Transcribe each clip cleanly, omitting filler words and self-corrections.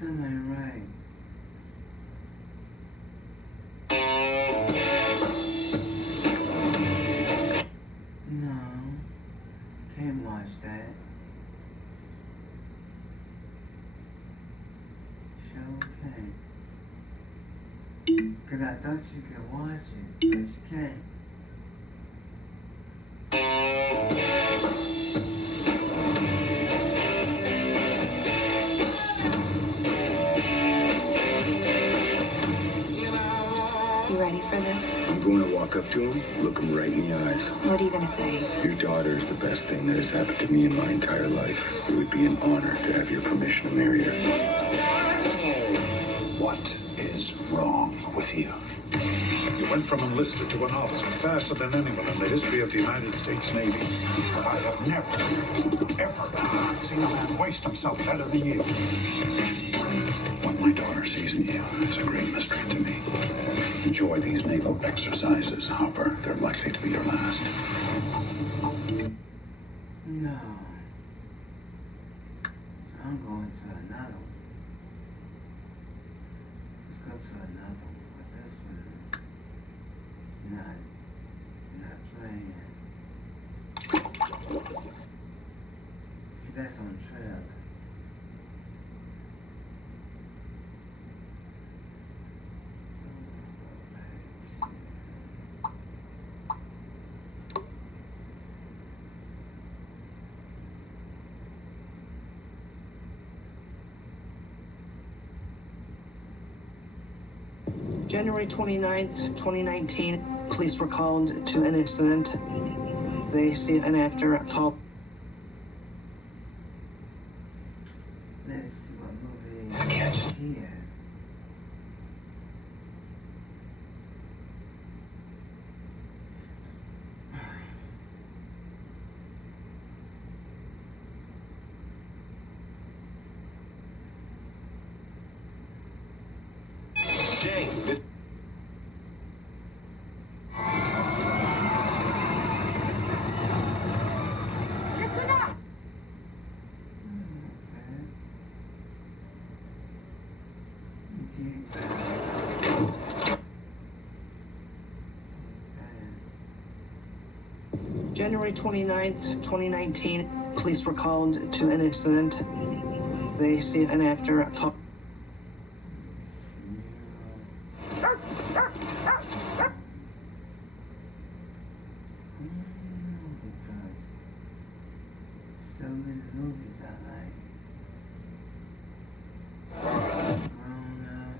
Some ain't right. No, can't watch that. Sure can't. Cause I thought you could watch it, but you can't. You ready for this? I'm going to walk up to him, look him right in the eyes. What are you gonna say? Your daughter is the best thing that has happened to me in my entire life. It would be an honor to have your permission to marry her. What is wrong with you? You went from enlisted to an officer faster than anyone in the history of the United States Navy. But I have never, ever seen a man waste himself better than you. What my daughter sees in you is a great mystery to me. Enjoy these naval exercises, Hopper. They're likely to be your last. No. I'm going to another one. Let's go to another one. But this one is, it's not playing. See, that's on trail. January 29th, 2019, police were called to an incident. They see an actor called... Let's see what movie is here. Dang, this... Listen up! January 29th, 2019, police were called to an incident. They see an actor called... Because so many movies I like. Grown Up.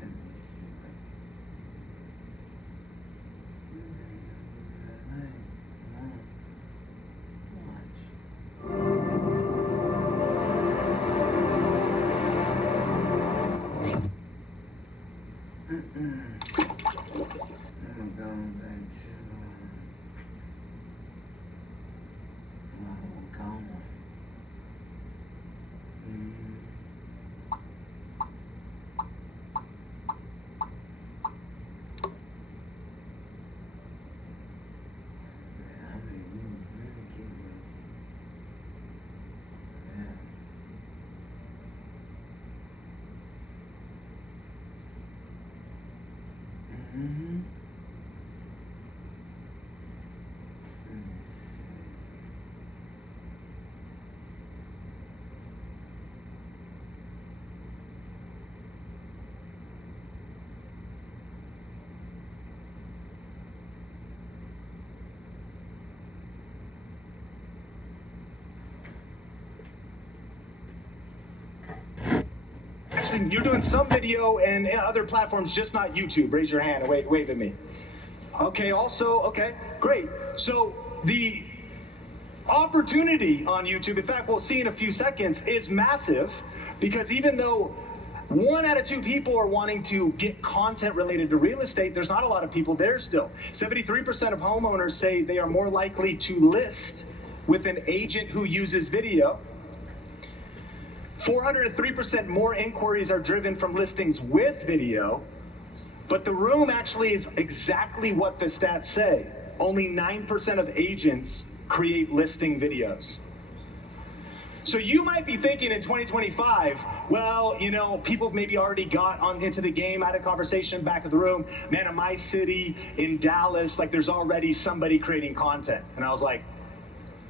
Let me see what I like. Watch. I'm going back to Gone. I mean, we really get ready. Yeah. Mm-hmm. Let me see. Actually, you're doing some video and other platforms, just not YouTube. Raise your hand and wave at me. Okay, also, okay, great. So the opportunity on YouTube, in fact, we'll see in a few seconds, is massive because even though 1 out of 2 people are wanting to get content related to real estate, there's not a lot of people there still. 73% of homeowners say they are more likely to list with an agent who uses video. 403% more inquiries are driven from listings with video, but the room actually is exactly what the stats say. Only 9% of agents create listing videos. So you might be thinking in 2025, well, you know, people maybe already got on into the game. I had a conversation back of the room, man, in my city, in Dallas, like there's already somebody creating content. And I was like,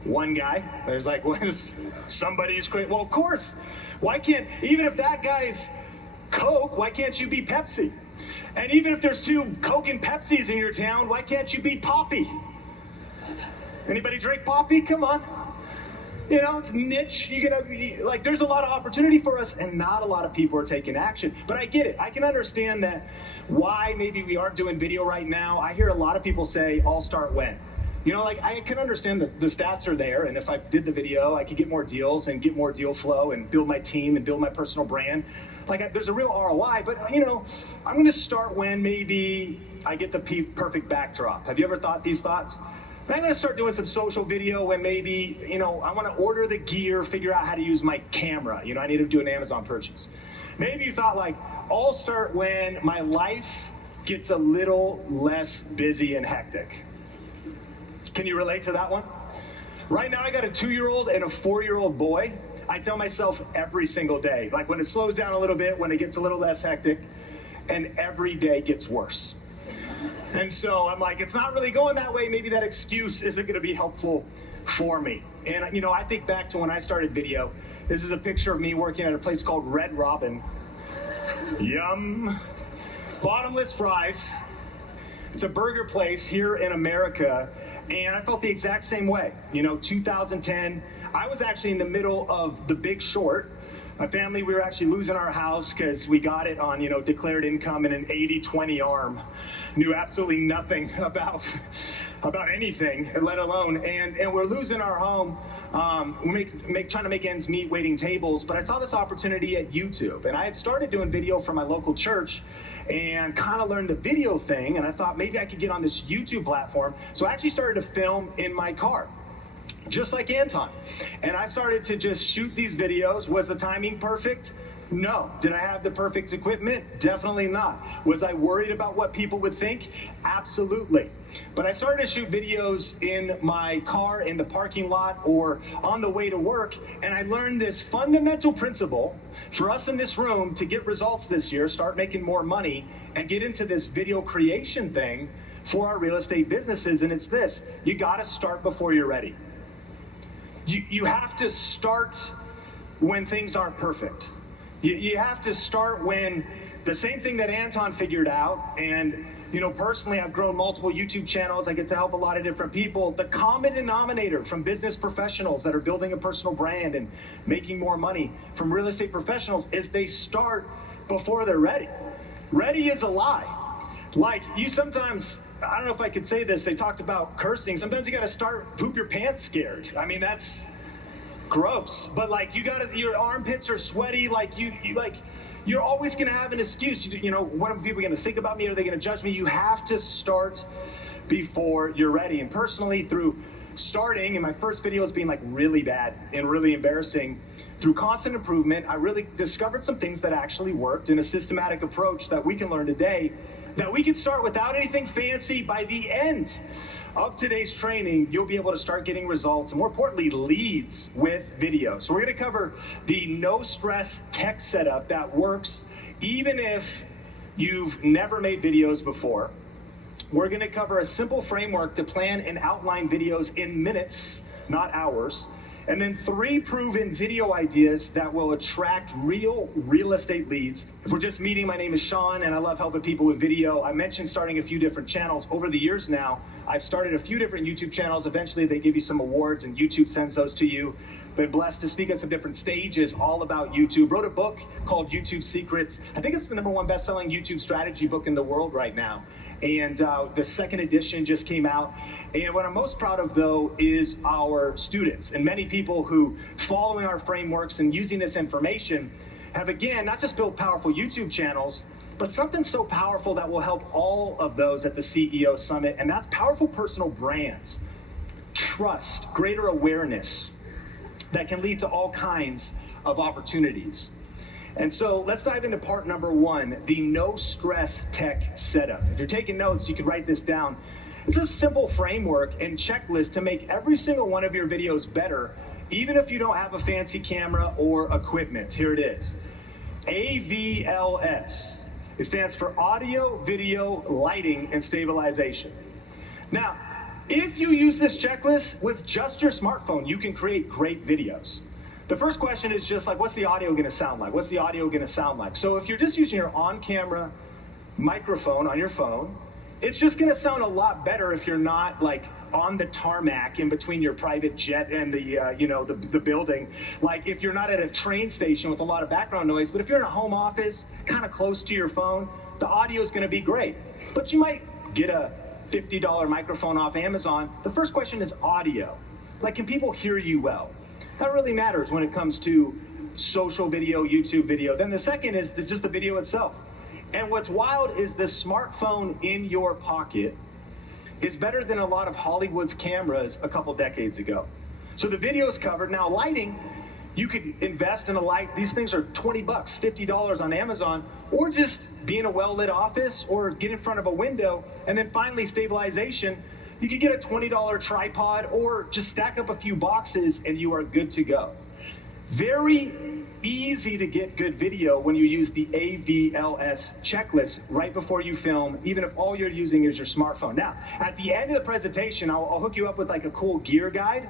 one guy? There's like, what is somebody's creating? Well, of course. Why can't, even if that guy's Coke, why can't you be Pepsi? And even if there's 2 Coke and Pepsis in your town, why can't you be Poppy? Anybody drink Poppy? Come on. You know, it's niche. You gotta be, like, there's a lot of opportunity for us, and not a lot of people are taking action. But I get it. I can understand that why maybe we aren't doing video right now. I hear a lot of people say, I'll start when. You know, like, I can understand that the stats are there, and if I did the video, I could get more deals and get more deal flow and build my team and build my personal brand. Like, there's a real ROI, but, you know, I'm gonna start when maybe I get the perfect backdrop. Have you ever thought these thoughts? I'm gonna start doing some social video when maybe, you know, I wanna order the gear, figure out how to use my camera. You know, I need to do an Amazon purchase. Maybe you thought, like, I'll start when my life gets a little less busy and hectic. Can you relate to that one? Right now I got a 2-year-old and a 4-year-old boy. I tell myself every single day, like when it slows down a little bit, when it gets a little less hectic, and every day gets worse. And so I'm like, it's not really going that way. Maybe that excuse isn't gonna be helpful for me. And you know, I think back to when I started video. This is a picture of me working at a place called Red Robin. Yum. Bottomless fries. It's a burger place here in America. And I felt the exact same way. You know, 2010, I was actually in the middle of The Big Short. My family, we were actually losing our house because we got it on, you know, declared income and an 80-20 arm. Knew absolutely nothing about anything, let alone, and we're losing our home. Trying to make ends meet, waiting tables. But I saw this opportunity at YouTube, and I had started doing video for my local church, and kind of learned the video thing. And I thought maybe I could get on this YouTube platform. So I actually started to film in my car, just like Anton. And I started to just shoot these videos. Was the timing perfect? No. Did I have the perfect equipment? Definitely not. Was I worried about what people would think? Absolutely. But I started to shoot videos in my car, in the parking lot, or on the way to work, and I learned this fundamental principle for us in this room to get results this year, start making more money, and get into this video creation thing for our real estate businesses, and it's this: you gotta start before you're ready. You have to start when things aren't perfect. You have to start when the same thing that Anton figured out, and you know, personally, I've grown multiple YouTube channels. I get to help a lot of different people. The common denominator from business professionals that are building a personal brand and making more money from real estate professionals is they start before they're ready. Ready is a lie. Like, you sometimes, I don't know if I could say this, they talked about cursing. Sometimes you gotta start poop your pants scared. I mean, that's gross. But like, you gotta, your armpits are sweaty, like you're always gonna have an excuse. You know, what are people gonna think about me? Are they gonna judge me? You have to start before you're ready. And personally, through starting, and my first videos being like really bad and really embarrassing, through constant improvement, I really discovered some things that actually worked in a systematic approach that we can learn today, that we can start without anything fancy. By the end of today's training, you'll be able to start getting results, and more importantly, leads with video. So we're gonna cover the no stress tech setup that works even if you've never made videos before. We're gonna cover a simple framework to plan and outline videos in minutes, not hours. And then 3 proven video ideas that will attract real estate leads. If we're just meeting, my name is Sean, and I love helping people with video. I mentioned starting a few different channels. Over the years now, I've started a few different YouTube channels. Eventually, they give you some awards, and YouTube sends those to you. Been blessed to speak at some different stages all about YouTube. Wrote a book called YouTube Secrets. I think it's the #1 best-selling YouTube strategy book in the world right now. And the 2nd edition just came out. And what I'm most proud of, though, is our students and many people who, following our frameworks and using this information, have, again, not just built powerful YouTube channels, but something so powerful that will help all of those at the CEO Summit, and that's powerful personal brands, trust, greater awareness that can lead to all kinds of opportunities. And so let's dive into part number one, the no stress tech setup. If you're taking notes, you can write this down. It's a simple framework and checklist to make every single one of your videos better, even if you don't have a fancy camera or equipment. Here it is. AVLS. It stands for audio, video, lighting, and stabilization. Now, if you use this checklist with just your smartphone, you can create great videos. The first question is just like, what's the audio gonna sound like? What's the audio gonna sound like? So if you're just using your on-camera microphone on your phone, it's just gonna sound a lot better if you're not like on the tarmac in between your private jet and the building. Like if you're not at a train station with a lot of background noise, but if you're in a home office, kind of close to your phone, the audio is gonna be great. But you might get a $50 microphone off Amazon. The first question is audio. Like, can people hear you well? That really matters when it comes to social video, YouTube video. Then the second is just the video itself. And what's wild is the smartphone in your pocket is better than a lot of Hollywood's cameras a couple decades ago. So the video's covered. Now lighting, you could invest in a light. These things are $20, $50 on Amazon, or just be in a well-lit office or get in front of a window. And then finally, stabilization. You could get a $20 tripod or just stack up a few boxes and you are good to go. Very easy to get good video when you use the AVLS checklist right before you film, even if all you're using is your smartphone. Now, at the end of the presentation, I'll hook you up with like a cool gear guide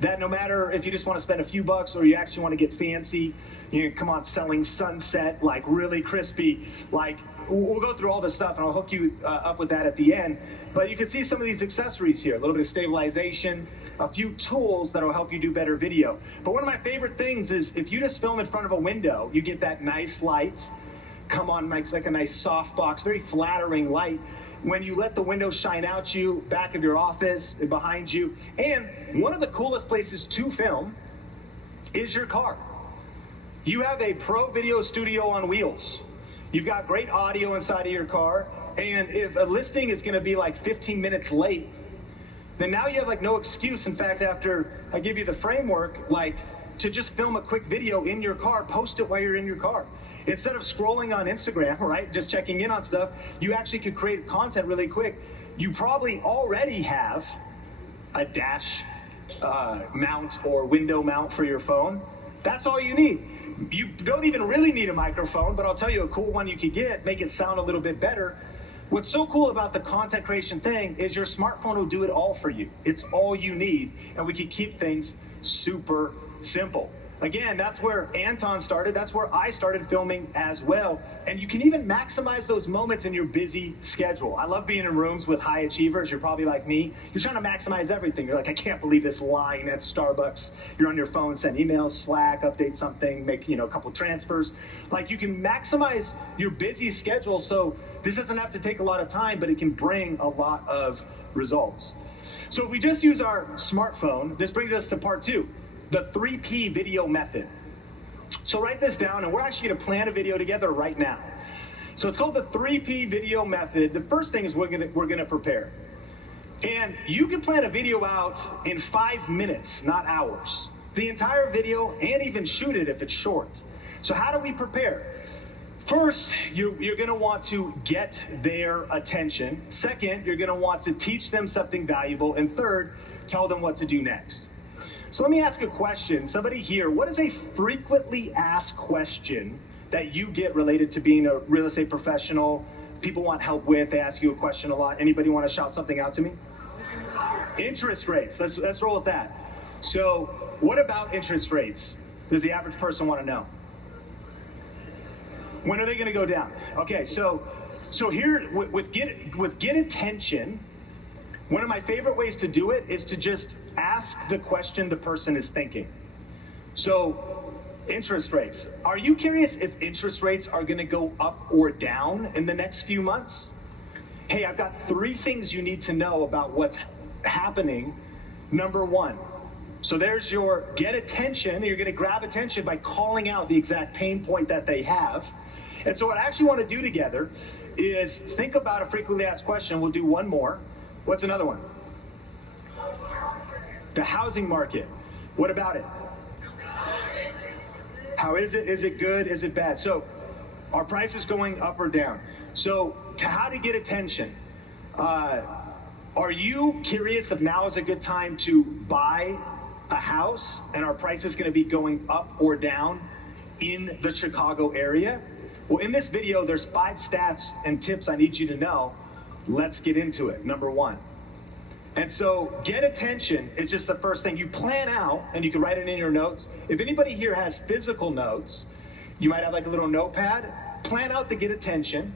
that no matter if you just want to spend a few bucks or you actually want to get fancy, you can come on selling sunset, like really crispy, like we'll go through all this stuff and I'll hook you up with that at the end. But you can see some of these accessories here, a little bit of stabilization, a few tools that'll help you do better video. But one of my favorite things is if you just film in front of a window, you get that nice light, come on, like a nice soft box, very flattering light. When you let the window shine out you, back of your office, behind you. And one of the coolest places to film is your car. You have a pro video studio on wheels. You've got great audio inside of your car, and if a listing is gonna be like 15 minutes late, then now you have like no excuse. In fact, after I give you the framework, like to just film a quick video in your car, post it while you're in your car. Instead of scrolling on Instagram, right, just checking in on stuff, you actually could create content really quick. You probably already have a dash mount or window mount for your phone. That's all you need. You don't even really need a microphone, but I'll tell you a cool one you could get, make it sound a little bit better. What's so cool about the content creation thing is your smartphone will do it all for you. It's all you need, and we can keep things super simple. Again, that's where Anton started. That's where I started filming as well. And you can even maximize those moments in your busy schedule. I love being in rooms with high achievers. You're probably like me. You're trying to maximize everything. You're like, I can't believe this line at Starbucks. You're on your phone, send emails, Slack, update something, make a couple transfers. Like you can maximize your busy schedule so this doesn't have to take a lot of time, but it can bring a lot of results. So if we just use our smartphone, this brings us to part two. The 3P video method. So write this down, and we're actually going to plan a video together right now. So it's called the 3P video method. The first thing is we're going to prepare. And you can plan a video out in 5 minutes, not hours. The entire video, and even shoot it if it's short. So how do we prepare? First, you're going to want to get their attention. Second, you're going to want to teach them something valuable. And third, tell them what to do next. So let me ask a question. Somebody here, what is a frequently asked question that you get related to being a real estate professional? People want help with, they ask you a question a lot. Anybody want to shout something out to me? Interest rates, let's roll with that. So what about interest rates? Does the average person want to know? When are they going to go down? Okay, so here with get attention, one of my favorite ways to do it is to just ask the question the person is thinking. So, interest rates. Are you curious if interest rates are going to go up or down in the next few months? Hey, I've got 3 things you need to know about what's happening. Number 1. So there's your get attention. You're going to grab attention by calling out the exact pain point that they have. And so what I actually want to do together is think about a frequently asked question. We'll do one more. What's another one? The housing market. What about it? How is it? Is it good? Is it bad? So our price is going up or down. So to how to get attention, are you curious if now is a good time to buy a house and our price is going to be going up or down in the Chicago area? Well, in this video, there's 5 stats and tips I need you to know. Let's get into it. Number 1. And so get attention is just the first thing. You plan out, and you can write it in your notes. If anybody here has physical notes, you might have like a little notepad. Plan out to get attention.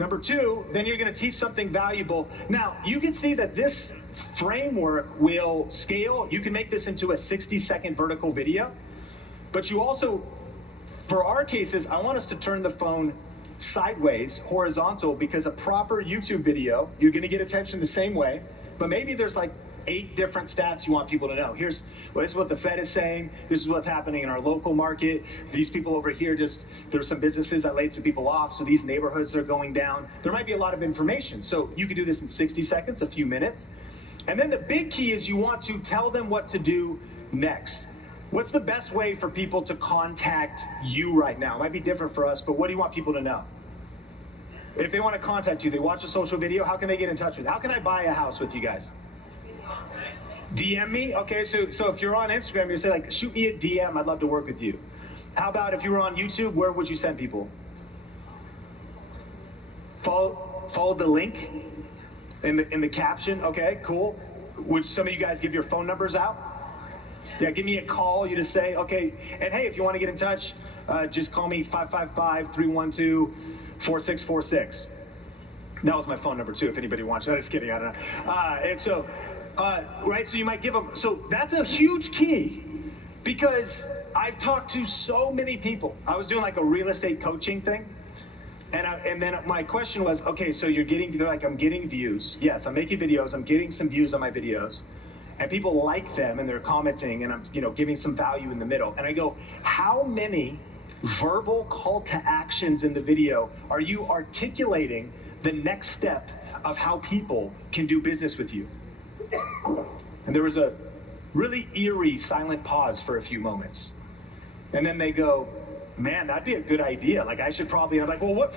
Number 2, then you're going to teach something valuable. Now, you can see that this framework will scale. You can make this into a 60-second vertical video. But you also, for our cases, I want us to turn the phone sideways, horizontal, because a proper YouTube video, you're going to get attention the same way. But maybe there's like 8 different stats you want people to know. This is what the Fed is saying. This is what's happening in our local market. These people over here, there's some businesses that laid some people off, so these neighborhoods are going down. There might be a lot of information. So you can do this in 60 seconds, a few minutes. And then the big key is you want to tell them what to do next. What's the best way for people to contact you right now? It might be different for us, but what do you want people to know? If they want to contact you, they watch a social video, how can they get in touch with you? How can I buy a house with you guys? DM me? Okay, so if you're on Instagram, you say like, shoot me a DM, I'd love to work with you. How about if you were on YouTube, where would you send people? Follow the link in the caption, okay, cool. Would some of you guys give your phone numbers out? Yeah, give me a call, you just say, okay, and hey, if you want to get in touch, just call me 555-312-4646. That was my phone number too, if anybody wants that. Just kidding, I don't know. And so, right, so you might give them, so that's a huge key, because I've talked to so many people. I was doing like a real estate coaching thing, and then my question was, okay, so they're like, I'm getting views. Yes, I'm making videos, I'm getting some views on my videos, and people like them, and they're commenting, and I'm giving some value in the middle. And I go, how many verbal call to actions in the video are you articulating the next step of how people can do business with you? And there was a really eerie silent pause for a few moments. And then they go, man, that'd be a good idea. Like, I should probably, I'm like, well, what?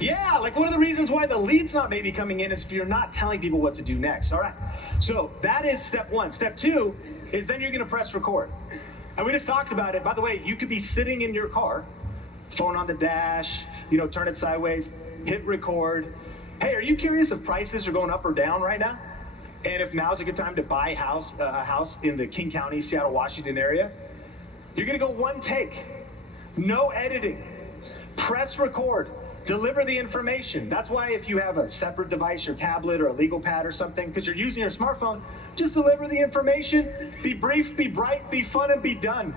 Yeah, like one of the reasons why the lead's not maybe coming in is if you're not telling people what to do next. All right. So that is step 1. Step 2 is then you're going to press record. And we just talked about it. By the way, you could be sitting in your car, phone on the dash, turn it sideways, hit record. Hey, are you curious if prices are going up or down right now? And if now's a good time to buy a house in the King County, Seattle, Washington area? You're going to go one take. No editing. Press record. Deliver the information. That's why if you have a separate device, your tablet or a legal pad or something, because you're using your smartphone, just deliver the information. Be brief, be bright, be fun, and be done.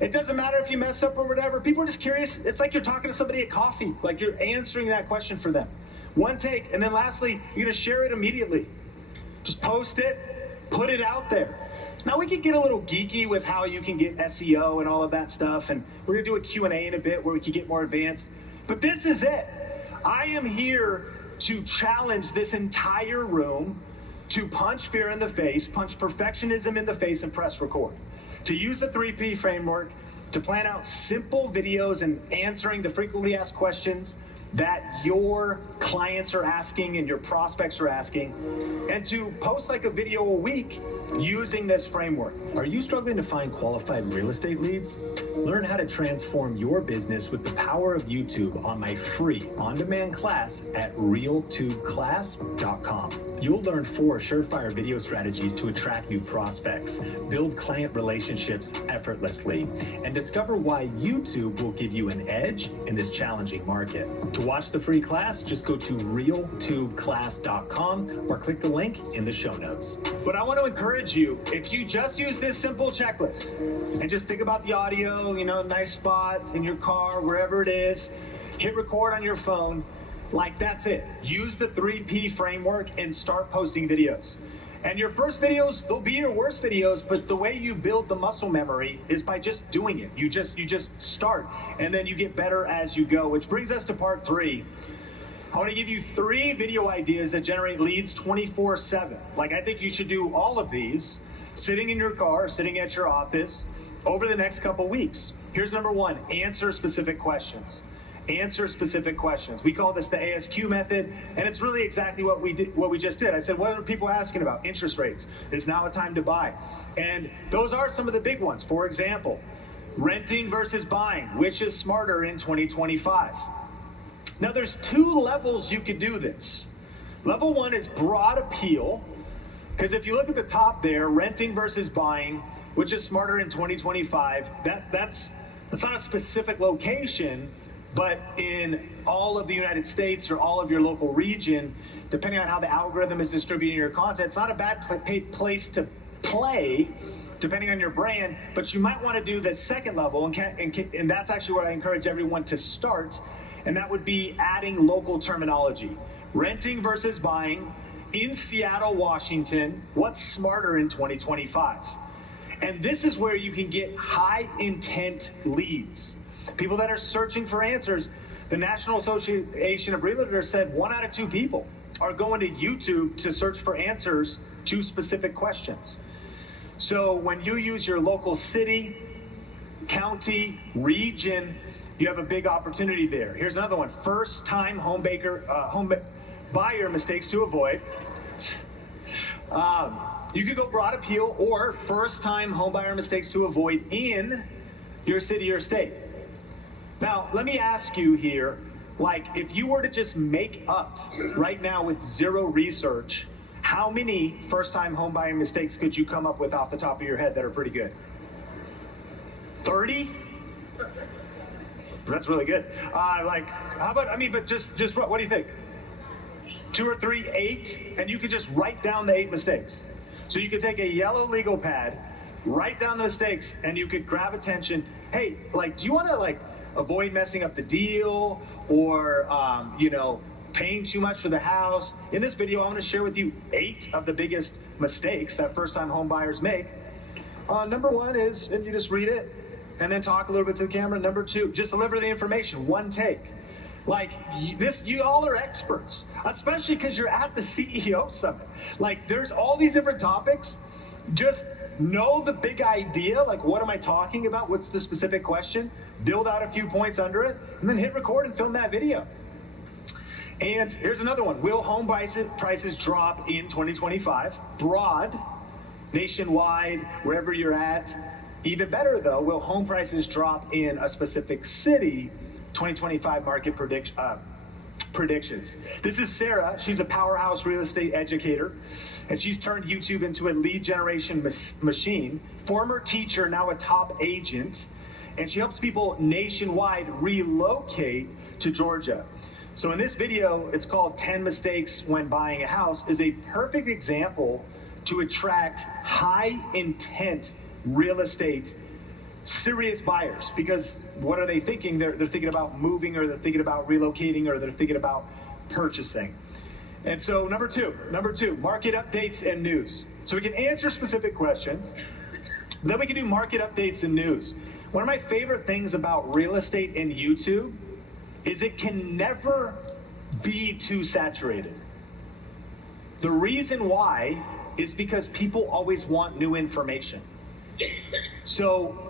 It doesn't matter if you mess up or whatever. People are just curious. It's like you're talking to somebody at coffee. Like you're answering that question for them. One take. And then lastly, you're going to share it immediately. Just post it. Put it out there. Now we can get a little geeky with how you can get SEO and all of that stuff, and we're gonna do a Q&A in a bit where we can get more advanced. But this is it. I am here to challenge this entire room to punch fear in the face, punch perfectionism in the face, and press record. To use the 3P framework, to plan out simple videos and answering the frequently asked questions that your clients are asking and your prospects are asking, and to post like a video a week using this framework. Are you struggling to find qualified real estate leads? Learn how to transform your business with the power of YouTube on my free on-demand class at realtubeclass.com. You'll learn 4 surefire video strategies to attract new prospects, build client relationships effortlessly, and discover why YouTube will give you an edge in this challenging market. To watch the free class, just go to realtubeclass.com or click the link in the show notes. But I want to encourage you, if you just use this simple checklist and just think about the audio, nice spot in your car, wherever it is, hit record on your phone, like that's it. Use the 3P framework and start posting videos. And your first videos, they'll be your worst videos, but the way you build the muscle memory is by just doing it. You just start, and then you get better as you go, which brings us to part 3. I want to give you 3 video ideas that generate leads 24/7. Like, I think you should do all of these sitting in your car, sitting at your office over the next couple weeks. Here's number one, answer specific questions. Answer specific questions. We call this the ASQ method, and it's really exactly what we just did. I said, what are people asking about? Interest rates. Is now a time to buy? And those are some of the big ones. For example, renting versus buying, which is smarter in 2025? Now there's two levels you could do this. Level one is broad appeal, because if you look at the top there, renting versus buying, which is smarter in 2025, that's not a specific location, but in all of the United States or all of your local region, depending on how the algorithm is distributing your content, it's not a bad place to play, depending on your brand, but you might want to do the second level, and that's actually where I encourage everyone to start, and that would be adding local terminology. Renting versus buying in Seattle, Washington, what's smarter in 2025? And this is where you can get high intent leads. People that are searching for answers. The National Association of Realtors said 1 out of 2 people are going to YouTube to search for answers to specific questions. So when you use your local city, county, region, you have a big opportunity there. Here's another one. First-time home buyer mistakes to avoid. You could go broad appeal or first-time home buyer mistakes to avoid in your city or state. Now, let me ask you here, like, if you were to just make up right now with zero research, how many first-time home buying mistakes could you come up with off the top of your head that are pretty good? 30? That's really good. Like, how about, but just what do you think? 2 or 3, 8, and you could just write down the 8 mistakes. So you could take a yellow legal pad, write down the mistakes, and you could grab attention. Hey, like, do you want to, like, avoid messing up the deal or, paying too much for the house? In this video, I'm going to share with you 8 of the biggest mistakes that first-time home buyers make. Number 1 is, and you just read it and then talk a little bit to the camera. Number 2, just deliver the information, one take. Like, you all are experts, especially because you're at the CEO Summit. Like, there's all these different topics. Just know the big idea, like, what am I talking about? What's the specific question? Build out a few points under it, and then hit record and film that video. And here's another one. Will home prices drop in 2025? Broad, nationwide, wherever you're at. Even better, though, will home prices drop in a specific city? 2025 market predictions. This is Sarah. She's a powerhouse real estate educator, and she's turned YouTube into a lead generation machine. Former teacher, now a top agent, and she helps people nationwide relocate to Georgia. So in this video, it's called 10 Mistakes When Buying a House, is a perfect example to attract high intent real estate serious buyers, because what are they thinking? They're thinking about moving, or they're thinking about relocating, or they're thinking about purchasing. And so number two, market updates and news. So we can answer specific questions, then we can do market updates and news. One of my favorite things about real estate and YouTube is it can never be too saturated. The reason why is because people always want new information. So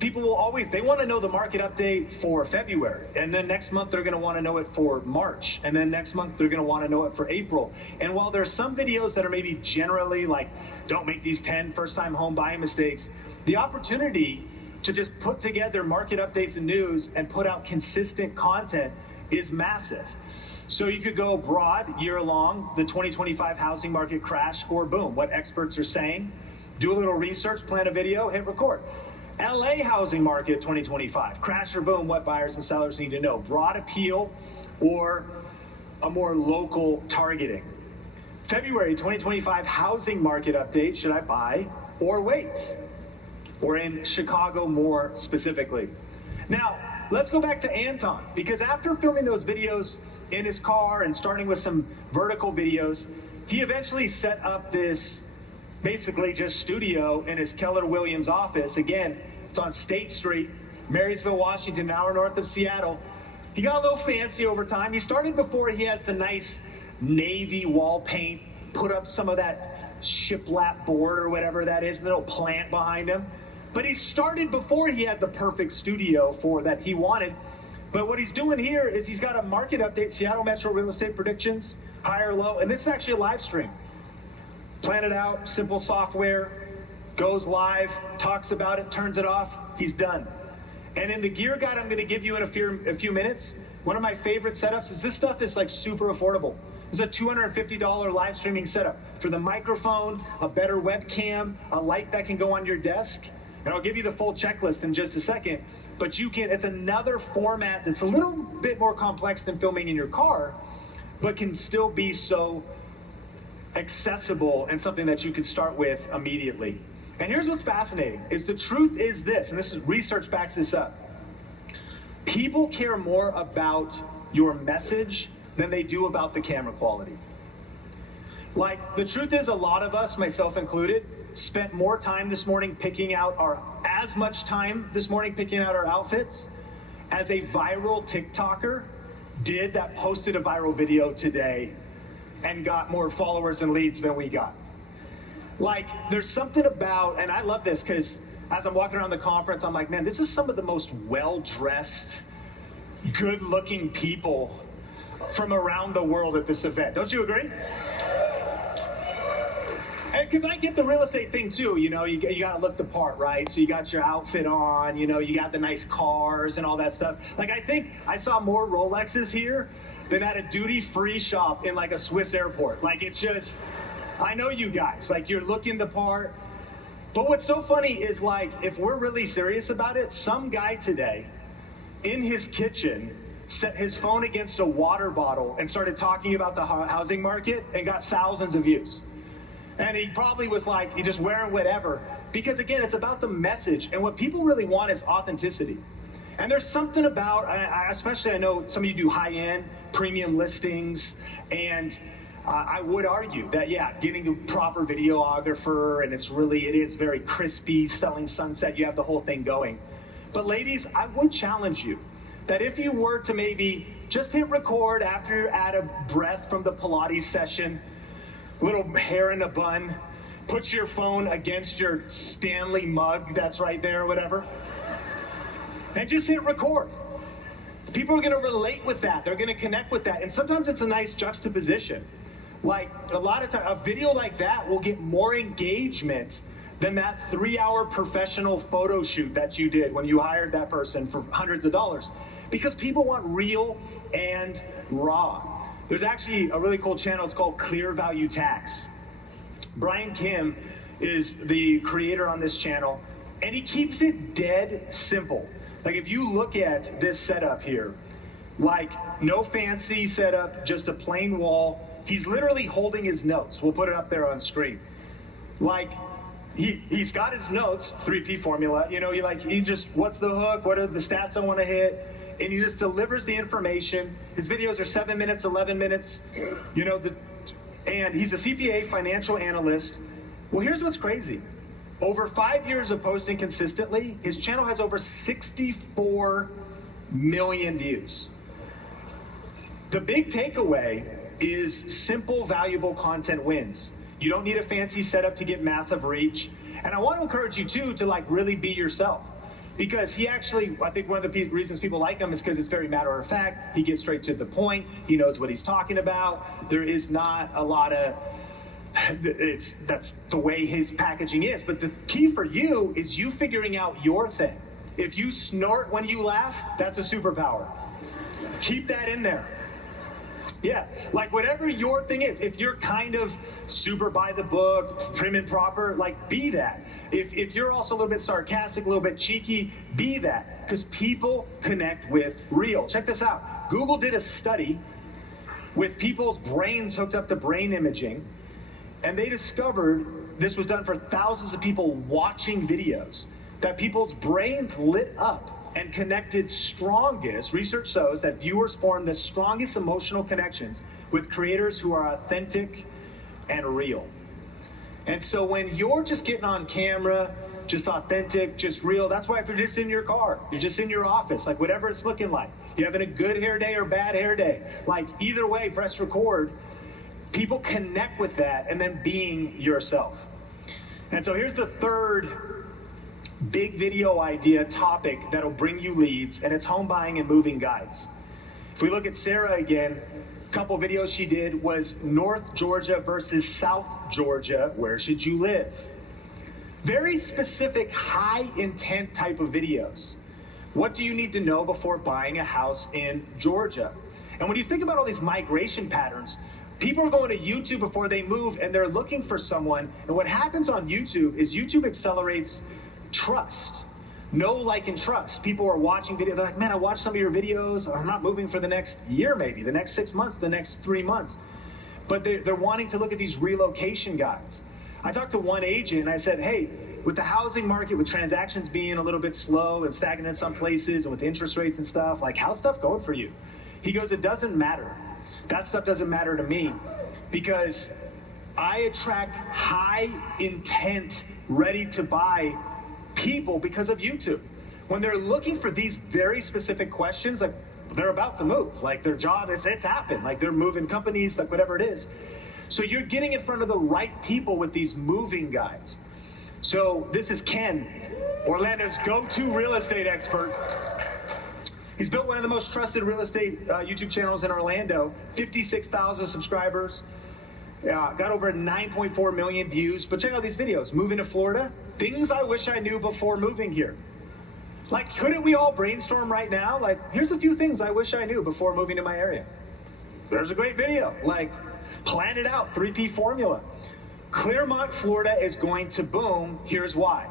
people will always, they want to know the market update for February, and then next month they're going to want to know it for March, and then next month they're going to want to know it for April. And while there's some videos that are maybe generally like, don't make these 10 first-time home buying mistakes, the opportunity to just put together market updates and news and put out consistent content is massive. So you could go broad, year-long, the 2025 housing market crash, or boom, what experts are saying. Do a little research, plan a video, hit record. LA housing market 2025, crash or boom, what buyers and sellers need to know. Broad appeal or a more local targeting. February 2025 housing market update, should I buy or wait? Or in Chicago more specifically. Now, let's go back to Anton, because after filming those videos in his car and starting with some vertical videos, he eventually set up this basically just studio in his Keller Williams office. Again, it's on State Street, Marysville, Washington, an hour north of Seattle. He got a little fancy over time. He started before he has the nice navy wall paint, put up some of that shiplap board or whatever that is, the little plant behind him. But he started before he had the perfect studio for that he wanted. But what he's doing here is he's got a market update, Seattle Metro real estate predictions, high or low, and this is actually a live stream. Plan it out, simple software, goes live, talks about it, turns it off, he's done. And in the gear guide I'm gonna give you in a few minutes, one of my favorite setups is this stuff is like super affordable. This is a $250 live streaming setup for the microphone, a better webcam, a light that can go on your desk. And I'll give you the full checklist in just a second, but it's another format that's a little bit more complex than filming in your car, but can still be so accessible and something that you could start with immediately. And here's what's fascinating, is the truth is this, and this is research backs this up. People care more about your message than they do about the camera quality. Like, the truth is a lot of us, myself included, spent more time this morning picking out as much time this morning picking out our outfits as a viral TikToker did that posted a viral video today and got more followers and leads than we got. Like, there's something about, and I love this because as I'm walking around the conference, I'm like, man, this is some of the most well-dressed, good-looking people from around the world at this event. Don't you agree? Because I get the real estate thing too, you gotta look the part, right? So you got your outfit on, you got the nice cars and all that stuff. Like, I think I saw more Rolexes here than at a duty-free shop in like a Swiss airport. Like, it's just, I know you guys, like, you're looking the part. But what's so funny is, like, if we're really serious about it, some guy today in his kitchen set his phone against a water bottle and started talking about the housing market and got thousands of views. And he probably was like, you're just wearing whatever. Because again, it's about the message. And what people really want is authenticity. And there's something about, especially I know some of you do high-end premium listings. And I would argue that, yeah, getting a proper videographer and it is very crispy, selling sunset, you have the whole thing going. But ladies, I would challenge you that if you were to maybe just hit record after you're out of breath from the Pilates session, little hair in a bun, put your phone against your Stanley mug that's right there or whatever, and just hit record. People are gonna relate with that, they're gonna connect with that, and sometimes it's a nice juxtaposition. Like, a lot of times, a video like that will get more engagement than that 3-hour professional photo shoot that you did when you hired that person for hundreds of dollars. Because people want real and raw. There's actually a really cool channel, it's called Clear Value Tax. Brian Kim is the creator on this channel, and he keeps it dead simple. Like, if you look at this setup here, like, no fancy setup, just a plain wall. He's literally holding his notes. We'll put it up there on screen. Like, he's got his notes, 3P formula, he just, what's the hook? What are the stats I want to hit? And he just delivers the information. His videos are 7 minutes, 11 minutes, and he's a CPA financial analyst. Well, here's what's crazy. Over 5 years of posting consistently, his channel has over 64 million views. The big takeaway is simple, valuable content wins. You don't need a fancy setup to get massive reach. And I want to encourage you too to like really be yourself. Because he actually, I think one of the reasons people like him is because it's very matter of fact. He gets straight to the point. He knows what he's talking about. There is not a lot of, that's the way his packaging is. But the key for you is you figuring out your thing. If you snort when you laugh, that's a superpower. Keep that in there. Yeah, like whatever your thing is, if you're kind of super by the book, prim and proper, like be that. If you're also a little bit sarcastic, a little bit cheeky, be that. Because people connect with real. Check this out. Google did a study with people's brains hooked up to brain imaging, and they discovered, this was done for thousands of people watching videos, that people's brains lit up and connected strongest. Research shows that viewers form the strongest emotional connections with creators who are authentic and real. And so when you're just getting on camera, just authentic, just real, that's why if you're just in your car, you're just in your office, like whatever it's looking like, you're having a good hair day or bad hair day, like either way, press record, people connect with that and then being yourself. And so here's the third big video idea topic that'll bring you leads, and it's home buying and moving guides. If we look at Sarah again, a couple videos she did was North Georgia versus South Georgia, where should you live? Very specific, high intent type of videos. What do you need to know before buying a house in Georgia? And when you think about all these migration patterns, people are going to YouTube before they move and they're looking for someone. And what happens on YouTube is YouTube accelerates trust. Know, like, and trust. People are watching videos. They're like, man, I watched some of your videos. I'm not moving for the next year, maybe, the next 6 months, the next 3 months. But they're wanting to look at these relocation guides. I talked to one agent and I said, hey, with the housing market, with transactions being a little bit slow and stagnant in some places, and with interest rates and stuff, like, how's stuff going for you? He goes, it doesn't matter. That stuff doesn't matter to me because I attract high intent, ready to buy people because of YouTube. When they're looking for these very specific questions, like, they're about to move, like, their job is, it's happened, like, they're moving companies, like, whatever it is. So you're getting in front of the right people with these moving guides. So this is Ken, Orlando's go-to real estate expert. He's built one of the most trusted real estate YouTube channels in Orlando, 56,000 subscribers, got over 9.4 million views. But check out these videos. Moving to Florida, things I wish I knew before moving here. Like, couldn't we all brainstorm right now? Like, here's a few things I wish I knew before moving to my area. There's a great video. Like, plan it out, 3P formula. Clearmont, Florida is going to boom. Here's why.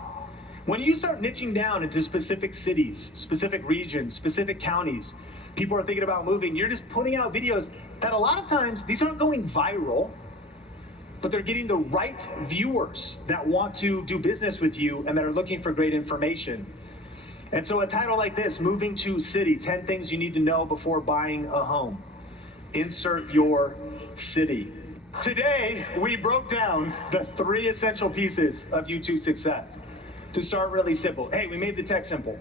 When you start niching down into specific cities, specific regions, specific counties, people are thinking about moving, you're just putting out videos that a lot of times, these aren't going viral, but they're getting the right viewers that want to do business with you and that are looking for great information. And so a title like this, Moving to City, 10 Things You Need to Know Before Buying a Home. Insert your city. Today, we broke down the 3 essential pieces of YouTube success. To start really simple. Hey, we made the tech simple.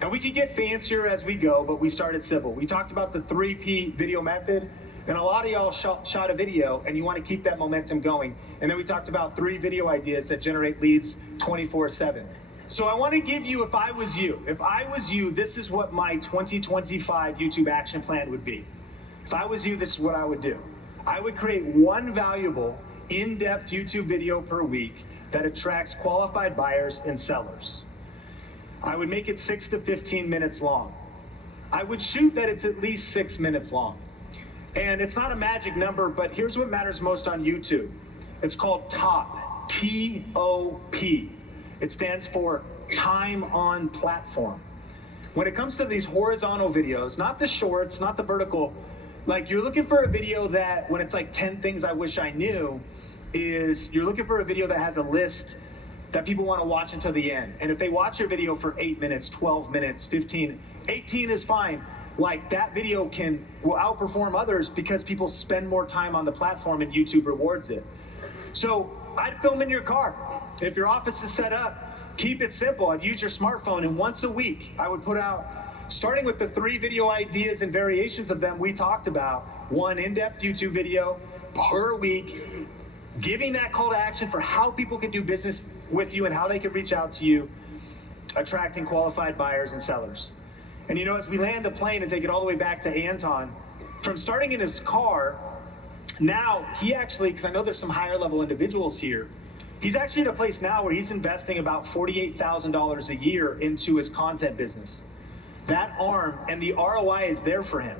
And we could get fancier as we go, but we started simple. We talked about the 3P video method, and a lot of y'all shot a video and you want to keep that momentum going. And then we talked about 3 video ideas that generate leads 24/7. So I want to give you, if I was you, this is what my 2025 YouTube action plan would be. If I was you, this is what I would do. I would create one valuable, in-depth YouTube video per week that attracts qualified buyers and sellers. I would make it 6 to 15 minutes long. I would shoot that it's at least 6 minutes long. And it's not a magic number, but here's what matters most on YouTube. It's called TOP, T-O-P. It stands for time on platform. When it comes to these horizontal videos, not the shorts, not the vertical, like, you're looking for a video that, when it's like 10 things I wish I knew, is you're looking for a video that has a list that people want to watch until the end. And if they watch your video for 8 minutes, 12 minutes, 15, 18 is fine. Like, that video will outperform others because people spend more time on the platform and YouTube rewards it. So I'd film in your car. If your office is set up, keep it simple. I'd use your smartphone, and once a week I would put out, starting with the 3 video ideas and variations of them we talked about, 1 in-depth YouTube video per week, giving that call to action for how people can do business with you and how they can reach out to you, attracting qualified buyers and sellers. And you know, as we land the plane and take it all the way back to Anton, from starting in his car, now he actually, because I know there's some higher level individuals here, he's actually at a place now where he's investing about $48,000 a year into his content business. That arm, and the ROI is there for him.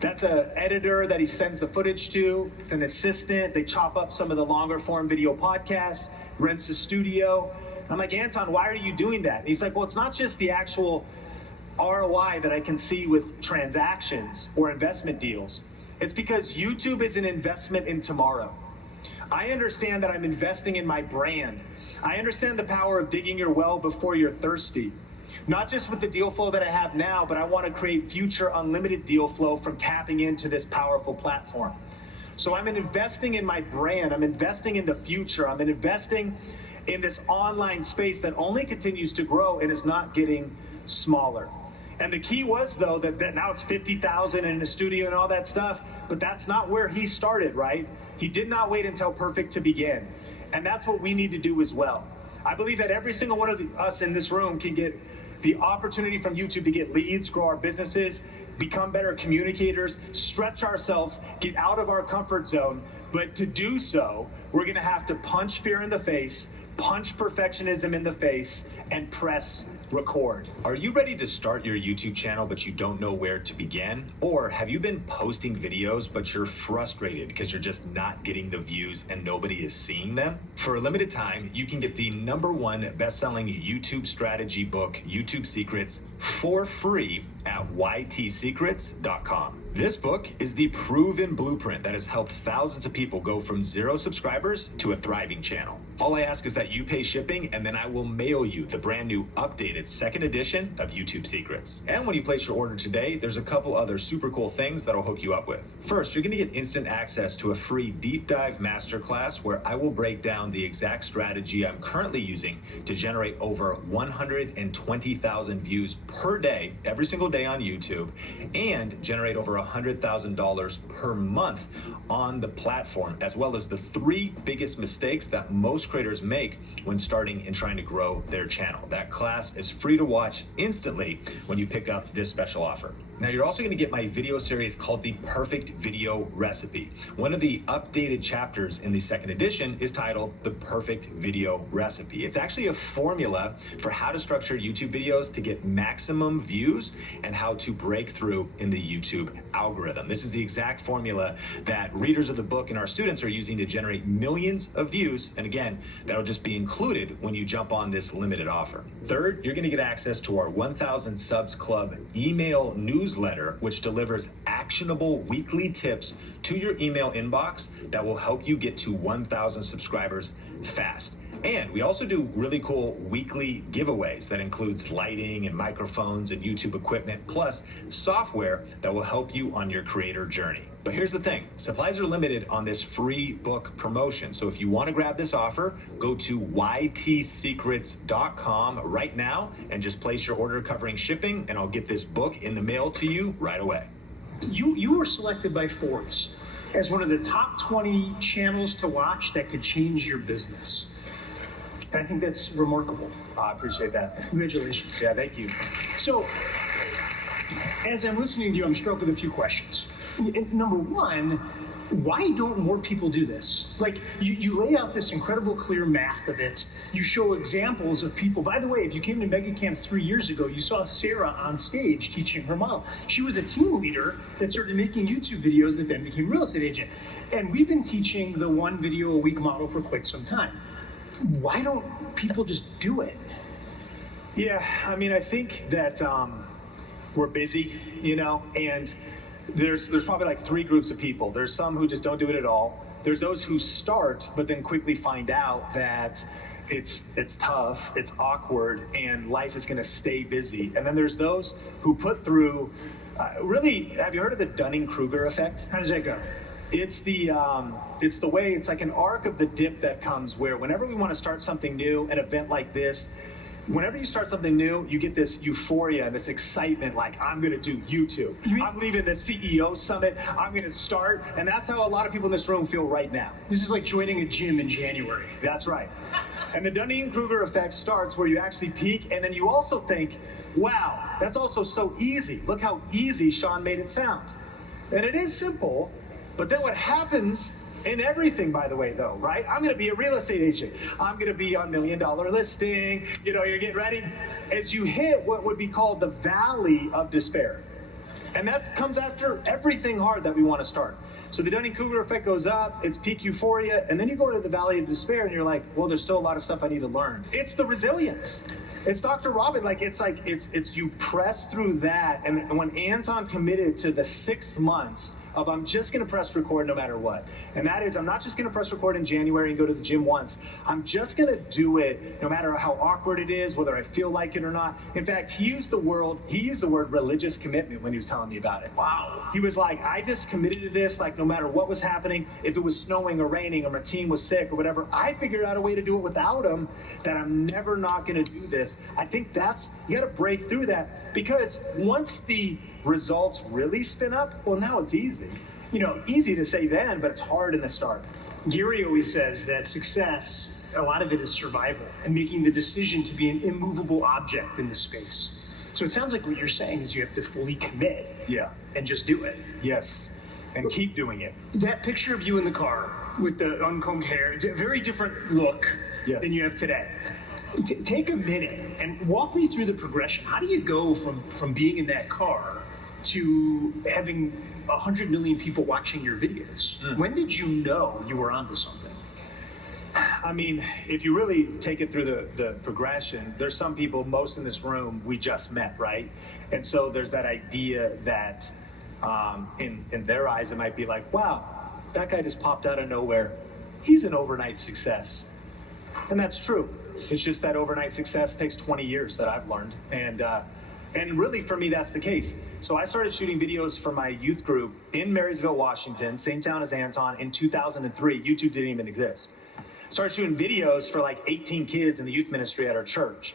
That's an editor that he sends the footage to. It's an assistant. They chop up some of the longer form video podcasts, rents a studio. I'm like, Anton, why are you doing that? And he's like, well, it's not just the actual ROI that I can see with transactions or investment deals. It's because YouTube is an investment in tomorrow. I understand that I'm investing in my brand. I understand the power of digging your well before you're thirsty. Not just with the deal flow that I have now, but I want to create future unlimited deal flow from tapping into this powerful platform. So I'm investing in my brand. I'm investing in the future. I'm investing in this online space that only continues to grow and is not getting smaller. And the key was, though, that now it's 50,000 in the studio and all that stuff, but that's not where he started, right? He did not wait until perfect to begin. And that's what we need to do as well. I believe that every single one of us in this room can get the opportunity from YouTube to get leads, grow our businesses, become better communicators, stretch ourselves, get out of our comfort zone. But to do so, we're gonna have to punch fear in the face, punch perfectionism in the face, and press record. Are you ready to start your YouTube channel but you don't know where to begin? Or have you been posting videos but you're frustrated because you're just not getting the views and nobody is seeing them? For a limited time, you can get the #1 best-selling YouTube strategy book, YouTube Secrets, for free at ytsecrets.com. This book is the proven blueprint that has helped thousands of people go from 0 subscribers to a thriving channel. All I ask is that you pay shipping, and then I will mail you the brand new updated 2nd edition of YouTube Secrets. And when you place your order today, there's a couple other super cool things that'll hook you up with. First, you're gonna get instant access to a free deep dive masterclass where I will break down the exact strategy I'm currently using to generate over 120,000 views per day, every single day on YouTube, and generate over $100,000 per month on the platform, as well as the 3 biggest mistakes that most creators make when starting and trying to grow their channel. That class is free to watch instantly when you pick up this special offer. Now, you're also going to get my video series called The Perfect Video Recipe. One of the updated chapters in the 2nd edition is titled The Perfect Video Recipe. It's actually a formula for how to structure YouTube videos to get maximum views and how to break through in the YouTube algorithm. This is the exact formula that readers of the book and our students are using to generate millions of views. And again, that'll just be included when you jump on this limited offer. Third, you're going to get access to our 1,000 Subs Club email newsletter, which delivers actionable weekly tips to your email inbox that will help you get to 1,000 subscribers fast. And we also do really cool weekly giveaways that includes lighting and microphones and YouTube equipment, plus software that will help you on your creator journey. But here's the thing, supplies are limited on this free book promotion. So if you want to grab this offer, go to ytsecrets.com right now and just place your order covering shipping, and I'll get this book in the mail to you right away. You were selected by Forbes as one of the top 20 channels to watch that could change your business. And I think that's remarkable. I appreciate that. Congratulations. Yeah, thank you. So, as I'm listening to you, I'm struck with a few questions. Number one, why don't more people do this? Like, you lay out this incredible clear math of it. You show examples of people. By the way, if you came to MegaCamp 3 years ago, you saw Sarah on stage teaching her model. She was a team leader that started making YouTube videos that then became a real estate agent. And we've been teaching the 1 video a week model for quite some time. Why don't people just do it? Yeah, I mean, I think that we're busy, you know, and there's probably like 3 groups of people. There's some who just don't do it at all. There's those who start, but then quickly find out that it's tough, it's awkward, and life is gonna stay busy. And then there's those who put through, really, have you heard of the Dunning-Kruger effect? How does that go? It's the way, it's like an arc of the dip that comes where whenever we want to start something new, an event like this, whenever you start something new, you get this euphoria and this excitement, like, I'm going to do YouTube. I'm leaving the CEO summit, I'm going to start, and that's how a lot of people in this room feel right now. This is like joining a gym in January. That's right. And the Dunning-Kruger effect starts where you actually peak, and then you also think, wow, that's also so easy. Look how easy Sean made it sound. And it is simple. But then what happens in everything, by the way, though, right? I'm going to be a real estate agent. I'm going to be on $1 Million Listing. You know, you're getting ready. As you hit what would be called the valley of despair. And that comes after everything hard that we want to start. So the Dunning-Kruger effect goes up, it's peak euphoria, and then you go into the valley of despair and you're like, well, there's still a lot of stuff I need to learn. It's the resilience. It's Dr. Robin, it's you press through that. And when Anton committed to the 6 months of I'm just going to press record no matter what. And that is, I'm not just going to press record in January and go to the gym once. I'm just going to do it no matter how awkward it is, whether I feel like it or not. In fact, he used the word religious commitment when he was telling me about it. Wow. He was like, I just committed to this, like no matter what was happening, if it was snowing or raining or my team was sick or whatever, I figured out a way to do it without him, that I'm never not going to do this. I think you got to break through that, because once the results really spin up, well, now it's easy. easy to say then, but it's hard in the start. Gary always says that success, a lot of it is survival and making the decision to be an immovable object in the space. So it sounds like what you're saying is you have to fully commit Yeah. and just do it. Yes. And keep doing it. That picture of you in the car with the uncombed hair, it's a very different look Yes. than you have today. Take a minute and walk me through the progression. How do you go from being in that car to having 100 million people watching your videos? When did you know you were onto something? I mean, if you really take it through the progression, there's some people, most in this room, we just met, right? And so there's that idea that in their eyes, it might be like, wow, that guy just popped out of nowhere. He's an overnight success. And that's true. It's just that overnight success takes 20 years that I've learned. And really for me, that's the case. So I started shooting videos for my youth group in Marysville, Washington, same town as Anton, in 2003. YouTube didn't even exist. Started shooting videos for like 18 kids in the youth ministry at our church.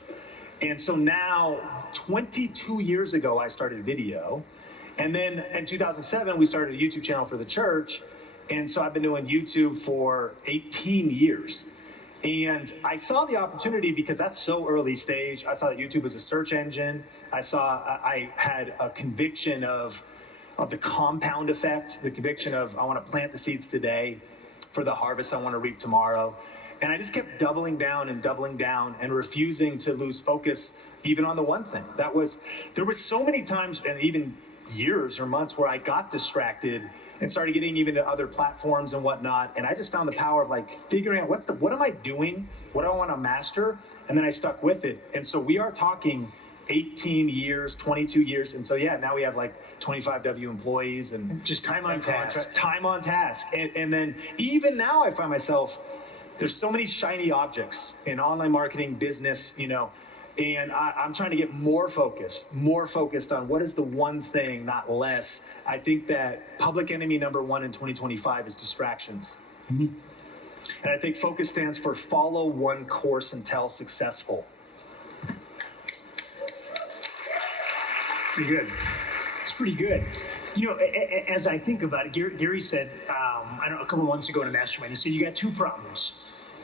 And so now, 22 years ago, I started video. And then in 2007, we started a YouTube channel for the church. And so I've been doing YouTube for 18 years. And I saw the opportunity because that's so early stage. I saw that YouTube was a search engine. I had a conviction of the compound effect, the conviction of I want to plant the seeds today for the harvest I want to reap tomorrow. And I just kept doubling down and refusing to lose focus even on the one thing. There was so many times and even years or months where I got distracted and started getting even to other platforms and whatnot. And I just found the power of like figuring out what am I doing? What do I want to master? And then I stuck with it. And so we are talking 18 years, 22 years. And so, yeah, now we have like 25 W employees and Just time on task. Time on task. And then even now I find myself, there's so many shiny objects in online marketing, business, and I'm trying to get more focused on what is the one thing, not less. I think that public enemy number one in 2025 is distractions. Mm-hmm. And I think focus stands for follow one course until successful. Pretty good. It's pretty good. As I think about it, Gary said, a couple months ago in a mastermind, he said, you got two problems,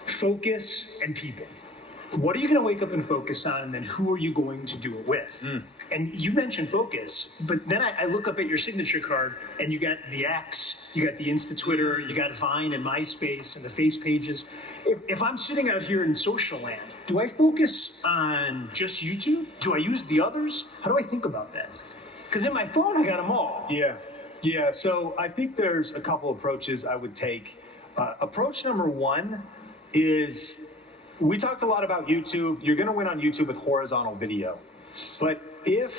focus and people. What are you going to wake up and focus on, and then who are you going to do it with? And you mentioned focus, but then I look up at your signature card, and you got the X, you got the Insta Twitter, you got Vine and MySpace and the face pages. If I'm sitting out here in social land, do I focus on just YouTube? Do I use the others? How do I think about that? Because in my phone, I got them all. Yeah. So I think there's a couple approaches I would take. Approach number one is, we talked a lot about YouTube. You're going to win on YouTube with horizontal video. But if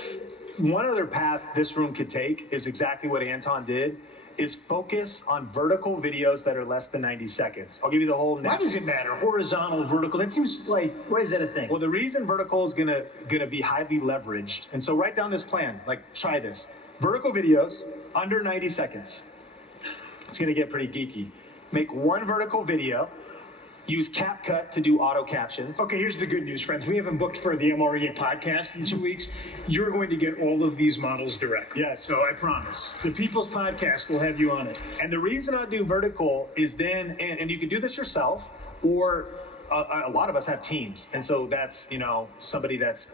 one other path this room could take is exactly what Anton did, is focus on vertical videos that are less than 90 seconds. I'll give you the whole. Why does it matter? Horizontal, vertical? That seems like, why is that a thing? Well, the reason vertical is gonna be highly leveraged, and so write down this plan. Like, try this. Vertical videos under 90 seconds. It's gonna get pretty geeky. Make one vertical video. Use CapCut to do auto captions. Okay, here's the good news, friends. We haven't booked for the MRE podcast in 2 weeks. You're going to get all of these models directly. Yes. So I promise. The People's Podcast will have you on it. And the reason I do vertical is then, and you can do this yourself, or a lot of us have teams. And so that's, somebody that's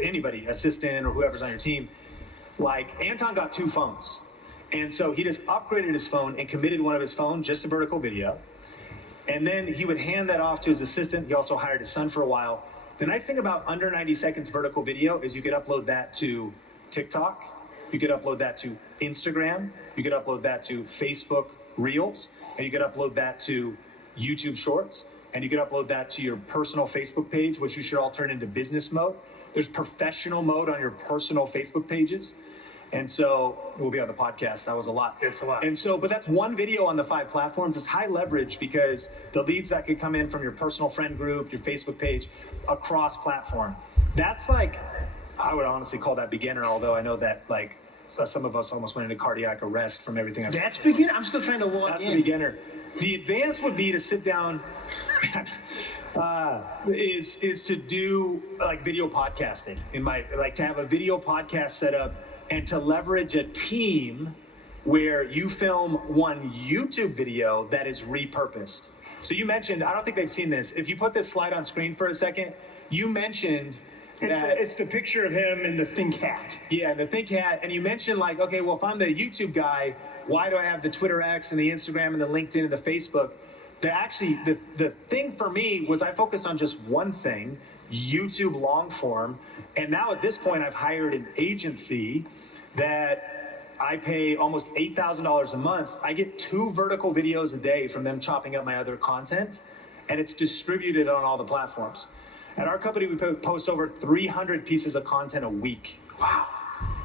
anybody, assistant or whoever's on your team. Like Anton got 2 phones. And so he just upgraded his phone and committed one of his phones just to vertical video. And then he would hand that off to his assistant. He also hired his son for a while. The nice thing about under 90 seconds vertical video is you could upload that to TikTok. You could upload that to Instagram. You could upload that to Facebook Reels. And you could upload that to YouTube Shorts. And you could upload that to your personal Facebook page, which you should all turn into business mode. There's professional mode on your personal Facebook pages. And so we'll be on the podcast. That was a lot. It's a lot. And so, but that's one video on the 5 platforms. It's high leverage because the leads that could come in from your personal friend group, your Facebook page, across platform. That's like, I would honestly call that beginner, although I know that like some of us almost went into cardiac arrest from everything I've That's beginner? I'm still trying to walk That's in. the beginner. The advanced would be to sit down, is to do like video podcasting to have a video podcast set up and to leverage a team where you film one YouTube video that is repurposed. So you mentioned, I don't think they've seen this. If you put this slide on screen for a second, you mentioned that It's the picture of him in the Think hat. yeah, the Think Hat, and you mentioned like, okay, well, if I'm the YouTube guy, why do I have the Twitter X and the Instagram and the LinkedIn and the Facebook? The thing for me was I focused on just one thing, YouTube long form, and now at this point I've hired an agency that I pay almost $8,000 a month. I get 2 vertical videos a day from them chopping up my other content, and it's distributed on all the platforms. At our company, we post over 300 pieces of content a week. Wow.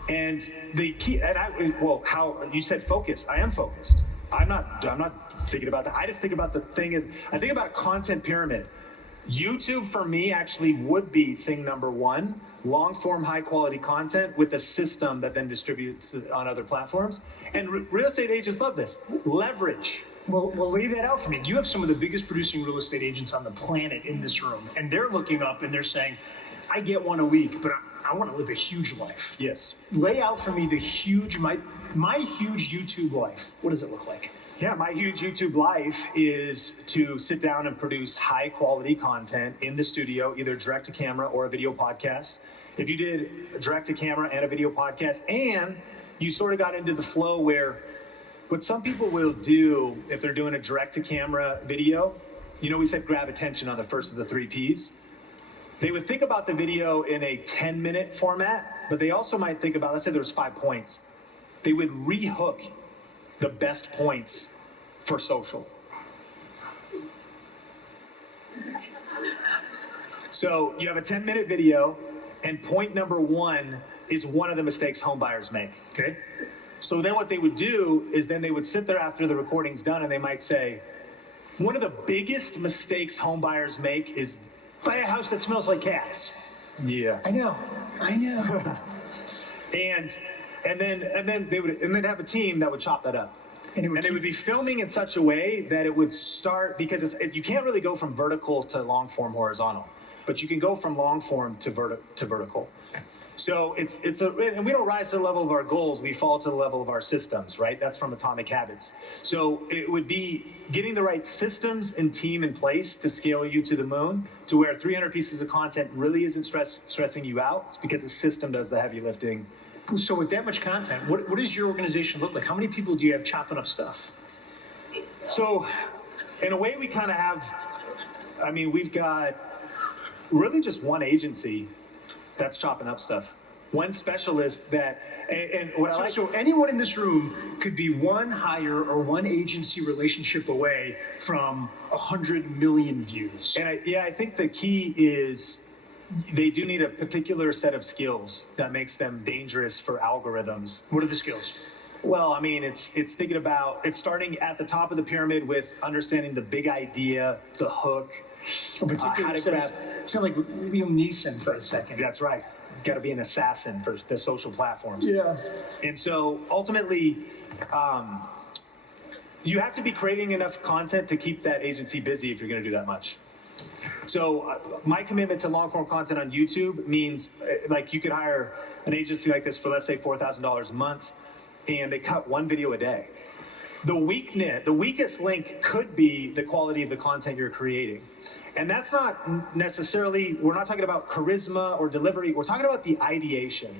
And the key, how you said focus. I am focused. I'm not thinking about that. I just think about the thing. I think about a content pyramid. YouTube for me actually would be thing number 1, long form, high quality content with a system that then distributes on other platforms. And real estate agents love this. Leverage. Well, lay that out for me. You have some of the biggest producing real estate agents on the planet in this room, and they're looking up and they're saying, I get 1 a week, but I want to live a huge life. Yes. Lay out for me the huge, my huge YouTube life. What does it look like? Yeah, my huge YouTube life is to sit down and produce high quality content in the studio, either direct to camera or a video podcast. If you did a direct to camera and a video podcast, and you sort of got into the flow where what some people will do if they're doing a direct to camera video, we said grab attention on the first of the 3 Ps. They would think about the video in a 10-minute format, but they also might think about, let's say there's 5 points. They would rehook the best points for social. So you have a 10-minute video, and point number 1 is one of the mistakes home buyers make. Okay. So then what they would do is then they would sit there after the recording's done and they might say, one of the biggest mistakes home buyers make is Buy a house that smells like cats. yeah. I know. and then they'd have a team that would chop that up. And they would be filming in such a way that it would start, because you can't really go from vertical to long form horizontal, but you can go from long form to vertical. So and we don't rise to the level of our goals, we fall to the level of our systems, right? That's from Atomic Habits. So it would be getting the right systems and team in place to scale you to the moon, to where 300 pieces of content really isn't stressing you out. It's because the system does the heavy lifting. So with that much content, what does your organization look like? How many people do you have chopping up stuff? So in a way we kind of have, we've got really just one agency that's chopping up stuff. One specialist So anyone in this room could be one hire or one agency relationship away from 100 million views. And I think the key is they do need a particular set of skills that makes them dangerous for algorithms. What are the skills? Well, it's thinking about, it's starting at the top of the pyramid with understanding the big idea, the hook, how to grab. Sound like Liam Neeson for a second. That's right. Got to be an assassin for the social platforms. Yeah. And so ultimately, you have to be creating enough content to keep that agency busy if you're going to do that much. So my commitment to long form content on YouTube means like you could hire an agency like this for, let's say, $4,000 a month, and they cut 1 video a day. The weakest link could be the quality of the content you're creating. And that's not necessarily, we're not talking about charisma or delivery, we're talking about the ideation.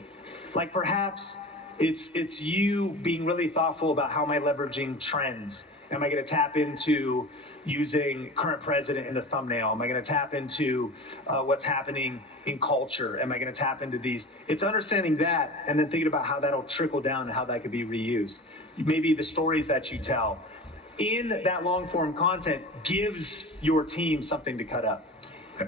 Like perhaps it's you being really thoughtful about how am I leveraging trends? Am I going to tap into using current president in the thumbnail? Am I going to tap into what's happening in culture? Am I going to tap into these? It's understanding that and then thinking about how that'll trickle down and how that could be reused. Maybe the stories that you tell in that long form content gives your team something to cut up.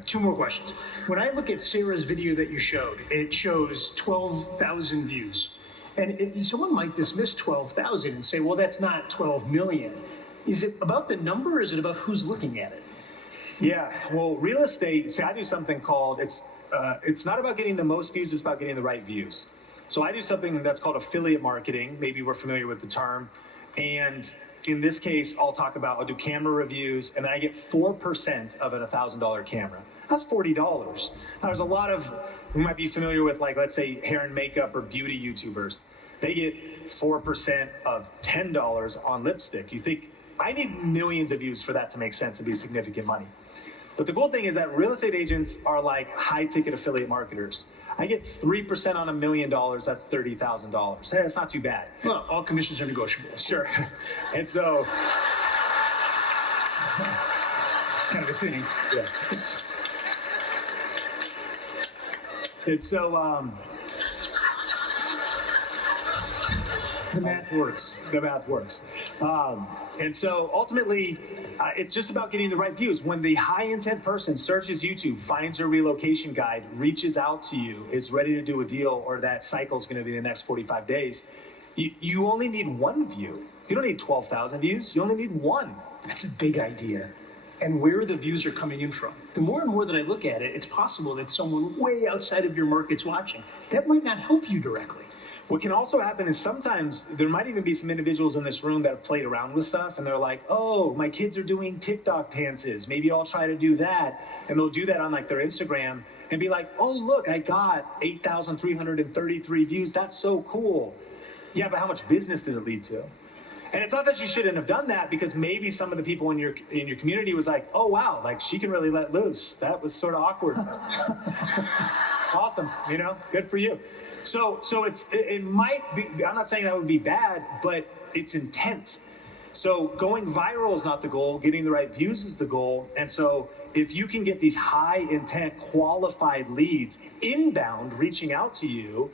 2 more questions. When I look at Sarah's video that you showed, it shows 12,000 views. And someone might dismiss 12,000 and say, well, that's not 12 million. Is it about the number or is it about who's looking at it? Yeah, well, real estate, I do something called, it's not about getting the most views, it's about getting the right views. So I do something that's called affiliate marketing. Maybe we're familiar with the term. And in this case, I'll do camera reviews, and then I get 4% of a $1,000 camera. That's $40. Now, there's a lot of, we might be familiar with, like, let's say hair and makeup or beauty YouTubers. They get 4% of $10 on lipstick. You think, I need millions of views for that to make sense and be significant money. But the cool thing is that real estate agents are like high-ticket affiliate marketers. I get 3% on $1 million, that's $30,000. Hey, that's not too bad. Well, all commissions are negotiable. Sure. And so, It's kind of a thing. yeah. And so, The math works. the math works. And so ultimately, it's just about getting the right views. When the high intent person searches YouTube, finds your relocation guide, reaches out to you, is ready to do a deal, or that cycle is going to be the next 45 days, you only need one view. You don't need 12,000 views. You only need one. That's a big idea. And where the views are coming in from. The more and more that I look at it, it's possible that someone way outside of your market's watching. That might not help you directly. What can also happen is sometimes there might even be some individuals in this room that have played around with stuff and they're like, oh, my kids are doing TikTok dances. Maybe I'll try to do that. And they'll do that on like their Instagram and be like, oh, look, I got 8,333 views. That's so cool. Yeah, but how much business did it lead to? And it's not that you shouldn't have done that, because maybe some of the people in your community was like, oh, wow, like she can really let loose. That was sort of awkward. Awesome, you know, good for you. So it might be, I'm not saying that would be bad, but it's intent. So going viral is not the goal, getting the right views is the goal. And so if you can get these high intent qualified leads inbound reaching out to you,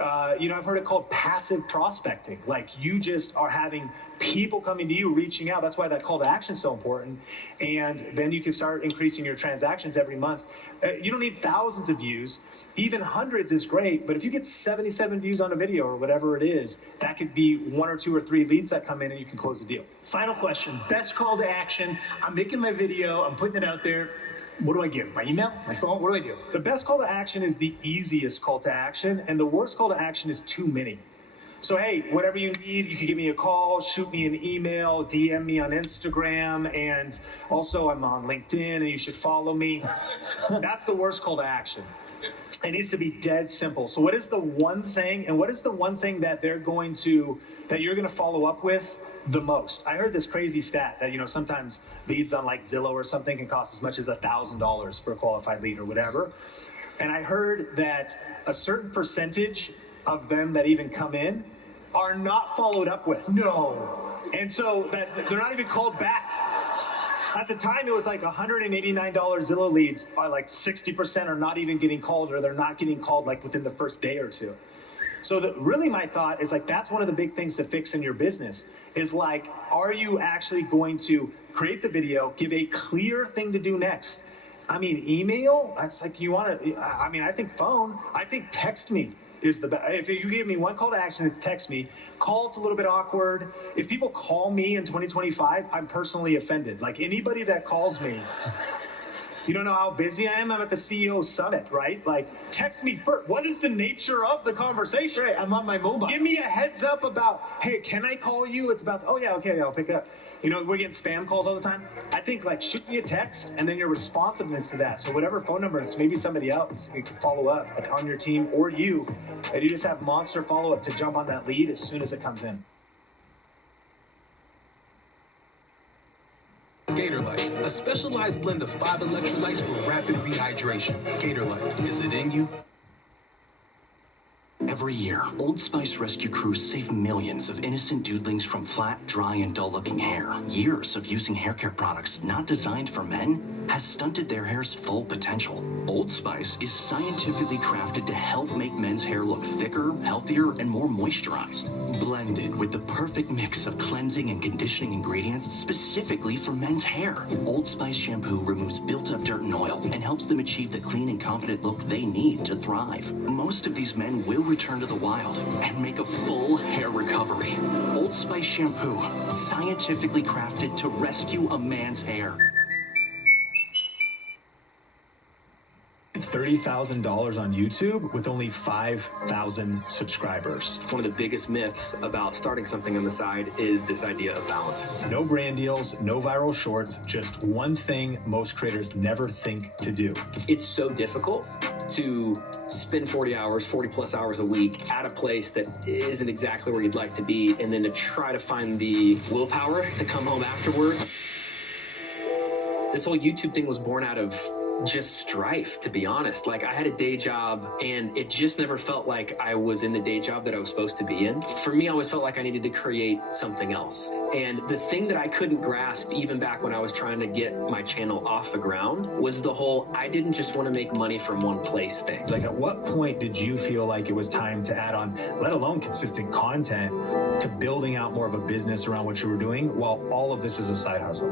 I've heard it called passive prospecting. Like you just are having people coming to you, reaching out. That's why that call to action is so important. And then you can start increasing your transactions every month. You don't need thousands of views. Even hundreds is great. But if you get 77 views on a video or whatever it is, that could be 1 or 2 or 3 leads that come in and you can close the deal. Final question. Best call to action. I'm making my video. I'm putting it out there. What do I give? My email? My phone? What do I do? The best call to action is the easiest call to action, and the worst call to action is too many. So hey, whatever you need, you can give me a call, shoot me an email, DM me on Instagram, and also I'm on LinkedIn and you should follow me. That's the worst call to action. It needs to be dead simple. So what is the one thing, and what is the one thing that you're going to follow up with the most? I heard this crazy stat that, sometimes leads on like Zillow or something can cost as much as $1,000 for a qualified lead or whatever. And I heard that a certain percentage of them that even come in are not followed up with. No. And so that they're not even called back. At the time, it was like $189 Zillow leads are like 60% are not even getting called, or they're not getting called like within the first day or two. So really my thought is like, that's one of the big things to fix in your business is like, are you actually going to create the video, give a clear thing to do next? I mean, email, that's like I think phone, I think text me is the best. If you give me one call to action, it's text me. Call, it's a little bit awkward. If people call me in 2025, I'm personally offended. Like anybody that calls me, you don't know how busy I am. I'm at the CEO Summit, right? Like, text me first. What is the nature of the conversation? Right, I'm on my mobile. Give me a heads up about, hey, can I call you? It's about, oh yeah, okay, I'll pick up. We're getting spam calls all the time. I think like shoot me a text and then your responsiveness to that. So whatever phone number, it's maybe somebody else you can follow up on your team or you, and you just have monster follow up to jump on that lead as soon as it comes in. Gatorlight, a specialized blend of 5 electrolytes for rapid rehydration. Gatorlight, is it in you? Every year, Old Spice rescue crews save millions of innocent dudelings from flat, dry, and dull-looking hair. Years of using hair care products not designed for men has stunted their hair's full potential. Old Spice is scientifically crafted to help make men's hair look thicker, healthier, and more moisturized. Blended with the perfect mix of cleansing and conditioning ingredients specifically for men's hair. Old Spice shampoo removes built-up dirt and oil and helps them achieve the clean and confident look they need to thrive. Most of these men will return to the wild and make a full hair recovery. Old Spice shampoo, scientifically crafted to rescue a man's hair. $30,000 on YouTube with only 5,000 subscribers. One of the biggest myths about starting something on the side is this idea of balance. No brand deals, no viral shorts, just one thing most creators never think to do. It's so difficult to spend 40 plus hours a week at a place that isn't exactly where you'd like to be, and then to try to find the willpower to come home afterwards. This whole YouTube thing was born out of just strife, to be honest. Like, I had a day job and it just never felt like I was in the day job that I was supposed to be in. For me, I always felt like I needed to create something else. And the thing that I couldn't grasp, even back when I was trying to get my channel off the ground, was the whole, I didn't just want to make money from one place thing. Like, at what point did you feel like it was time to add on, let alone consistent content, to building out more of a business around what you were doing while all of this is a side hustle?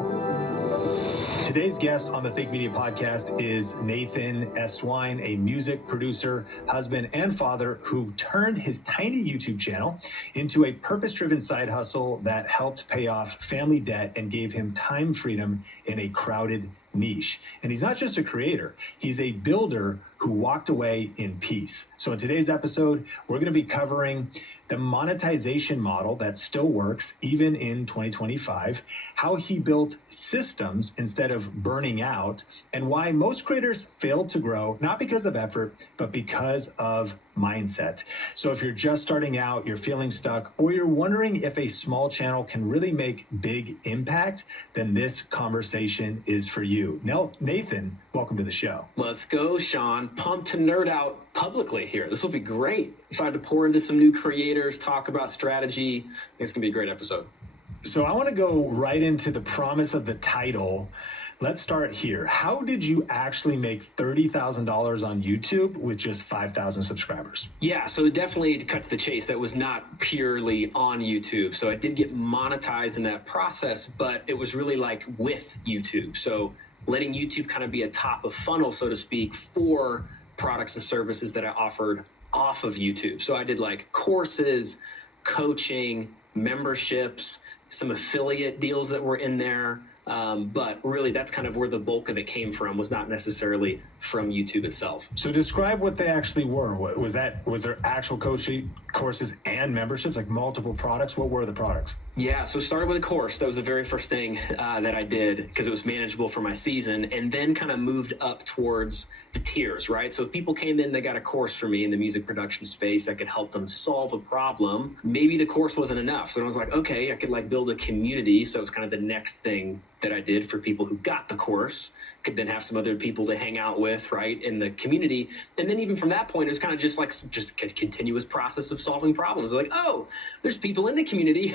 Today's guest on the Think Media podcast is Nathan Eswine, a music producer, husband, and father who turned his tiny YouTube channel into a purpose-driven side hustle that helped pay off family debt and gave him time freedom in a crowded niche. And he's not just a creator, he's a builder who walked away in peace. So in today's episode, we're going to be covering the monetization model that still works even in 2025, how he built systems instead of burning out, and why most creators fail to grow, not because of effort, but because of mindset. So if you're just starting out, you're feeling stuck, or you're wondering if a small channel can really make big impact, then this conversation is for you. Now, Nathan, welcome to the show. Let's go, Sean. Pumped to nerd out publicly here. This will be great. Excited to pour into some new creators, talk about strategy. I think it's going to be a great episode. So I want to go right into the promise of the title. Let's start here. How did you actually make $30,000 on YouTube with just 5,000 subscribers? Yeah, so definitely, to cut to the chase, that was not purely on YouTube. So I did get monetized in that process, but it was really like with YouTube. So letting YouTube kind of be a top of funnel, so to speak, for products and services that I offered off of YouTube. So I did like courses, coaching, memberships, some affiliate deals that were in there. But really, that's kind of where the bulk of it came from, was not necessarily from YouTube itself. So describe what they actually were. Was there actual coaching courses and memberships, like multiple products? What were the products? Yeah, so started with a course. That was the very first thing that I did, because it was manageable for my season, and then kind of moved up towards the tiers, right? So if people came in, they got a course from me in the music production space that could help them solve a problem. Maybe the course wasn't enough. So I was like, okay, I could like build a community. So it was kind of the next thing that I did for people who got the course. Could then have some other people to hang out with, right, in the community. And then even from that point, it was kind of just like a continuous process of solving problems. Like, oh, there's people in the community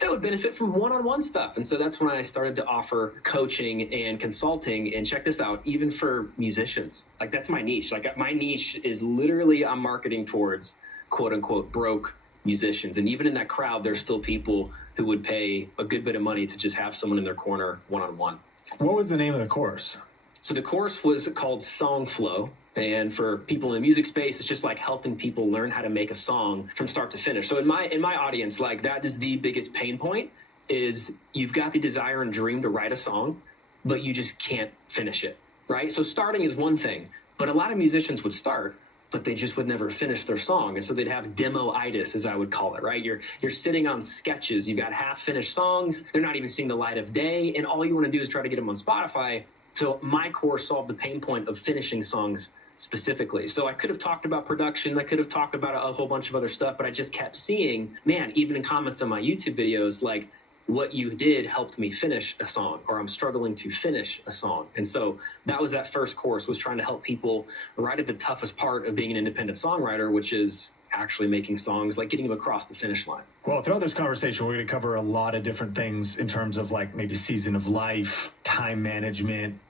that would benefit from one-on-one stuff. And so that's when I started to offer coaching and consulting. And check this out, even for musicians. Like, that's my niche. Like, my niche is literally, I'm marketing towards quote unquote broke musicians. And even in that crowd, there's still people who would pay a good bit of money to just have someone in their corner one-on-one. What was the name of the course? So the course was called Songflow. And for people in the music space, it's just like helping people learn how to make a song from start to finish. So in my audience, like, that is the biggest pain point, is you've got the desire and dream to write a song, but you just can't finish it, right? So starting is one thing, but a lot of musicians would start, but they just would never finish their song. And so they'd have demo-itis, as I would call it, right? You're sitting on sketches, you've got half-finished songs, they're not even seeing the light of day, and all you want to do is try to get them on Spotify. So my course solved the pain point of finishing songs specifically. So I could have talked about production, I could have talked about a whole bunch of other stuff, but I just kept seeing, man, even in comments on my YouTube videos, like, what you did helped me finish a song, or I'm struggling to finish a song. And so that was that first course, was trying to help people right at the toughest part of being an independent songwriter, which is actually making songs, like getting them across the finish line. Well, throughout this conversation, we're going to cover a lot of different things in terms of like maybe season of life, time management,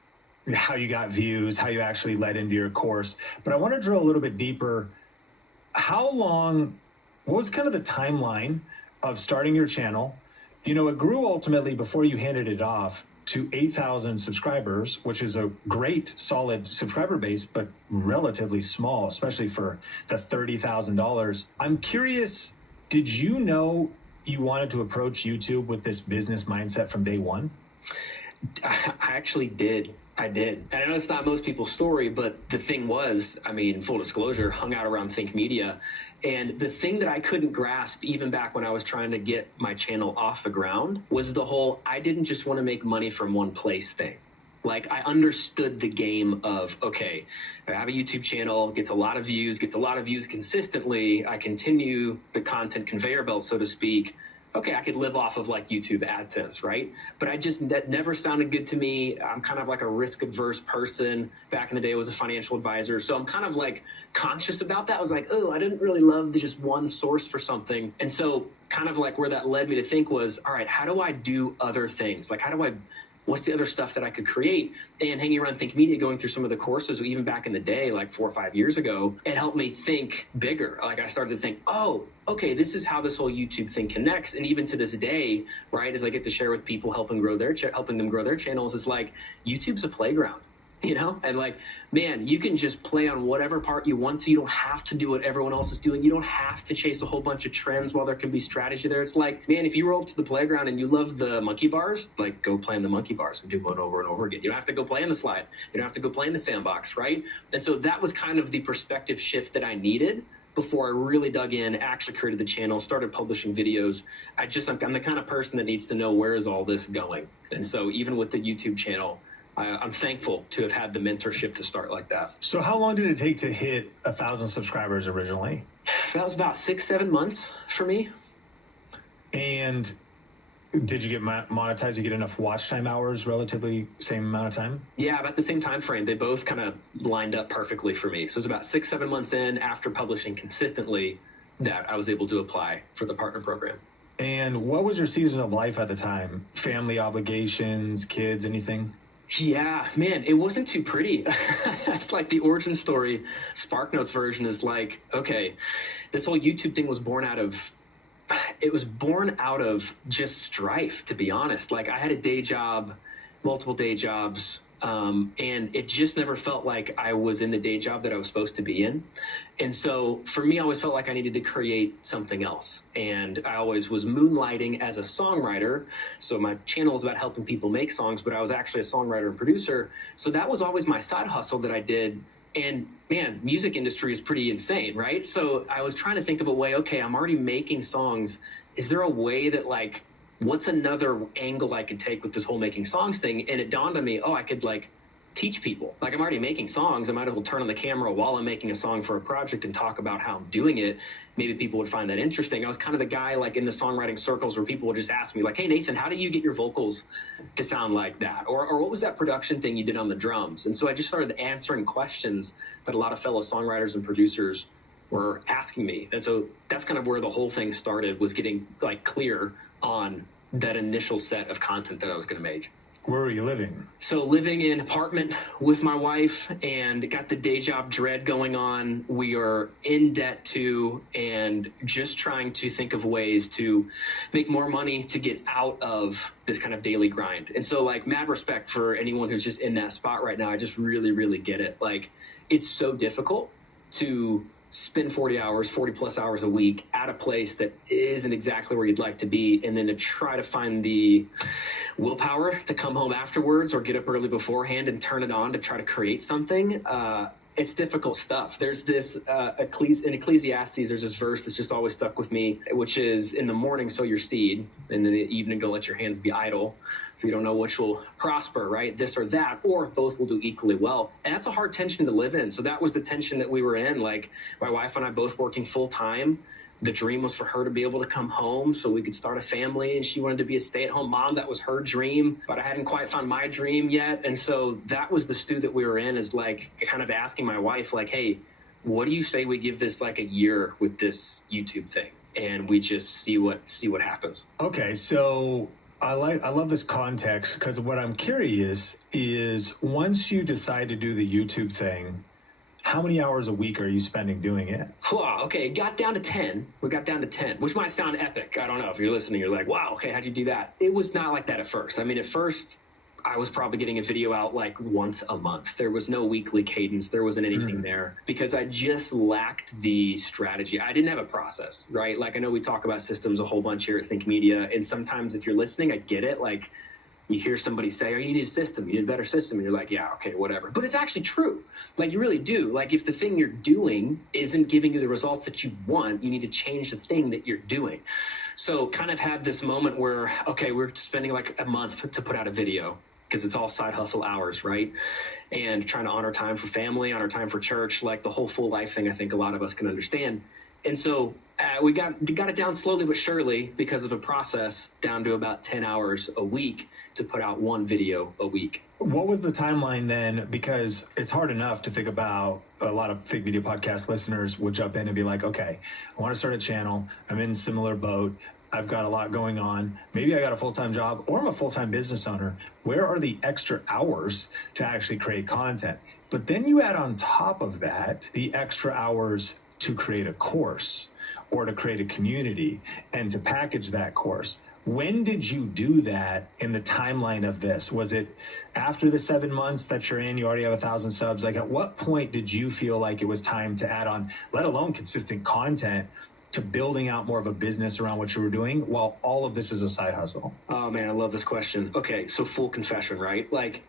how you got views, how you actually led into your course. But I want to drill a little bit deeper. What was kind of the timeline of starting your channel? You know, it grew ultimately, before you handed it off, to 8,000 subscribers, which is a great, solid subscriber base, but relatively small, especially for the $30,000. I'm curious, did you know you wanted to approach YouTube with this business mindset from day one? I actually did. I did. And I know it's not most people's story, but the thing was, I mean, full disclosure, hung out around Think Media. And the thing that I couldn't grasp, even back when I was trying to get my channel off the ground, was the whole, I didn't just want to make money from one place thing. Like, I understood the game of, okay, I have a YouTube channel, gets a lot of views consistently. I continue the content conveyor belt, so to speak. Okay, I could live off of like YouTube AdSense, right? But that never sounded good to me. I'm kind of like a risk adverse person. Back in the day, I was a financial advisor. So I'm kind of like conscious about that. I was like, oh, I didn't really love just one source for something. And so kind of like where that led me to think was, all right, how do I do other things? Like, what's the other stuff that I could create? And hanging around Think Media, going through some of the courses, even back in the day, like 4 or 5 years ago, it helped me think bigger. Like, I started to think, oh, okay, this is how this whole YouTube thing connects. And even to this day, right, as I get to share with people, helping them grow their channels, is like, YouTube's a playground. You know, and like, man, you can just play on whatever part you want to. You don't have to do what everyone else is doing. You don't have to chase a whole bunch of trends while there can be strategy there. It's like, man, if you roll up to the playground and you love the monkey bars, like, go play in the monkey bars and do one over and over again. You don't have to go play in the slide. You don't have to go play in the sandbox, right? And so that was kind of the perspective shift that I needed before I really dug in, actually created the channel, started publishing videos. I'm the kind of person that needs to know, where is all this going? And so even with the YouTube channel, I'm thankful to have had the mentorship to start like that. So how long did it take to hit 1,000 subscribers originally? That was about 6-7 months for me. And did you get monetized? Did you get enough watch time hours, relatively same amount of time? Yeah, about the same time frame. They both kind of lined up perfectly for me. So it was about 6-7 months in, after publishing consistently, that I was able to apply for the partner program. And what was your season of life at the time? Family obligations, kids, anything? Yeah, man, it wasn't too pretty. That's like the origin story. SparkNotes version is like, okay, this whole YouTube thing was born out of just strife, to be honest. Like, I had a day job, multiple day jobs, and it just never felt like I was in the day job that I was supposed to be in. And so for me, I always felt like I needed to create something else. And I always was moonlighting as a songwriter. So my channel was about helping people make songs, but I was actually a songwriter and producer. So that was always my side hustle that I did. And man, music industry is pretty insane, right? So I was trying to think of a way, okay, I'm already making songs. Is there a way that, like, what's another angle I could take with this whole making songs thing? And it dawned on me, oh, I could like teach people. Like, I'm already making songs. I might as well turn on the camera while I'm making a song for a project and talk about how I'm doing it. Maybe people would find that interesting. I was kind of the guy, like, in the songwriting circles where people would just ask me, like, hey, Nathan, how do you get your vocals to sound like that? Or what was that production thing you did on the drums? And so I just started answering questions that a lot of fellow songwriters and producers were asking me. And so that's kind of where the whole thing started, was getting like clear on that initial set of content that I was going to make. Where were you living? So living in an apartment with my wife, and got the day job dread going on. We are in debt too, and just trying to think of ways to make more money to get out of this kind of daily grind. And so, like, mad respect for anyone who's just in that spot right now. I just really, really get it. Like, it's so difficult to spend 40 plus hours a week at a place that isn't exactly where you'd like to be, and then to try to find the willpower to come home afterwards or get up early beforehand and turn it on to try to create something. It's difficult stuff. There's this, in Ecclesiastes, there's this verse that's just always stuck with me, which is, in the morning sow your seed, and in the evening don't let your hands be idle, so you don't know which will prosper, right? This or that, or both will do equally well. And that's a hard tension to live in. So that was the tension that we were in. Like, my wife and I both working full time. The dream was for her to be able to come home so we could start a family, and she wanted to be a stay-at-home mom. That was her dream, but I hadn't quite found my dream yet. And so that was the stew that we were in, is like kind of asking my wife, like, hey, what do you say we give this like a year with this YouTube thing, and we just see what happens? Okay, so I love this context, because what I'm curious is, once you decide to do the YouTube thing, how many hours a week are you spending doing it? Okay, it got down to 10. We got down to 10, which might sound epic. I don't know if you're listening, you're like, wow, okay, how'd you do that? It was not like that at first. I mean, at first, I was probably getting a video out like once a month. There was no weekly cadence. There wasn't anything there, because I just lacked the strategy. I didn't have a process, right? Like, I know we talk about systems a whole bunch here at Think Media, and sometimes if you're listening, I get it. Like, You hear somebody say, oh, you need a system, you need a better system. And you're like, yeah, okay, whatever. But it's actually true. Like, you really do. Like, if the thing you're doing isn't giving you the results that you want, you need to change the thing that you're doing. So kind of had this moment where, okay, we're spending like a month to put out a video because it's all side hustle hours, right? And trying to honor time for family, honor time for church, like the whole full life thing, I think a lot of us can understand. And so we got it down slowly but surely because of a process down to about 10 hours a week to put out one video a week. What was the timeline then? Because it's hard enough to think about. A lot of Think Media podcast listeners would jump in and be like, okay, I want to start a channel. I'm in a similar boat. I've got a lot going on. Maybe I got a full-time job or I'm a full-time business owner. Where are the extra hours to actually create content? But then you add on top of that the extra hours to create a course or to create a community and to package that course. When did you do that in the timeline of this? Was it after the 7 months that you're in, you already have 1,000 subs? Like, at what point did you feel like it was time to add on, let alone consistent content, to building out more of a business around what you were doing while all of this is a side hustle? Oh man, I love this question. Okay, so full confession, right? Like,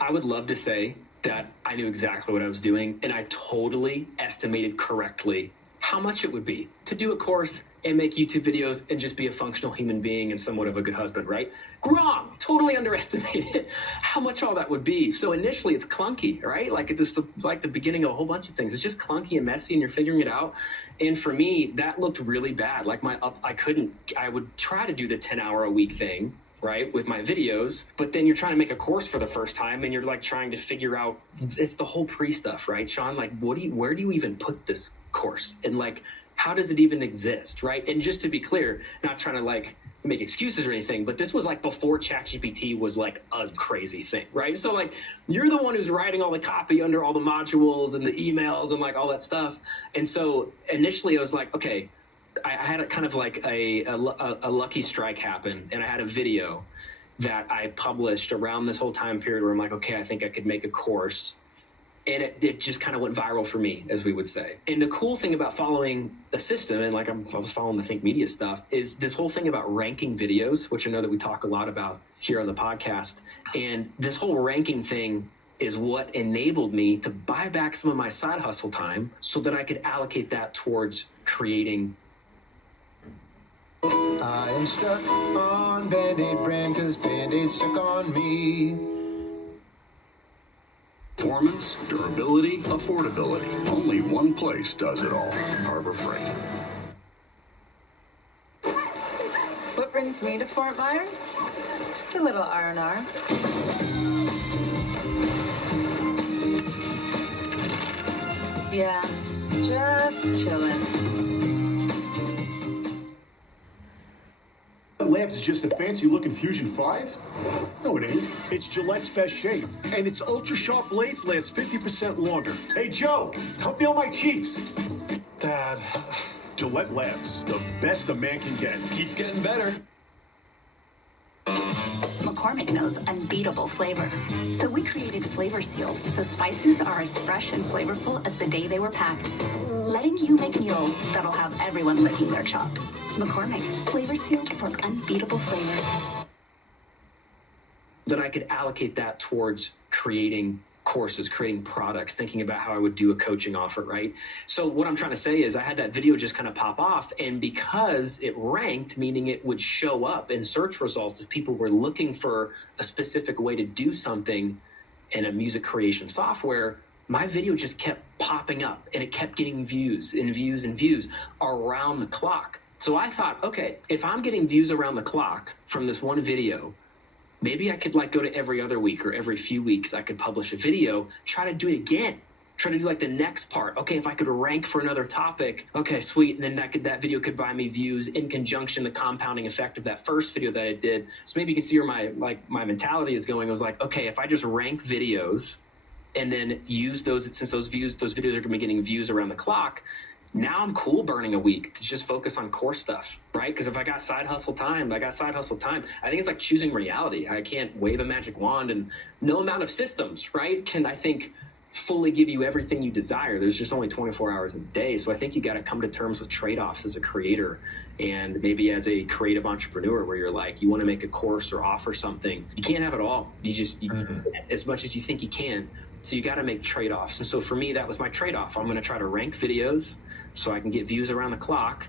I would love to say that I knew exactly what I was doing and I totally estimated correctly how much it would be to do a course and make YouTube videos and just be a functional human being and somewhat of a good husband, right? Wrong, totally underestimated how much all that would be. So initially it's clunky, right? Like the beginning of a whole bunch of things. It's just clunky and messy and you're figuring it out. And for me, that looked really bad. Like I would try to do the 10-hour-a-week thing, right, with my videos, but then you're trying to make a course for the first time and you're like trying to figure out, it's the whole stuff, right, Sean? Like, where do you even put this course? And like, how does it even exist, right? And just to be clear, not trying to like make excuses or anything, but this was like before ChatGPT was like a crazy thing, right? So like, you're the one who's writing all the copy under all the modules and the emails and like all that stuff. And so initially I was like, okay, I had a kind of like a lucky strike happen, and I had a video that I published around this whole time period where I'm like, okay, I think I could make a course. And it just kind of went viral for me, as we would say. And the cool thing about following the system, and like I was following the Think Media stuff, is this whole thing about ranking videos, which I know that we talk a lot about here on the podcast. And this whole ranking thing is what enabled me to buy back some of my side hustle time so that I could allocate that towards creating. I am stuck on Band-Aid brand because Band-Aid stuck on me. Performance, durability, affordability. Only one place does it all. Harbor Freight. What brings me to Fort Myers? Just a little R&R. Yeah, just chilling. Labs is just a fancy-looking Fusion 5? No, it ain't. It's Gillette's best shave, and its ultra-sharp blades last 50% longer. Hey, Joe, help me on my cheeks. Dad. Gillette Labs, the best a man can get. Keeps getting better. McCormick knows unbeatable flavor. So we created Flavor Sealed, so spices are as fresh and flavorful as the day they were packed. Letting you make meals that'll have everyone licking their chops. McCormick, Flavor Sealed for unbeatable flavor. That I could allocate that towards creating courses, creating products, thinking about how I would do a coaching offer, right? So what I'm trying to say is I had that video just kind of pop off, and because it ranked, meaning it would show up in search results if people were looking for a specific way to do something in a music creation software, my video just kept popping up and it kept getting views and views and views around the clock. So I thought, okay, if I'm getting views around the clock from this one video, maybe I could like go to every other week or every few weeks, I could publish a video, try to do it again, try to do like the next part. Okay, if I could rank for another topic, okay, sweet. And then that video could buy me views in conjunction, the compounding effect of that first video that I did. So maybe you can see where my mentality is going. I was like, okay, if I just rank videos and then use those, since those videos are gonna be getting views around the clock, now I'm cool burning a week to just focus on core stuff, right? Because if I got side hustle time, I think it's like choosing reality. I can't wave a magic wand, and no amount of systems, right, can, I think, fully give you everything you desire. There's just only 24 hours a day. So I think you got to come to terms with trade-offs as a creator and maybe as a creative entrepreneur, where you're like, you want to make a course or offer something. You can't have it all. As much as you think you can. So you got to make trade-offs. And so for me, that was my trade-off. I'm going to try to rank videos so I can get views around the clock,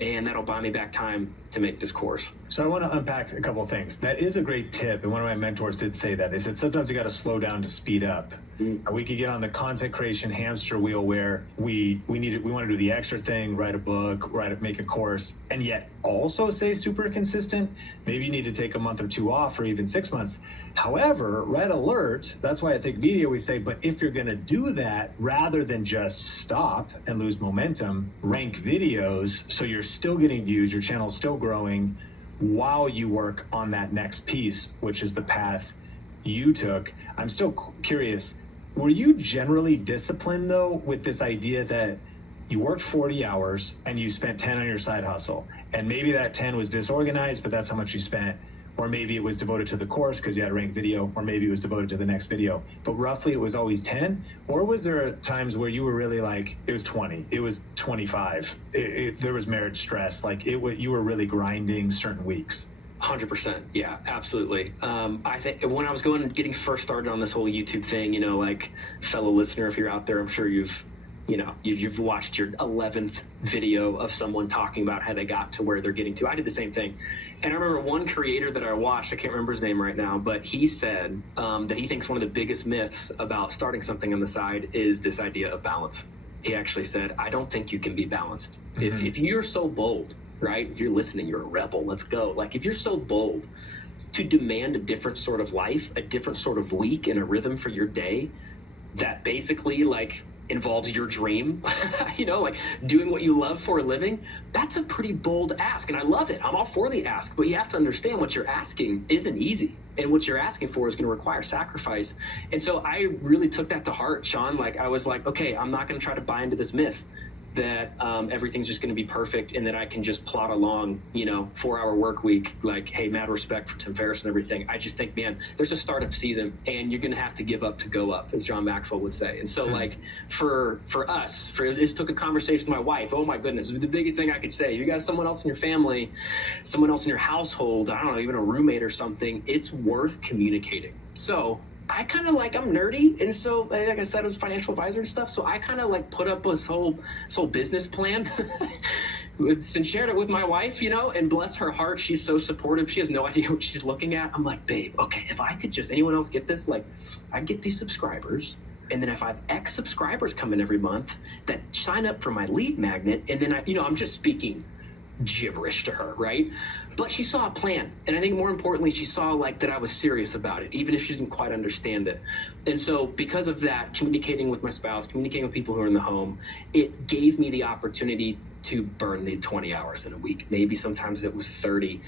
and that'll buy me back time to make this course. So I want to unpack a couple of things. That is a great tip, and one of my mentors did say that. They said sometimes you got to slow down to speed up. We could get on the content creation hamster wheel where we want to do the extra thing, write a book, make a course, and yet also stay super consistent. Maybe you need to take a month or two off, or even 6 months. However, red alert, that's why I think media, we say, but if you're going to do that, rather than just stop and lose momentum, rank videos so you're still getting views, your channel's still growing while you work on that next piece, which is the path you took. I'm still curious, were you generally disciplined though with this idea that you worked 40 hours and you spent 10 on your side hustle, and maybe that 10 was disorganized, but that's how much you spent, or maybe it was devoted to the course because you had a ranked video, or maybe it was devoted to the next video, but roughly it was always 10? Or was there times where you were really like, it was 20, it was 25, there was marriage stress, like you were really grinding certain weeks? 100%. Yeah, absolutely. I think when I was getting first started on this whole YouTube thing, like, fellow listener, if you're out there, I'm sure you've watched your 11th video of someone talking about how they got to where they're getting to. I did the same thing. And I remember one creator that I watched, I can't remember his name right now, but he said that he thinks one of the biggest myths about starting something on the side is this idea of balance. He actually said, I don't think you can be balanced. Mm-hmm. If you're so bold, right? If you're listening, you're a rebel, let's go. Like, if you're so bold to demand a different sort of life, a different sort of week, and a rhythm for your day that basically, like, involves your dream, like doing what you love for a living, that's a pretty bold ask. And I love it. I'm all for the ask, but you have to understand what you're asking isn't easy. And what you're asking for is going to require sacrifice. And so I really took that to heart, Sean. Like, I was like, okay, I'm not going to try to buy into this myth that everything's just going to be perfect and that I can just plot along, 4-hour work week. Like, hey, mad respect for Tim Ferriss and everything. I just think, man, there's a startup season and you're going to have to give up to go up, as John Maxwell would say. And so like for us, this took a conversation with my wife. Oh my goodness, it was the biggest thing I could say. You got someone else in your family, someone else in your household, I don't know, even a roommate or something, it's worth communicating. So I kind of I'm nerdy, and so like I said, I was a financial advisor and stuff, so I kind of put up this whole business plan and shared it with my wife, and bless her heart, she's so supportive. She has no idea what she's looking at. I'm like, babe, okay, if I could just, anyone else get this? Like, I get these subscribers, and then if I have X subscribers come in every month that sign up for my lead magnet, and then I'm just speaking gibberish to her, right? But she saw a plan, and I think more importantly, she saw that I was serious about it, even if she didn't quite understand it. And so because of that, communicating with my spouse, communicating with people who are in the home, it gave me the opportunity to burn the 20 hours in a week. Maybe sometimes it was 30.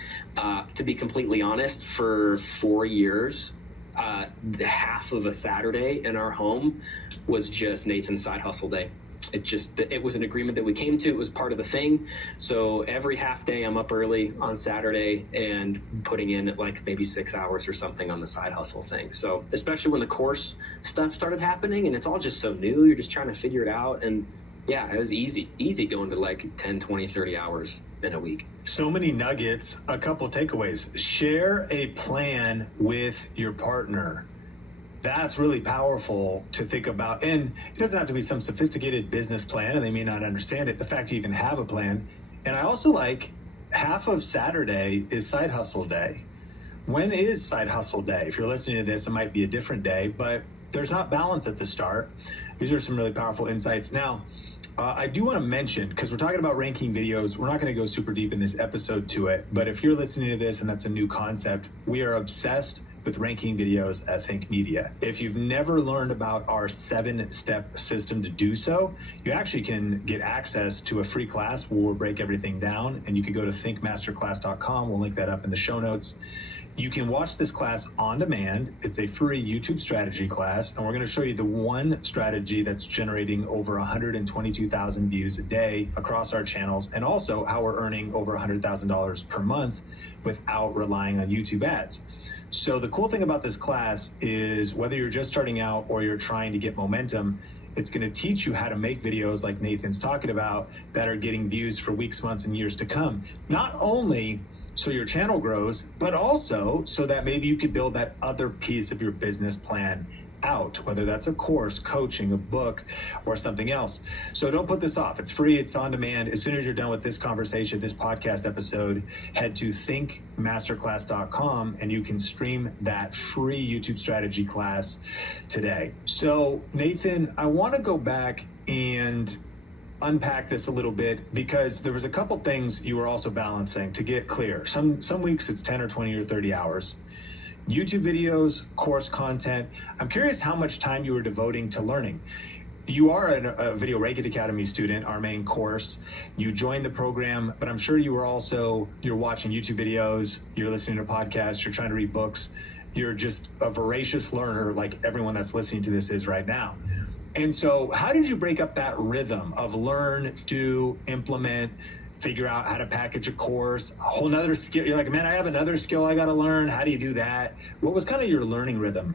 To be completely honest, for 4 years, half of a Saturday in our home was just Nathan's side hustle day. It was an agreement that we came to. It was part of the thing. So every half day I'm up early on Saturday and putting in maybe 6 hours or something on the side hustle thing. So especially when the course stuff started happening and it's all just so new, you're just trying to figure it out. And yeah, it was easy going to 10, 20, 30 hours in a week. So many nuggets. A couple takeaways. Share a plan with your partner. That's really powerful to think about. And it doesn't have to be some sophisticated business plan, and they may not understand it. The fact you even have a plan. And I also half of Saturday is side hustle day. When is side hustle day? If you're listening to this, it might be a different day, but there's not balance at the start. These are some really powerful insights. Now, I do want to mention, because we're talking about ranking videos, we're not going to go super deep in this episode to it, but if you're listening to this and that's a new concept, we are obsessed with ranking videos at Think Media. If you've never learned about our 7-step system to do so, you actually can get access to a free class where we'll break everything down, and you can go to thinkmasterclass.com. We'll link that up in the show notes. You can watch this class on demand. It's a free YouTube strategy class, and we're going to show you the one strategy that's generating over 122,000 views a day across our channels, and also how we're earning over $100,000 per month without relying on YouTube ads. So the cool thing about this class is whether you're just starting out or you're trying to get momentum, it's going to teach you how to make videos like Nathan's talking about that are getting views for weeks, months, and years to come. Not only so your channel grows, but also so that maybe you could build that other piece of your business plan out, whether that's a course, coaching, a book, or something else. So don't put this off. It's free. It's on demand. As soon as you're done with this conversation, this podcast episode, head to thinkmasterclass.com and you can stream that free YouTube strategy class today. So Nathan, I want to go back and unpack this a little bit, because there was a couple things you were also balancing to get clear. Some weeks it's 10 or 20 or 30 hours. YouTube videos, course content. I'm curious how much time you were devoting to learning. You are a Video Reiki Academy student, our main course. You joined the program, but I'm sure you're watching YouTube videos, you're listening to podcasts, you're trying to read books. You're just a voracious learner like everyone that's listening to this is right now. And so how did you break up that rhythm of learn, do, implement, figure out how to package a course, a whole nother skill? You're like, man, I have another skill I got to learn. How do you do that? What was kind of your learning rhythm?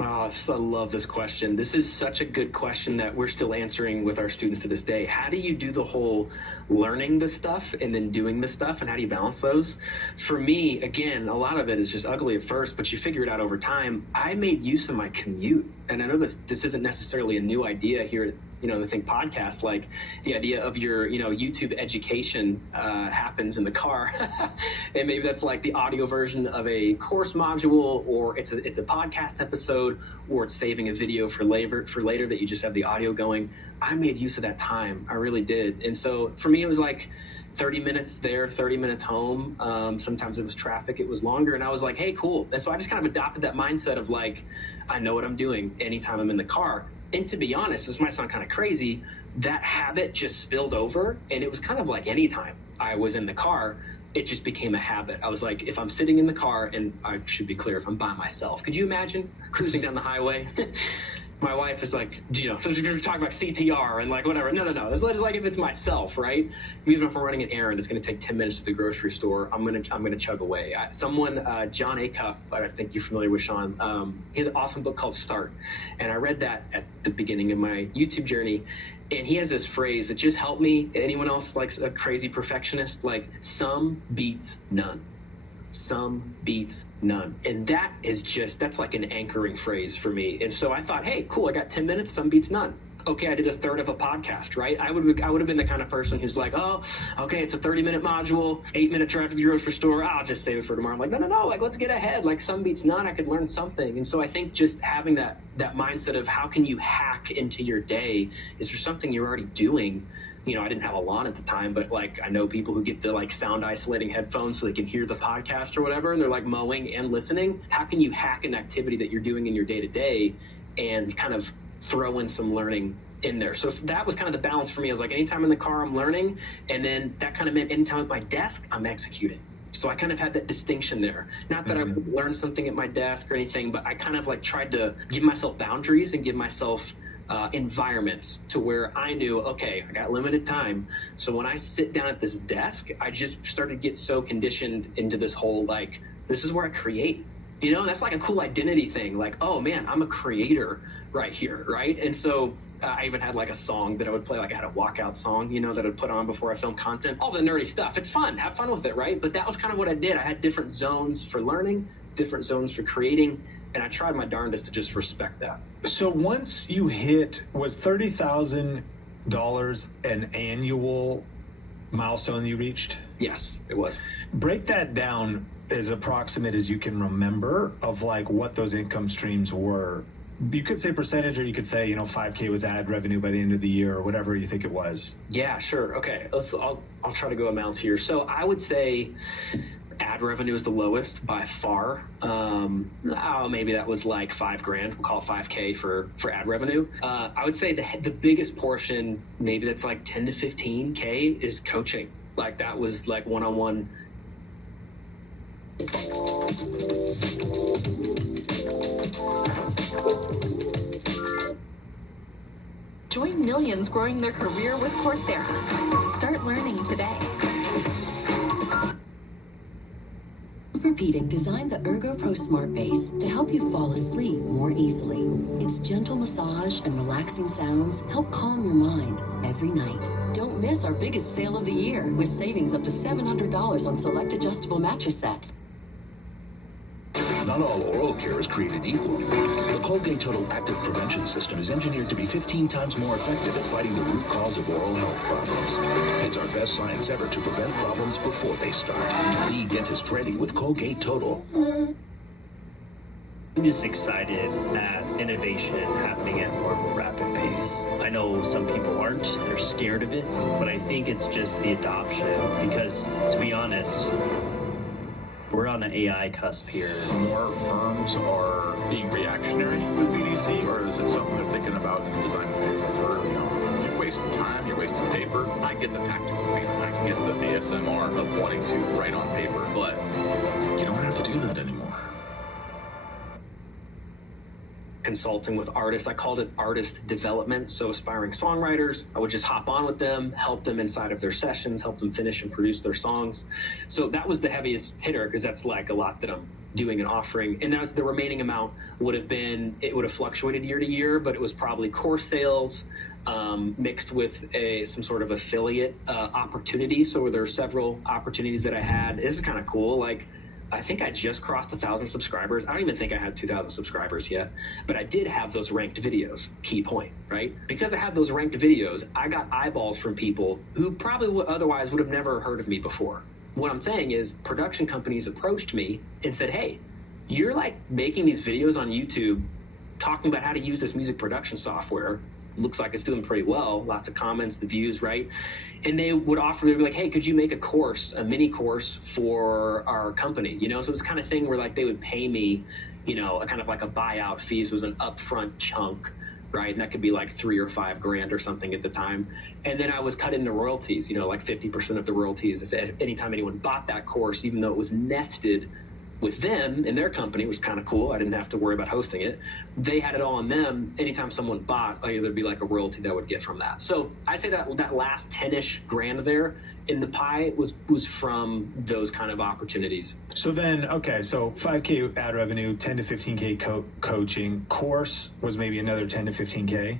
Oh, I love this question. This is such a good question that we're still answering with our students to this day. How do you do the whole learning the stuff and then doing the stuff, and how do you balance those? For me, again, a lot of it is just ugly at first, but you figure it out over time. I made use of my commute. And I know this isn't necessarily a new idea here at the Think podcast, like the idea of your, YouTube education happens in the car. And maybe that's like the audio version of a course module, or it's a podcast episode, or it's saving a video for later that you just have the audio going. I made use of that time. I really did. And so for me, it was like 30 minutes there, 30 minutes home. Sometimes it was traffic, it was longer. And I was like, hey, cool. And so I just kind of adopted that mindset of like, I know what I'm doing anytime I'm in the car. And to be honest, this might sound kind of crazy, that habit just spilled over, and it was kind of like anytime I was in the car, it just became a habit. I was like, if I'm sitting in the car, and I should be clear, if I'm by myself, could you imagine cruising down the highway? My wife is like, we're talking about CTR and like whatever. No. It's like if it's myself, right? Even if I'm running an errand, it's going to take 10 minutes to the grocery store. I'm gonna chug away. Someone, John Acuff, I think you're familiar with Sean. He has an awesome book called Start, and I read that at the beginning of my YouTube journey. And he has this phrase that just helped me. Anyone else likes a crazy perfectionist? Like, some beats none. Some beats none. And that's like an anchoring phrase for me. And so I thought, hey, cool, I got 10 minutes, some beats none. Okay, I did a third of a podcast, right? I would have been the kind of person who's like, oh, okay, it's a 30-minute module, 8-minute drive to the grocery store. I'll just save it for tomorrow. I'm like, no, like, let's get ahead. Like, some beats none, I could learn something. And so I think just having that mindset of how can you hack into your day? Is there something you're already doing? I didn't have a lawn at the time, but like I know people who get the like sound isolating headphones so they can hear the podcast or whatever, and they're like mowing and listening. How can you hack an activity that you're doing in your day to day and kind of throw in some learning in there? So that was kind of the balance for me. I was like, anytime in the car, I'm learning, and then that kind of meant anytime at my desk, I'm executing. So I kind of had that distinction there. Not that I would learn something at my desk or anything, but I kind of like tried to give myself boundaries and give myself environments to where I knew, okay, I got limited time. So when I sit down at this desk, I just started to get so conditioned into this whole, like, this is where I create. That's like a cool identity thing. Like, oh man, I'm a creator right here, right? And so I even had like a song that I would play, like I had a walkout song, that I'd put on before I filmed content. All the nerdy stuff. It's fun. Have fun with it, right? But that was kind of what I did. I had different zones for learning, different zones for creating, and I tried my darndest to just respect that. So once you hit, was $30,000 an annual milestone you reached? Yes, it was. Break that down as approximate as you can remember of like what those income streams were. You could say percentage, or you could say, $5K was ad revenue by the end of the year, or whatever you think it was. Yeah, sure. Okay, I'll try to go amounts here. So I would say ad revenue is the lowest by far. Maybe that was like $5,000. We'll call it 5K for ad revenue. I would say the biggest portion, maybe that's like 10 to 15K, is coaching. Like that was like one-on-one Join millions growing their career with Coursera. Start learning today. Tempur-Pedic designed the Ergo Pro Smart Base to help you fall asleep more easily. Its gentle massage and relaxing sounds help calm your mind every night. Don't miss our biggest sale of the year with savings up to $700 on select adjustable mattress sets. Not all oral care is created equal. The Colgate Total Active Prevention System is engineered to be 15 times more effective at fighting the root cause of oral health problems. It's our best science ever to prevent problems before they start. Be dentist ready with Colgate Total. I'm just excited at innovation happening at more of a rapid pace. I know some people aren't, they're scared of it, but I think it's just the adoption because, to be honest, we're on an AI cusp here. More firms are being reactionary with BDC, or is it something they're thinking about in the design phase like early on? You're wasting time, you're wasting paper. I get the tactical paper, I can get the ASMR of wanting to write on paper, but you don't have to do that anymore. Consulting with artists. I called it artist development. So aspiring songwriters, I would just hop on with them, help them inside of their sessions, help them finish and produce their songs. So that was the heaviest hitter because that's like a lot that I'm doing and offering. And that's the remaining amount would have been, it would have fluctuated year to year, but it was probably course sales mixed with some sort of affiliate opportunity. So there were several opportunities that I had. This is kind of cool. Like, I think I just crossed 1,000 subscribers. I don't even think I had 2,000 subscribers yet, but I did have those ranked videos. Key point, right? Because I had those ranked videos, I got eyeballs from people who probably otherwise would have never heard of me before. What I'm saying is production companies approached me and said, hey, you're like making these videos on YouTube talking about how to use this music production software. Looks like it's doing pretty well. Lots of comments, the views, right? And they would offer, they'd be like, hey, could you make a course, a mini course for our company? You know, so it's kind of thing where like they would pay me, you know, a kind of like a buyout fees was an upfront chunk, right? And that could be like $3 or $5 grand or something at the time. And then I was cut into royalties, you know, like 50% of the royalties. If anytime anyone bought that course, even though it was nested with them and their company, was kind of cool. I didn't have to worry about hosting it. They had it all on them. Anytime someone bought, there'd be like a royalty that I would get from that. So I say that last 10-ish grand there in the pie was from those kind of opportunities. So then, okay, so 5K ad revenue, 10 to 15K coaching. Course was maybe another 10 to 15K.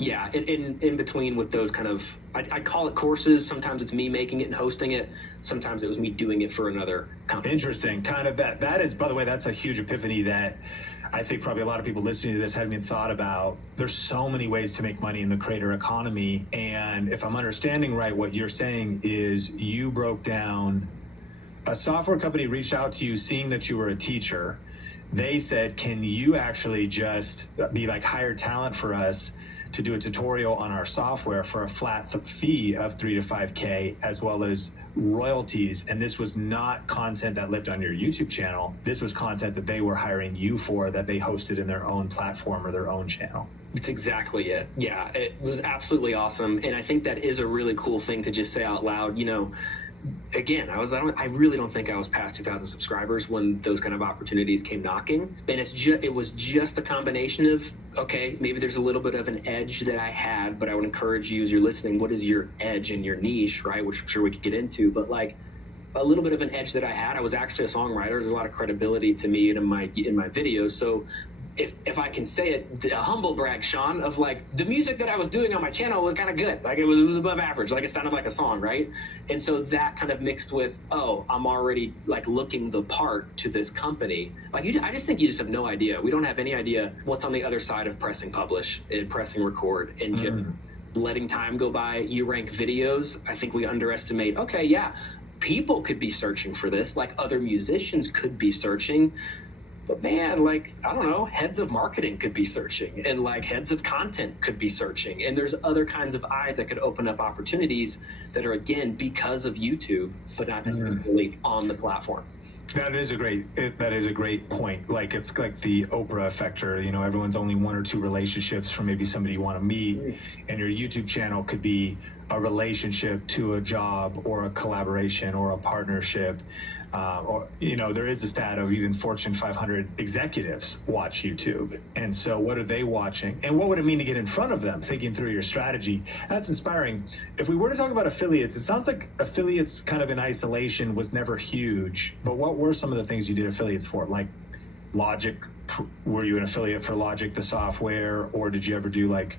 Yeah, in between with those kind of, I call it courses. Sometimes it's me making it and hosting it. Sometimes it was me doing it for another company. Interesting. Kind of that is, by the way, that's a huge epiphany that I think probably a lot of people listening to this haven't even thought about. There's so many ways to make money in the creator economy. And if I'm understanding right, what you're saying is you broke down, a software company reached out to you seeing that you were a teacher. They said, can you actually just be like hired talent for us to do a tutorial on our software for a flat fee of 3 to 5K, as well as royalties. And this was not content that lived on your YouTube channel. This was content that they were hiring you for, that they hosted in their own platform or their own channel. That's exactly it. Yeah, it was absolutely awesome. And I think that is a really cool thing to just say out loud. You know, again, I really don't think I was past 2,000 subscribers when those kind of opportunities came knocking. And it was just the combination of, okay, maybe there's a little bit of an edge that I had, but I would encourage you as you're listening, what is your edge in your niche, right? Which I'm sure we could get into, but like a little bit of an edge that I had. I was actually a songwriter. There's a lot of credibility to me in my videos. So if I can say it, a humble brag, Sean, of like the music that I was doing on my channel was kind of good. Like it was above average. Like it sounded like a song, right? And so that kind of mixed with, oh, I'm already like looking the part to this company. Like I just think you just have no idea. We don't have any idea what's on the other side of pressing publish and pressing record and just letting time go by. You rank videos. I think we underestimate, okay, yeah, people could be searching for this. Like other musicians could be searching. But man, like, I don't know, heads of marketing could be searching and like heads of content could be searching. And there's other kinds of eyes that could open up opportunities that are, again, because of YouTube, but not necessarily on the platform. That is a great point. Like it's like the Oprah effector, you know, everyone's only one or two relationships from maybe somebody you want to meet, and your YouTube channel could be a relationship to a job or a collaboration or a partnership. Or, you know, there is a stat of even Fortune 500 executives watch YouTube. And so what are they watching? And what would it mean to get in front of them, thinking through your strategy? That's inspiring. If we were to talk about affiliates, it sounds like affiliates kind of in isolation was never huge. But what were some of the things you did affiliates for? Like Logic, were you an affiliate for Logic, the software? Or did you ever do like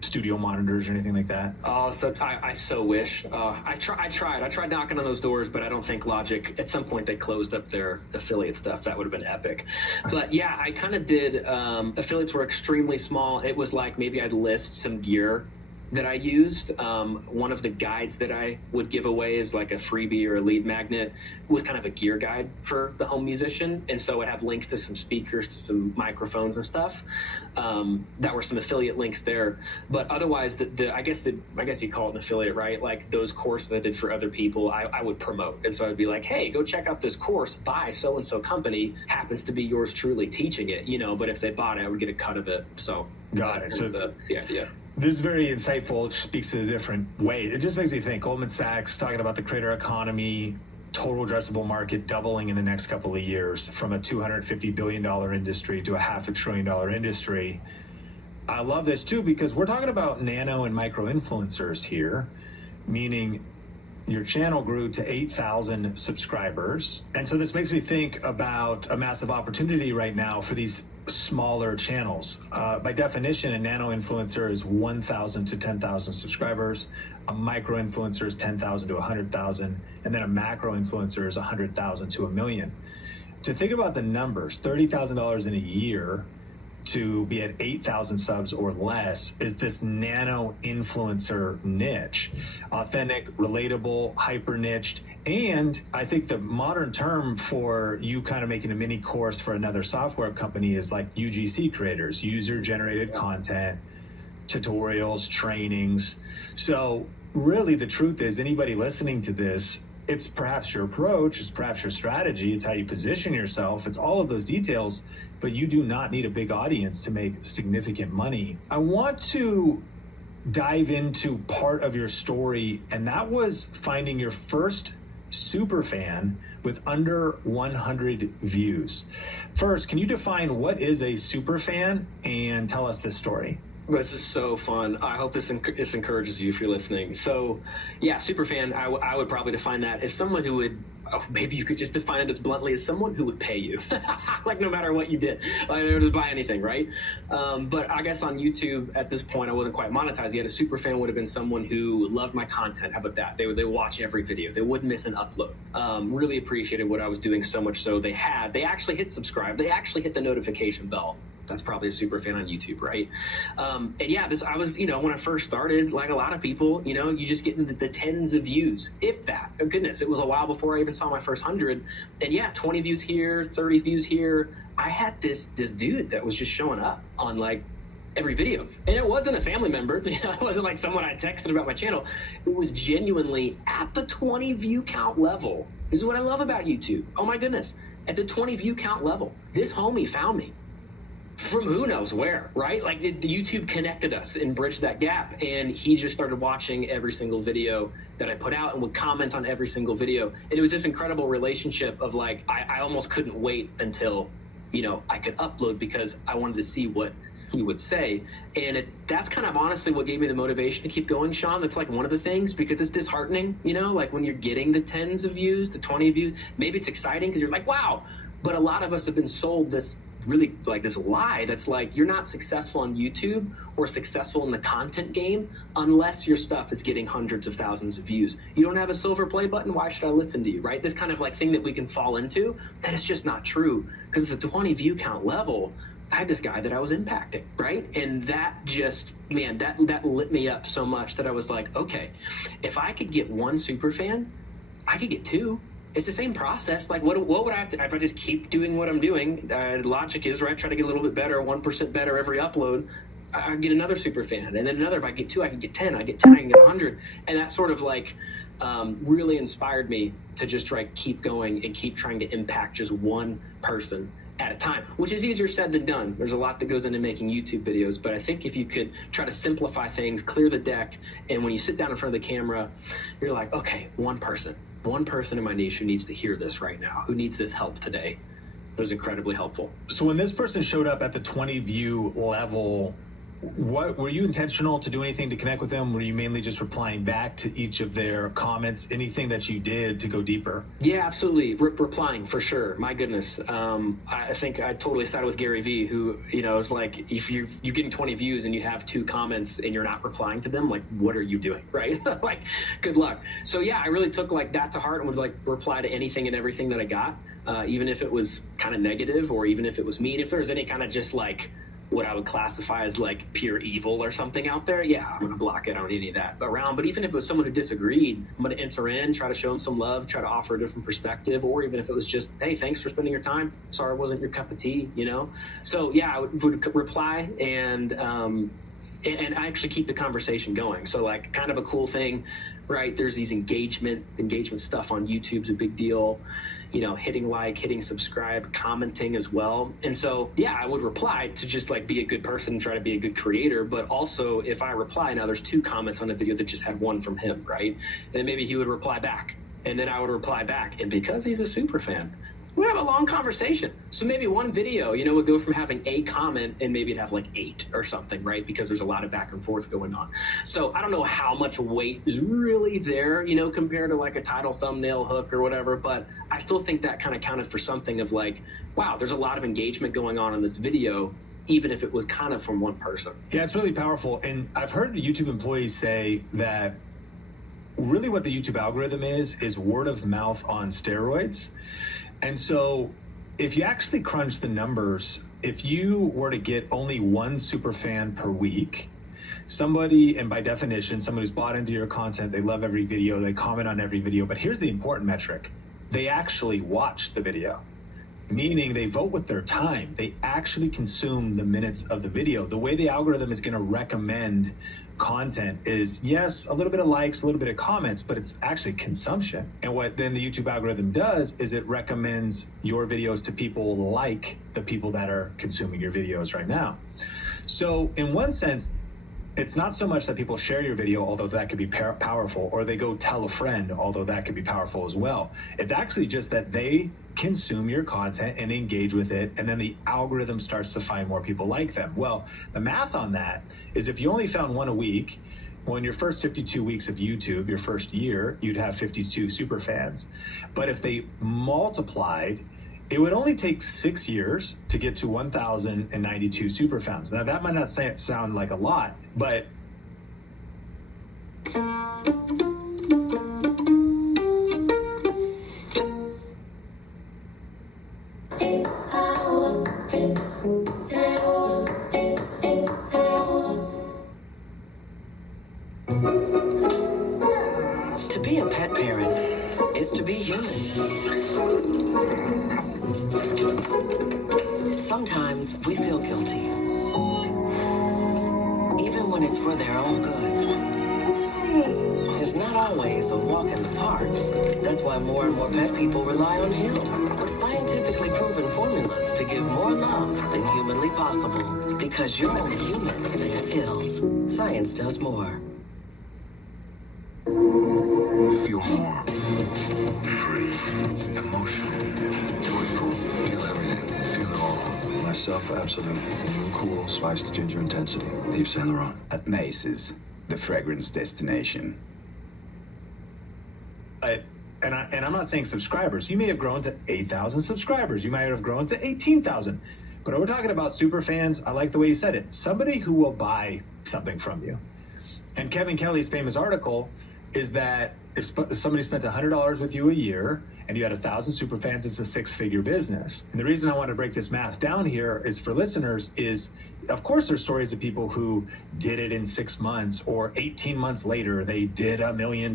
studio monitors or anything like that? Oh, so I so wish. I tried knocking on those doors, but I don't think Logic, at some point they closed up their affiliate stuff. That would have been epic. But yeah, I kind of did. Affiliates were extremely small. It was like maybe I'd list some gear that I used. One of the guides that I would give away is like a freebie or a lead magnet, was kind of a gear guide for the home musician. And so it have links to some speakers, to some microphones and stuff. That were some affiliate links there. But otherwise, I guess you call it an affiliate, right? Like those courses I did for other people, I would promote. And so I'd be like, hey, go check out this course by so-and-so company, happens to be yours truly teaching it, you know, but if they bought it, I would get a cut of it. So got it. So the idea. This is very insightful. It speaks in a different way. It just makes me think. Goldman Sachs talking about the creator economy, total addressable market doubling in the next couple of years from a $250 billion industry to a $500 billion industry. I love this too, because we're talking about nano and micro influencers here, meaning your channel grew to 8,000 subscribers. And so this makes me think about a massive opportunity right now for these smaller channels. By definition, a nano influencer is 1,000 to 10,000 subscribers. A micro influencer is 10,000 to 100,000. And then a macro influencer is 100,000 to 1 million. To think about the numbers, $30,000 in a year to be at 8,000 subs or less is this nano influencer niche. Authentic, relatable, hyper niched. And I think the modern term for you kind of making a mini course for another software company is like UGC creators, user generated content, tutorials, trainings. So really the truth is, anybody listening to this, it's perhaps your approach, it's perhaps your strategy, it's how you position yourself, it's all of those details, but you do not need a big audience to make significant money. I want to dive into part of your story, and that was finding your first super fan with under 100 views. First, can you define what is a super fan and tell us this story? This is so fun. I hope this encourages you if you're listening. So yeah, superfan, I would probably define that as someone who would, maybe you could just define it as bluntly as someone who would pay you. Like no matter what you did, like just buy anything, right? But I guess on YouTube at this point, I wasn't quite monetized yet. A superfan would have been someone who loved my content. How about that? They would watch every video. They wouldn't miss an upload. Really appreciated what I was doing, so much so they actually hit subscribe. They actually hit the notification bell. That's probably a super fan on YouTube, right? And yeah, I was, you know, when I first started, like a lot of people, you know, you just get into the tens of views, if that. Oh, goodness, it was a while before I even saw my first 100. And yeah, 20 views here, 30 views here. I had this dude that was just showing up on like every video. And it wasn't a family member. It wasn't like someone I texted about my channel. It was genuinely at the 20 view count level. This is what I love about YouTube. Oh my goodness. At the 20 view count level, this homie found me. From who knows where, right? Like the YouTube connected us and bridged that gap, and he just started watching every single video that I put out and would comment on every single video. And it was this incredible relationship of like, I almost couldn't wait until, you know, I could upload because I wanted to see what he would say. And that's kind of honestly what gave me the motivation to keep going, Sean. That's like one of the things, because it's disheartening, you know, like when you're getting the tens of views, the 20 views, maybe it's exciting because you're like, wow. But a lot of us have been sold this really like this lie that's like, you're not successful on YouTube or successful in the content game unless your stuff is getting hundreds of thousands of views. You don't have a silver play button, why should I listen to you, right? This kind of like thing that we can fall into, that is just not true. Because at the 20 view count level, I had this guy that I was impacting, right? And that just, man, that lit me up so much that I was like, okay, if I could get one super fan, I could get two. It's the same process. Like, what would I have to, if I just keep doing what I'm doing? Logic is, right, try to get a little bit better, 1% better every upload. I get another super fan, and then another. If I get 2, I can get 10. I get 10, I can get 100. And that sort of like really inspired me to just try keep going and keep trying to impact just one person at a time, which is easier said than done. There's a lot that goes into making YouTube videos, but I think if you could try to simplify things, clear the deck, and when you sit down in front of the camera, you're like, okay, one person. one person in my niche who needs to hear this right now, who needs this help today. It was incredibly helpful. So when this person showed up at the 20 view level, what were you intentional to do anything to connect with them? Were you mainly just replying back to each of their comments? Anything that you did to go deeper? Yeah, absolutely. Replying for sure. My goodness. I think I totally sided with Gary Vee, who, you know, is like, if you're getting 20 views and you have 2 comments and you're not replying to them, like, what are you doing, right? Like, good luck. So yeah, I really took like that to heart and would like reply to anything and everything that I got, even if it was kind of negative or even if it was mean. If there was any kind of just like what I would classify as like pure evil or something out there, yeah, I'm gonna block it. I don't need any of that around. But even if it was someone who disagreed, I'm gonna enter in, try to show them some love, try to offer a different perspective, or even if it was just, hey, thanks for spending your time. Sorry it wasn't your cup of tea, you know? So yeah, I would reply and I actually keep the conversation going. So like kind of a cool thing, right? There's these engagement stuff on YouTube's a big deal. You know, hitting like, hitting subscribe, commenting as well. And so, yeah, I would reply to just like be a good person, try to be a good creator. But also if I reply, now there's 2 comments on the video that just had 1 from him, right? And then maybe he would reply back and then I would reply back. And because he's a super fan, we'd have a long conversation. So maybe one video, you know, would go from having a comment and maybe it'd have like 8 or something, right? Because there's a lot of back and forth going on. So I don't know how much weight is really there, you know, compared to like a title, thumbnail, hook or whatever, but I still think that kind of counted for something of like, wow, there's a lot of engagement going on in this video, even if it was kind of from one person. Yeah, it's really powerful. And I've heard YouTube employees say that really what the YouTube algorithm is word of mouth on steroids. And so if you actually crunch the numbers, if you were to get only 1 super fan per week, somebody, and by definition, somebody who's bought into your content, they love every video, they comment on every video, but here's the important metric. They actually watch the video, meaning they vote with their time. They actually consume the minutes of the video. The way the algorithm is going to recommend content is, yes, a little bit of likes, a little bit of comments, but it's actually consumption. And what then the YouTube algorithm does is it recommends your videos to people like the people that are consuming your videos right now. So in one sense, it's not so much that people share your video, although that could be powerful, or they go tell a friend, although that could be powerful as well. It's actually just that they consume your content and engage with it, and then the algorithm starts to find more people like them. Well, the math on that is if you only found 1 a week, well, in your first 52 weeks of YouTube, your first year, you'd have 52 super fans. But if they multiplied, it would only take 6 years to get to 1,092 super fans. Now that might not sound like a lot, but to be a pet parent is to be human. Sometimes we feel guilty, even when it's for their own good. It's not always a walk in the park. That's why more and more pet people rely on Hills, with scientifically proven formulas to give more love than humanly possible. Because you're only human, there's Hills. Science does more. Feel more free, emotional, joyful. Feel everything. Feel it all. Myself, Absolute. New cool spiced ginger intensity. Yves Saint Laurent. At Macy's, the fragrance destination. And I'm not saying subscribers. You may have grown to 8,000 subscribers. You might have grown to 18,000. But we're talking about super fans. I like the way you said it. Somebody who will buy something from you. And Kevin Kelly's famous article is that if somebody spent $100 with you a year and you had 1,000 super fans, it's a 6-figure business. And the reason I want to break this math down here is for listeners is, of course, there's stories of people who did it in 6 months or 18 months later, they did $1 million.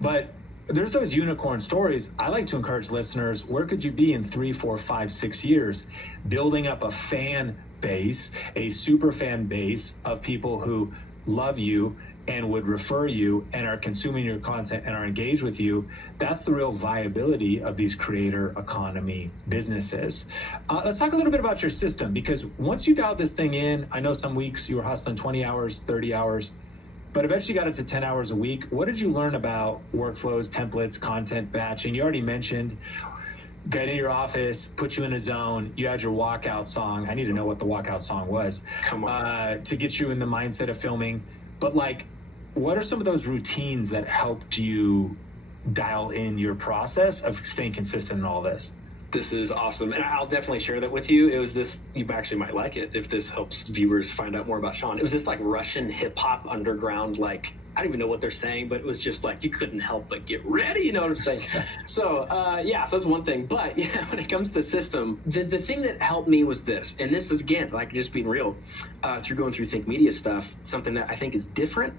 But there's those unicorn stories. I like to encourage listeners, where could you be in 3, 4, 5, 6 years, building up a fan base, a super fan base of people who love you and would refer you and are consuming your content and are engaged with you. That's the real viability of these creator economy businesses. Let's talk a little bit about your system, because once you dial this thing in, I know some weeks you were hustling 20 hours, 30 hours. but eventually got it to 10 hours a week. What did you learn about workflows, templates, content batching? You already mentioned get in your office, put you in a zone. You had your walkout song. I need to know what the walkout song was. Come on. To get you in the mindset of filming. But like, what are some of those routines that helped you dial in your process of staying consistent in all this? This is awesome, and I'll definitely share that with you. It was this, you actually might like it if this helps viewers find out more about Sean. It was this like Russian hip hop underground, like, I don't even know what they're saying, but it was just like, you couldn't help but get ready, you know what I'm saying? So yeah, so that's one thing. But yeah, when it comes to the system, the thing that helped me was this, and this is again, like just being real, through going through Think Media stuff, something that I think is different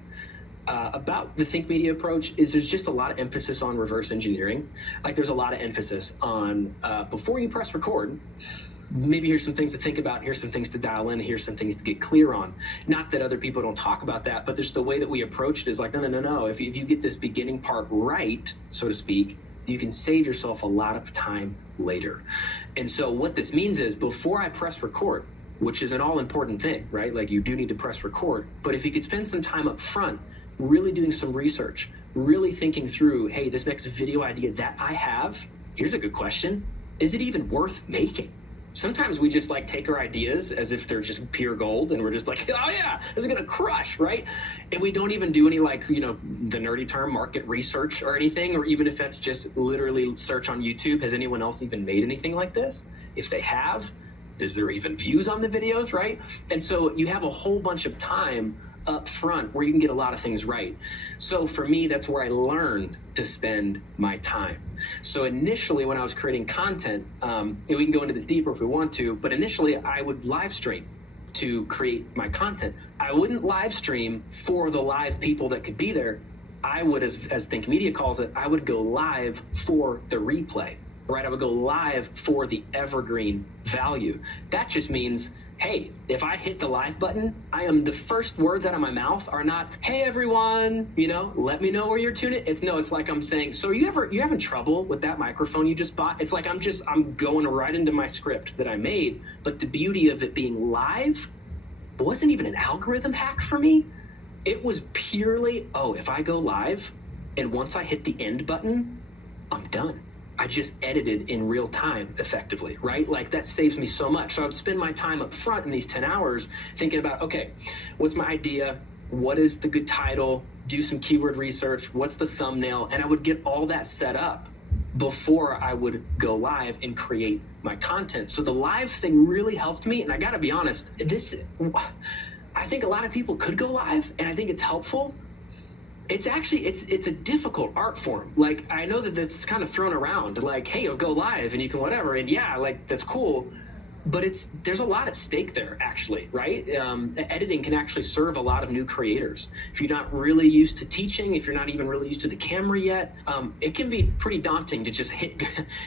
about the Think Media approach is there's just a lot of emphasis on reverse engineering. Like there's a lot of emphasis on before you press record, maybe here's some things to think about, here's some things to dial in, here's some things to get clear on. Not that other people don't talk about that, but there's the way that we approach it is like, no. If you get this beginning part right, so to speak, you can save yourself a lot of time later. And so what this means is before I press record, which is an all important thing, right? Like you do need to press record, but if you could spend some time up front really doing some research, really thinking through, hey, this next video idea that I have, here's a good question. Is it even worth making? Sometimes we just like take our ideas as if they're just pure gold and we're just like, oh yeah, this is gonna crush, right? And we don't even do any like, you know, the nerdy term market research or anything, or even if that's just literally search on YouTube, has anyone else even made anything like this? If they have, is there even views on the videos, right? And so you have a whole bunch of time up front where you can get a lot of things right. So for me, that's where I learned to spend my time. So initially when I was creating content, and we can go into this deeper if we want to, but initially I would live stream to create my content. I wouldn't live stream for the live people that could be there. I would, as Think Media calls it, I would go live for the replay, right? I would go live for the evergreen value. That just means, hey, if I hit the live button, the first words out of my mouth are not, hey everyone, you know, let me know where you're tuning. It's like I'm saying, so you having trouble with that microphone you just bought? It's like I'm going right into my script that I made, but the beauty of it being live wasn't even an algorithm hack for me. It was purely, if I go live and once I hit the end button, I'm done. I just edited in real time effectively, right? Like that saves me so much. So I would spend my time up front in these 10 hours thinking about, okay, what's my idea? What is the good title? Do some keyword research. What's the thumbnail? And I would get all that set up before I would go live and create my content. So the live thing really helped me. And I gotta be honest, I think a lot of people could go live and I think it's helpful. It's actually, it's a difficult art form. Like, I know that that's kind of thrown around, like, hey, you'll go live and you can whatever, and yeah, like, that's cool, but there's a lot at stake there, actually, right? Editing can actually serve a lot of new creators. If you're not really used to teaching, if you're not even really used to the camera yet, it can be pretty daunting to just hit,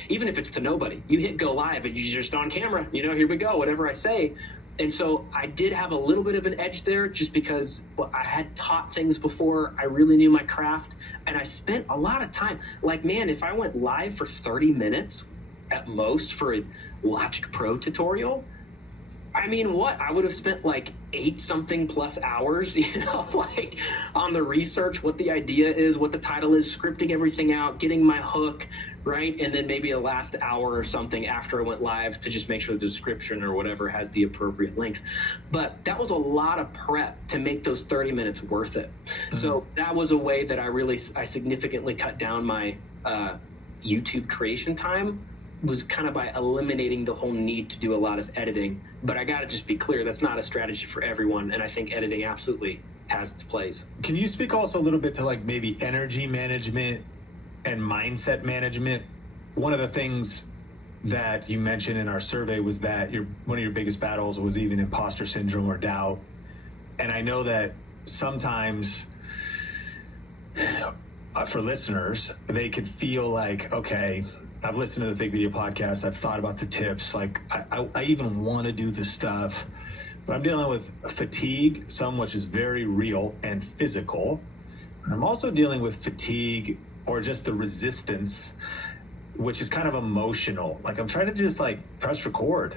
even if it's to nobody, you hit go live and you're just on camera, you know, here we go, whatever I say. And so I did have a little bit of an edge there just because I had taught things before. I really knew my craft and I spent a lot of time. Like, man, if I went live for 30 minutes at most for a Logic Pro tutorial, I mean, I would have spent like 8-something plus hours, you know, like on the research, what the idea is, what the title is, scripting everything out, getting my hook, right? And then maybe a last hour or something after I went live to just make sure the description or whatever has the appropriate links. But that was a lot of prep to make those 30 minutes worth it. Mm-hmm. So that was a way that I significantly cut down my YouTube creation time, was kind of by eliminating the whole need to do a lot of editing. But I gotta just be clear, that's not a strategy for everyone, and I think editing absolutely has its place. Can you speak also a little bit to like maybe energy management and mindset management? One of the things that you mentioned in our survey was that one of your biggest battles was even imposter syndrome or doubt. And I know that sometimes for listeners, they could feel like, okay, I've listened to the Think Media podcast. I've thought about the tips. Like, I even want to do the stuff, but I'm dealing with fatigue, some which is very real and physical. And I'm also dealing with fatigue or just the resistance, which is kind of emotional. Like, I'm trying to just like press record,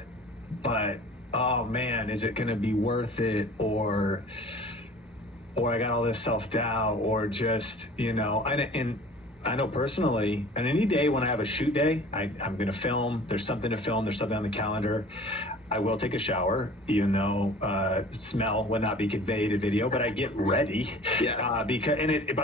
but oh man, is it going to be worth it? Or or I got all this self-doubt, or just, and I know personally, on any day when I have a shoot day, I'm going to film, there's something to film, there's something on the calendar, I will take a shower, even though smell would not be conveyed in video, but I get ready. Yes. By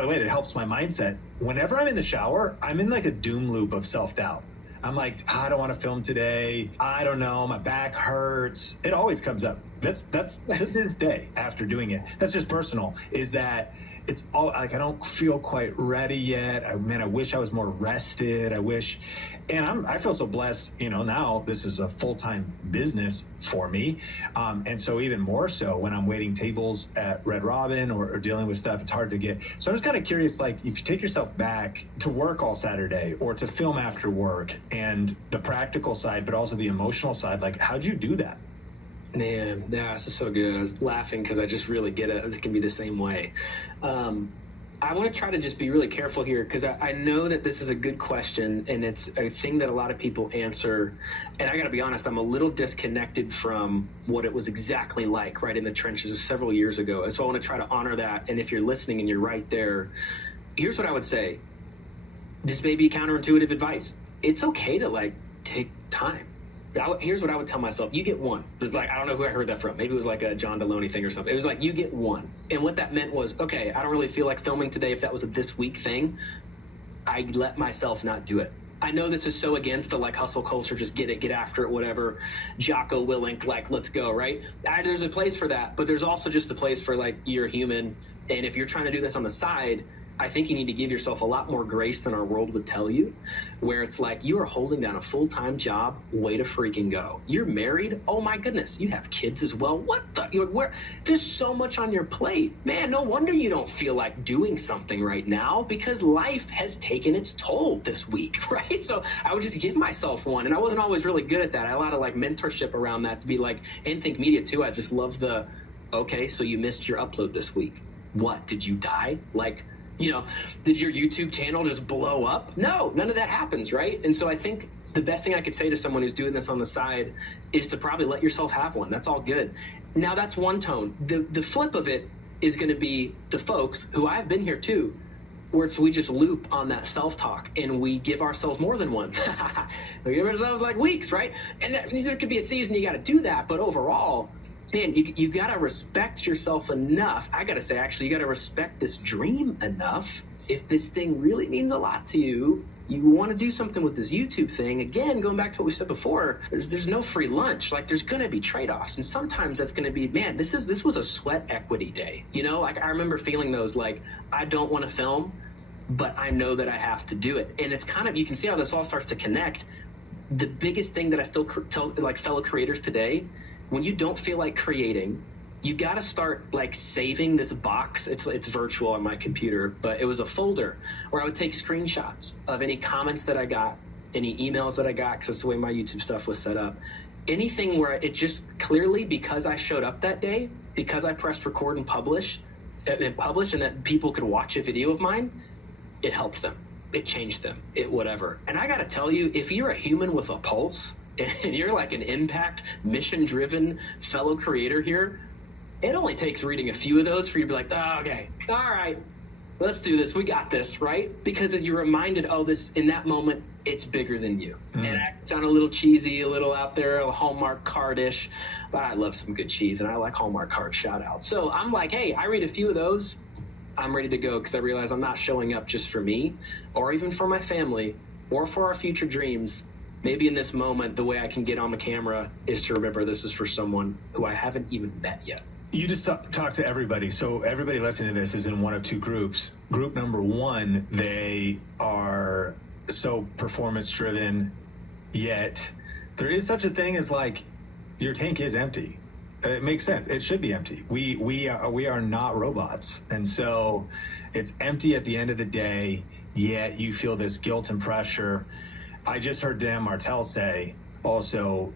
the way, it helps my mindset. Whenever I'm in the shower, I'm in like a doom loop of self-doubt. I'm like, I don't want to film today. I don't know. My back hurts. It always comes up. That's to this day after doing it. That's just personal. Is that it's all like I don't feel quite ready yet. I wish I was more rested. I feel so blessed. Now this is a full-time business for me, and so even more so when I'm waiting tables at Red Robin or dealing with stuff, it's hard to get. So I'm just kind of curious, like if you take yourself back to work all Saturday or to film after work, and the practical side, but also the emotional side, like how'd you do that? Man, yeah, this is so good. I was laughing because I just really get it. It can be the same way. I want to try to just be really careful here because I know that this is a good question and it's a thing that a lot of people answer. And I got to be honest, I'm a little disconnected from what it was exactly like right in the trenches several years ago. And so I want to try to honor that. And if you're listening and you're right there, here's what I would say. This may be counterintuitive advice. It's okay to take time. Here's what I would tell myself. You get one. It was I don't know who I heard that from. Maybe it was like a John Deloney thing or something. It was you get one. And what that meant was, okay, I don't really feel like filming today. If that was a this week thing, I let myself not do it. I know this is so against the hustle culture, just get it, get after it, whatever. Jocko Willink, let's go, right? There's a place for that, but there's also just a place for you're human. And if you're trying to do this on the side, I think you need to give yourself a lot more grace than our world would tell you, where it's you are holding down a full-time job, way to freaking go. You're married, oh my goodness, you have kids as well. What the, there's so much on your plate. Man, no wonder you don't feel like doing something right now because life has taken its toll this week, right? So I would just give myself one, and I wasn't always really good at that. I had a lot of mentorship around that to be and Think Media too. I just love okay, so you missed your upload this week. What, did you die? Did your YouTube channel just blow up? No, none of that happens, right? And so I think the best thing I could say to someone who's doing this on the side is to probably let yourself have one. That's all good. Now that's one tone. The flip of it is going to be the folks who I've been here too, where we just loop on that self-talk and we give ourselves more than one. We give ourselves weeks, right? And there could be a season you got to do that, but overall, man, you got to respect yourself enough. I got to say, actually, you got to respect this dream enough. If this thing really means a lot to you, you want to do something with this YouTube thing. Again, going back to what we said before, there's no free lunch. There's going to be trade-offs. And sometimes that's going to be, man, this was a sweat equity day. I remember feeling those, I don't want to film, but I know that I have to do it. And it's you can see how this all starts to connect. The biggest thing that I still tell fellow creators today, when you don't feel like creating, you got to start saving this box. It's virtual on my computer, but it was a folder where I would take screenshots of any comments that I got, any emails that I got, because that's the way my YouTube stuff was set up. Anything where it just clearly, because I showed up that day, because I pressed record and publish, and that people could watch a video of mine, it helped them. It changed them. It whatever. And I got to tell you, if you're a human with a pulse, and you're an impact, mission-driven fellow creator here, it only takes reading a few of those for you to be okay, all right, let's do this. We got this, right? Because as you're reminded, in that moment, it's bigger than you. And I sound a little cheesy, a little out there, a Hallmark card-ish, but I love some good cheese, and I like Hallmark card shout-out. So I'm hey, I read a few of those, I'm ready to go because I realize I'm not showing up just for me or even for my family or for our future dreams. Maybe in this moment, the way I can get on the camera is to remember this is for someone who I haven't even met yet. You just talk to everybody. So everybody listening to this is in one of two groups. Group number one, they are so performance driven, yet there is such a thing as your tank is empty. It makes sense. It should be empty. We are not robots. And so it's empty at the end of the day, yet you feel this guilt and pressure. I just heard Dan Martell say also,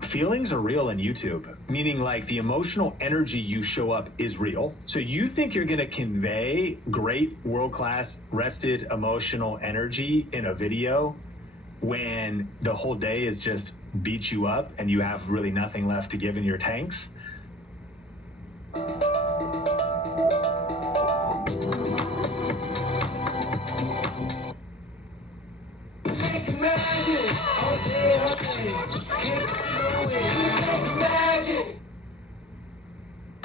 feelings are real in YouTube, meaning the emotional energy you show up is real. So you think you're going to convey great world-class rested emotional energy in a video when the whole day is just beat you up and you have really nothing left to give in your tanks?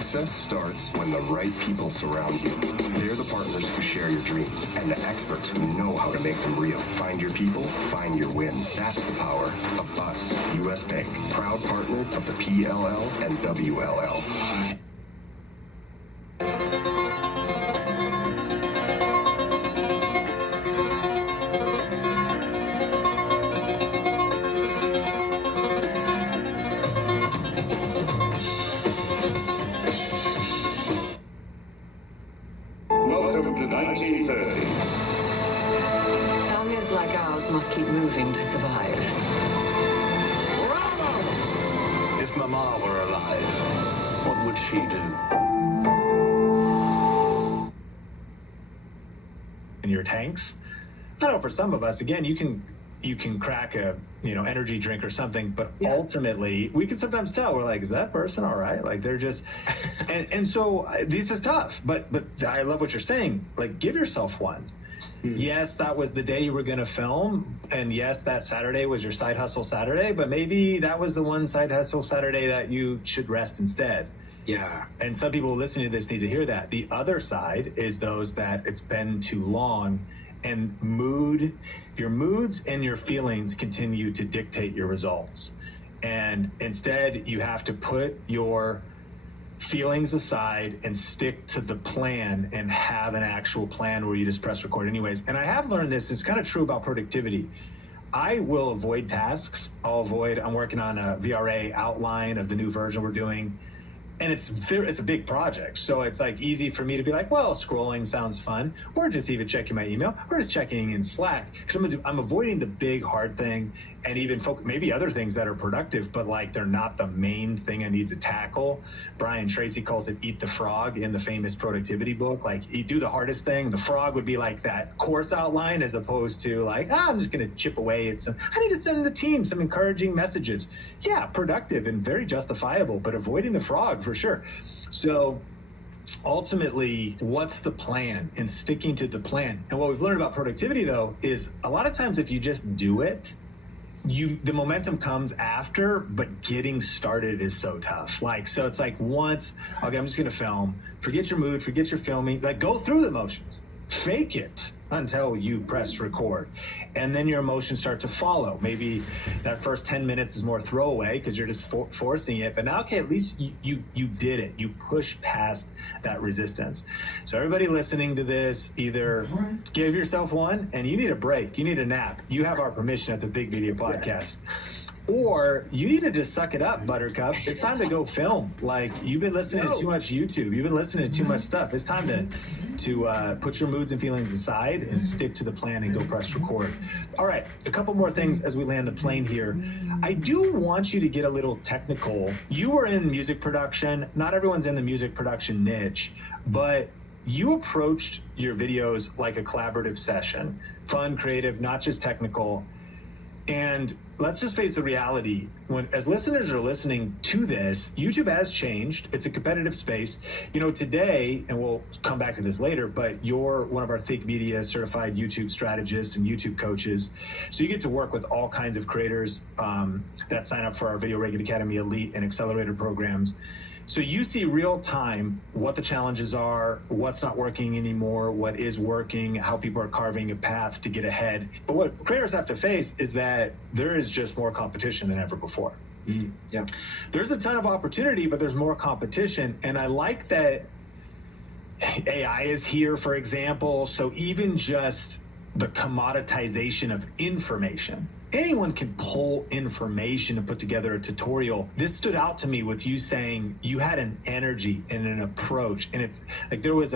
Success starts when the right people surround you. They're the partners who share your dreams and the experts who know how to make them real. Find your people, find your win. That's the power of us. U.S. Bank, proud partner of the PLL and WLL. Welcome to 1930. Families like ours must keep moving to survive. If Mama were alive, what would she do? In your tanks. I know for some of us, again, you can crack a energy drink or something, but ultimately we can sometimes tell. We're like, is that person all right? Like they're just and so this is tough, but I love what you're saying. Like, give yourself one. Yes, that was the day you were going to film, and yes, that Saturday was your side hustle Saturday, but maybe that was the one side hustle Saturday that you should rest instead. Yeah. And some people listening to this need to hear that. The other side is those that it's been too long, and your moods and your feelings continue to dictate your results. And instead, you have to put your feelings aside and stick to the plan and have an actual plan where you just press record anyways. And I have learned this, it's kind of true about productivity. I will avoid tasks. I'm working on a VRA outline of the new version we're doing. And it's a big project. So it's like easy for me to be like, well, scrolling sounds fun, or just even checking my email, or just checking in Slack. Because I'm avoiding the big hard thing, and even maybe other things that are productive, but like they're not the main thing I need to tackle. Brian Tracy calls it eat the frog in the famous productivity book. Like, you do the hardest thing. The frog would be like that course outline, as opposed to like, I'm just going to chip away at I need to send the team some encouraging messages. Yeah, productive and very justifiable, but avoiding the frog for sure. So ultimately, what's the plan, and sticking to the plan. And what we've learned about productivity, though, is a lot of times if you just do it, the momentum comes after, but getting started is so tough. So it's like, once, okay, I'm just gonna film, forget your mood, forget your filming, like go through the motions, fake it until you press record, and then your emotions start to follow. Maybe that first 10 minutes is more throwaway because you're just forcing it, but now, okay, at least you did it. You pushed past that resistance. So everybody listening to this, either give yourself one, and you need a break, you need a nap. You have our permission at the Big Media Podcast. Or you need to just suck it up, Buttercup. It's time to go film. Like, you've been listening to too much YouTube. You've been listening to too much stuff. It's time to put your moods and feelings aside and stick to the plan and go press record. All right, a couple more things as we land the plane here. I do want you to get a little technical. You were in music production. Not everyone's in the music production niche, but you approached your videos like a collaborative session. Fun, creative, not just technical. And let's just face the reality. As listeners are listening to this, YouTube has changed. It's a competitive space. Today, and we'll come back to this later, but you're one of our Think Media certified YouTube strategists and YouTube coaches. So you get to work with all kinds of creators that sign up for our Video Regulate Academy Elite and Accelerator programs. So you see real time what the challenges are, what's not working anymore, what is working, how people are carving a path to get ahead. But what creators have to face is that there is just more competition than ever before. Yeah. There's a ton of opportunity, but there's more competition. And I like that AI is here, for example. So even just the commoditization of information. Anyone can pull information and put together a tutorial. This stood out to me with you saying you had an energy and an approach, and it's like there was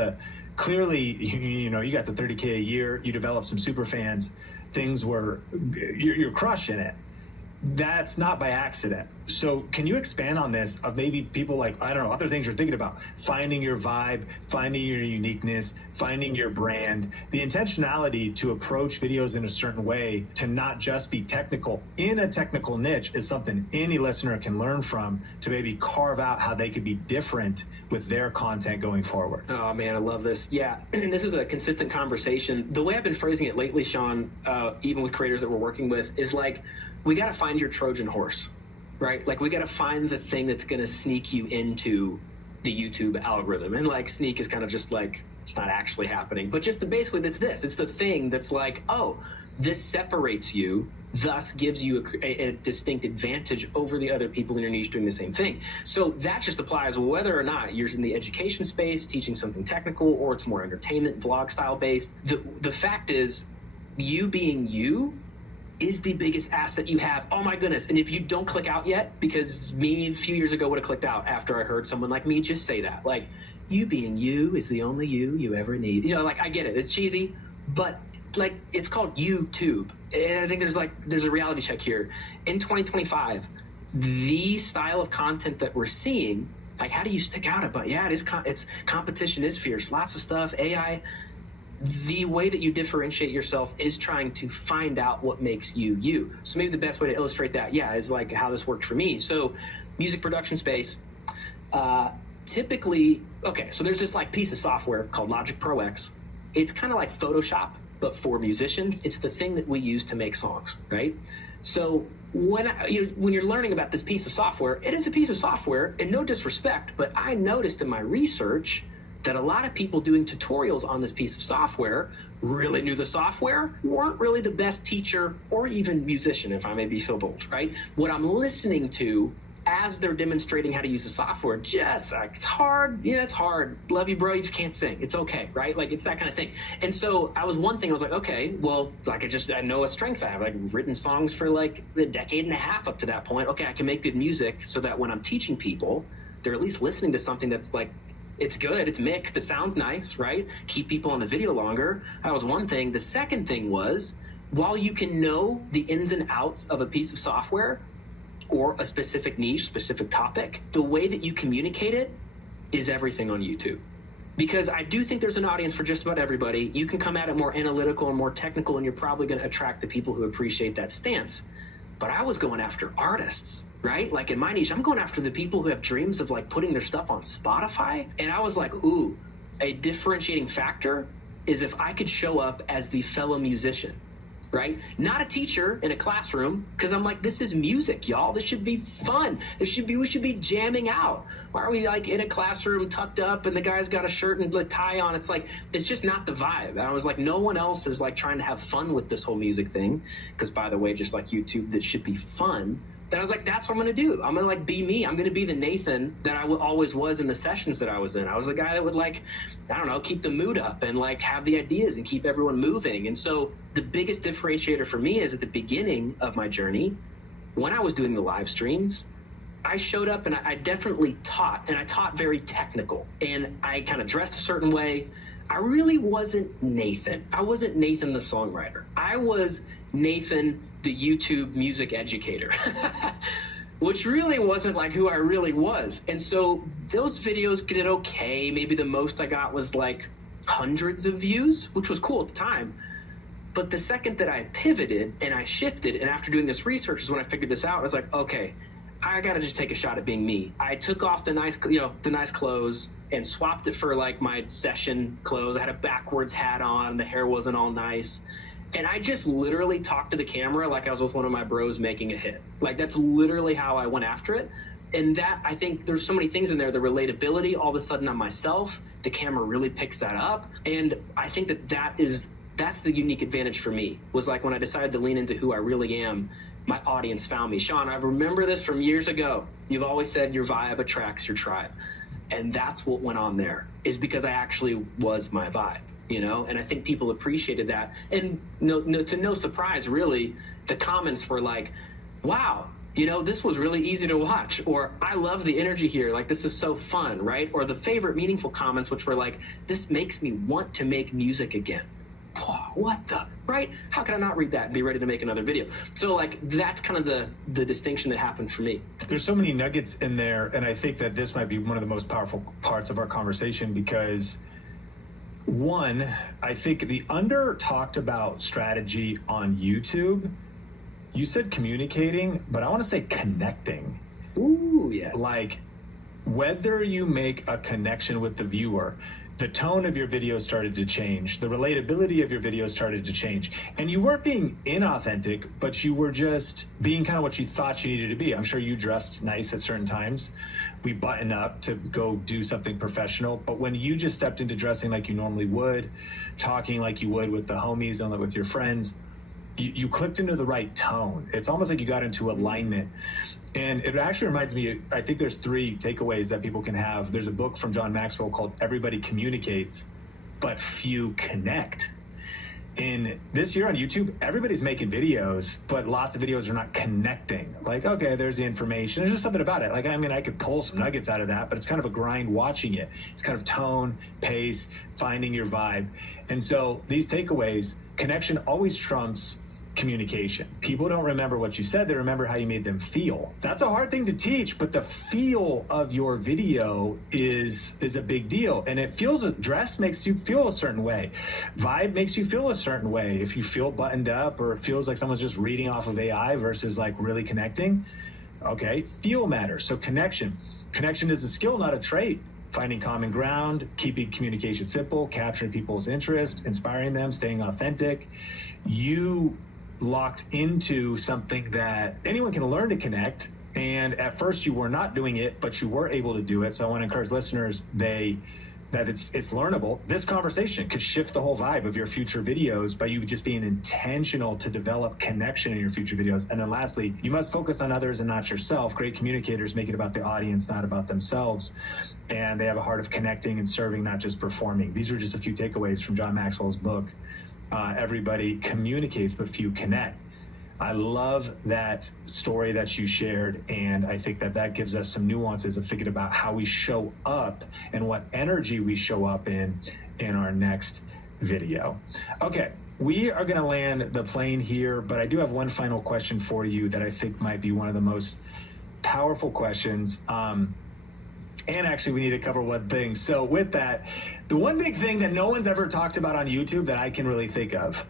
clearly, you got to 30K a year, you developed some super fans, you're crushing it. That's not by accident. So can you expand on this of maybe people like, I don't know, other things you're thinking about, finding your vibe, finding your uniqueness, finding your brand, the intentionality to approach videos in a certain way, to not just be technical in a technical niche is something any listener can learn from, to maybe carve out how they could be different with their content going forward. Oh man, I love this. Yeah, and this is a consistent conversation. The way I've been phrasing it lately, Sean, even with creators that we're working with, is like, we got to find your Trojan horse, right? Like, we got to find the thing that's going to sneak you into the YouTube algorithm. And like Sneak is kind of just like, it's not actually happening, but just basically that's this. It's the thing that's like, oh, this separates you, thus gives you a distinct advantage over the other people in your niche doing the same thing. So that just applies whether or not you're in the education space, teaching something technical, or it's more entertainment, vlog style based. The fact is, you being you is the biggest asset you have. Oh my goodness. And if you don't click out yet, because me a few years ago would have clicked out after I heard someone like me just say that, like, you being you is the only you ever need. You know, like, I get it, it's cheesy, but like, it's called YouTube. And I think there's a reality check here. In 2025, the style of content that we're seeing, like, how do you stick out about, yeah, it's competition is fierce, lots of stuff, AI. The way that you differentiate yourself is trying to find out what makes you you. So maybe the best way to illustrate that, yeah, is like how this worked for me. So music production space, typically, okay, so there's this like piece of software called Logic Pro X. It's kind of like Photoshop, but for musicians. It's the thing that we use to make songs, right? So when you're learning about this piece of software, it is a piece of software, and no disrespect, but I noticed in my research that a lot of people doing tutorials on this piece of software really knew the software, weren't really the best teacher or even musician, if I may be so bold, right? What I'm listening to as they're demonstrating how to use the software, just like, it's hard. Yeah, it's hard. Love you, bro. You just can't sing. It's okay, right? Like, it's that kind of thing. And so I was like, okay, well, like, I know a strength I have. I've written songs for like a decade and a half up to that point. Okay, I can make good music so that when I'm teaching people, they're at least listening to something that's like, it's good, it's mixed, it sounds nice, right? Keep people on the video longer. That was one thing. The second thing was, while you can know the ins and outs of a piece of software or a specific niche, specific topic, the way that you communicate it is everything on YouTube. Because I do think there's an audience for just about everybody. You can come at it more analytical and more technical, and you're probably going to attract the people who appreciate that stance. But I was going after artists, right? Like, in my niche, I'm going after the people who have dreams of like putting their stuff on Spotify. And I was like, ooh, a differentiating factor is if I could show up as the fellow musician, right? Not a teacher in a classroom, because I'm like, this is music, y'all. This should be fun. We should be jamming out. Why are we like in a classroom tucked up and the guy's got a shirt and a tie on? It's like, it's just not the vibe. And I was like, no one else is like trying to have fun with this whole music thing. Because by the way, just like YouTube, that should be fun. Then I was like, that's what I'm gonna do. I'm gonna like be me. I'm gonna be the Nathan that I always was in the sessions that I was in. I was the guy that would like, I don't know, keep the mood up and like have the ideas and keep everyone moving. And so the biggest differentiator for me is at the beginning of my journey, when I was doing the live streams, I showed up and I definitely taught, and I taught very technical, and I kind of dressed a certain way. I really wasn't Nathan. I wasn't Nathan the songwriter. I was Nathan the YouTube music educator, which really wasn't like who I really was. And so those videos did okay. Maybe the most I got was like hundreds of views, which was cool at the time. But the second that I pivoted and I shifted, and after doing this research is when I figured this out, I was like, okay, I gotta just take a shot at being me. I took off the nice clothes and swapped it for like my session clothes. I had a backwards hat on, the hair wasn't all nice. And I just literally talked to the camera like I was with one of my bros making a hit. Like, that's literally how I went after it. And that, I think there's so many things in there. The relatability, all of a sudden I'm myself, the camera really picks that up. And I think that's the unique advantage for me, was like when I decided to lean into who I really am, my audience found me. Sean, I remember this from years ago. You've always said your vibe attracts your tribe. And that's what went on there, is because I actually was my vibe. You know, and I think people appreciated that. And to no surprise, really, the comments were like, wow, you know, this was really easy to watch, or I love the energy here, like this is so fun, right? Or the favorite meaningful comments, which were like, this makes me want to make music again. What the, right? How can I not read that and be ready to make another video? So like, that's kind of the distinction that happened for me. There's so many nuggets in there, and I think that this might be one of the most powerful parts of our conversation, because one, I think the under talked about strategy on YouTube, you said communicating, but I want to say connecting. Ooh, yes. Like, whether you make a connection with the viewer, the tone of your videos started to change. The relatability of your videos started to change. And you weren't being inauthentic, but you were just being kind of what you thought you needed to be. I'm sure you dressed nice at certain times. We button up to go do something professional. But when you just stepped into dressing like you normally would, talking like you would with the homies and with your friends, you clicked into the right tone. It's almost like you got into alignment. And it actually reminds me, I think there's 3 takeaways that people can have. There's a book from John Maxwell called Everybody Communicates, but Few Connect. In this year on YouTube, everybody's making videos, but lots of videos are not connecting. Like, okay, there's the information. There's just something about it. Like, I mean, I could pull some nuggets out of that, but it's kind of a grind watching it. It's kind of tone, pace, finding your vibe. And so these takeaways, connection always trumps communication. People don't remember what you said, they remember how you made them feel. That's a hard thing to teach, but the feel of your video is a big deal. And it feels, dress makes you feel a certain way. Vibe makes you feel a certain way. If you feel buttoned up or it feels like someone's just reading off of AI versus like really connecting, okay, feel matters. So connection is a skill, not a trait. Finding common ground, keeping communication simple, capturing people's interest, inspiring them, staying authentic. You locked into something that anyone can learn to connect. And at first you were not doing it, but you were able to do it. So I want to encourage listeners, that it's learnable. This conversation could shift the whole vibe of your future videos by you just being intentional to develop connection in your future videos. And then lastly, you must focus on others and not yourself. Great communicators make it about the audience, not about themselves. And they have a heart of connecting and serving, not just performing. These are just a few takeaways from John Maxwell's book. Everybody communicates, but few connect. I love that story that you shared, and I think that gives us some nuances of thinking about how we show up and what energy we show up in our next video. Okay, we are going to land the plane here, but I do have one final question for you that I think might be one of the most powerful questions. And actually, we need to cover one thing. So with that, the one big thing that no one's ever talked about on YouTube that I can really think of,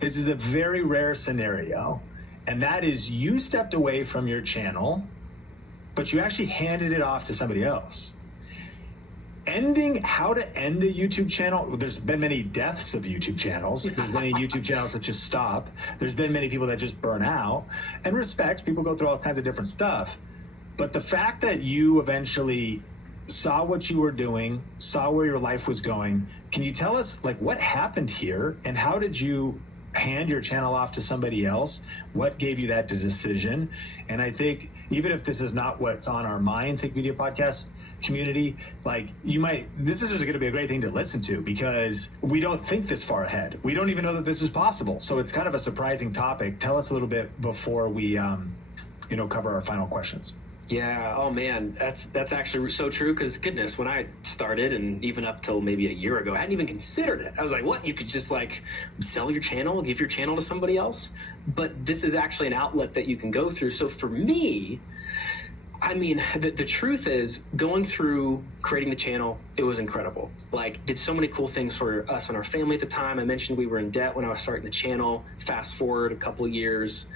this is a very rare scenario, and that is you stepped away from your channel, but you actually handed it off to somebody else. How to end a YouTube channel, there's been many deaths of YouTube channels. There's many YouTube channels that just stop. There's been many people that just burn out. And respect, people go through all kinds of different stuff. But the fact that you eventually saw what you were doing, saw where your life was going, can you tell us like what happened here and how did you hand your channel off to somebody else? What gave you that decision? And I think even if this is not what's on our mind, Think Media Podcast community, like this is just going to be a great thing to listen to because we don't think this far ahead. We don't even know that this is possible. So it's kind of a surprising topic. Tell us a little bit before we, cover our final questions. Yeah, oh man, that's actually so true because goodness, when I started and even up till maybe a year ago, I hadn't even considered it. I was like, what? You could just like sell your channel, give your channel to somebody else? But this is actually an outlet that you can go through. So for me, I mean, the truth is going through creating the channel, it was incredible. Like did so many cool things for us and our family at the time. I mentioned we were in debt when I was starting the channel. Fast forward a couple of years,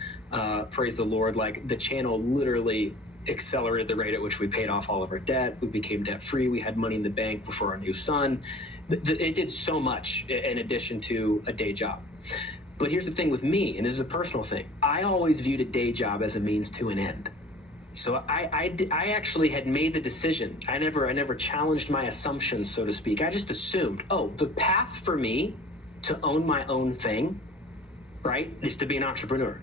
praise the Lord, like the channel literally accelerated the rate at which we paid off all of our debt. We became debt free. We had money in the bank before our new son. It did so much in addition to a day job. But here's the thing with me, and this is a personal thing. I always viewed a day job as a means to an end. So I actually had made the decision. I never challenged my assumptions, so to speak. I just assumed, the path for me to own my own thing, right, is to be an entrepreneur.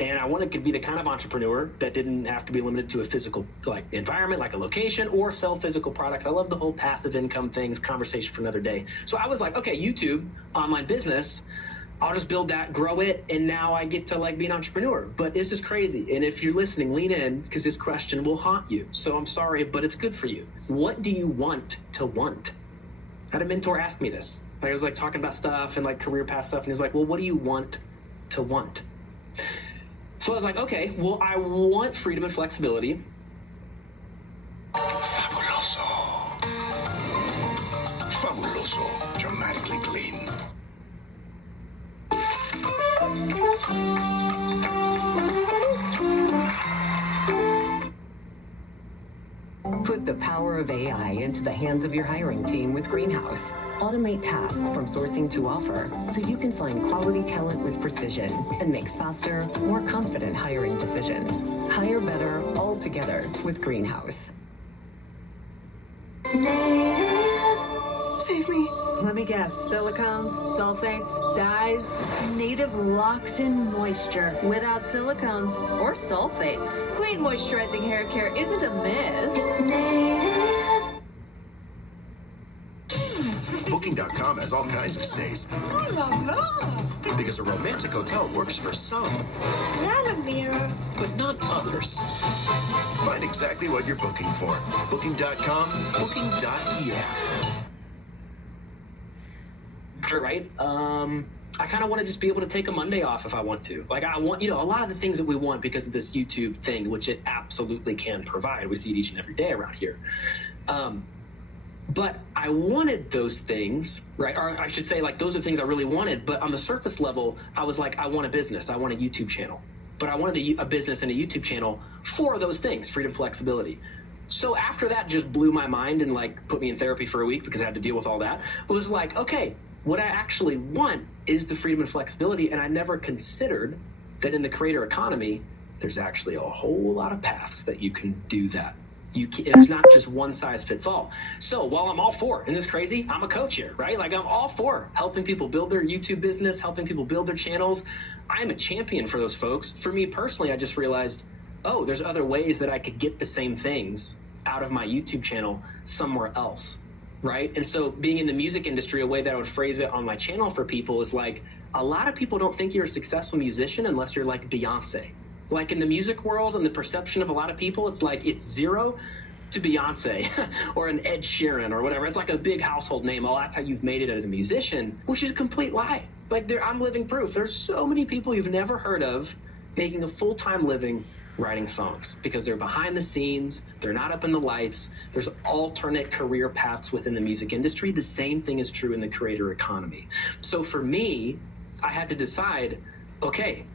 And I wanted to be the kind of entrepreneur that didn't have to be limited to a physical environment, like a location, or sell physical products. I love the whole passive income things, conversation for another day. So I was like, okay, YouTube, online business, I'll just build that, grow it, and now I get to be an entrepreneur. But this is crazy. And if you're listening, lean in, because this question will haunt you. So I'm sorry, but it's good for you. What do you want to want? I had a mentor ask me this. I was talking about stuff and career path stuff, and he was like, well, what do you want to want? So I was like, okay, well, I want freedom and flexibility. Fabuloso. Fabuloso. Dramatically clean. Put Put the power of AI into the hands of your hiring team with Greenhouse. Automate tasks from sourcing to offer so you can find quality talent with precision and make faster, more confident hiring decisions. Hire better all together with Greenhouse. Save me. Let me guess. Silicones, sulfates, dyes. Native locks in moisture without silicones or sulfates. Clean moisturizing hair care isn't a myth. It's Native. Booking.com has all kinds of stays. Oh la la. Because a romantic hotel works for some, Vladimir. but not others. Find exactly what you're booking for. Booking.com, booking.yeah. Right? I kind of want to just be able to take a Monday off if I want to. Like, I want, a lot of the things that we want because of this YouTube thing, which it absolutely can provide. We see it each and every day around here. But I wanted those things, right? Or I should say, like, those are things I really wanted. But on the surface level, I was like, I want a business. I want a YouTube channel. But I wanted a business and a YouTube channel for those things, freedom, flexibility. So after that just blew my mind and, like, put me in therapy for a week because I had to deal with all that, it was like, okay, what I actually want is the freedom and flexibility. And I never considered that in the creator economy, there's actually a whole lot of paths that you can do that. There's not just one size fits all. So while I'm all for, isn't this crazy? I'm a coach here, right? Like, I'm all for helping people build their YouTube business, helping people build their channels. I'm a champion for those folks. For me personally, I just realized, oh, there's other ways that I could get the same things out of my YouTube channel somewhere else, right? And so being in the music industry, a way that I would phrase it on my channel for people is like, a lot of people don't think you're a successful musician unless you're like Beyonce. Like, in the music world and the perception of a lot of people, it's like it's zero to Beyonce or an Ed Sheeran or whatever. It's like a big household name. Oh, that's how you've made it as a musician, which is a complete lie. Like, I'm living proof. There's so many people you've never heard of making a full-time living writing songs because they're behind the scenes. They're not up in the lights. There's alternate career paths within the music industry. The same thing is true in the creator economy. So for me, I had to decide, okay,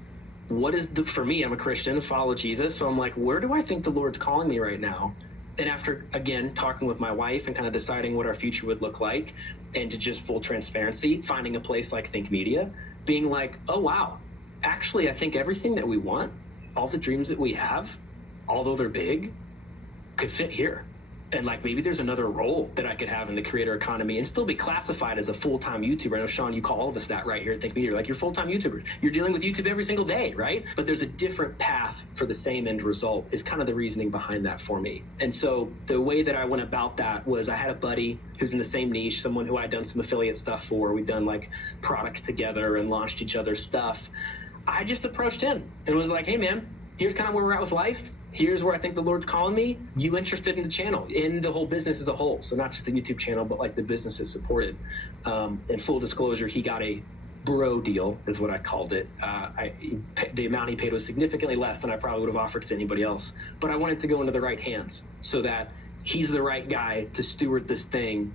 what is for me, I'm a Christian, follow Jesus. So I'm like, where do I think the Lord's calling me right now? And after, again, talking with my wife and kind of deciding what our future would look like, and to just full transparency, finding a place like Think Media, being like, oh, wow, actually, I think everything that we want, all the dreams that we have, although they're big, could fit here. And like, maybe there's another role that I could have in the creator economy and still be classified as a full-time YouTuber. I know, Sean, you call all of us that right here at Think Media. Like, you're full-time YouTubers. You're dealing with YouTube every single day, right? But there's a different path for the same end result is kind of the reasoning behind that for me. And so the way that I went about that was I had a buddy who's in the same niche, someone who I'd done some affiliate stuff for. We've done like products together and launched each other's stuff. I just approached him and was like, hey man, here's kind of where we're at with life. Here's where I think the Lord's calling me. You interested in the channel, in the whole business as a whole? So not just the YouTube channel, but like the businesses supported. In full disclosure, he got a bro deal, is what I called it. The amount he paid was significantly less than I probably would have offered to anybody else. But I wanted to go into the right hands so that he's the right guy to steward this thing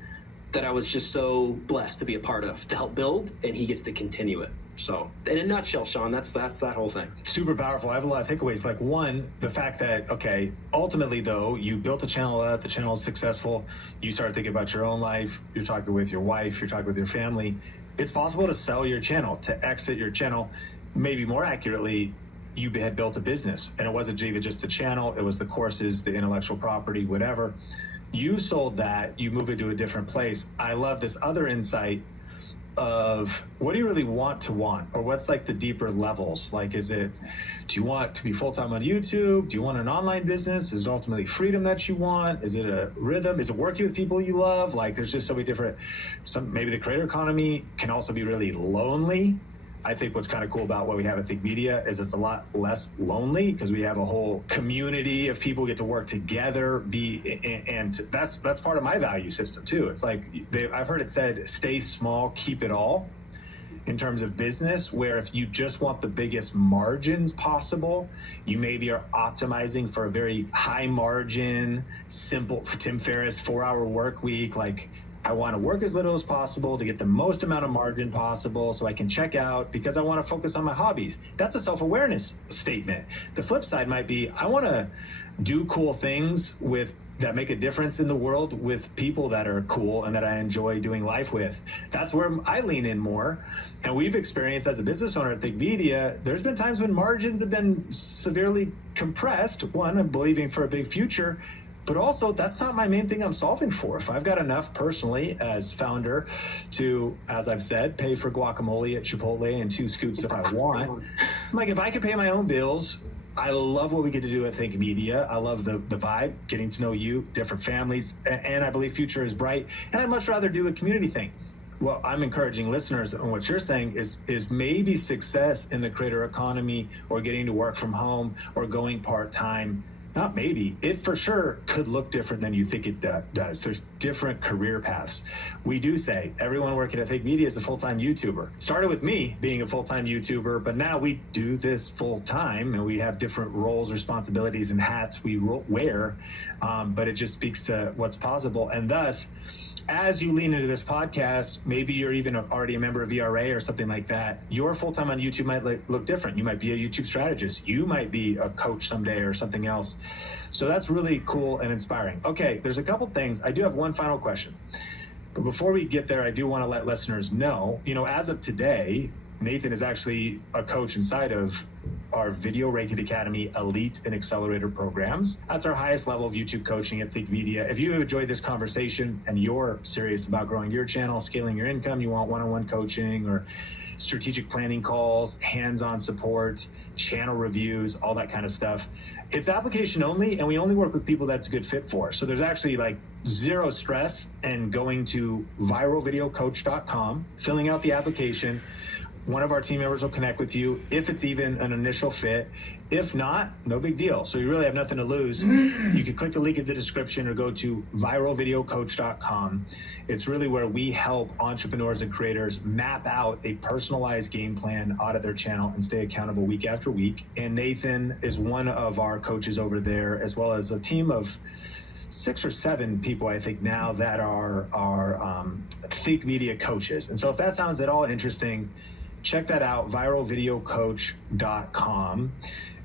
that I was just so blessed to be a part of, to help build, and he gets to continue it. So, in a nutshell, Sean, that's that whole thing. Super powerful. I have a lot of takeaways. Like, one, the fact that, okay, ultimately, though, you built the channel up, the channel is successful, you start thinking about your own life, you're talking with your wife, you're talking with your family. It's possible to sell your channel, to exit your channel. Maybe more accurately, you had built a business, and it wasn't even just the channel, it was the courses, the intellectual property, whatever. You sold that, you move it to a different place. I love this other insight of what do you really want, or what's like the deeper levels? Like, is it, do you want to be full-time on YouTube? Do you want an online business? Is it ultimately freedom that you want? Is it a rhythm? Is it working with people you love? Like, there's just so many different, maybe the creator economy can also be really lonely. I think what's kind of cool about what we have at Think Media is it's a lot less lonely because we have a whole community of people who get to work together, and that's part of my value system too. It's like, I've heard it said, stay small, keep it all, in terms of business, where if you just want the biggest margins possible, you maybe are optimizing for a very high margin, simple, Tim Ferriss 4-hour work week. Like, I want to work as little as possible to get the most amount of margin possible so I can check out because I want to focus on my hobbies. That's a self-awareness statement. The flip side might be, I want to do cool things with that make a difference in the world with people that are cool and that I enjoy doing life with. That's where I lean in more. And we've experienced as a business owner at Think Media, there's been times when margins have been severely compressed. One, I'm believing for a big future, but also that's not my main thing I'm solving for. If I've got enough personally as founder to, as I've said, pay for guacamole at Chipotle and 2 scoops if I want, I'm like, if I could pay my own bills, I love what we get to do at Think Media. I love the vibe, getting to know you, different families, and I believe future is bright. And I'd much rather do a community thing. Well, I'm encouraging listeners, and what you're saying is maybe success in the creator economy or getting to work from home or going part-time. Not maybe, it for sure could look different than you think it does. There's different career paths. We do say everyone working at Think Media is a full-time YouTuber. It started with me being a full-time YouTuber, but now we do this full-time and we have different roles, responsibilities, and hats we wear, but it just speaks to what's possible. And thus, as you lean into this podcast, maybe you're even already a member of VRA or something like that, your full-time on YouTube might look different. You might be a YouTube strategist. You might be a coach someday or something else. So that's really cool and inspiring. Okay, there's a couple things. I do have one final question. But before we get there, I do want to let listeners know, as of today, Nathan is actually a coach inside of our Video Reiki Academy Elite and Accelerator programs. That's our highest level of YouTube coaching at Think Media. If you have enjoyed this conversation and you're serious about growing your channel, scaling your income, you want one-on-one coaching or strategic planning calls, hands-on support, channel reviews, all that kind of stuff, it's application only, and we only work with people that's a good fit for. So there's actually like zero stress in going to viralvideocoach.com, filling out the application. One of our team members will connect with you if it's even an initial fit. If not, no big deal. So you really have nothing to lose. You can click the link in the description or go to viralvideocoach.com. It's really where we help entrepreneurs and creators map out a personalized game plan, audit their channel, and stay accountable week after week. And Nathan is one of our coaches over there, as well as a team of 6 or 7 people, I think, now that are Think Media coaches. And so if that sounds at all interesting, check that out, viralvideocoach.com,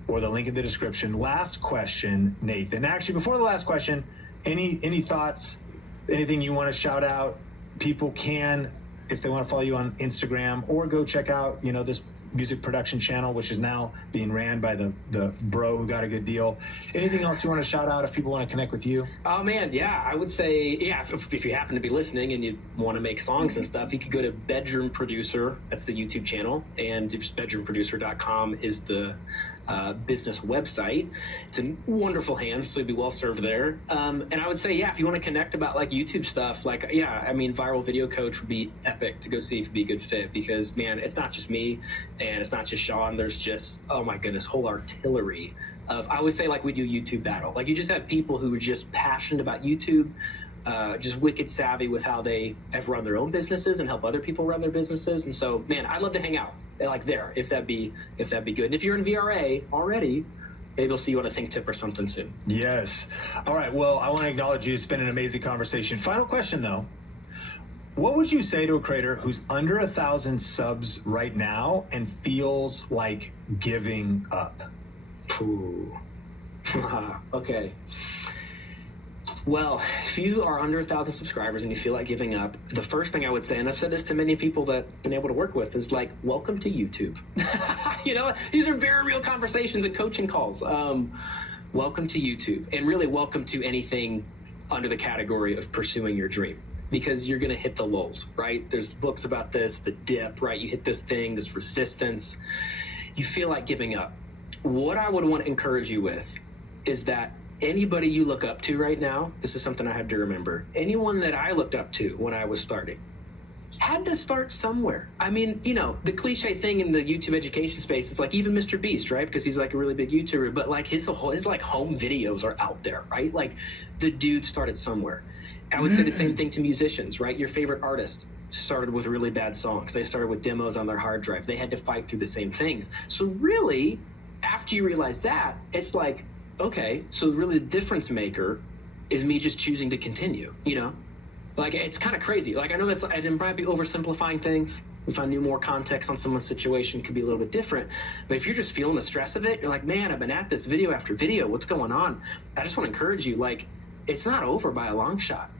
or the link in the description. Last question, Nathan. Actually, before the last question, any thoughts, anything you want to shout out? People can, if they want to follow you on Instagram, or go check out, this music production channel, which is now being ran by the bro who got a good deal. Anything else you want to shout out if people want to connect with you? Oh man, yeah, I would say, if you happen to be listening and you want to make songs and stuff, you could go to Bedroom Producer. That's the YouTube channel, and just bedroomproducer.com is the business website. It's in wonderful hands, so you'd be well served there. And I would say, if you want to connect about like YouTube stuff, Viral Video Coach would be epic to go see if it'd be a good fit, because man, it's not just me and it's not just Sean. There's just, oh my goodness, whole artillery of, I would say, like, we do YouTube battle. Like, you just have people who are just passionate about YouTube, just wicked savvy with how they have run their own businesses and help other people run their businesses. And so, man, I'd love to hang out like there, if that'd be good. And if you're in VRA already, maybe we'll see you on a Think Tip or something soon. Yes. All right. Well, I want to acknowledge you. It's been an amazing conversation. Final question, though. What would you say to a creator who's under 1,000 subs right now and feels like giving up? Ooh. Okay. Well, if you are under 1,000 subscribers and you feel like giving up, the first thing I would say, and I've said this to many people that I've been able to work with, is like, welcome to YouTube. These are very real conversations and coaching calls. Welcome to YouTube, and really welcome to anything under the category of pursuing your dream, because you're going to hit the lulls, right? There's books about this, the dip, right? You hit this thing, this resistance. You feel like giving up. What I would want to encourage you with is that anybody you look up to right now, this is something I had to remember, anyone that I looked up to when I was starting had to start somewhere. I mean, the cliche thing in the YouTube education space is like even Mr. Beast, right? Because he's like a really big YouTuber, but like his like home videos are out there, right? Like the dude started somewhere. I would say the same thing to musicians, right? Your favorite artist started with really bad songs. They started with demos on their hard drive. They had to fight through the same things. So really, after you realize that, it's like, okay, so really the difference maker is me just choosing to continue, Like, it's kind of crazy. Like, I know I might be oversimplifying things. If I knew more context on someone's situation, it could be a little bit different. But if you're just feeling the stress of it, you're like, man, I've been at this video after video. What's going on? I just want to encourage you, like, It's not over by a long shot.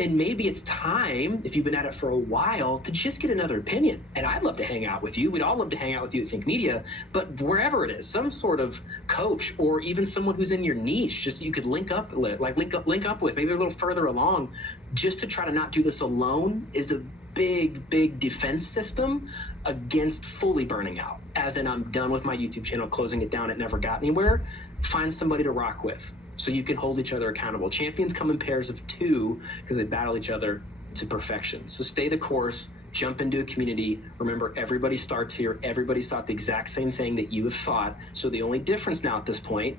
And maybe it's time, if you've been at it for a while, to just get another opinion. And I'd love to hang out with you. We'd all love to hang out with you at Think Media, but wherever it is, some sort of coach or even someone who's in your niche, just so you could link up with, maybe a little further along, just to try to not do this alone is a big defense system against fully burning out. As in, I'm done with my YouTube channel, closing it down, it never got anywhere. Find somebody to rock with so you can hold each other accountable. Champions come in pairs of 2 because they battle each other to perfection. So stay the course, jump into a community. Remember, everybody starts here. Everybody's thought the exact same thing that you have thought. So the only difference now at this point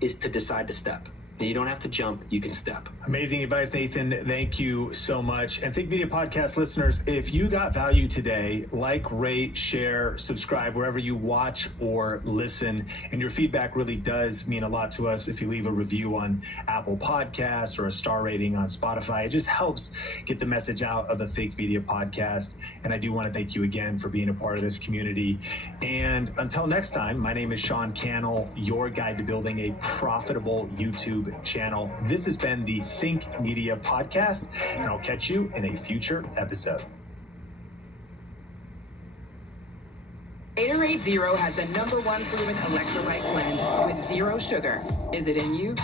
is to decide to step. You don't have to jump, you can step. Amazing advice, Nathan. Thank you so much. And Think Media Podcast listeners, if you got value today, like, rate, share, subscribe wherever you watch or listen. And your feedback really does mean a lot to us. If you leave a review on Apple Podcasts or a star rating on Spotify, it just helps get the message out of the Think Media Podcast. And I do want to thank you again for being a part of this community. And until next time, my name is Sean Cannell, your guide to building a profitable YouTube channel. This has been the Think Media Podcast, and I'll catch you in a future episode. Gatorade Zero has the #1 proven electrolyte blend with zero sugar. Is it in you?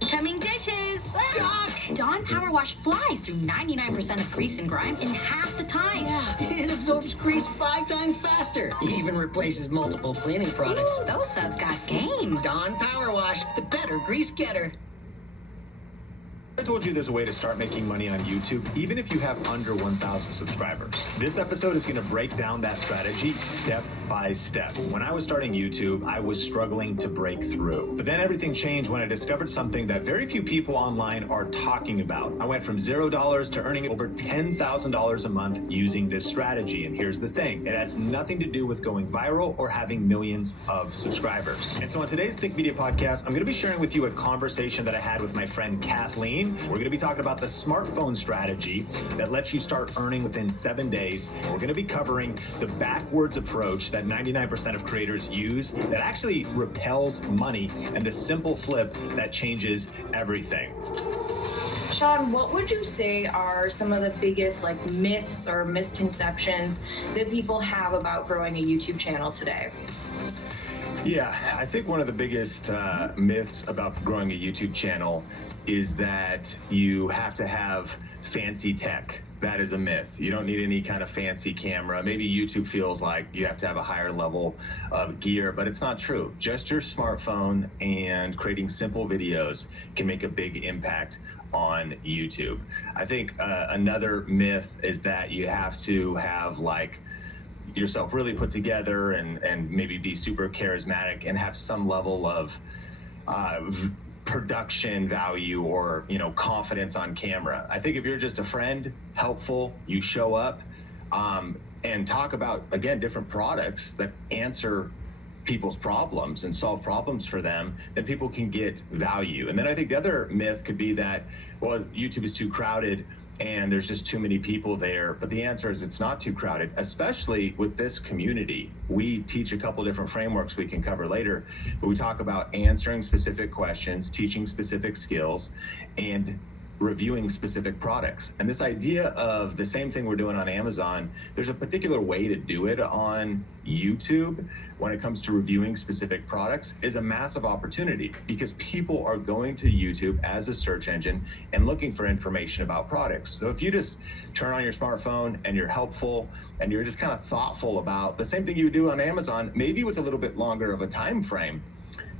Incoming dishes! Doc! Dawn Power Wash flies through 99% of grease and grime in half the time. Yeah, it absorbs grease 5 times faster. It even replaces multiple cleaning products. Ooh, those suds got game. Dawn Power Wash, the better grease getter. I told you there's a way to start making money on YouTube, even if you have under 1,000 subscribers. This episode is going to break down that strategy step by step. When I was starting YouTube, I was struggling to break through. But then everything changed when I discovered something that very few people online are talking about. I went from $0 to earning over $10,000 a month using this strategy. And here's the thing, it has nothing to do with going viral or having millions of subscribers. And so on today's Think Media Podcast, I'm going to be sharing with you a conversation that I had with my friend Kathleen. We're going to be talking about the smartphone strategy that lets you start earning within 7 days. We're going to be covering the backwards approach that 99% of creators use that actually repels money, and the simple flip that changes everything. Sean, what would you say are some of the biggest myths or misconceptions that people have about growing a YouTube channel today? Yeah, I think one of the biggest myths about growing a YouTube channel is that you have to have fancy tech. That is a myth. You don't need any kind of fancy camera. Maybe YouTube feels like you have to have a higher level of gear, but it's not true. Just your smartphone and creating simple videos can make a big impact on YouTube. I think another myth is that you have to have yourself really put together and maybe be super charismatic and have some level of production value or confidence on camera. I think if you're just a friend, helpful, you show up and talk about, again, different products that answer people's problems and solve problems for them, then people can get value. And then I think the other myth could be that, well, YouTube is too crowded and there's just too many people there. But the answer is it's not too crowded, especially with this community. We teach a couple different frameworks we can cover later, but we talk about answering specific questions, teaching specific skills, and reviewing specific products. And this idea of the same thing we're doing on Amazon, there's a particular way to do it on YouTube when it comes to reviewing specific products is a massive opportunity because people are going to YouTube as a search engine and looking for information about products. So if you just turn on your smartphone and you're helpful and you're just kind of thoughtful about the same thing you would do on Amazon, maybe with a little bit longer of a time frame,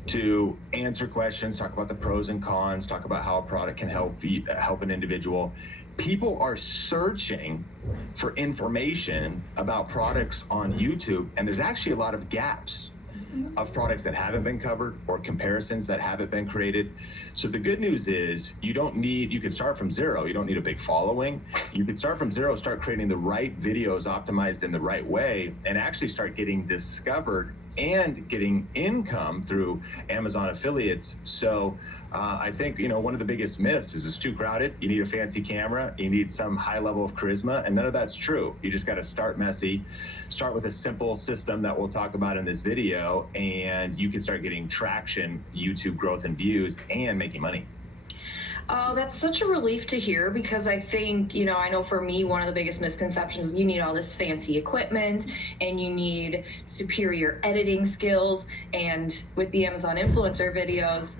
to answer questions, talk about the pros and cons, talk about how a product can help an individual. People are searching for information about products on YouTube, and there's actually a lot of gaps of products that haven't been covered or comparisons that haven't been created. So the good news is you can start from zero. You don't need a big following. You can start from zero, start creating the right videos optimized in the right way, and actually start getting discovered and getting income through Amazon affiliates. So I think, one of the biggest myths is it's too crowded. You need a fancy camera. You need some high level of charisma, and none of that's true. You just got to start messy, start with a simple system that we'll talk about in this video, and you can start getting traction, YouTube growth and views, and making money. Oh, that's such a relief to hear, because I think, I know for me, one of the biggest misconceptions, you need all this fancy equipment and you need superior editing skills. And with the Amazon influencer videos,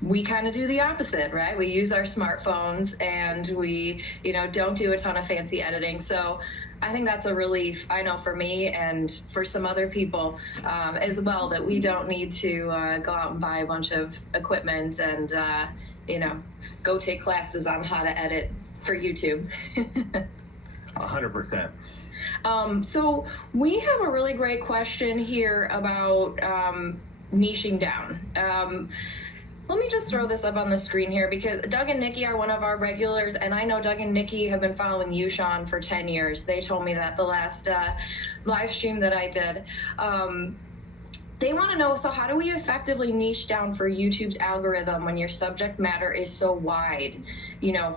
we kind of do the opposite, right? We use our smartphones and we, don't do a ton of fancy editing. So I think that's a relief, I know for me and for some other people as well, that we don't need to go out and buy a bunch of equipment and, go take classes on how to edit for YouTube. 100%. So we have a really great question here about niching down. Let me just throw this up on the screen here, because Doug and Nikki are one of our regulars, and I know Doug and Nikki have been following you, Sean, for 10 years. They told me that the last live stream that I did. They want to know, so how do we effectively niche down for YouTube's algorithm when your subject matter is so wide?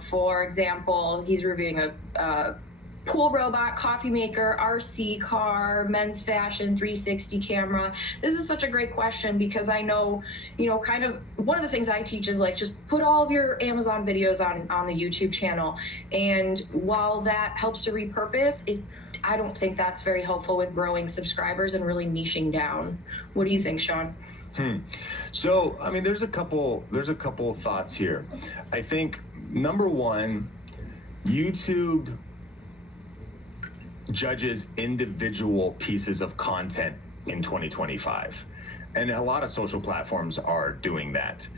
For example, he's reviewing a pool robot, coffee maker, RC car, men's fashion, 360 camera. This is such a great question, because I know, kind of one of the things I teach is just put all of your Amazon videos on the YouTube channel. And while that helps to repurpose, I don't think that's very helpful with growing subscribers and really niching down. What do you think, Sean? So, there's a couple thoughts here. I think number one, YouTube judges individual pieces of content in 2025. And a lot of social platforms are doing that,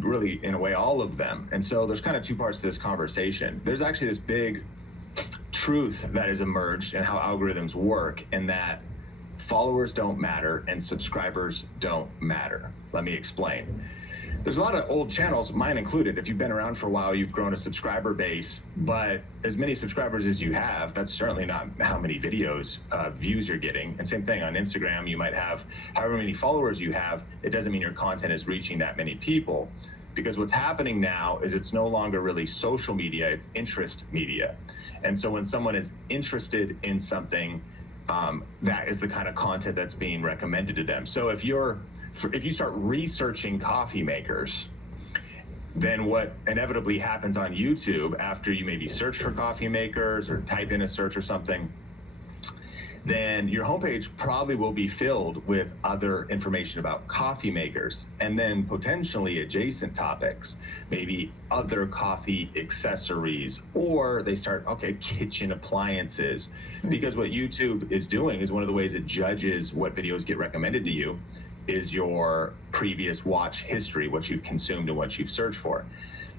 really, in a way, all of them. And so there's kind of two parts to this conversation. There's actually this big truth that has emerged in how algorithms work, and that followers don't matter and subscribers don't matter. Let me explain. There's a lot of old channels, mine included. If you've been around for a while, you've grown a subscriber base, but as many subscribers as you have, that's certainly not how many videos, views you're getting. And same thing on Instagram, you might have however many followers you have. It doesn't mean your content is reaching that many people. Because what's happening now is it's no longer really social media, it's interest media. And so when someone is interested in something, that is the kind of content that's being recommended to them. So if you start researching coffee makers, then what inevitably happens on YouTube after you maybe search for coffee makers or type in a search or something, then your homepage probably will be filled with other information about coffee makers, and then potentially adjacent topics, maybe other coffee accessories, or they start, kitchen appliances. Because what YouTube is doing is one of the ways it judges what videos get recommended to you is your previous watch history, what you've consumed and what you've searched for.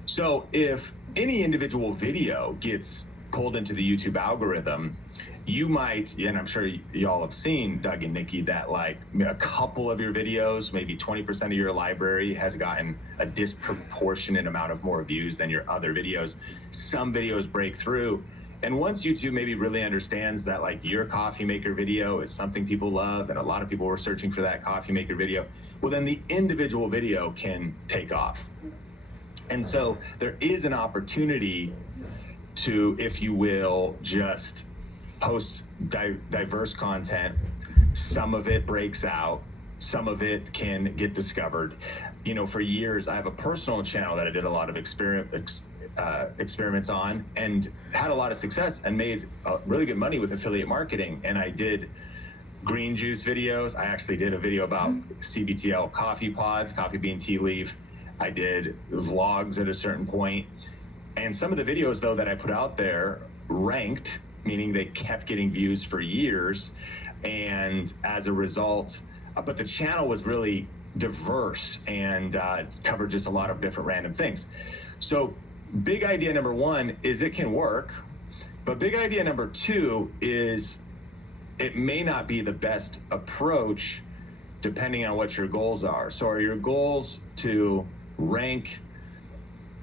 So if any individual video gets pulled into the YouTube algorithm, you might, and I'm sure y'all have seen, Doug and Nikki, that a couple of your videos, maybe 20% of your library has gotten a disproportionate amount of more views than your other videos. Some videos break through. And once YouTube maybe really understands that your coffee maker video is something people love, and a lot of people were searching for that coffee maker video, well, then the individual video can take off. And so there is an opportunity to, if you will, just post diverse content. Some of it breaks out, some of it can get discovered. For years, I have a personal channel that I did a lot of experiments on, and had a lot of success and made really good money with affiliate marketing. And I did green juice videos. I actually did a video about CBTL coffee pods, coffee bean tea leaf. I did vlogs at a certain point. And some of the videos, though, that I put out there ranked, meaning they kept getting views for years. And as a result, but the channel was really diverse and covered just a lot of different random things. So big idea number one is it can work, but big idea number two is it may not be the best approach depending on what your goals are. So are your goals to rank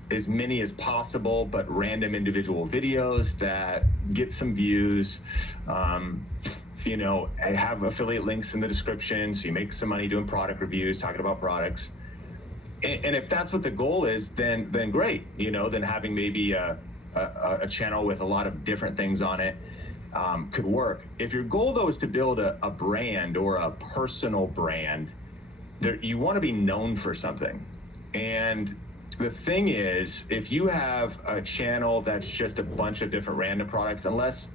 as many as possible, but random individual videos that get some views, have affiliate links in the description, so you make some money doing product reviews, talking about products. And if that's what the goal is, then great. Then having maybe a channel with a lot of different things on it could work. If your goal though is to build a brand or a personal brand, you want to be known for something. And the thing is, if you have a channel that's just a bunch of different random products, unless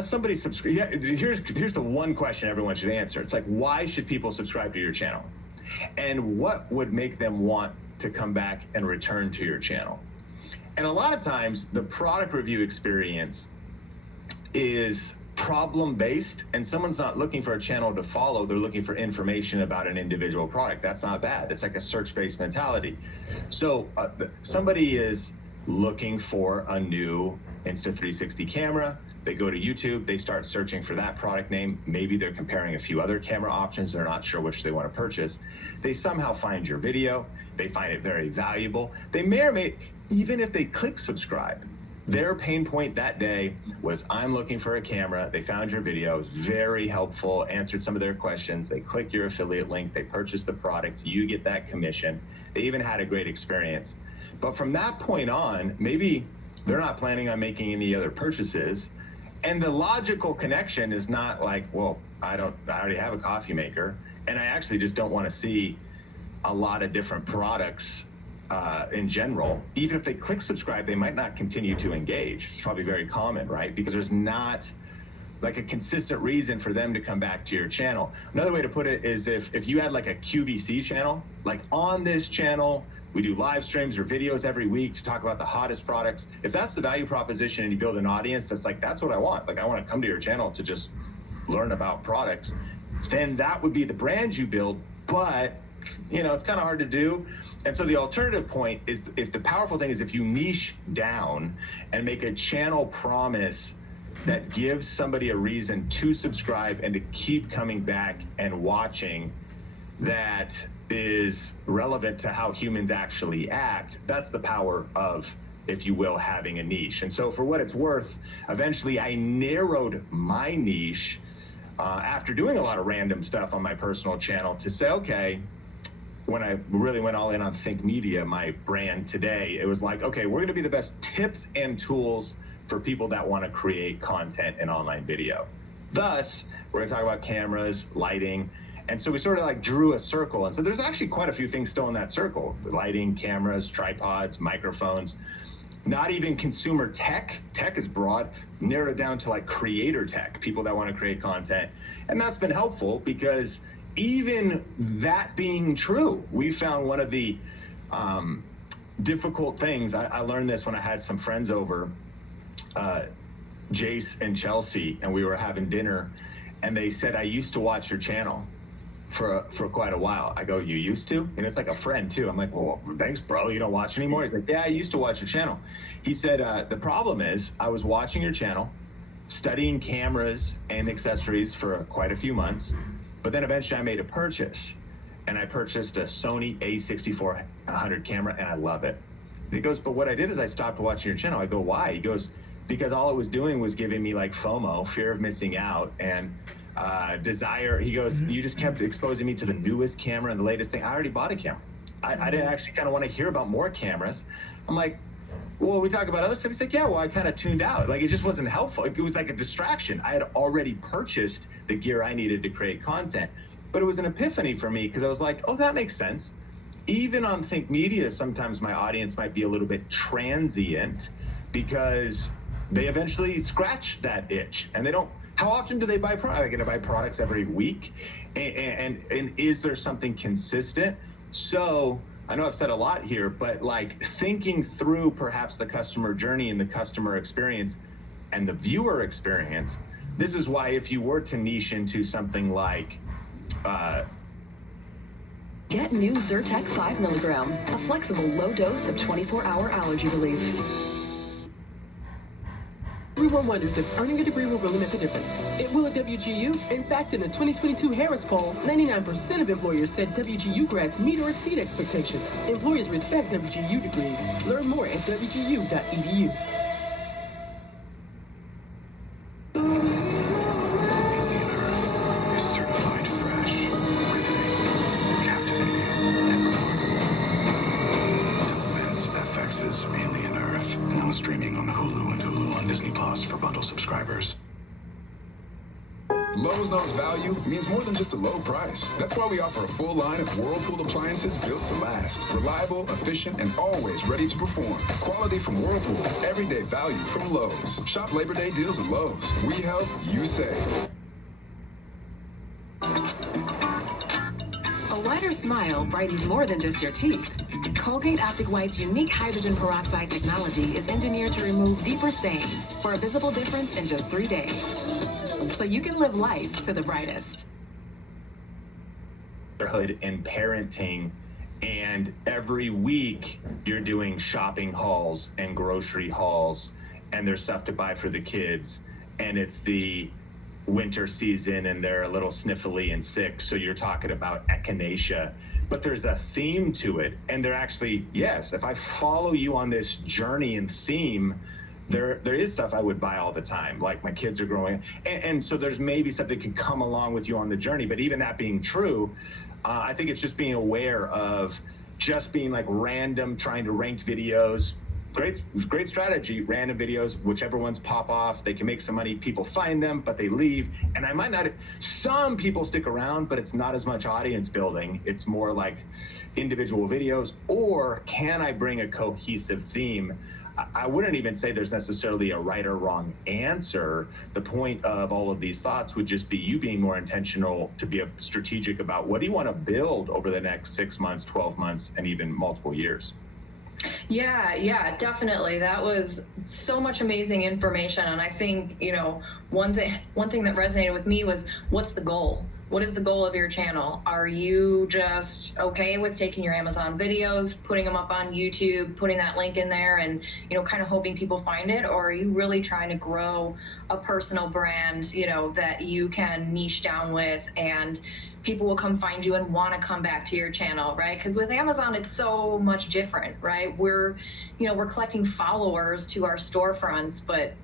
somebody subscribes, here's the one question everyone should answer. It's like, why should people subscribe to your channel? And what would make them want to come back and return to your channel? And a lot of times the product review experience is problem-based, and someone's not looking for a channel to follow, they're looking for information about an individual product. That's not bad. It's like a search-based mentality. So somebody is looking for a new Insta360 camera. They go to YouTube, they start searching for that product name. Maybe they're comparing a few other camera options. They're not sure which they want to purchase. They somehow find your video. They find it very valuable. They may or may, even if they click subscribe, their pain point that day was, I'm looking for a camera. They found your video, it was very helpful, answered some of their questions. They click your affiliate link, they purchase the product, you get that commission. They even had a great experience. But from that point on, maybe they're not planning on making any other purchases. And the logical connection is not like, well, I already have a coffee maker, and I actually just don't want to see a lot of different products in general. Even if they click subscribe, they might not continue to engage. It's probably very common, right? Because there's not like a consistent reason for them to come back to your channel. Another way to put it is if you had like a QVC channel, like on this channel, we do live streams or videos every week to talk about the hottest products. If that's the value proposition and you build an audience that's like, that's what I want. Like, I want to come to your channel to just learn about products, then that would be the brand you build. But it's kind of hard to do. And so the alternative point is, if the powerful thing is if you niche down and make a channel promise that gives somebody a reason to subscribe and to keep coming back and watching, that is relevant to how humans actually act. That's the power of, if you will, having a niche. And so for what it's worth, eventually I narrowed my niche after doing a lot of random stuff on my personal channel to say, okay, when I really went all in on Think Media, my brand today, it was like, okay, we're going to be the best tips and tools for people that want to create content and online video. Thus, we're going to talk about cameras, lighting. And so we sort of like drew a circle. And so there's actually quite a few things still in that circle: lighting, cameras, tripods, microphones. Not even consumer tech. Tech is broad, narrowed down to like creator tech, people that want to create content. And that's been helpful, because even that being true, we found one of the difficult things. I learned this when I had some friends over, Jace and Chelsea, and we were having dinner, and they said, I used to watch your channel for quite a while. I go, you used to? And it's like a friend too. I'm like, well, thanks, bro. You don't watch anymore? He's like, yeah, I used to watch your channel. He said, the problem is I was watching your channel, studying cameras and accessories for quite a few months, but then eventually I made a purchase, and I purchased a Sony a6400 camera, and I love it. And he goes, but what I did is I stopped watching your channel. I go, why? He goes, because all it was doing was giving me like FOMO, fear of missing out, and desire. He goes, you just kept exposing me to the newest camera and the latest thing. I already bought a camera. I didn't actually kind of want to hear about more cameras. I'm like, well, we talk about other stuff. He's like, yeah, well, I kind of tuned out. Like, it just wasn't helpful. It was like a distraction. I had already purchased the gear I needed to create content. But it was an epiphany for me, because I was like, oh, that makes sense. Even on Think Media, sometimes my audience might be a little bit transient, because they eventually scratch that itch, and they don't. How often do they buy products? Are they going to buy products every week? And is there something consistent? So I know I've said a lot here, but like thinking through perhaps the customer journey and the customer experience and the viewer experience. This is why if you were to niche into something like get new Zyrtec 5 milligram, a flexible low dose of 24-hour allergy relief. Everyone wonders if earning a degree will really make a difference. It will at WGU. In fact, in the 2022 Harris poll, 99% of employers said WGU grads meet or exceed expectations. Employers respect WGU degrees. Learn more at wgu.edu. subscribers. Lowe's knows value means more than just a low price. That's why we offer a full line of Whirlpool appliances built to last. Reliable, efficient, and always ready to perform. Quality from Whirlpool. Everyday value from Lowe's. Shop Labor Day deals at Lowe's. We help, you save. A whiter smile brightens more than just your teeth. Colgate Optic White's unique hydrogen peroxide technology is engineered to remove deeper stains for a visible difference in just 3 days. So you can live life to the brightest. And parenting, and every week you're doing shopping hauls and grocery hauls, and there's stuff to buy for the kids, and it's the winter season and they're a little sniffly and sick, so you're talking about echinacea, but there's a theme to it, and they're actually, yes, if I follow you on this journey and theme, there is stuff I would buy all the time, like my kids are growing, and so there's maybe stuff that could come along with you on the journey. But even that being true, I think it's just being aware of just being like random, trying to rank videos. Great strategy, random videos, whichever ones pop off, they can make some money, people find them, but they leave. And I might not, some people stick around, but it's not as much audience building. It's more like individual videos. Or can I bring a cohesive theme? I wouldn't even say there's necessarily a right or wrong answer. The point of all of these thoughts would just be you being more intentional to be strategic about what do you want to build over the next 6 months, 12 months, and even multiple years. Yeah, definitely. That was so much amazing information. And I think, one thing that resonated with me was, what's the goal? What is the goal of your channel? Are you just okay with taking your Amazon videos, putting them up on YouTube, putting that link in there and, kind of hoping people find it? Or are you really trying to grow a personal brand, that you can niche down with and people will come find you and want to come back to your channel, right? Because with Amazon, it's so much different, right? We're collecting followers to our storefronts, but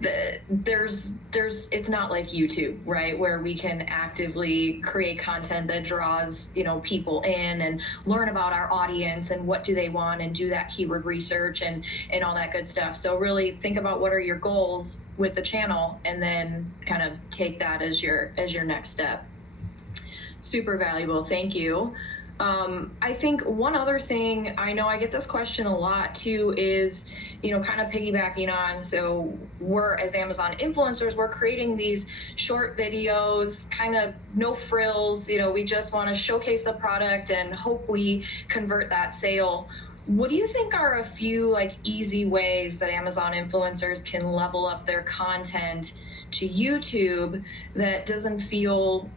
it's not like YouTube, right, where we can actively create content that draws people in and learn about our audience and what do they want and do that keyword research and all that good stuff. So really think about what are your goals with the channel and then kind of take that as your next step. Super valuable. Thank you. I think one other thing, I know I get this question a lot too, is, kind of piggybacking on, so we're, as Amazon influencers, we're creating these short videos, kind of no frills, we just want to showcase the product and hope we convert that sale. What do you think are a few easy ways that Amazon influencers can level up their content to YouTube that doesn't feel,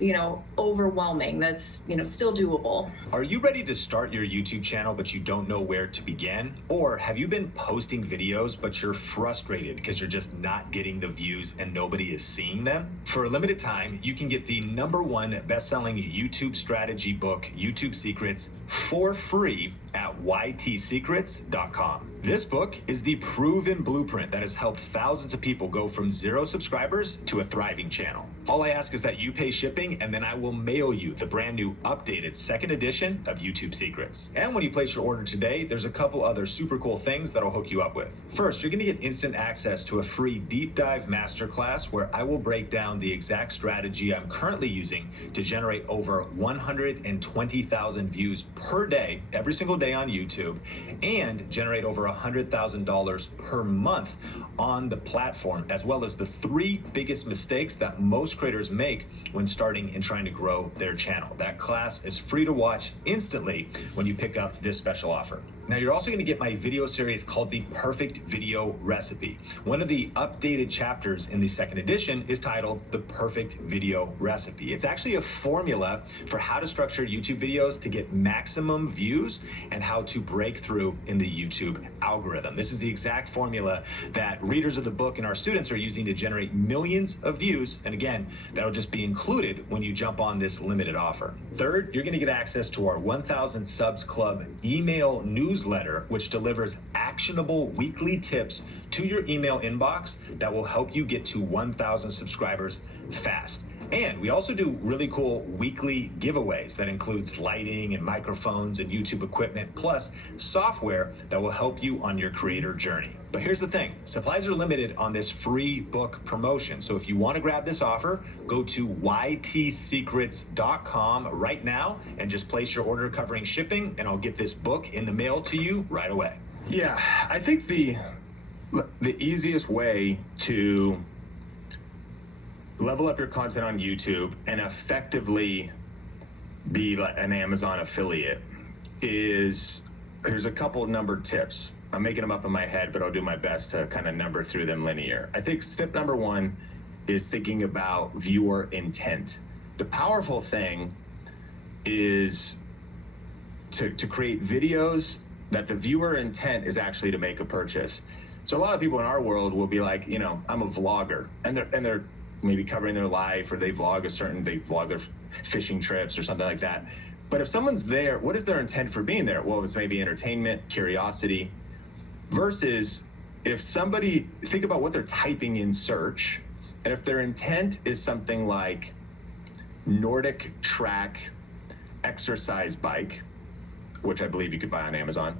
overwhelming, that's, still doable? Are you ready to start your YouTube channel, but you don't know where to begin? Or have you been posting videos, but you're frustrated because you're just not getting the views and nobody is seeing them? For a limited time, you can get the #1 best-selling YouTube strategy book, YouTube Secrets, for free at ytsecrets.com. This book is the proven blueprint that has helped thousands of people go from 0 subscribers to a thriving channel. All I ask is that you pay shipping, and then I will mail you the brand new updated 2nd edition of YouTube Secrets. And when you place your order today, there's a couple other super cool things that I'll hook you up with. First, you're gonna get instant access to a free deep dive masterclass where I will break down the exact strategy I'm currently using to generate over 120,000 views per day, every single day on YouTube, and generate over $100,000 per month on the platform, as well as the 3 biggest mistakes that most creators make when starting and trying to grow their channel. That class is free to watch instantly when you pick up this special offer. Now, you're also going to get my video series called The Perfect Video Recipe. One of the updated chapters in the 2nd edition is titled The Perfect Video Recipe. It's actually a formula for how to structure YouTube videos to get maximum views and how to break through in the YouTube algorithm. This is the exact formula that readers of the book and our students are using to generate millions of views. And again, that'll just be included when you jump on this limited offer. Third, you're going to get access to our 1,000 Subs Club email newsletter, which delivers actionable weekly tips to your email inbox that will help you get to 1,000 subscribers fast. And we also do really cool weekly giveaways that includes lighting and microphones and YouTube equipment, plus software that will help you on your creator journey. But here's the thing, supplies are limited on this free book promotion. So if you want to grab this offer, go to ytsecrets.com right now and just place your order covering shipping, and I'll get this book in the mail to you right away. Yeah, I think the easiest way to level up your content on YouTube and effectively be like an Amazon affiliate is, here's a couple numbered tips. I'm making them up in my head, but I'll do my best to kind of number through them linear. I think step number one is thinking about viewer intent. The powerful thing is to create videos that the viewer intent is actually to make a purchase. So a lot of people in our world will be like, you know, I'm a vlogger, and they're maybe covering their life, or they vlog their fishing trips or something like that. But if someone's there, what is their intent for being there? Well, it's maybe entertainment, curiosity, versus if somebody, think about what they're typing in search, and if their intent is something like Nordic Track exercise bike, which I believe you could buy on Amazon,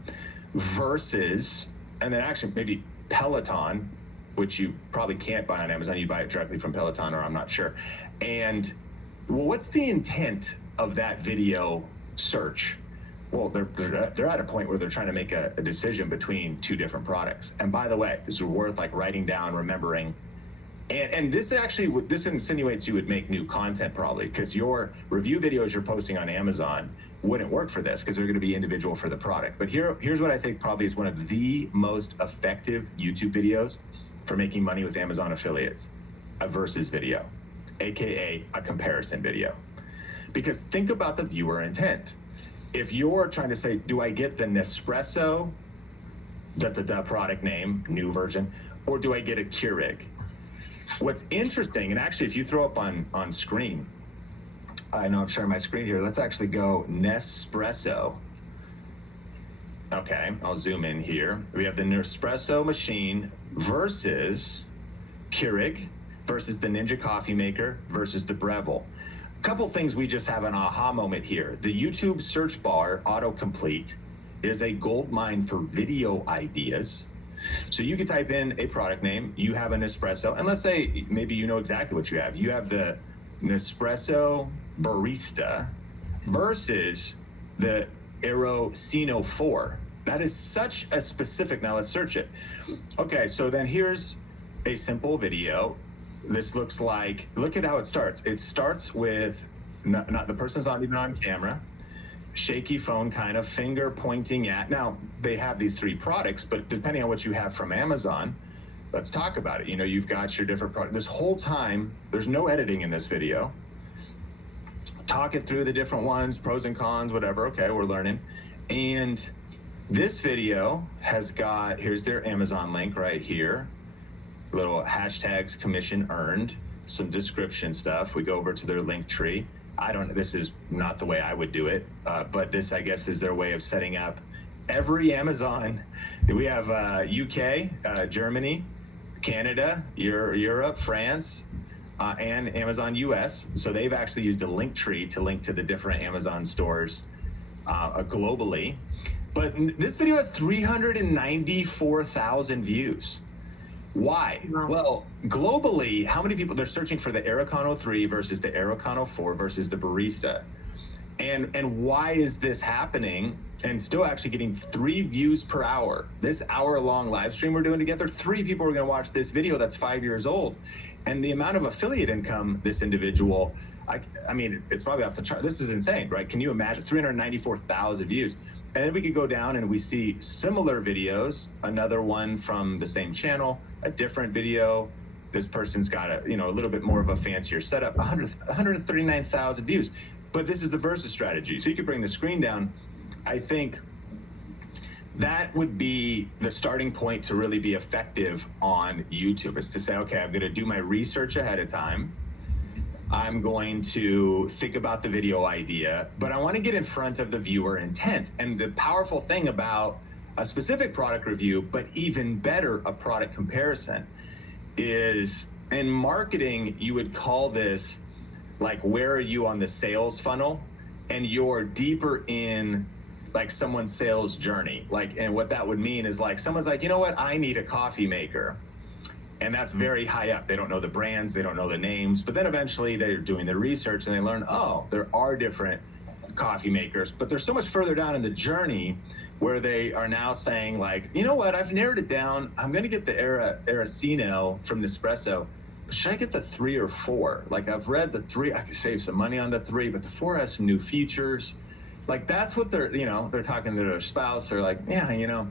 versus, and then actually maybe Peloton, which you probably can't buy on Amazon, you buy it directly from Peloton, or I'm not sure. And well, what's the intent of that video search? Well, they're at a point where they're trying to make a decision between two different products. And by the way, this is worth like writing down, remembering. And this actually, this insinuates you would make new content probably, because your review videos you're posting on Amazon wouldn't work for this, because they're going to be individual for the product. But here's what I think probably is one of the most effective YouTube videos for making money with Amazon affiliates: a versus video, AKA a comparison video. Because think about the viewer intent. If you're trying to say, do I get the Nespresso, the product name, new version, or do I get a Keurig? What's interesting, and actually if you throw up on screen, I know I'm sharing my screen here, let's actually go Nespresso. Okay, I'll zoom in here. We have the Nespresso machine versus Keurig versus the Ninja Coffee Maker versus the Breville. Couple things we just have an aha moment here. The YouTube search bar autocomplete is a gold mine for video ideas. So you can type in a product name, you have an Nespresso, and let's say maybe you know exactly what you have. You have the Nespresso Barista versus the Aerosino 4. That is such a specific, now let's search it. Okay, so then here's a simple video. This looks like, look at how it starts. It starts with, not the person's not even on camera, shaky phone kind of, finger pointing at. Now, they have these three products, but depending on what you have from Amazon, let's talk about it. You know, you've got your different products. This whole time, there's no editing in this video. Talk it through the different ones, pros and cons, whatever. Okay, we're learning. And this video has got, here's their Amazon link right here. Little hashtags, commission earned, some description stuff. We go over to their link tree. This is not the way I would do it, but this, I guess, is their way of setting up every Amazon. We have UK, Germany, Canada, Europe, France, and Amazon US. So they've actually used a link tree to link to the different Amazon stores globally. But this video has 394,000 views. Why? Well, globally, how many people, they're searching for the Aerocano 3 versus the Aerocano 4 versus the Barista. And why is this happening and still actually getting 3 views per hour? This hour-long live stream we're doing together, 3 people are going to watch this video that's 5 years old. And the amount of affiliate income this individual, I mean, it's probably off the chart. This is insane, right? Can you imagine 394,000 views? And then we could go down and we see similar videos, another one from the same channel, a different video. This person's got a little bit more of a fancier setup, 139,000 views. But this is the versus strategy. So you could bring the screen down. I think that would be the starting point to really be effective on YouTube, is to say, okay, I'm going to do my research ahead of time. I'm going to think about the video idea, but I want to get in front of the viewer intent. And the powerful thing about a specific product review, but even better, a product comparison, is in marketing, you would call this like where are you on the sales funnel, and you're deeper in like someone's sales journey. Like, and what that would mean is like someone's like, you know what, I need a coffee maker. And that's very high up. They don't know the brands, they don't know the names, but then eventually they're doing their research and they learn, oh, there are different coffee makers, but they're so much further down in the journey where they are now saying like, you know what, I've narrowed it down. I'm gonna get the Aracino from Nespresso. Should I get the 3 or 4? Like I've read the 3, I could save some money on the 3, but the 4 has some new features. Like that's what they're, you know, they're talking to their spouse. They're like, yeah, you know,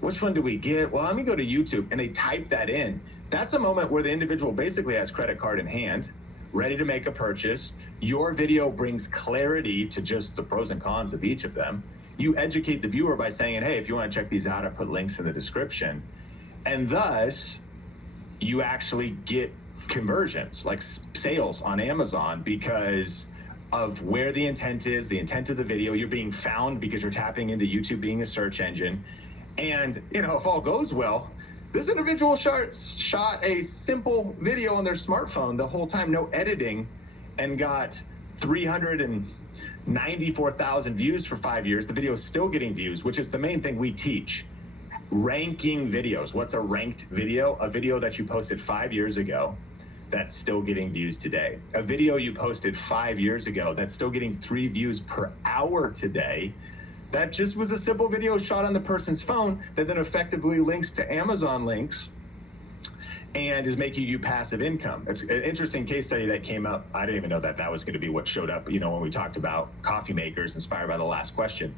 which one do we get? Well, let me go to YouTube, and they type that in. That's a moment where the individual basically has credit card in hand, ready to make a purchase. Your video brings clarity to just the pros and cons of each of them. You educate the viewer by saying, hey, if you want to check these out, I put links in the description. And thus, you actually get conversions, like sales on Amazon, because of where the intent is, the intent of the video. You're being found because you're tapping into YouTube being a search engine. And, you know, if all goes well, this individual shot a simple video on their smartphone the whole time, no editing, and got 394,000 views for 5 years. The video is still getting views, which is the main thing we teach. Ranking videos. What's a ranked video? A video that you posted 5 years ago that's still getting views today. A video you posted 5 years ago that's still getting 3 views per hour today. That just was a simple video shot on the person's phone that then effectively links to Amazon links and is making you passive income. It's an interesting case study that came up. I didn't even know that that was going to be what showed up, you know, when we talked about coffee makers, inspired by the last question.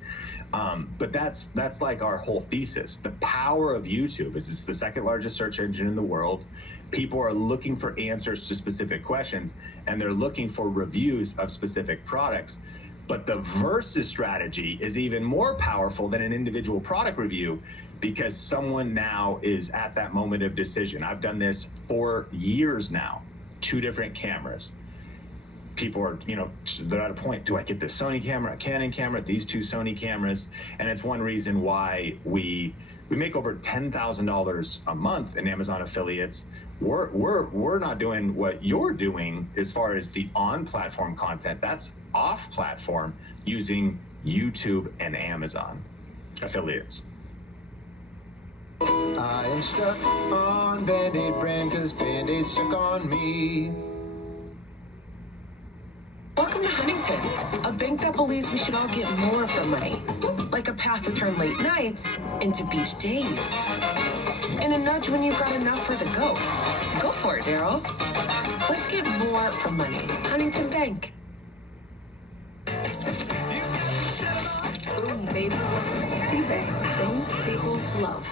But that's like our whole thesis. The power of YouTube is it's the second largest search engine in the world. People are looking for answers to specific questions, and they're looking for reviews of specific products. But the versus strategy is even more powerful than an individual product review, because someone now is at that moment of decision. I've done this for years now, 2 different cameras. People are, you know, they're at a point, do I get this Sony camera, a Canon camera, these 2 Sony cameras? And it's one reason why we make over $10,000 a month in Amazon affiliates. We're not doing what you're doing as far as the on-platform content. That's off-platform using YouTube and Amazon affiliates. I am stuck on Band-Aid brand because Band-Aid stuck on me. Welcome to Huntington, a bank that believes we should all get more for money. Like a path to turn late nights into beach days. And a nudge when you've got enough for the go. Go for it, Daryl. Let's get more for money. Huntington Bank. Ooh, baby. eBay. Things people love.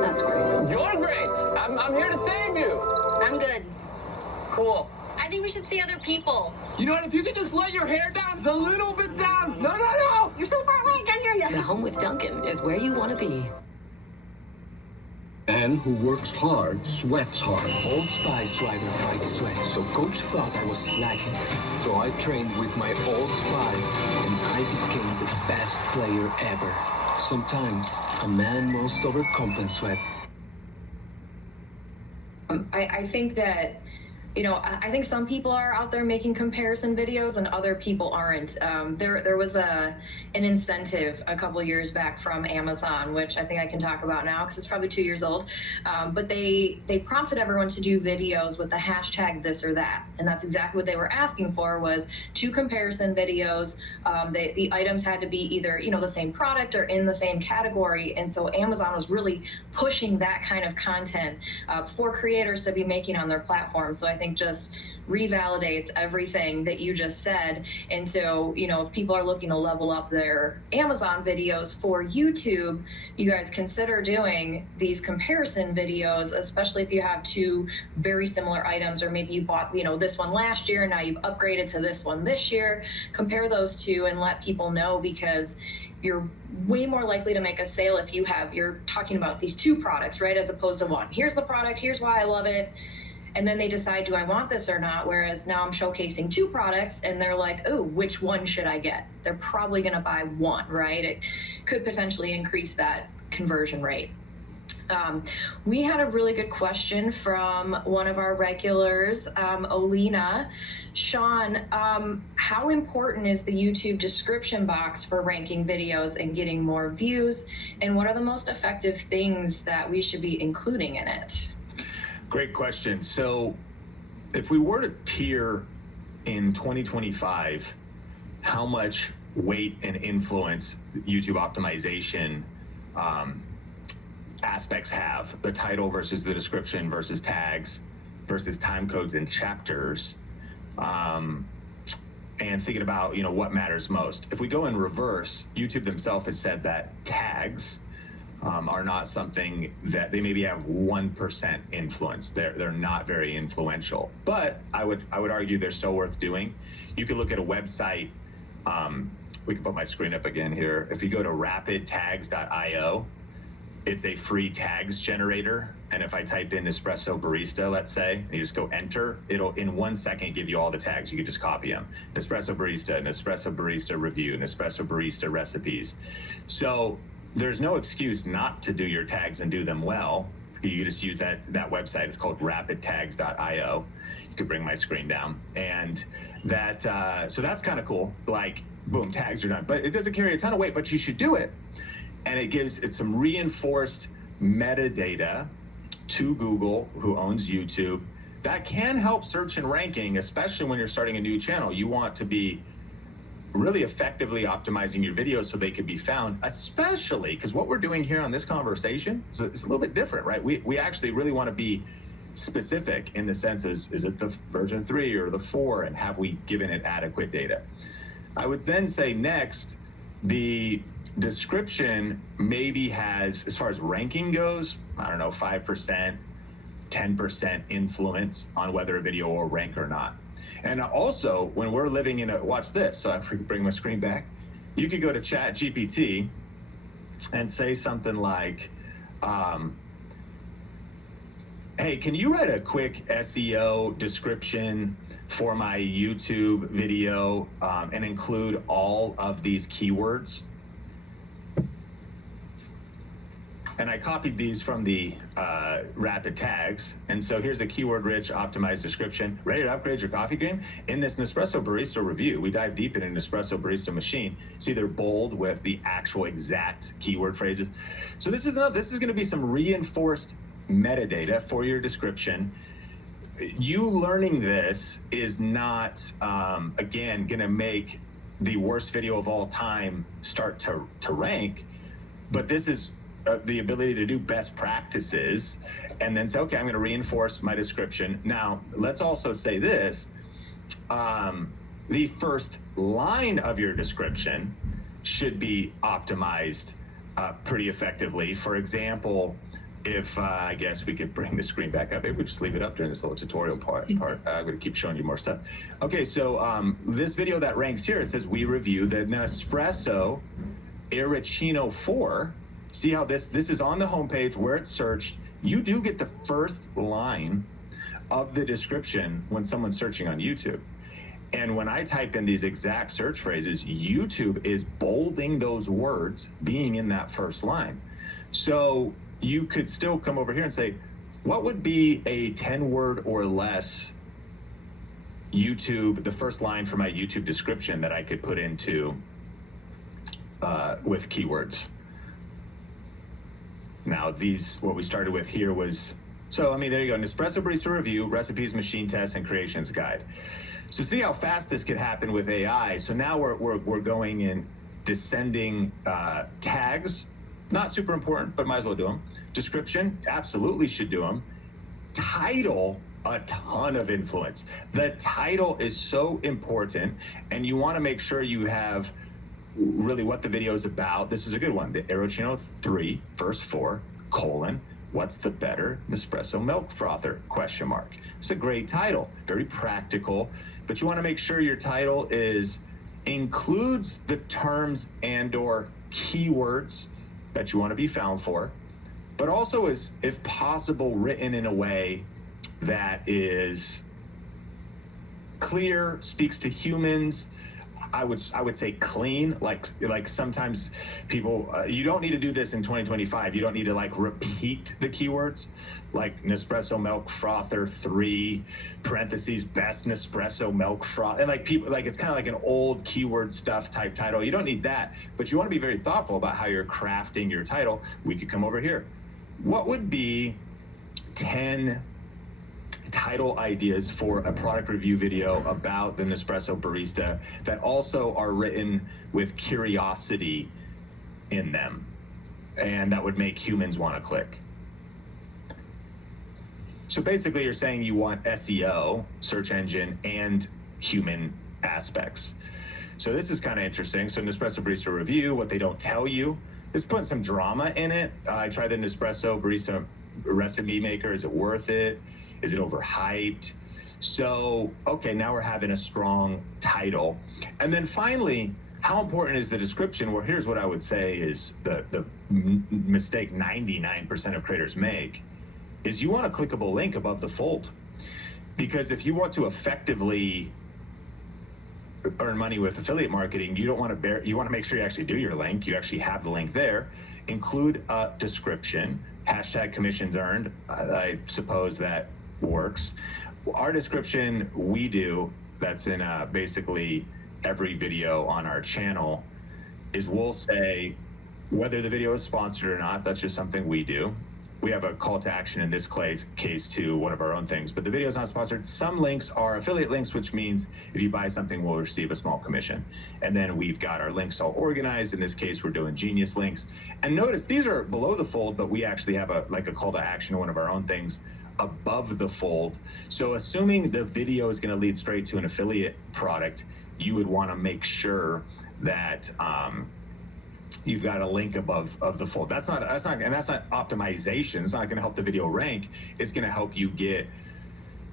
That's great. You're great. I'm here to save you. I'm good. Cool. I think we should see other people. You know what? If you could just let your hair down a little bit down. No. You're so far away, I can't hear you. The Home with Duncan is where you want to be. Man who works hard sweats hard. Old Spice driver fights sweat, so coach thought I was slacking. So I trained with my Old Spice, and I became the best player ever. Sometimes a man must overcompensate. I think that, you know, I think some people are out there making comparison videos and other people aren't. There was an incentive a couple years back from Amazon, which I think I can talk about now because it's probably 2 years old. But they prompted everyone to do videos with the hashtag this or that. And that's exactly what they were asking for, was 2 comparison videos. The items had to be either, you know, the same product or in the same category. And so Amazon was really pushing that kind of content for creators to be making on their platform. So I think just revalidates everything that you just said. And so, you know, if people are looking to level up their Amazon videos for YouTube, you guys consider doing these comparison videos, especially if you have 2 very similar items, or maybe you bought, you know, this one last year and now you've upgraded to this one this year. Compare those 2 and let people know, because you're way more likely to make a sale if you're talking about these 2 products, right? As opposed to one. Here's the product, here's why I love it. And then they decide, do I want this or not? Whereas now I'm showcasing 2 products and they're like, oh, which one should I get? They're probably going to buy one, right? It could potentially increase that conversion rate. We had a really good question from one of our regulars, Olina. Sean, how important is the YouTube description box for ranking videos and getting more views? And what are the most effective things that we should be including in it? Great question. So if we were to tier in 2025 how much weight and influence YouTube optimization aspects have, the title versus the description versus tags versus time codes and chapters, and thinking about, you know, what matters most. If we go in reverse, YouTube themselves has said that tags are not something that they maybe have 1% influence. They're not very influential, but I would argue they're still worth doing. You could look at a website. We can put my screen up again here. If you go to rapidtags.io, it's a free tags generator. And if I type in Nespresso Barista, let's say, and you just go enter, it'll in 1 second give you all the tags. You can just copy them. Nespresso Barista review, Nespresso Barista recipes. So there's no excuse not to do your tags and do them well. You just use that website. It's called rapidtags.io. You could bring my screen down. And that, so that's kind of cool. Like, boom, tags are done. But it doesn't carry a ton of weight, but you should do it. And it's some reinforced metadata to Google, who owns YouTube, that can help search and ranking, especially when you're starting a new channel. You want to be really effectively optimizing your videos so they can be found, especially because what we're doing here on this conversation is a little bit different, right? We actually really want to be specific in the sense is it the version 3 or the 4, and have we given it adequate data? I would then say next, the description maybe has, as far as ranking goes, I don't know, 5%, 10% influence on whether a video will rank or not. And also, when we're living in watch this, so I can bring my screen back, you could go to ChatGPT and say something like, hey, can you write a quick SEO description for my YouTube video and include all of these keywords? And I copied these from the rapid tags. And so here's the keyword-rich optimized description. Ready to upgrade your coffee game? In this Nespresso Barista review, we dive deep into an Nespresso Barista machine. See, they're bold with the actual exact keyword phrases. So this is going to be some reinforced metadata for your description. You learning this is not, again, going to make the worst video of all time start to rank, but this is the ability to do best practices and then say, okay, I'm going to reinforce my description. Now, let's also say this, the first line of your description should be optimized pretty effectively. For example, if I guess we could bring the screen back up, maybe we just leave it up during this little tutorial part. I'm going to keep showing you more stuff. Okay, so this video that ranks here, it says we review the Nespresso Arancino 4. See how this is on the homepage where it's searched. You do get the first line of the description when someone's searching on YouTube. And when I type in these exact search phrases, YouTube is bolding those words being in that first line. So you could still come over here and say, what would be a 10-word or less YouTube, the first line for my YouTube description that I could put into with keywords? Now, what we started with here was, so, I mean, there you go, Nespresso Barista Review, Recipes, Machine Tests, and Creations Guide. So see how fast this could happen with AI. So now we're going in descending tags, not super important, but might as well do them. Description, absolutely should do them. Title, a ton of influence. The title is so important, and you want to make sure you have really what the video is about. This is a good one. The Arancino 3, verse 4, colon, what's the better Nespresso milk frother, question mark. It's a great title, very practical, but you want to make sure your title includes the terms and or keywords that you want to be found for, but also is, if possible, written in a way that is clear, speaks to humans. I would say clean. Like sometimes people, you don't need to do this in 2025. You don't need to like repeat the keywords, like Nespresso milk frother 3 parentheses best Nespresso milk froth, and like people like it's kind of like an old keyword stuff type title. You don't need that, but you want to be very thoughtful about how you're crafting your title. We could come over here. What would be 10 title ideas for a product review video about the Nespresso barista that also are written with curiosity in them, and that would make humans want to click? So basically you're saying you want SEO, search engine, and human aspects. So this is kind of interesting. So Nespresso barista review, what they don't tell you is putting some drama in it. I tried the Nespresso barista recipe maker. Is it worth it? Is it overhyped? So, okay, now we're having a strong title. And then finally, how important is the description? Well, here's what I would say is the mistake 99% of creators make is you want a clickable link above the fold. Because if you want to effectively earn money with affiliate marketing, you don't want to you want to make sure you actually do your link. You actually have the link there. Include a description, hashtag commissions earned. I suppose that works. Our description we do, that's in basically every video on our channel, is we'll say whether the video is sponsored or not. That's just something we do. We have a call to action in this case to one of our own things, but the video is not sponsored. Some links are affiliate links, which means if you buy something, we'll receive a small commission. And then we've got our links all organized. In this case, we're doing Genius links. And notice these are below the fold, but we actually have a call to action to one of our own things above the fold. So assuming the video is going to lead straight to an affiliate product, you would want to make sure that you've got a link above the fold. That's not optimization. It's not going to help the video rank. It's going to help you get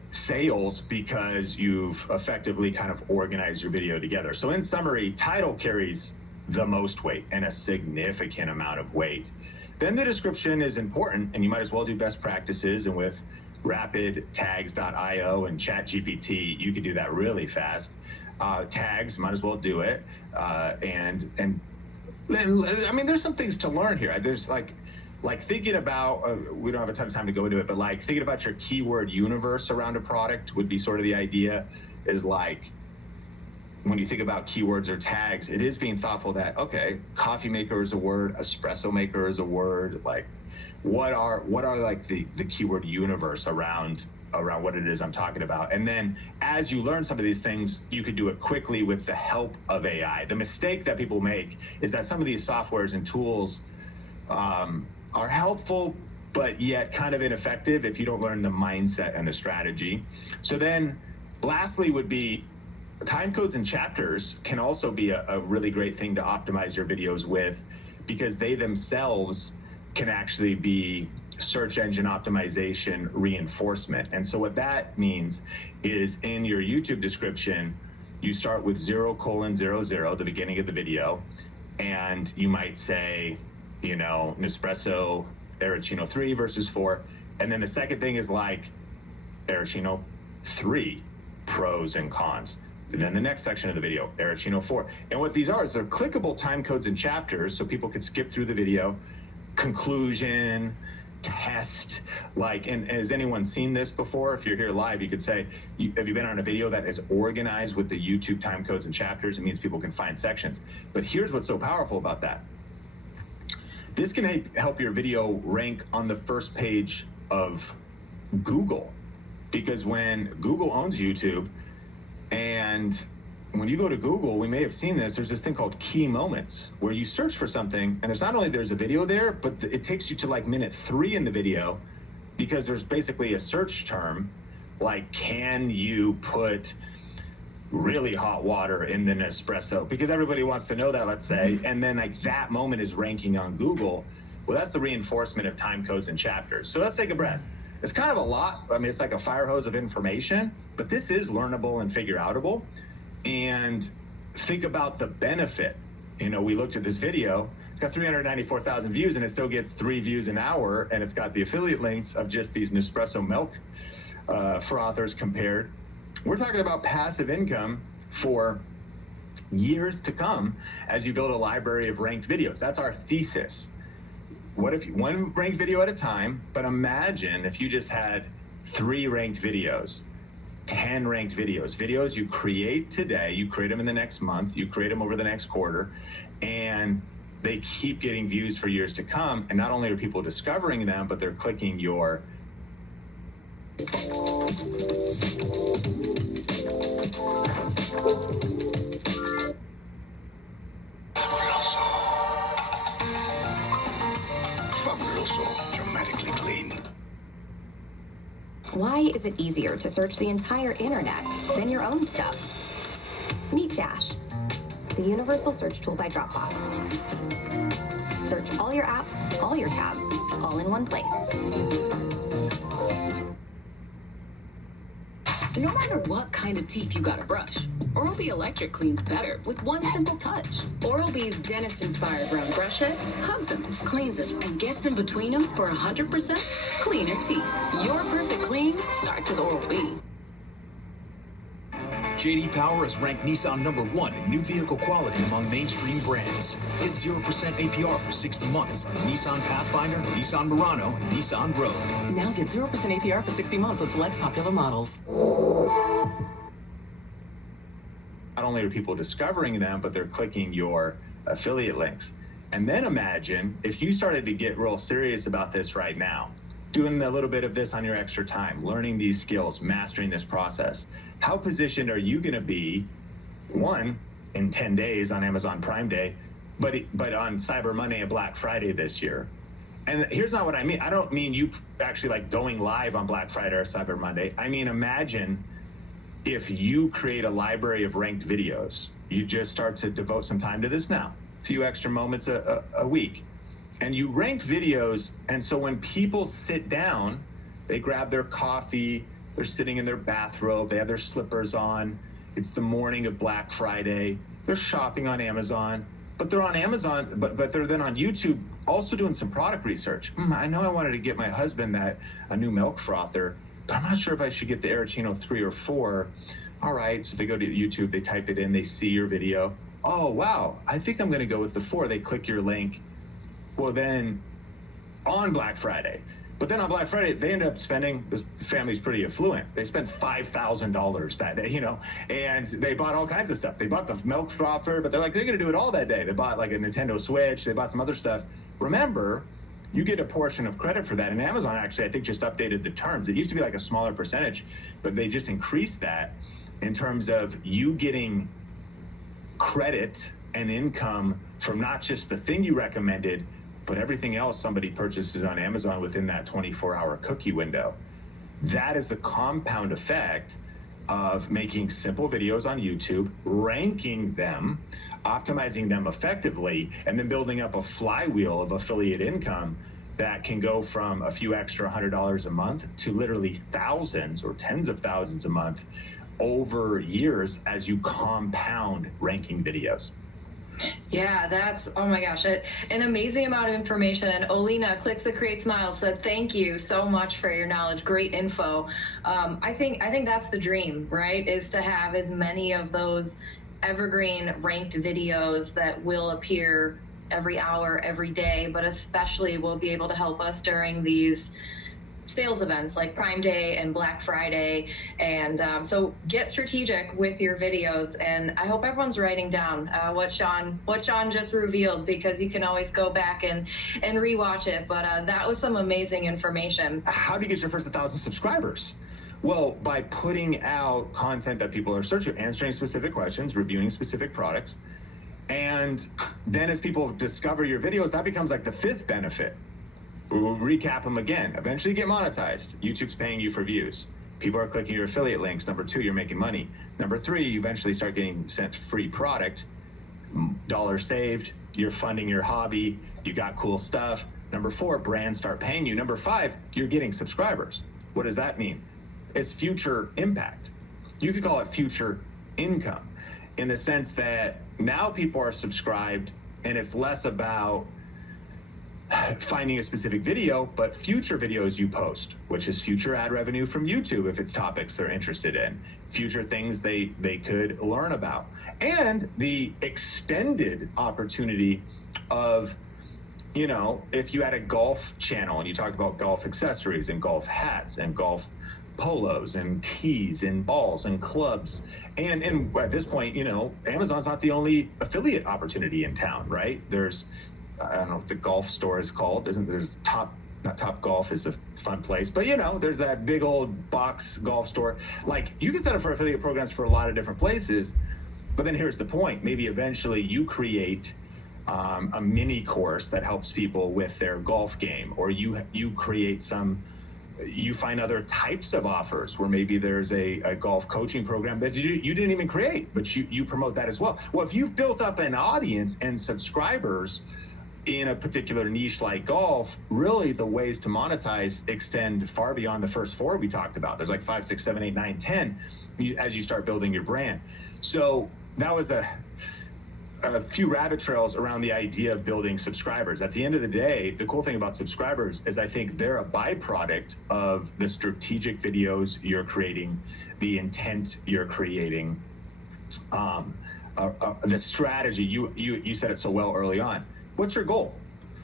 sales because you've effectively kind of organized your video together. So in summary, title carries the most weight and a significant amount of weight. Then the description is important, and you might as well do best practices. And with rapidtags.io and ChatGPT, you can do that really fast. Tags, might as well do it. And I mean, there's some things to learn here. There's like thinking about, we don't have a ton of time to go into it, but like thinking about your keyword universe around a product would be sort of the idea, is like, when you think about keywords or tags, it is being thoughtful that, okay, coffee maker is a word, espresso maker is a word, like what are like the keyword universe around what it is I'm talking about. And then as you learn some of these things, you could do it quickly with the help of AI. The mistake that people make is that some of these softwares and tools are helpful, but yet kind of ineffective if you don't learn the mindset and the strategy. So then lastly would be time codes and chapters can also be a really great thing to optimize your videos with, because they themselves can actually be search engine optimization reinforcement. And so what that means is in your YouTube description, you start with 0:00, the beginning of the video, and you might say, you know, Nespresso Arancino 3 versus 4. And then the second thing is like Arancino 3 pros and cons. And then the next section of the video, Arancino 4. And what these are is they're clickable time codes and chapters, so people could skip through the video. Conclusion, test, like, and has anyone seen this before? If you're here live, you could say, have you been on a video that is organized with the YouTube time codes and chapters? It means people can find sections. But here's what's so powerful about that. This can help your video rank on the first page of Google, because when Google owns YouTube, and when you go to Google, we may have seen this, there's this thing called key moments, where you search for something, and there's not only there's a video there, but it takes you to like minute 3 in the video, because there's basically a search term, like, can you put really hot water in the Nespresso? Because everybody wants to know that, let's say, and then like that moment is ranking on Google. Well, that's the reinforcement of time codes and chapters. So let's take a breath. It's kind of a lot. I mean, it's like a fire hose of information, but this is learnable and figure outable. And think about the benefit. You know, we looked at this video, it's got 394,000 views, and it still gets 3 views an hour, and it's got the affiliate links of just these Nespresso milk frothers compared. We're talking about passive income for years to come as you build a library of ranked videos. That's our thesis. What if one ranked video at a time, but imagine if you just had 3 ranked videos, 10 ranked videos, videos you create today, you create them in the next month, you create them over the next quarter, and they keep getting views for years to come. And not only are people discovering them, but they're clicking your Fabuloso, dramatically clean. Why is it easier to search the entire internet than your own stuff? Meet Dash, the universal search tool by Dropbox. Search all your apps, all your tabs, all in one place. No matter what kind of teeth you gotta brush, Oral-B Electric cleans better with one simple touch. Oral-B's dentist-inspired round brush head hugs them, cleans them, and gets in between them for 100% cleaner teeth. Your perfect clean starts with Oral-B. J.D. Power has ranked Nissan #1 in new vehicle quality among mainstream brands. Get 0% APR for 60 months on Nissan Pathfinder, Nissan Murano, and Nissan Rogue. Now get 0% APR for 60 months on select popular models. not only are people discovering them, but they're clicking your affiliate links. And then imagine if you started to get real serious about this right now, doing a little bit of this on your extra time, learning these skills, mastering this process. How positioned are you going to be, one, in 10 days on Amazon Prime Day, but on Cyber Monday and Black Friday this year? And here's not what I mean. I don't mean you actually like going live on Black Friday or Cyber Monday. I mean, imagine if you create a library of ranked videos. You just start to devote some time to this now, a few extra moments a week. And you rank videos, and so when people sit down, they grab their coffee, they're sitting in their bathrobe, they have their slippers on, it's the morning of Black Friday, they're shopping on Amazon, but they're on Amazon, but they're then on YouTube also doing some product research. I know I wanted to get my husband a new milk frother, but I'm not sure if I should get the Arachino 3 or 4. All right, so they go to YouTube, they type it in, they see your video. Oh, wow, I think I'm gonna go with the 4. They click your link. Well, then on Black Friday, but then on Black Friday, they end up spending, this family's pretty affluent. They spent $5,000 that day, and they bought all kinds of stuff. They bought the milk frother, but they're going to do it all that day. They bought like a Nintendo Switch. They bought some other stuff. Remember, you get a portion of credit for that. And Amazon actually, I think, just updated the terms. It used to be like a smaller percentage, but they just increased that in terms of you getting credit and income from not just the thing you recommended, but everything else somebody purchases on Amazon within that 24-hour cookie window. That is the compound effect of making simple videos on YouTube, ranking them, optimizing them effectively, and then building up a flywheel of affiliate income that can go from a few extra $100 a month to literally thousands or tens of thousands a month over years as you compound ranking videos. Yeah, that's, oh my gosh, an amazing amount of information. And Olina, Clicks That Create Smiles, said thank you so much for your knowledge. Great info. I think that's the dream, right? Is to have as many of those evergreen ranked videos that will appear every hour, every day, but especially will be able to help us during these sales events like Prime Day and Black Friday. And so get strategic with your videos, and I hope everyone's writing down what Sean just revealed, because you can always go back and rewatch it. But that was some amazing information. How do you get your first 1,000 subscribers? Well, by putting out content that people are searching, answering specific questions, reviewing specific products. And then as people discover your videos, that becomes like the 5th benefit. We'll recap them again. Eventually get monetized. YouTube's paying you for views. People are clicking your affiliate links. Number 2, you're making money. Number 3, you eventually start getting sent free product. $1 saved. You're funding your hobby. You got cool stuff. Number 4, brands start paying you. Number 5, you're getting subscribers. What does that mean? It's future impact. You could call it future income, in the sense that now people are subscribed, and it's less about finding a specific video, but future videos you post, which is future ad revenue from YouTube if it's topics they're interested in, future things they could learn about, and the extended opportunity of, you know, if you had a golf channel and you talked about golf accessories and golf hats and golf polos and tees and balls and clubs, and at this point, you know, Amazon's not the only affiliate opportunity in town, right? There's, I don't know what the golf store is called. There's not Top Golf is a fun place, but you know, there's that big old box golf store. Like, you can set up for affiliate programs for a lot of different places, but then here's the point. Maybe eventually you create a mini course that helps people with their golf game, or you create you find other types of offers where maybe there's a golf coaching program that you didn't even create, but you promote that as well. Well, if you've built up an audience and subscribers in a particular niche like golf, really the ways to monetize extend far beyond the first 4 we talked about. There's like 5, 6, 7, 8, 9, 10 as you start building your brand. So that was a few rabbit trails around the idea of building subscribers. At the end of the day, the cool thing about subscribers is I think they're a byproduct of the strategic videos you're creating, the intent you're creating, the strategy. You said it so well early on. What's your goal?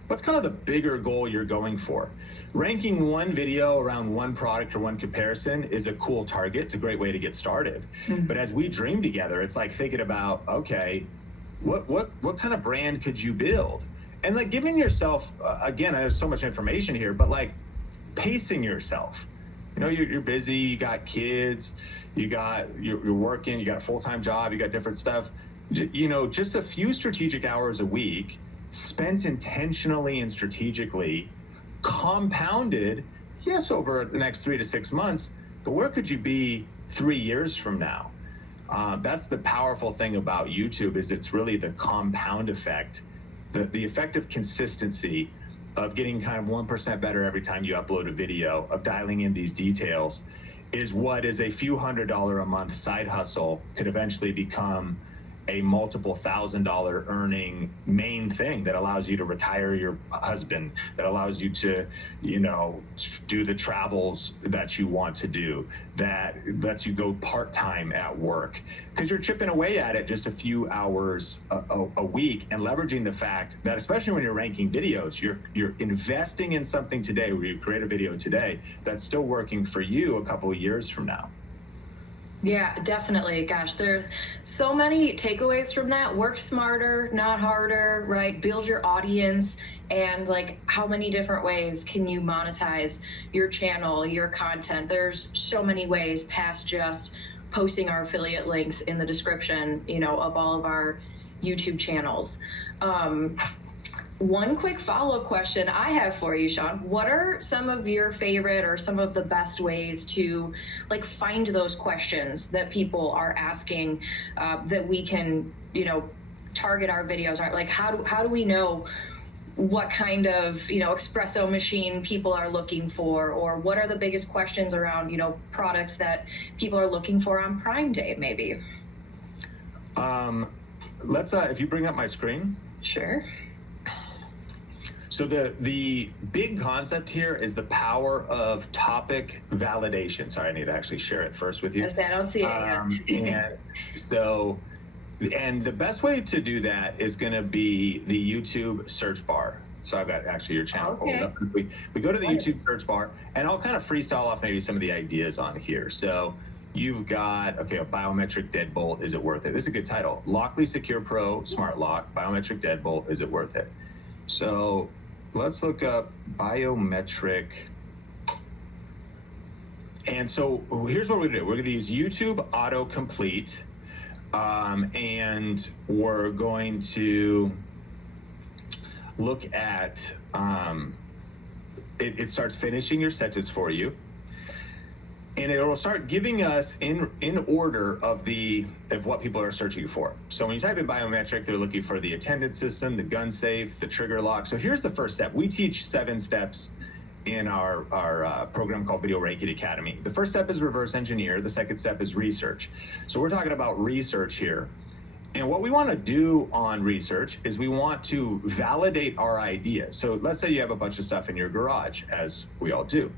What's kind of the bigger goal you're going for? Ranking one video around one product or one comparison is a cool target. It's a great way to get started. Mm-hmm. But as we dream together, it's like thinking about, okay, what kind of brand could you build? And like giving yourself, again, there's so much information here, but like pacing yourself. You know, you're busy, you got kids, you're working, you got a full-time job, you got different stuff. You know, just a few strategic hours a week spent intentionally and strategically, compounded, yes, over the next 3 to 6 months, but where could you be 3 years from now? That's the powerful thing about YouTube, is it's really the compound effect, the effect of consistency, of getting kind of 1% better every time you upload a video, of dialing in these details, is what is a few $100 a month side hustle could eventually become a multiple $1,000 earning main thing that allows you to retire your husband, that allows you to, you know, do the travels that you want to do, that lets you go part-time at work, because you're chipping away at it just a few hours a week, and leveraging the fact that, especially when you're ranking videos, you're investing in something today, where you create a video today that's still working for you a couple of years from now. Yeah, definitely. Gosh, there's so many takeaways from that. Work smarter, not harder, right? Build your audience, and like, how many different ways can you monetize your channel, your content? There's so many ways past just posting our affiliate links in the description, you know, of all of our YouTube channels. One quick follow-up question I have for you, Sean. What are some of your favorite or some of the best ways to like find those questions that people are asking, that we can, you know, target our videos? Like, how do we know what kind of, you know, espresso machine people are looking for, or what are the biggest questions around, you know, products that people are looking for on Prime Day, maybe? Let's if you bring up my screen. Sure. So the big concept here is the power of topic validation. Sorry, I need to actually share it first with you. I don't see it yet. And so, and the best way to do that is going to be the YouTube search bar. So I've got actually your channel pulled up. We go to the YouTube search bar, and I'll kind of freestyle off maybe some of the ideas on here. So you've got, okay, a biometric deadbolt, is it worth it? This is a good title. Lockly Secure Pro Smart Lock, biometric deadbolt, is it worth it? So let's look up biometric. And so here's what we're gonna do. We're gonna use YouTube autocomplete, and we're going to look at, it starts finishing your sentence for you. And it will start giving us in order of what people are searching for. So when you type in biometric, they're looking for the attendance system, the gun safe, the trigger lock. So here's the first step. We teach 7 steps in our program called Video Ranking Academy. The first step is reverse engineer. The second step is research. So we're talking about research here. And what we want to do on research is we want to validate our idea. So let's say you have a bunch of stuff in your garage, as we all do.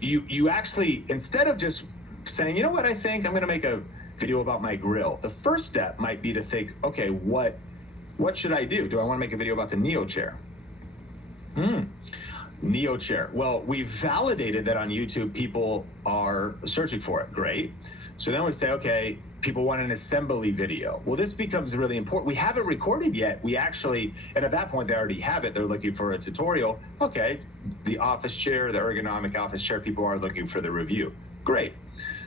You actually, instead of just saying, you know what, I think I'm going to make a video about my grill, the first step might be to think, okay, what should I do? Do I want to make a video about the Neo chair? Neo chair. Well, we've validated that on YouTube people are searching for it. Great. So then we say, okay, people want an assembly video. Well, this becomes really important. We haven't recorded yet. We actually, and at that point they already have it. They're looking for a tutorial. Okay, the office chair, the ergonomic office chair, people are looking for the review. Great.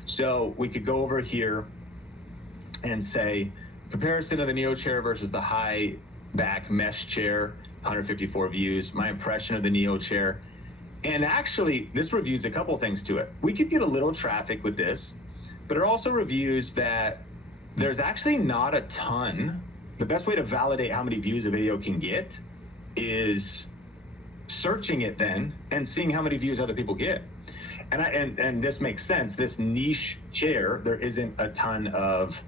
So we could go over here and say, comparison of the Neo chair versus the high back mesh chair, 154 views, my impression of the Neo chair. And actually, this reviews a couple things to it. We could get a little traffic with this, but it also reviews that there's actually not a ton. The best way to validate how many views a video can get is searching it then and seeing how many views other people get. And this makes sense. This niche chair, there isn't a ton of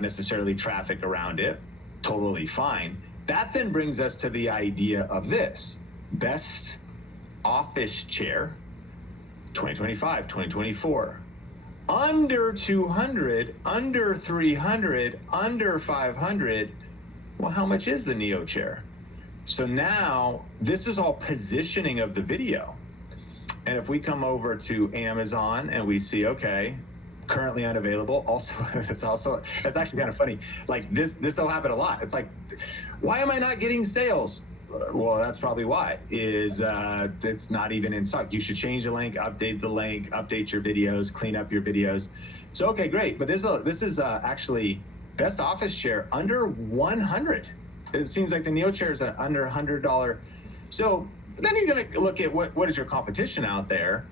necessarily traffic around it. Totally fine. That then brings us to the idea of this. Best office chair, 2025, 2024. Under 200, under 300, under 500. Well, how much is the Neo chair? So now this is all positioning of the video. And if we come over to Amazon and we see, okay, currently unavailable. Also, it's actually kind of funny. Like this will happen a lot. It's like, why am I not getting sales? Well, that's probably why, is it's not even in stock. You should change the link, update the link, update your videos, clean up your videos. So, okay, great. But this is actually best office chair under 100. It seems like the Neo chair is under $100. So then you're going to look at what is your competition out there.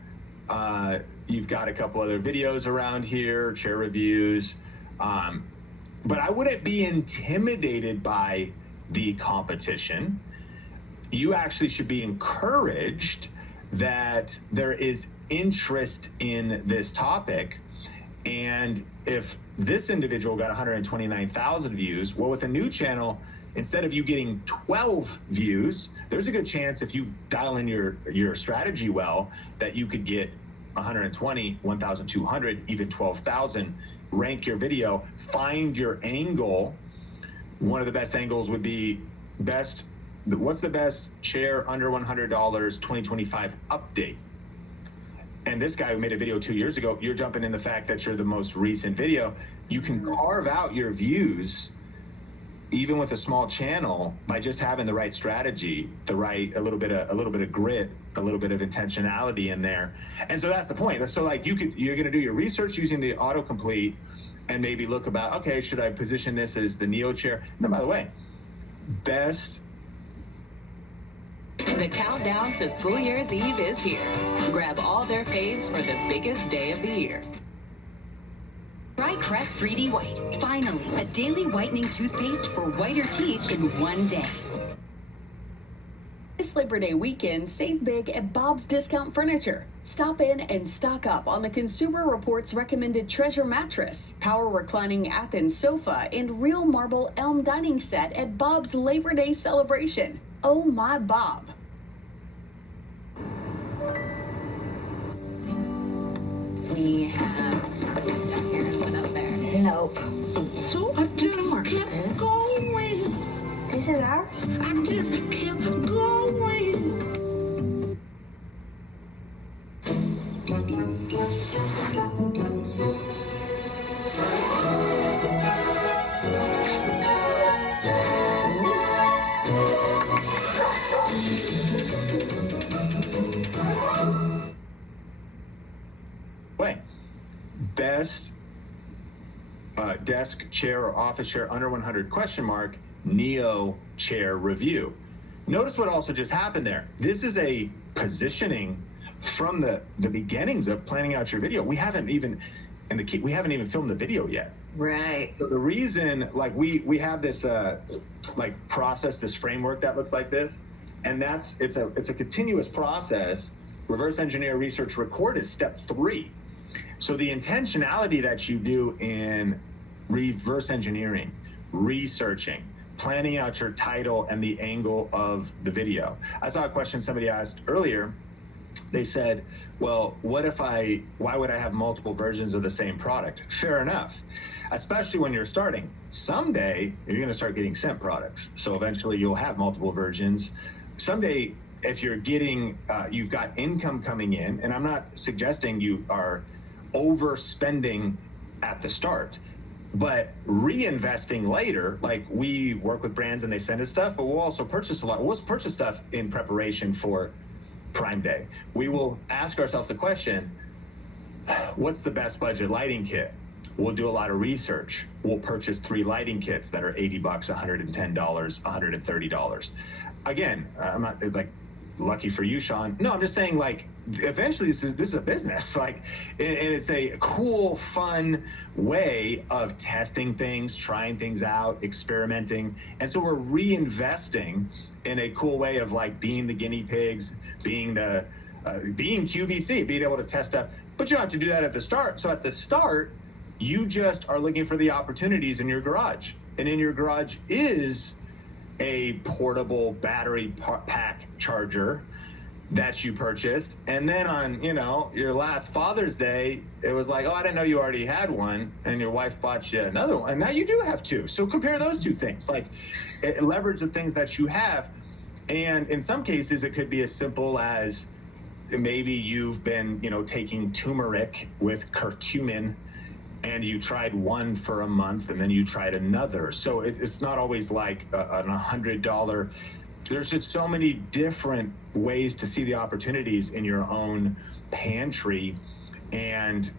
You've got a couple other videos around here, chair reviews. But I wouldn't be intimidated by the competition. You actually should be encouraged that there is interest in this topic. And if this individual got 129,000 views, well, with a new channel, instead of you getting 12 views, there's a good chance if you dial in your strategy well, that you could get 120, 1,200, even 12,000, rank your video, find your angle. One of the best angles would be what's the best chair under $100 2025 update? And this guy who made a video 2 years ago, you're jumping in the fact that you're the most recent video. You can carve out your views even with a small channel by just having the right strategy, a little bit of grit, a little bit of intentionality in there. And so that's the point. So like you're going to do your research using the autocomplete and maybe look about, okay, should I position this as the Neo chair? No, by the way, best. The countdown to School Year's Eve is here. Grab all their faves for the biggest day of the year. Try Crest 3D White. Finally, a daily whitening toothpaste for whiter teeth in one day. This Labor Day weekend, save big at Bob's Discount Furniture. Stop in and stock up on the Consumer Reports recommended Treasure Mattress, Power Reclining Athens Sofa, and Real Marble Elm Dining Set at Bob's Labor Day celebration. Oh my Bob. We have down here, one up there. Nope. So I just kept going. This is ours? I just kept going. Best desk chair or office chair under 100 ? Neo chair review. Notice what also just happened there. This is a positioning from the beginnings of planning out your video. We haven't even filmed the video yet. Right. So the reason, like we have this process, this framework that looks like this, and it's a continuous process. Reverse engineer, research, record is step 3. So the intentionality that you do in reverse engineering, researching, planning out your title and the angle of the video. I saw a question somebody asked earlier. They said, well, why would I have multiple versions of the same product? Fair enough, especially when you're starting. Someday, you're gonna start getting sent products. So eventually you'll have multiple versions. Someday, if you're getting, you've got income coming in, and I'm not suggesting you are overspending at the start, but reinvesting later, like we work with brands and they send us stuff, but we'll also purchase a lot. We'll purchase stuff in preparation for Prime Day. We will ask ourselves the question, what's the best budget lighting kit? We'll do a lot of research. We'll purchase 3 lighting kits that are $80, $110, $130. Again, I'm not like, lucky for you, Sean. No, I'm just saying, like, eventually this is a business, like, and it's a cool, fun way of testing things, trying things out, experimenting. And so we're reinvesting in a cool way of like being the guinea pigs, being QVC, being able to test stuff. But you don't have to do that at the start. So at the start, you just are looking for the opportunities in your garage. And in your garage is a portable battery pack charger that you purchased, and then on, you know, your last Father's Day, it was like, oh, I didn't know you already had one, and your wife bought you another one, and now you do have 2. So compare those 2 things, like leverage the things that you have. And in some cases it could be as simple as maybe you've been, you know, taking turmeric with curcumin, and you tried one for a month and then you tried another. So it's not always like an $100. There's just so many different ways to see the opportunities in your own pantry and,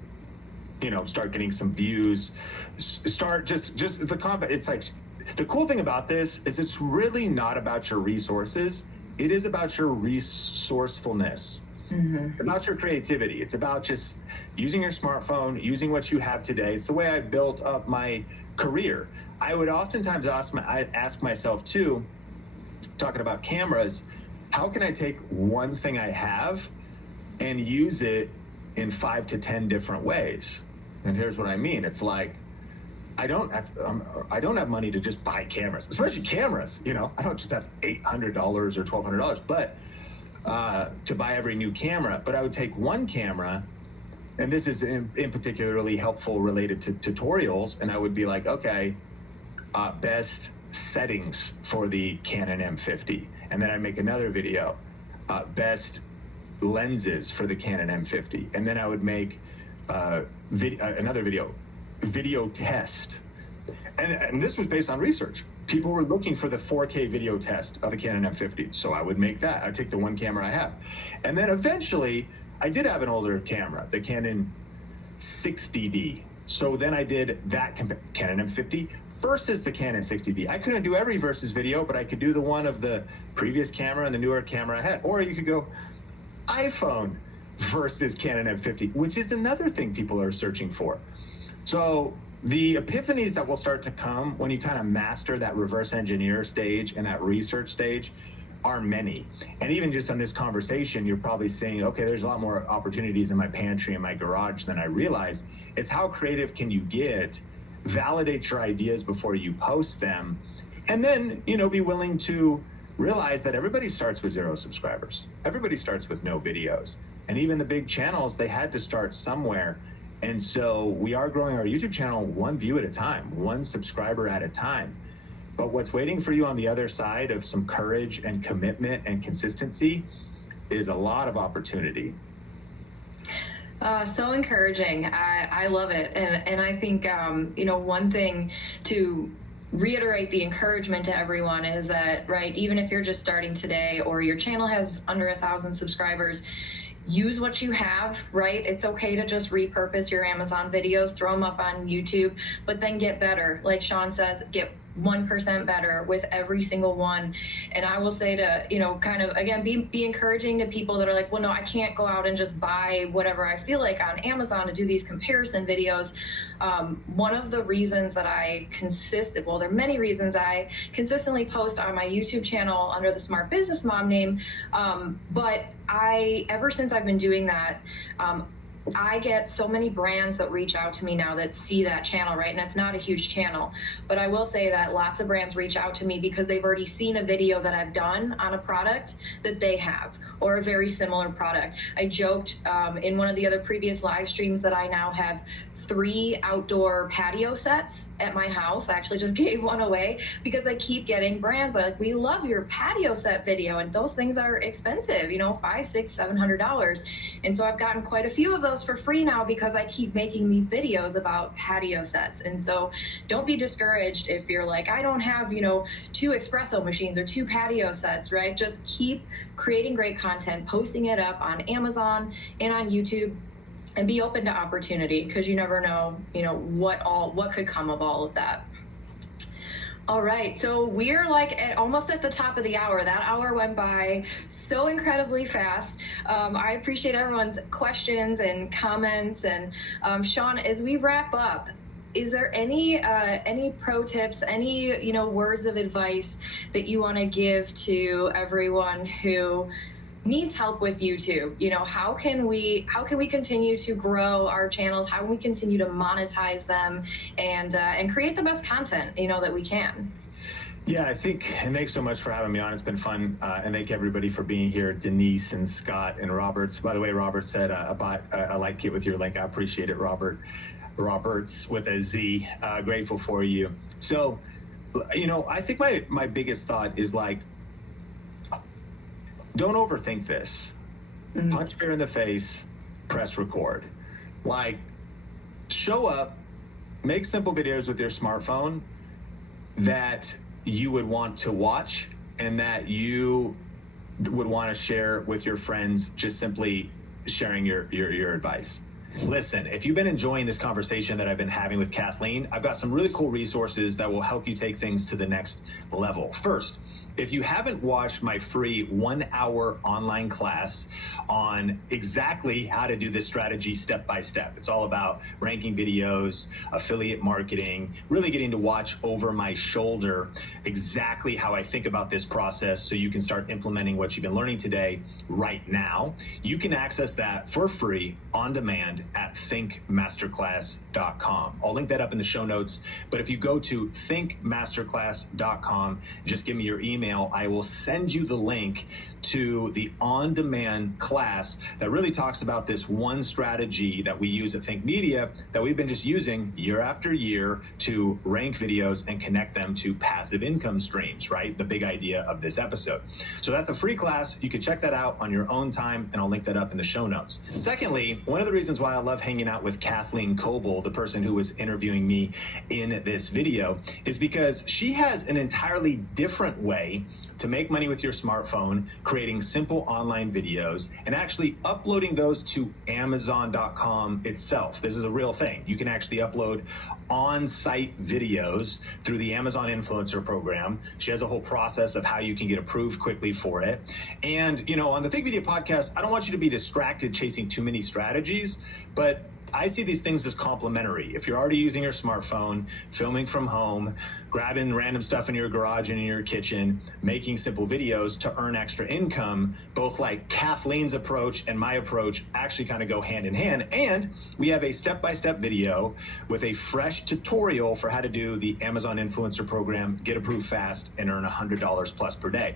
you know, start getting some views. Start just the combat. It's like, the cool thing about this is it's really not about your resources. It is about your resourcefulness. Mm-hmm. About your creativity. It's about just using your smartphone, using what you have today. It's the way I built up my career. I would oftentimes ask myself too, talking about cameras, how can I take one thing I have and use it in 5 to 10 different ways? And here's what I mean. It's like, I don't have money to just buy cameras, especially cameras. You know, I don't just have $800 or $1,200, but to buy every new camera. But I would take one camera, and this is in particularly helpful related to tutorials, and I would be like, okay, best settings for the Canon M50. And then I make another video, best lenses for the Canon M50. And then I would make another video test. And this was based on research. People were looking for the 4K video test of a Canon M50. So I would make that. I'd take the one camera I have. And then eventually, I did have an older camera, the Canon 60D. So then I did that Canon M50 versus the Canon 60D. I couldn't do every versus video, but I could do the one of the previous camera and the newer camera I had. Or you could go iPhone versus Canon M50, which is another thing people are searching for. So the epiphanies that will start to come when you kind of master that reverse engineer stage and that research stage are many. And even just on this conversation, you're probably saying, okay, there's a lot more opportunities in my pantry and my garage than I realize. It's how creative can you get, validate your ideas before you post them, and then, you know, be willing to realize that everybody starts with 0 subscribers. Everybody starts with no videos. And even the big channels, they had to start somewhere. And so we are growing our YouTube channel 1 view at a time, 1 subscriber at a time. But what's waiting for you on the other side of some courage and commitment and consistency is a lot of opportunity. So encouraging. I love it. And I think, you know, one thing to reiterate the encouragement to everyone is that, right, even if you're just starting today or your channel has under 1,000 subscribers, use what you have, right? It's okay to just repurpose your Amazon videos, throw them up on YouTube, but then get better. Like Sean says, get 1% better with every single one. And I will say to, you know, kind of, again, be encouraging to people that are like, well, no, I can't go out and just buy whatever I feel like on Amazon to do these comparison videos. One of the reasons that well, there are many reasons I consistently post on my YouTube channel under the Smart Business Mom name, but ever since I've been doing that, I get so many brands that reach out to me now that see that channel, right? And it's not a huge channel, but I will say that lots of brands reach out to me because they've already seen a video that I've done on a product that they have, or a very similar product. I joked in one of the other previous live streams that I now have 3 outdoor patio sets at my house. I actually just gave one away because I keep getting brands that are like, we love your patio set video, and those things are expensive, you know, $500, $600, $700. And so I've gotten quite a few of those for free now because I keep making these videos about patio sets. And so don't be discouraged if you're like, I don't have, you know, 2 espresso machines or 2 patio sets, right? Just keep creating great content, posting it up on Amazon and on YouTube, and be open to opportunity, because you never know, you know, what could come of all of that. All right, so we're like almost at the top of the hour. That hour went by so incredibly fast. I appreciate everyone's questions and comments. And Sean, as we wrap up, is there any pro tips, any, you know, words of advice that you want to give to everyone who needs help with YouTube? You know, how can we continue to grow our channels? How can we continue to monetize them and create the best content, you know, that we can? Yeah, I think, and thanks so much for having me on. It's been fun, and thank everybody for being here. Denise and Scott and Roberts. By the way, Robert said about I like it with your link. I appreciate it, Robert. Roberts with a Z. Grateful for you. So, you know, I think my biggest thought is like, don't overthink this. Punch fear in the face, press record. Like, show up, make simple videos with your smartphone that you would want to watch and that you would want to share with your friends, just simply sharing your advice. Listen, if you've been enjoying this conversation that I've been having with Kathleen, I've got some really cool resources that will help you take things to the next level. First, if you haven't watched my free 1-hour online class on exactly how to do this strategy step by step, it's all about ranking videos, affiliate marketing, really getting to watch over my shoulder exactly how I think about this process so you can start implementing what you've been learning today right now. You can access that for free on demand at thinkmasterclass.com. I'll link that up in the show notes, but if you go to thinkmasterclass.com, just give me your email, I will send you the link to the on-demand class that really talks about this one strategy that we use at Think Media that we've been just using year after year to rank videos and connect them to passive income streams, right? The big idea of this episode. So that's a free class. You can check that out on your own time, and I'll link that up in the show notes. Secondly, one of the reasons why I love hanging out with Kathleen Coble, the person who was interviewing me in this video, is because she has an entirely different way to make money with your smartphone, creating simple online videos and actually uploading those to Amazon.com itself. This is a real thing. You can actually upload on-site videos through the Amazon Influencer Program. She has a whole process of how you can get approved quickly for it. And, you know, on the Think Media podcast, I don't want you to be distracted chasing too many strategies, but I see these things as complementary. If you're already using your smartphone, filming from home, grabbing random stuff in your garage and in your kitchen, making simple videos to earn extra income, both like Kathleen's approach and my approach actually kind of go hand in hand. And we have a step-by-step video with a fresh tutorial for how to do the Amazon Influencer Program, get approved fast, and earn $100 plus per day.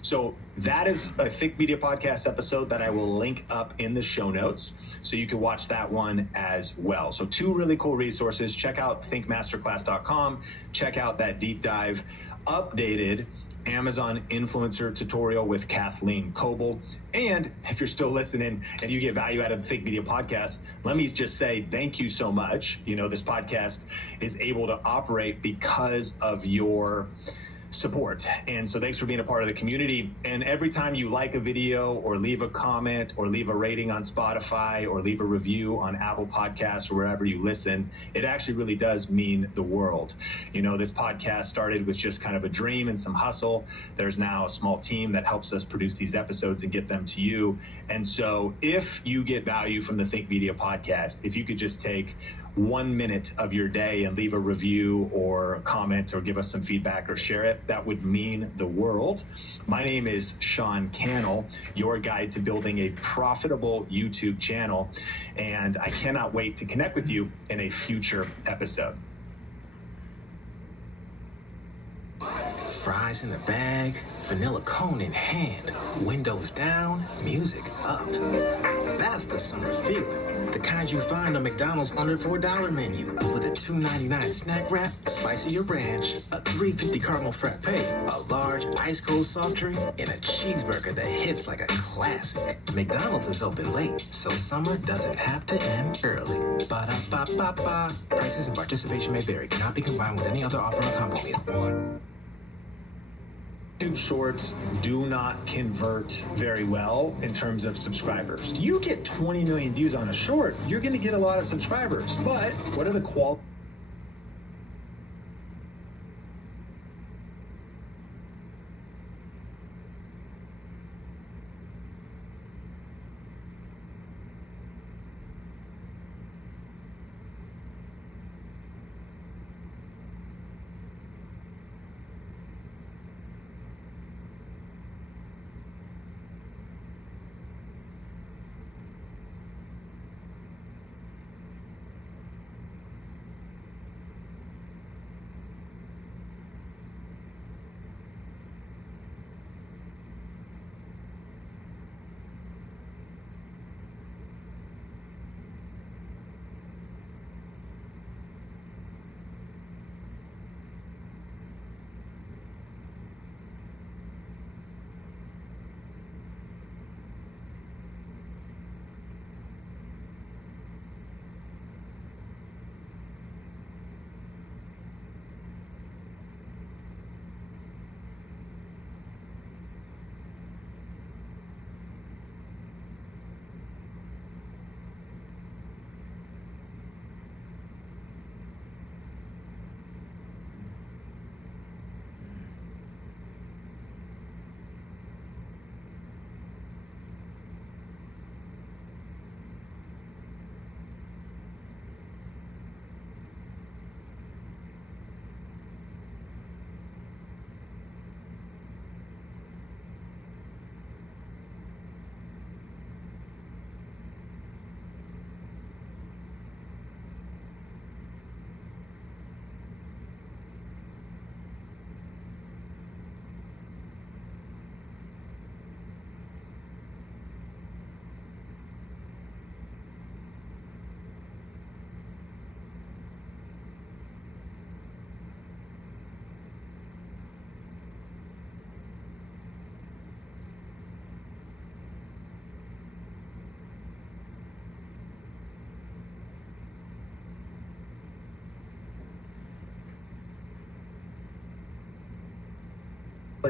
So that is a Think Media podcast episode that I will link up in the show notes, so you can watch that one as well. So 2 really cool resources. Check out thinkmasterclass.com. Check out that deep dive updated Amazon influencer tutorial with Kathleen Coble. And if you're still listening and you get value out of the Think Media podcast, let me just say thank you so much. You know, this podcast is able to operate because of your support. And so thanks for being a part of the community. And every time you like a video or leave a comment or leave a rating on Spotify or leave a review on Apple Podcasts or wherever you listen, it actually really does mean the world. You know, this podcast started with just kind of a dream and some hustle. There's now a small team that helps us produce these episodes and get them to you. And so if you get value from the Think Media podcast, if you could just take 1 minute of your day and leave a review or comment or give us some feedback or share it, that would mean the world. My name is Sean Cannell, your guide to building a profitable YouTube channel, and I cannot wait to connect with you in a future episode. Fries in a bag, vanilla cone in hand, windows down, music up. That's the summer feeling. The kind you find on McDonald's under $4 menu. With a $2.99 snack wrap, spicy or ranch, a $3.50 caramel frappe, a large ice cold soft drink, and a cheeseburger that hits like a classic. McDonald's is open late, so summer doesn't have to end early. Ba-da-ba-ba-ba. Prices and participation may vary. Cannot be combined with any other offer or combo meal. YouTube Shorts do not convert very well in terms of subscribers. You get 20 million views on a short, you're going to get a lot of subscribers. But what are the quality?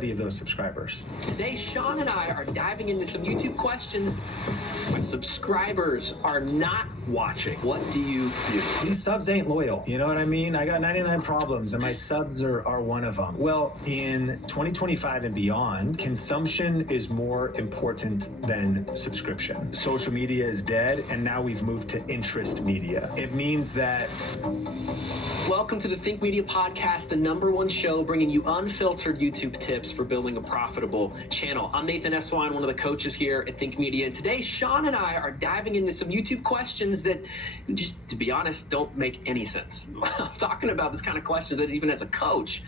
Of those subscribers. Today, Sean and I are diving into some YouTube questions. When subscribers are not watching, what do you do? These subs ain't loyal. You know what I mean? I got 99 problems and my subs are one of them. Well, in 2025 and beyond, consumption is more important than subscription. Social media is dead, and now we've moved to interest media. It means that... Welcome to the Think Media Podcast, the #1 show bringing you unfiltered YouTube tips for building a profitable channel. I'm Nathan Eswine, one of the coaches here at Think Media, and today Sean and I are diving into some YouTube questions that, just to be honest, don't make any sense. I'm talking about this kind of questions that even as a coach,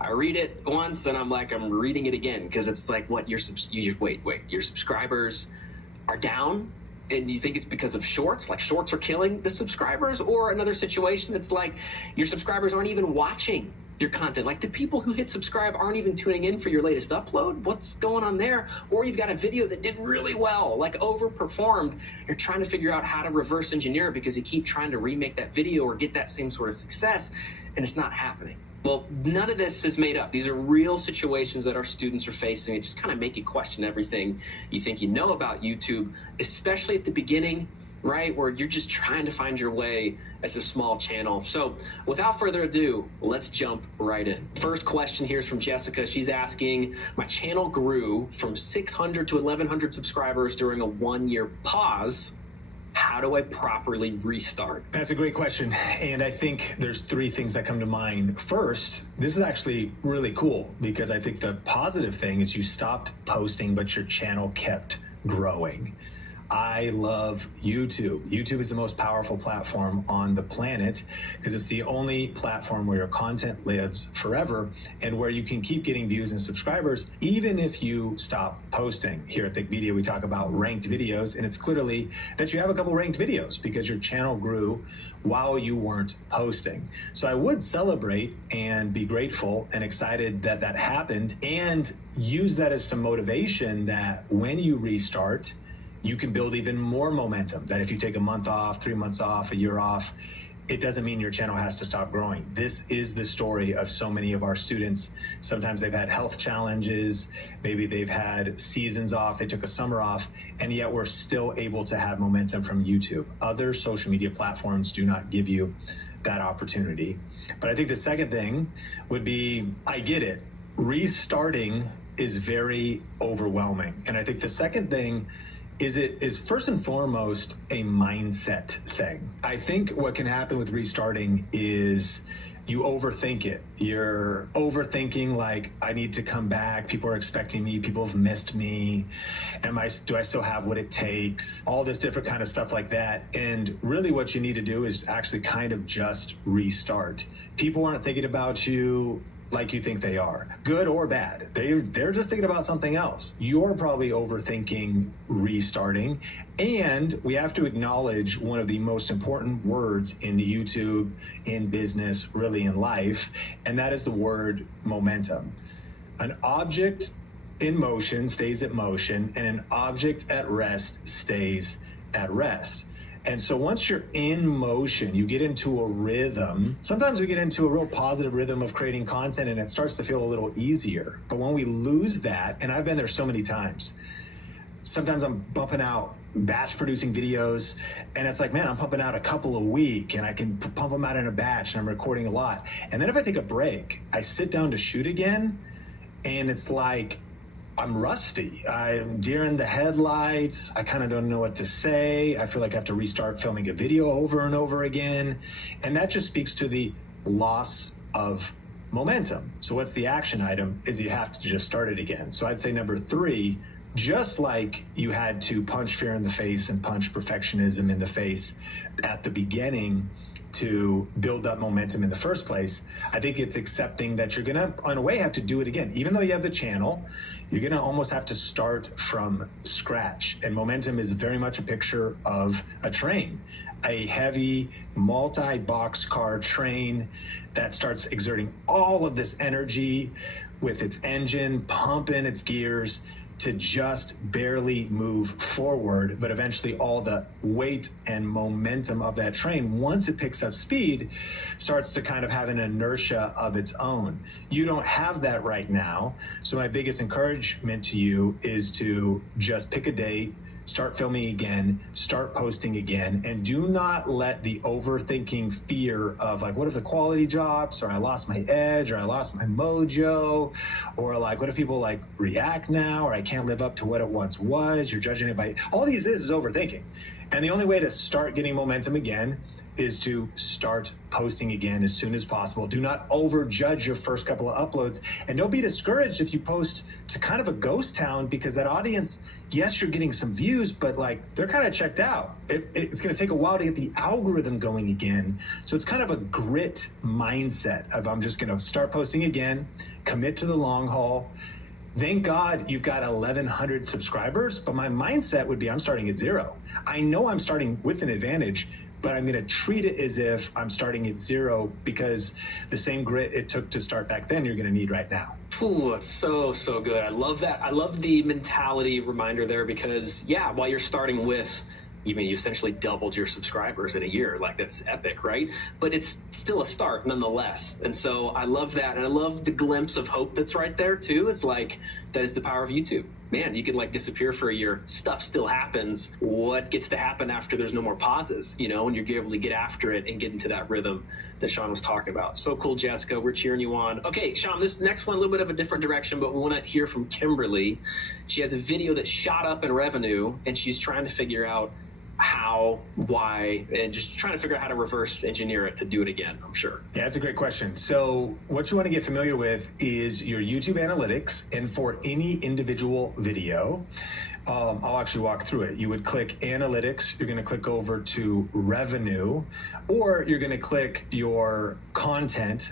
I read it once and I'm like, I'm reading it again, because it's like, what, your subscribers are down? And do you think it's because of shorts? Like shorts are killing the subscribers? Or another situation that's like your subscribers aren't even watching your content? Like the people who hit subscribe aren't even tuning in for your latest upload? What's going on there? Or you've got a video that did really well, like overperformed. You're trying to figure out how to reverse engineer it because you keep trying to remake that video or get that same sort of success, and it's not happening. Well, none of this is made up. These are real situations that our students are facing. It just kind of make you question everything you think you know about YouTube, especially at the beginning, right? Where you're just trying to find your way as a small channel. So without further ado, let's jump right in. First question here is from Jessica. She's asking, my channel grew from 600 to 1,100 subscribers during a 1-year pause. how do I properly restart? That's a great question. And I think there's three things that come to mind. First, this is actually really cool because I think the positive thing is you stopped posting, but your channel kept growing. I love YouTube. YouTube is the most powerful platform on the planet because it's the only platform where your content lives forever and where you can keep getting views and subscribers even if you stop posting. Here at Think Media, we talk about ranked videos, and it's clearly that you have a couple ranked videos because your channel grew while you weren't posting. So I would celebrate and be grateful and excited that that happened and use that as some motivation that when you restart, you can build even more momentum, that if you take a month off, 3 months off, a year off, it doesn't mean your channel has to stop growing. This is the story of so many of our students. Sometimes they've had health challenges, maybe they've had seasons off, they took a summer off, and yet we're still able to have momentum from YouTube. Other social media platforms do not give you that opportunity. But I think the second thing would be, I get it, restarting is very overwhelming. And I think the second thing is it is first and foremost a mindset thing. I think what can happen with restarting is you overthink it. You're overthinking like, I need to come back. People are expecting me. People have missed me. Do I still have what it takes? All this different kind of stuff like that. And really what you need to do is actually kind of just restart. People aren't thinking about you like you think they are, good or bad. They're just thinking about something else. You're probably overthinking restarting. And we have to acknowledge one of the most important words in YouTube, in business, really in life, and that is the word momentum. An object in motion stays at motion, and an object at rest stays at rest. And so once you're in motion, you get into a rhythm. Sometimes we get into a real positive rhythm of creating content and it starts to feel a little easier. But when we lose that, and I've been there so many times, sometimes I'm bumping out batch producing videos and it's like, man, I'm pumping out a couple a week and I can pump them out in a batch and I'm recording a lot. And then if I take a break, I sit down to shoot again and it's like, I'm rusty. I'm deer in the headlights. I kind of don't know what to say. I feel like I have to restart filming a video over and over again. And that just speaks to the loss of momentum. So what's the action item is you have to just start it again. So I'd say number 3, just like you had to punch fear in the face and punch perfectionism in the face at the beginning to build up momentum in the first place, I think it's accepting that you're gonna, in a way, have to do it again. Even though you have the channel, you're gonna almost have to start from scratch. And momentum is very much a picture of a train, a heavy multi-boxcar train that starts exerting all of this energy with its engine pumping its gears to just barely move forward, but eventually all the weight and momentum of that train, once it picks up speed, starts to kind of have an inertia of its own. You don't have that right now. So my biggest encouragement to you is to just pick a date, start filming again, start posting again, and do not let the overthinking fear of like, what if the quality drops, or I lost my edge, or I lost my mojo, or like, what if people like react now, or I can't live up to what it once was, you're judging it by, all these is overthinking. And the only way to start getting momentum again is to start posting again as soon as possible. Do not overjudge your first couple of uploads, and don't be discouraged if you post to kind of a ghost town, because that audience, yes, you're getting some views, but like they're kind of checked out. It's going to take a while to get the algorithm going again. So it's kind of a grit mindset of, I'm just going to start posting again, commit to the long haul. Thank God you've got 1,100 subscribers, but my mindset would be, I'm starting at 0. I know I'm starting with an advantage, but I'm going to treat it as if I'm starting at 0, because the same grit it took to start back then, you're going to need right now. Ooh, that's so good. I love that. I love the mentality reminder there, because yeah, while you're starting with, you essentially doubled your subscribers in a year. Like, that's epic, right? But it's still a start nonetheless. And so I love that. And I love the glimpse of hope that's right there too. It's like, that is the power of YouTube. Man, you could like disappear for a year. Stuff still happens. What gets to happen after there's no more pauses, and you're able to get after it and get into that rhythm that Sean was talking about. So cool, Jessica. We're cheering you on. Okay, Sean, this next one, a little bit of a different direction, but we want to hear from Kimberly. She has a video that shot up in revenue, and she's trying to figure out, how, why, and just trying to figure out how to reverse engineer it to do it again, I'm sure. Yeah, that's a great question. So what you want to get familiar with is your YouTube analytics, and for any individual video, I'll actually walk through it. You would click analytics, you're going to click over to revenue, or you're going to click your content,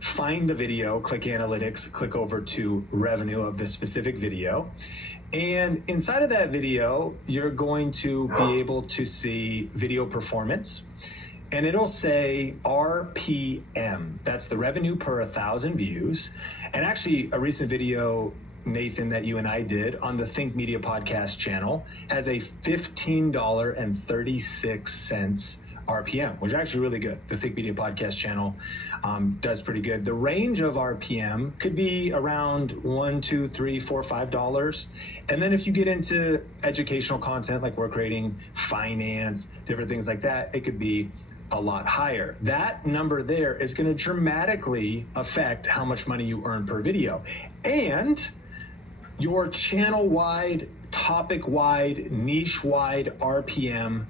find the video, click analytics, click over to revenue of the specific video. And inside of that video, you're going to be able to see video performance, and it'll say RPM. That's the revenue per 1,000 views. And actually, a recent video, Nathan, that you and I did on the Think Media podcast channel has a $15.36 RPM, which is actually really good. The Think Media podcast channel does pretty good. The range of RPM could be around $1, $2, $3, $4, $5. And then if you get into educational content, like we're creating finance, different things like that, it could be a lot higher. That number there is going to dramatically affect how much money you earn per video. And your channel-wide, topic-wide, niche-wide RPM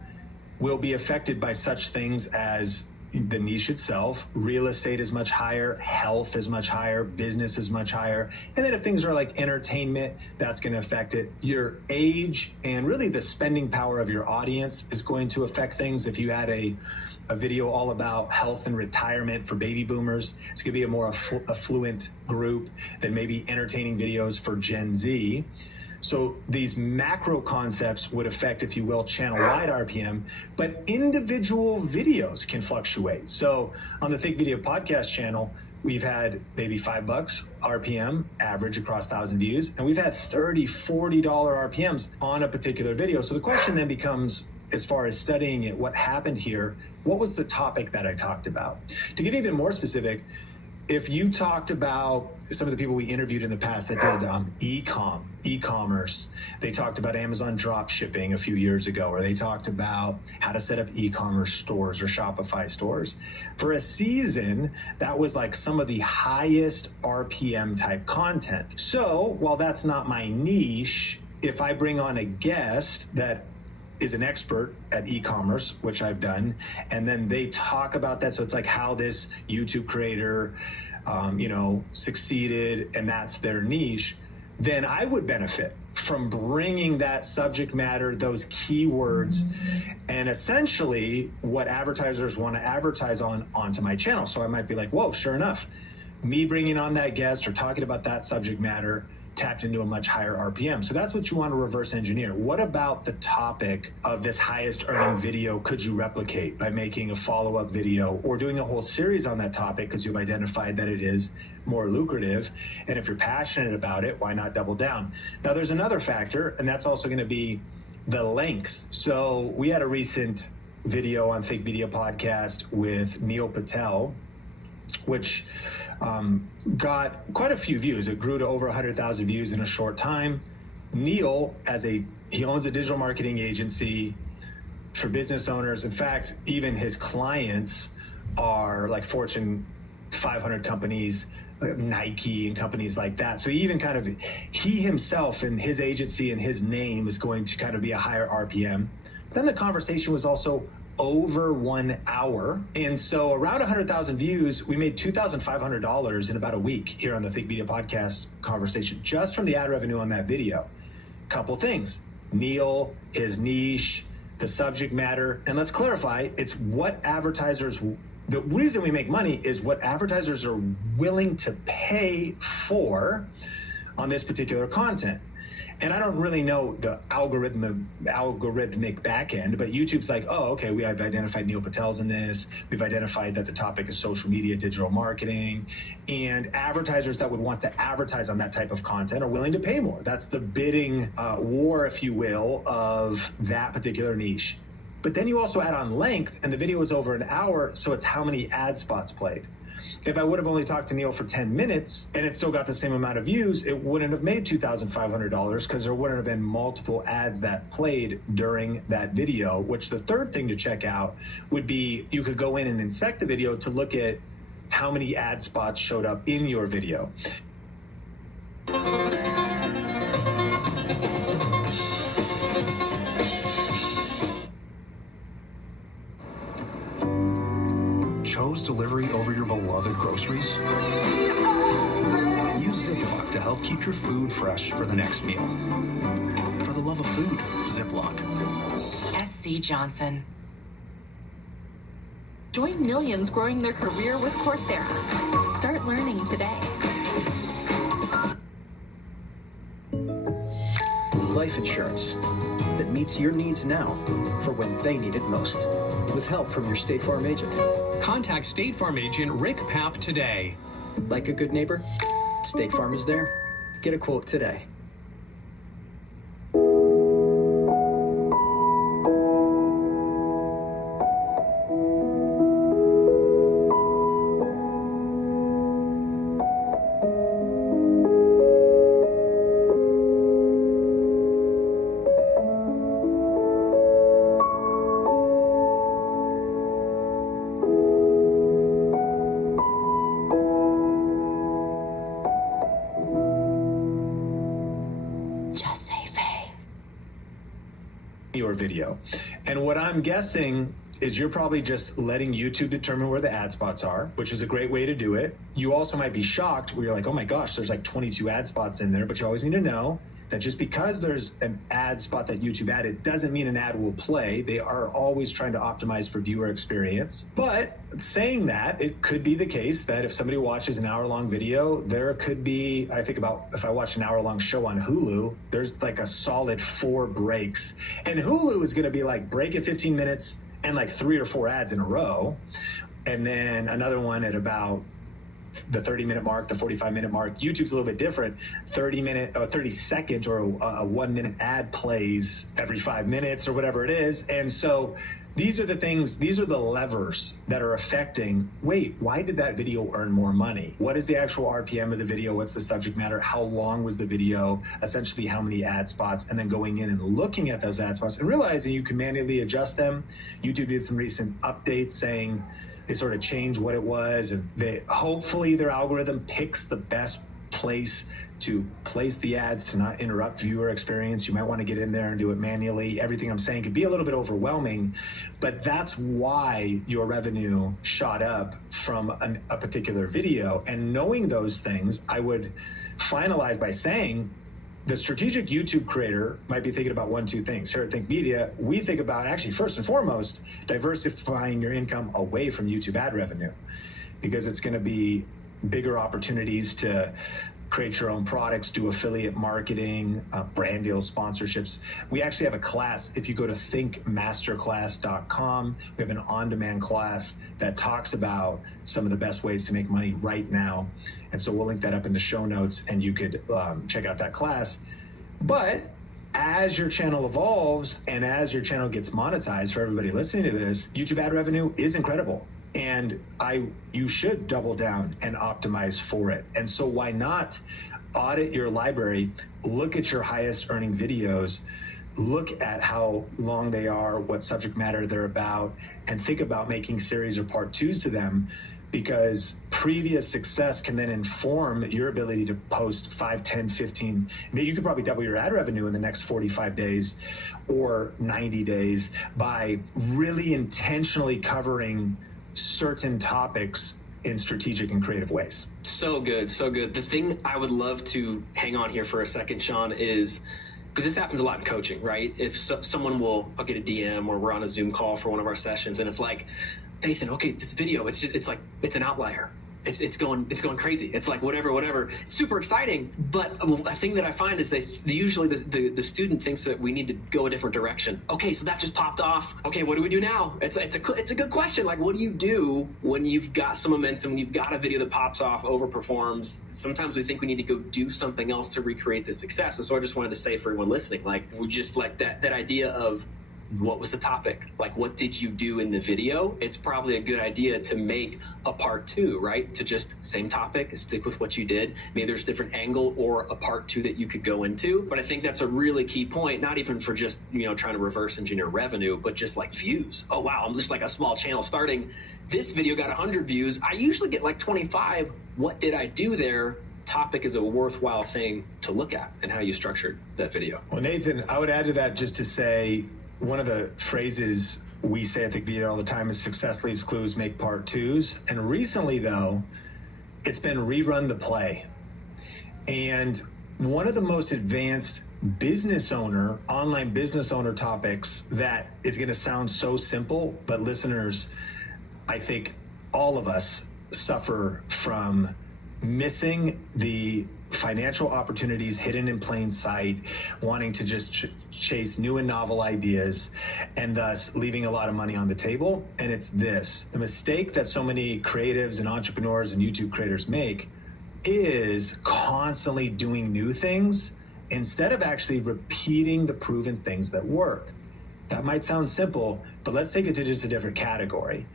will be affected by such things as the niche itself. Real estate is much higher, health is much higher, business is much higher. And then if things are like entertainment, that's going to affect it. Your age and really the spending power of your audience is going to affect things. If you had a video all about health and retirement for baby boomers, it's going to be a more affluent group than maybe entertaining videos for Gen Z. So these macro concepts would affect, if you will, channel-wide RPM, but individual videos can fluctuate. So on the Think Media podcast channel, we've had maybe $5 RPM average across 1,000 views, and we've had $30, $40 RPMs on a particular video. So the question then becomes, as far as studying it, what happened here? What was the topic that I talked about? To get even more specific, if you talked about some of the people we interviewed in the past that did e-commerce, they talked about Amazon drop shipping a few years ago, or they talked about how to set up e-commerce stores or Shopify stores. For a season, that was like some of the highest RPM type content. So while that's not my niche, if I bring on a guest that is an expert at e-commerce, which I've done, and then they talk about that. So it's like how this YouTube creator, succeeded, and that's their niche. Then I would benefit from bringing that subject matter, those keywords, and essentially what advertisers want to advertise onto my channel. So I might be like, whoa, sure enough, me bringing on that guest or talking about that subject matter tapped into a much higher RPM. So that's what you want to reverse engineer. What about the topic of this highest earning video could you replicate by making a follow-up video or doing a whole series on that topic because you've identified that it is more lucrative? And if you're passionate about it, why not double down? Now there's another factor, and that's also going to be the length. So we had a recent video on Think Media podcast with Neil Patel, which got quite a few views. It grew to over 100,000 views in a short time. Neil, he owns a digital marketing agency for business owners. In fact, even his clients are like Fortune 500 companies, like Nike and companies like that. So he himself and his agency and his name is going to kind of be a higher RPM. But then the conversation was also over 1 hour. And so around 100,000 views, we made $2,500 in about a week here on the Think Media podcast conversation, just from the ad revenue on that video. Couple things: Neil, his niche, the subject matter, and let's clarify, it's what advertisers, the reason we make money is what advertisers are willing to pay for on this particular content. And I don't really know the algorithmic back end, but YouTube's like, oh, okay, we have identified Neil Patel's in this. We've identified that the topic is social media, digital marketing, and advertisers that would want to advertise on that type of content are willing to pay more. That's the bidding war, if you will, of that particular niche. But then you also add on length, and the video is over an hour, so it's how many ad spots played. If I would have only talked to Neil for 10 minutes and it still got the same amount of views, it wouldn't have made $2,500 because there wouldn't have been multiple ads that played during that video, which the third thing to check out would be you could go in and inspect the video to look at how many ad spots showed up in your video. fast delivery over your beloved groceries? Use Ziploc to help keep your food fresh for the next meal. For the love of food, Ziploc. SC Johnson. Join millions growing their career with Coursera. Start learning today. Life insurance that meets your needs now for when they need it most. With help from your State Farm agent. Contact State Farm agent Rick Papp today. Like a good neighbor, State Farm is there. Get a quote today. Your video. And what I'm guessing is you're probably just letting YouTube determine where the ad spots are, which is a great way to do it. You also might be shocked where you're like, oh my gosh, there's like 22 ad spots in there, but you always need to know that just because there's an ad spot that YouTube added doesn't mean an ad will play. They are always trying to optimize for viewer experience. But saying that, it could be the case that if somebody watches an hour-long video, there could be, I think about if I watch an hour-long show on Hulu, there's like a solid 4 breaks. And Hulu is gonna be like break at 15 minutes and like 3 or 4 ads in a row. And then another one at about the 30-minute mark, the 45-minute mark. YouTube's a little bit different. 30 seconds or a 1-minute ad plays every 5 minutes or whatever it is. And so these are the things, these are the levers that are affecting, wait, why did that video earn more money? What is the actual RPM of the video? What's the subject matter? How long was the video? Essentially, how many ad spots? And then going in and looking at those ad spots and realizing you can manually adjust them. YouTube did some recent updates saying they sort of changed what it was, and they hopefully their algorithm picks the best place to place the ads to not interrupt viewer experience. You might want to get in there and do it manually. Everything I'm saying could be a little bit overwhelming, but that's why your revenue shot up from a particular video. And knowing those things, I would finalize by saying the strategic YouTube creator might be thinking about 1, 2 things. Here at Think Media, we think about actually first and foremost, diversifying your income away from YouTube ad revenue, because it's going to be bigger opportunities to create your own products, do affiliate marketing, brand deals, sponsorships. We actually have a class. If you go to thinkmasterclass.com, we have an on-demand class that talks about some of the best ways to make money right now. And so we'll link that up in the show notes and you could check out that class. But as your channel evolves and as your channel gets monetized, for everybody listening to this, YouTube ad revenue is incredible. And you should double down and optimize for it. And so why not audit your library, look at your highest earning videos, look at how long they are, what subject matter they're about, and think about making series or part 2s to them, because previous success can then inform your ability to post 5, 10, 15. Maybe you could probably double your ad revenue in the next 45 days or 90 days by really intentionally covering certain topics in strategic and creative ways. So good, so good. The thing I would love to hang on here for a second, Sean, is because this happens a lot in coaching, right? If someone I'll get a DM or we're on a Zoom call for one of our sessions and it's like, Nathan, okay, this video, it's an outlier. It's going crazy. It's like whatever. It's super exciting. But a thing that I find is that usually the student thinks that we need to go a different direction. Okay, so that just popped off. Okay, what do we do now? It's a good question. Like, what do you do when you've got some momentum, when you've got a video that pops off, overperforms? Sometimes we think we need to go do something else to recreate the success. And so I just wanted to say for everyone listening, like, we just like that idea of, what was the topic? Like, what did you do in the video? It's probably a good idea to make a part 2, right? To just same topic, stick with what you did. Maybe there's a different angle or a part 2 that you could go into. But I think that's a really key point, not even for just, trying to reverse engineer revenue, but just like views. Oh, wow, I'm just like a small channel starting. This video got 100 views. I usually get like 25. What did I do there? Topic is a worthwhile thing to look at and how you structured that video. Well, Nathan, I would add to that just to say, one of the phrases we say at ThinkMedia all the time is success leaves clues, make part twos. And recently, though, it's been rerun the play. And one of the most advanced online business owner topics that is going to sound so simple, but listeners, I think all of us suffer from missing the financial opportunities hidden in plain sight, wanting to just chase new and novel ideas, and thus leaving a lot of money on the table. And it's this: the mistake that so many creatives and entrepreneurs and YouTube creators make is constantly doing new things instead of actually repeating the proven things that work. That might sound simple, but let's take it to just a different category.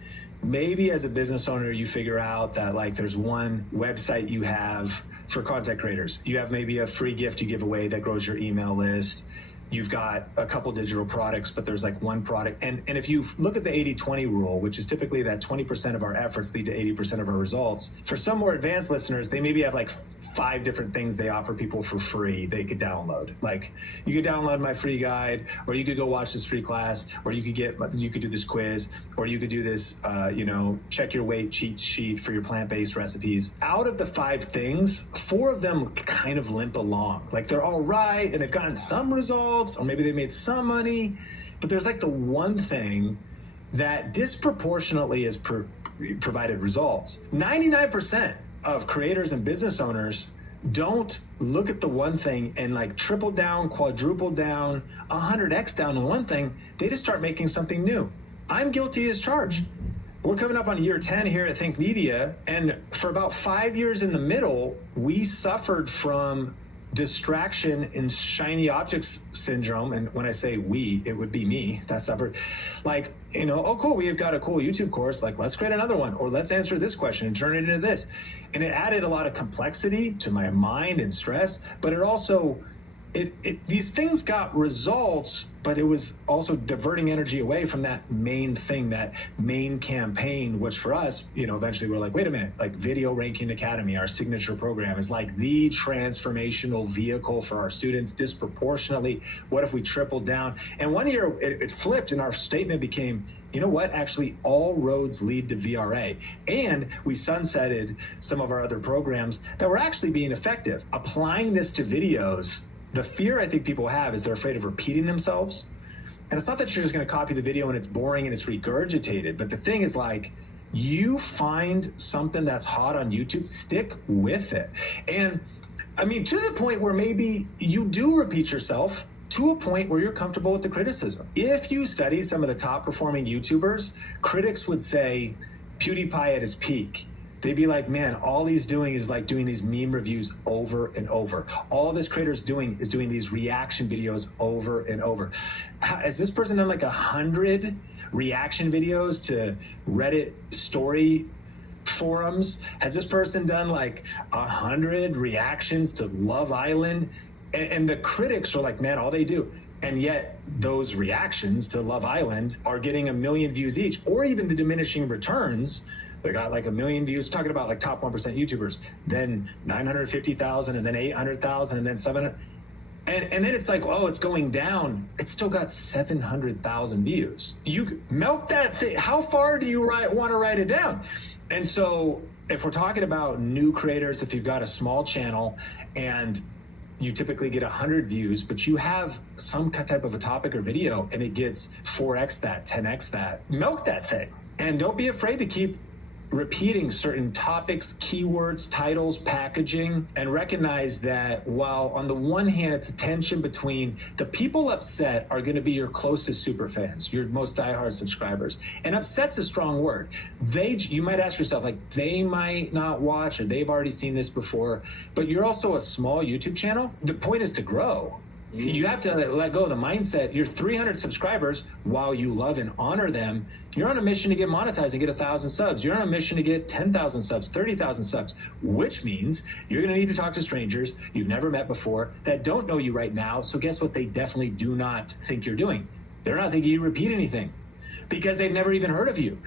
Maybe as a business owner, you figure out that like there's one website you have for content creators. You have maybe a free gift you give away that grows your email list. You've got a couple digital products, but there's like one product. And if you look at the 80-20 rule, which is typically that 20% of our efforts lead to 80% of our results, for some more advanced listeners, they maybe have like 5 different things they offer people for free they could download. Like, you could download my free guide, or you could go watch this free class, or you could do this quiz, or you could do this, check your weight cheat sheet for your plant-based recipes. Out of the 5 things, 4 of them kind of limp along. Like, they're all right, and they've gotten some results, or maybe they made some money, but there's like the one thing that disproportionately has provided results. 99% of creators and business owners don't look at the one thing and like triple down, quadruple down, 100x down on one thing. They just start making something new. I'm guilty as charged. We're coming up on year 10 here at ThinkMedia, and for about 5 years in the middle, we suffered from distraction and shiny objects syndrome. And when I say we, it would be me that suffered. Like, oh cool, we've got a cool YouTube course, like let's create another one, or let's answer this question and turn it into this. And it added a lot of complexity to my mind and stress, but it also, these things got results, but it was also diverting energy away from that main thing, that main campaign, which for us, eventually we're like, wait a minute, like Video Ranking Academy, our signature program, is like the transformational vehicle for our students disproportionately. What if we tripled down? And one year it flipped and our statement became, you know what, actually all roads lead to VRA. And we sunsetted some of our other programs that were actually being effective. Applying this to videos, the fear I think people have is they're afraid of repeating themselves. And it's not that you're just going to copy the video and it's boring and it's regurgitated, but the thing is, like, you find something that's hot on YouTube, stick with it. And I mean, to the point where maybe you do repeat yourself, to a point where you're comfortable with the criticism. If you study some of the top performing YouTubers, critics would say PewDiePie at his peak. They'd be like, man, all he's doing is like doing these meme reviews over and over. All this creator's doing is doing these reaction videos over and over. Has this person done like 100 reaction videos to Reddit story forums? Has this person done like 100 reactions to Love Island? And the critics are like, man, all they do. And yet those reactions to Love Island are getting 1 million views each, or even the diminishing returns. They got like 1 million views, talking about like top 1% YouTubers, then 950,000, and then 800,000, and then 700. And then it's like, oh, it's going down. It's still got 700,000 views. You milk that thing. How far do you want to write it down? And so if we're talking about new creators, if you've got a small channel and you typically get 100 views, but you have some type of a topic or video and it gets 4x that, 10x that, milk that thing. And don't be afraid to keep repeating certain topics, keywords, titles, packaging, and recognize that while on the one hand it's a tension between the people upset are going to be your closest super fans, your most diehard subscribers. And upset's a strong word. You might ask yourself, like, they might not watch or they've already seen this before, but you're also a small YouTube channel. The point is to grow. You have to let go of the mindset. You're 300 subscribers. While you love and honor them, you're on a mission to get monetized and get 1,000 subs. You're on a mission to get 10,000 subs, 30,000 subs, which means you're going to need to talk to strangers you've never met before that don't know you right now. So guess what? They definitely do not think you're doing. They're not thinking you repeat anything because they've never even heard of you.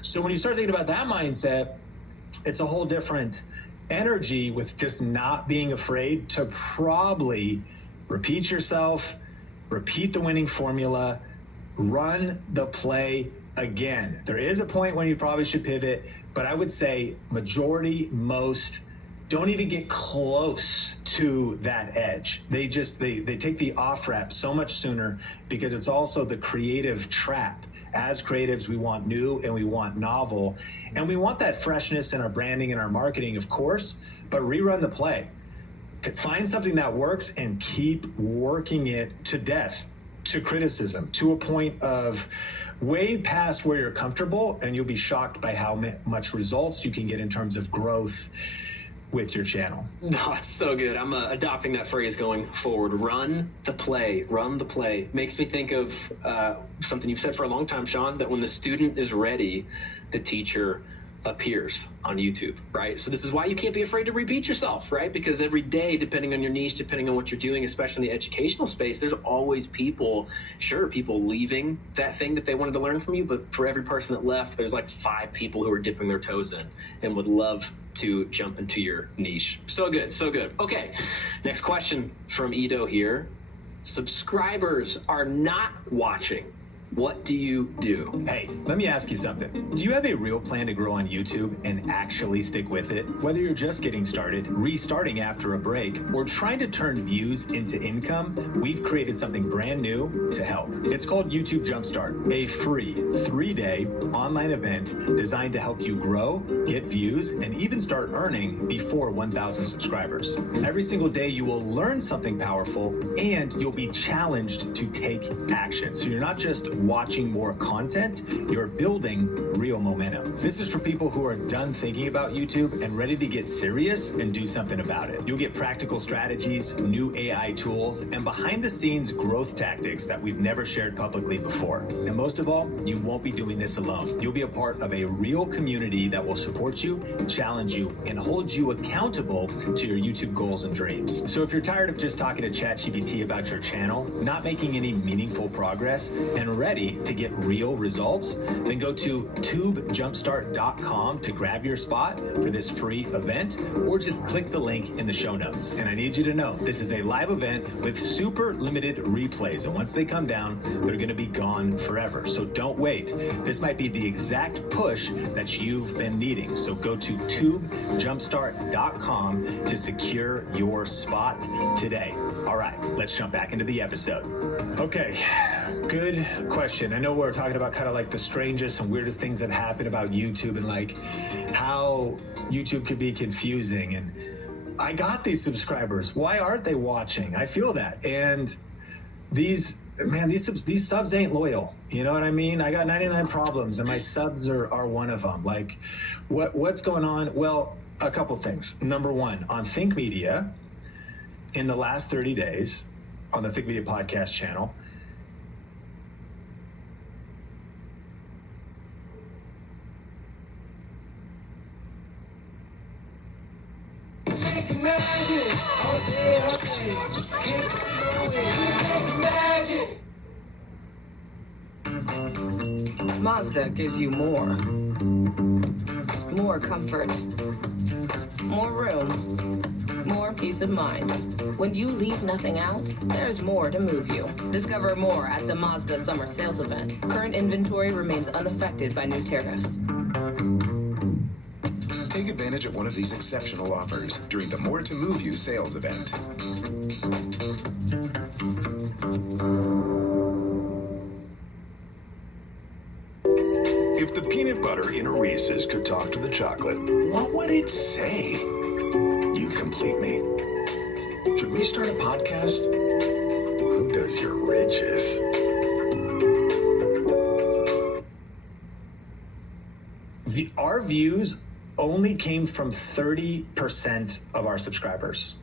So when you start thinking about that mindset, it's a whole different energy with just not being afraid to probably repeat yourself, repeat the winning formula, run the play again. There is a point when you probably should pivot, but I would say most don't even get close to that edge. They take the off ramp so much sooner because it's also the creative trap. As creatives, we want new and we want novel, and we want that freshness in our branding and our marketing, of course, but rerun the play. Find something that works and keep working it to death, to criticism, to a point of way past where you're comfortable, and you'll be shocked by how much results you can get in terms of growth with your channel. No, it's so good. I'm adopting that phrase going forward. Run the play. Run the play. Makes me think of something you've said for a long time, Sean, that when the student is ready, the teacher appears on YouTube, right? So this is why you can't be afraid to repeat yourself, right? Because every day, depending on your niche, depending on what you're doing, especially in the educational space, there's always people leaving that thing that they wanted to learn from you, but for every person that left, there's like 5 people who are dipping their toes in and would love to jump into your niche. So good, so good. Okay, next question from Ido here. Subscribers are not watching. What do you do? Hey, let me ask you something. Do you have a real plan to grow on YouTube and actually stick with it? Whether you're just getting started, restarting after a break, or trying to turn views into income, we've created something brand new to help. It's called YouTube Jumpstart, a free 3-day online event designed to help you grow, get views, and even start earning before 1,000 subscribers. Every single day you will learn something powerful and you'll be challenged to take action. So you're not just watching more content, you're building real momentum. This is for people who are done thinking about YouTube and ready to get serious and do something about it. You'll get practical strategies, new AI tools, and behind the scenes growth tactics that we've never shared publicly before. And most of all, you won't be doing this alone. You'll be a part of a real community that will support you, challenge you, and hold you accountable to your YouTube goals and dreams. So if you're tired of just talking to ChatGPT about your channel, not making any meaningful progress, and ready to get real results, then go to tubejumpstart.com to grab your spot for this free event, or just click the link in the show notes. And I need you to know, this is a live event with super limited replays, and once they come down, they're gonna be gone forever. So don't wait. This might be the exact push that you've been needing. So go to tubejumpstart.com to secure your spot today. All right, let's jump back into the episode. Okay, good question. I know we're talking about kind of like the strangest and weirdest things that happen about YouTube and like how YouTube could be confusing. And I got these subscribers. Why aren't they watching? I feel that. And these subs ain't loyal. You know what I mean? I got 99 problems and my subs are one of them. Like what's going on? Well, a couple things. Number one, on Think Media, in the last 30 days, on the Think Media podcast channel, Mazda gives you more comfort, more room, more peace of mind. When you leave nothing out, there's more to move you. Discover more at the Mazda Summer Sales Event. Current inventory remains unaffected by new tariffs. Take advantage of one of these exceptional offers during the More to Move You sales event. If the peanut butter in a Reese's could talk to the chocolate, what would it say? You complete me. Should we start a podcast? Who does your riches? Our views only came from 30% of our subscribers.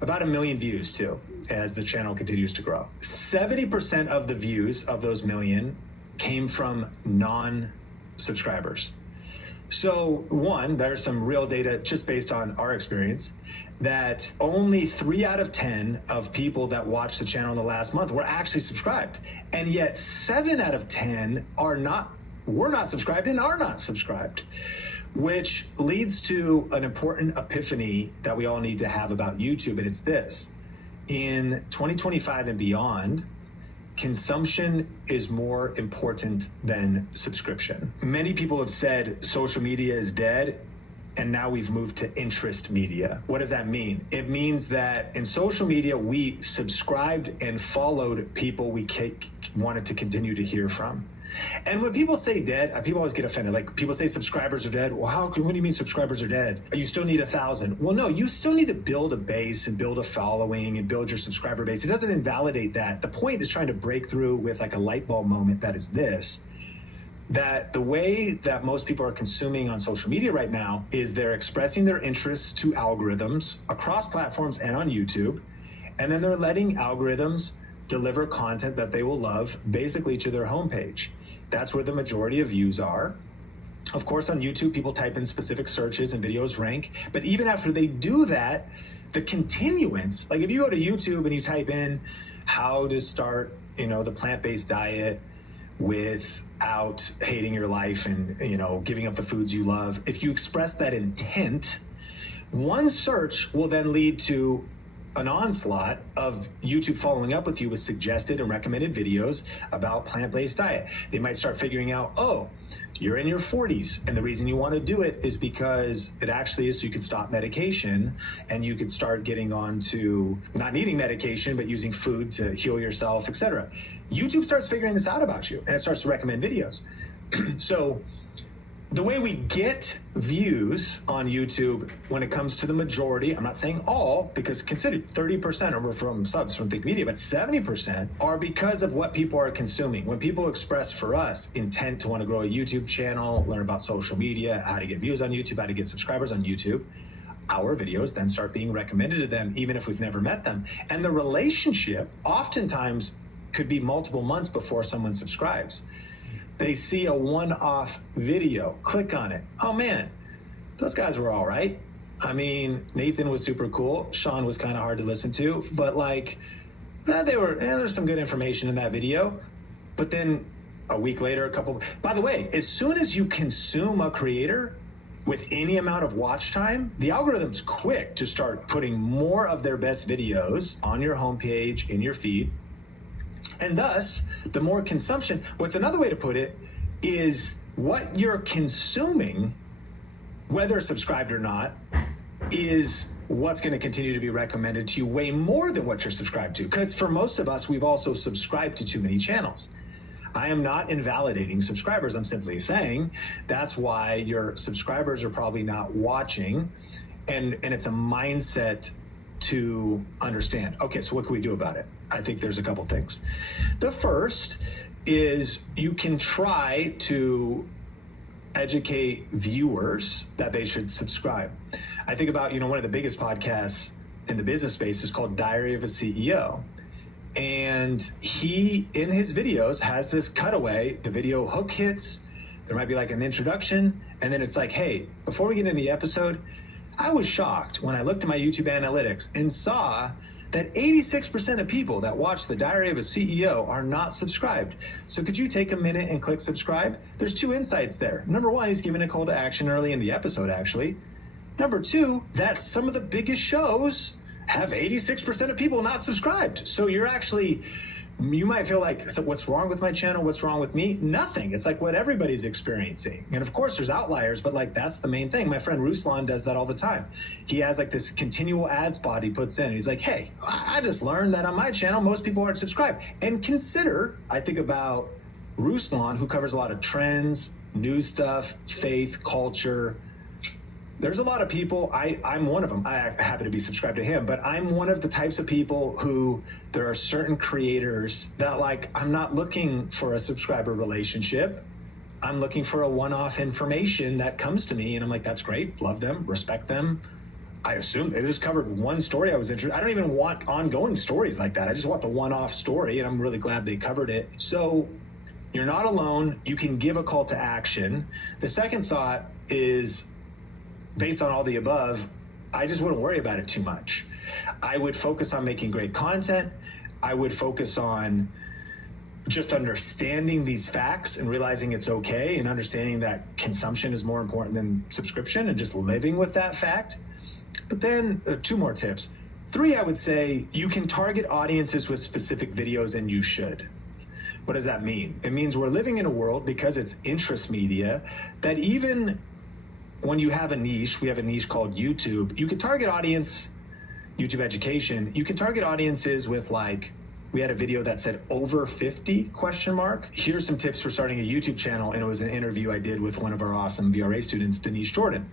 About 1 million views too, as the channel continues to grow. 70% of the views of those million came from non-subscribers. So one, there's some real data just based on our experience that only 3 out of 10 of people that watched the channel in the last month were actually subscribed. And yet 7 out of 10 were not subscribed and are not subscribed, which leads to an important epiphany that we all need to have about YouTube. And it's this: in 2025 and beyond, consumption is more important than subscription. Many people have said social media is dead, and now we've moved to interest media. What does that mean? It means that in social media, we subscribed and followed people we wanted to continue to hear from. And when people say dead, people always get offended. Like, people say subscribers are dead. Well, what do you mean subscribers are dead? You still need 1,000. Well, no, you still need to build a base and build a following and build your subscriber base. It doesn't invalidate that. The point is trying to break through with like a light bulb moment that is this, that the way that most people are consuming on social media right now is they're expressing their interests to algorithms across platforms and on YouTube, and then they're letting algorithms deliver content that they will love basically to their homepage. That's where the majority of views are. Of course, on YouTube, people type in specific searches and videos rank, but even after they do that, the continuance, like if you go to YouTube and you type in how to start, the plant-based diet without hating your life and, giving up the foods you love, if you express that intent, one search will then lead to an onslaught of YouTube following up with you with suggested and recommended videos about plant-based diet. They might start figuring out, oh, you're in your 40s, and the reason you want to do it is because it actually is so you can stop medication and you can start getting on to not needing medication, but using food to heal yourself, etc. YouTube starts figuring this out about you, and it starts to recommend videos. So the way we get views on YouTube when it comes to the majority, I'm not saying all, because consider 30% are from subs from Think Media, but 70% are because of what people are consuming. When people express for us intent to want to grow a YouTube channel, learn about social media, how to get views on YouTube, how to get subscribers on YouTube, our videos then start being recommended to them, even if we've never met them. And the relationship oftentimes could be multiple months before someone subscribes. They see a one-off video, click on it. Oh man, those guys were all right. I mean, Nathan was super cool. Sean was kind of hard to listen to, but there's some good information in that video. But then a week later, by the way, as soon as you consume a creator with any amount of watch time, the algorithm's quick to start putting more of their best videos on your homepage, in your feed. And thus, the more consumption, what's another way to put it, is what you're consuming, whether subscribed or not, is what's going to continue to be recommended to you way more than what you're subscribed to. Because for most of us, we've also subscribed to too many channels. I am not invalidating subscribers. I'm simply saying that's why your subscribers are probably not watching. And it's a mindset to understand. Okay, so what can we do about it? I think there's a couple things. The first is you can try to educate viewers that they should subscribe. I think about, one of the biggest podcasts in the business space is called Diary of a CEO. And he, in his videos, has this cutaway, the video hook hits, there might be like an introduction, and then it's like, hey, before we get into the episode, I was shocked when I looked at my YouTube analytics and saw that 86% of people that watch the Diary of a CEO are not subscribed. So could you take a minute and click subscribe? There's two insights there. Number one, he's giving a call to action early in the episode, actually. Number two, that some of the biggest shows have 86% of people not subscribed. So you might feel like, so what's wrong with my channel? What's wrong with me? Nothing. It's like what everybody's experiencing. And of course there's outliers, but that's the main thing. My friend Ruslan does that all the time. He has this continual ad spot he puts in. He's like, hey, I just learned that on my channel, most people aren't subscribed. And I think about Ruslan, who covers a lot of trends, news stuff, faith, culture. There's a lot of people, I'm one of them. I happen to be subscribed to him, but I'm one of the types of people who there are certain creators that I'm not looking for a subscriber relationship. I'm looking for a one-off information that comes to me and I'm like, that's great. Love them, respect them. I assume they just covered one story I was interested. I don't even want ongoing stories like that. I just want the one-off story and I'm really glad they covered it. So you're not alone. You can give a call to action. The second thought is, based on all the above, I just wouldn't worry about it too much. I would focus on making great content. I would focus on just understanding these facts and realizing it's okay and understanding that consumption is more important than subscription and just living with that fact. But then two more tips. 3, I would say you can target audiences with specific videos, and you should. What does that mean? It means we're living in a world, because it's interest media, that even when you have a niche, we have a niche called YouTube, you can target audience, YouTube education, you can target audiences with like, we had a video that said over 50 ? Here's some tips for starting a YouTube channel, and it was an interview I did with one of our awesome VRA students, Denise Jordan.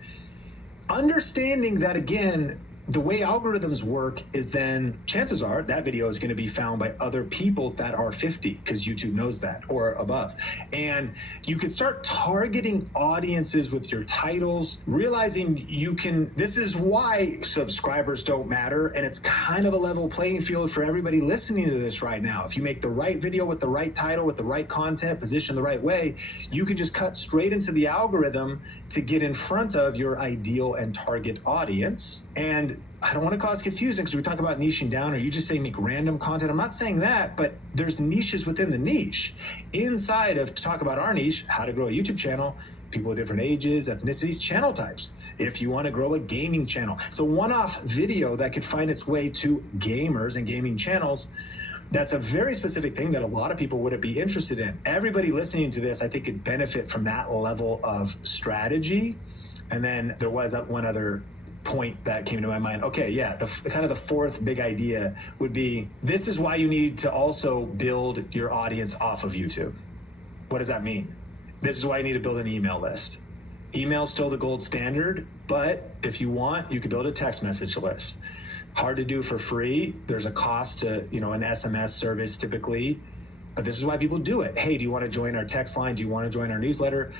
Understanding that, again, the way algorithms work is then chances are that video is going to be found by other people that are 50, because YouTube knows that, or above. And you can start targeting audiences with your titles, realizing you can, this is why subscribers don't matter, and it's kind of a level playing field for everybody listening to this right now. If you make the right video with the right title, with the right content, positioned the right way, you can just cut straight into the algorithm to get in front of your ideal and target audience. And I don't want to cause confusion, because we talk about niching down, or you just say make random content. I'm not saying that, but there's niches within the niche. Inside of, to talk about our niche, how to grow a YouTube channel, people of different ages, ethnicities, channel types. If you want to grow a gaming channel, it's a one-off video that could find its way to gamers and gaming channels. That's a very specific thing that a lot of people wouldn't be interested in. Everybody listening to this, I think, could benefit from that level of strategy. And then there was that one other point that came to my mind. Okay, yeah, the kind of the fourth big idea would be, this is why you need to also build your audience off of YouTube. What does that mean? This is why you need to build an email list. Email's still the gold standard, but if you want, you can build a text message list. Hard to do for free. There's a cost to, you know, an SMS service typically, but this is why people do it. Hey, do you want to join our text line? Do you want to join our newsletter?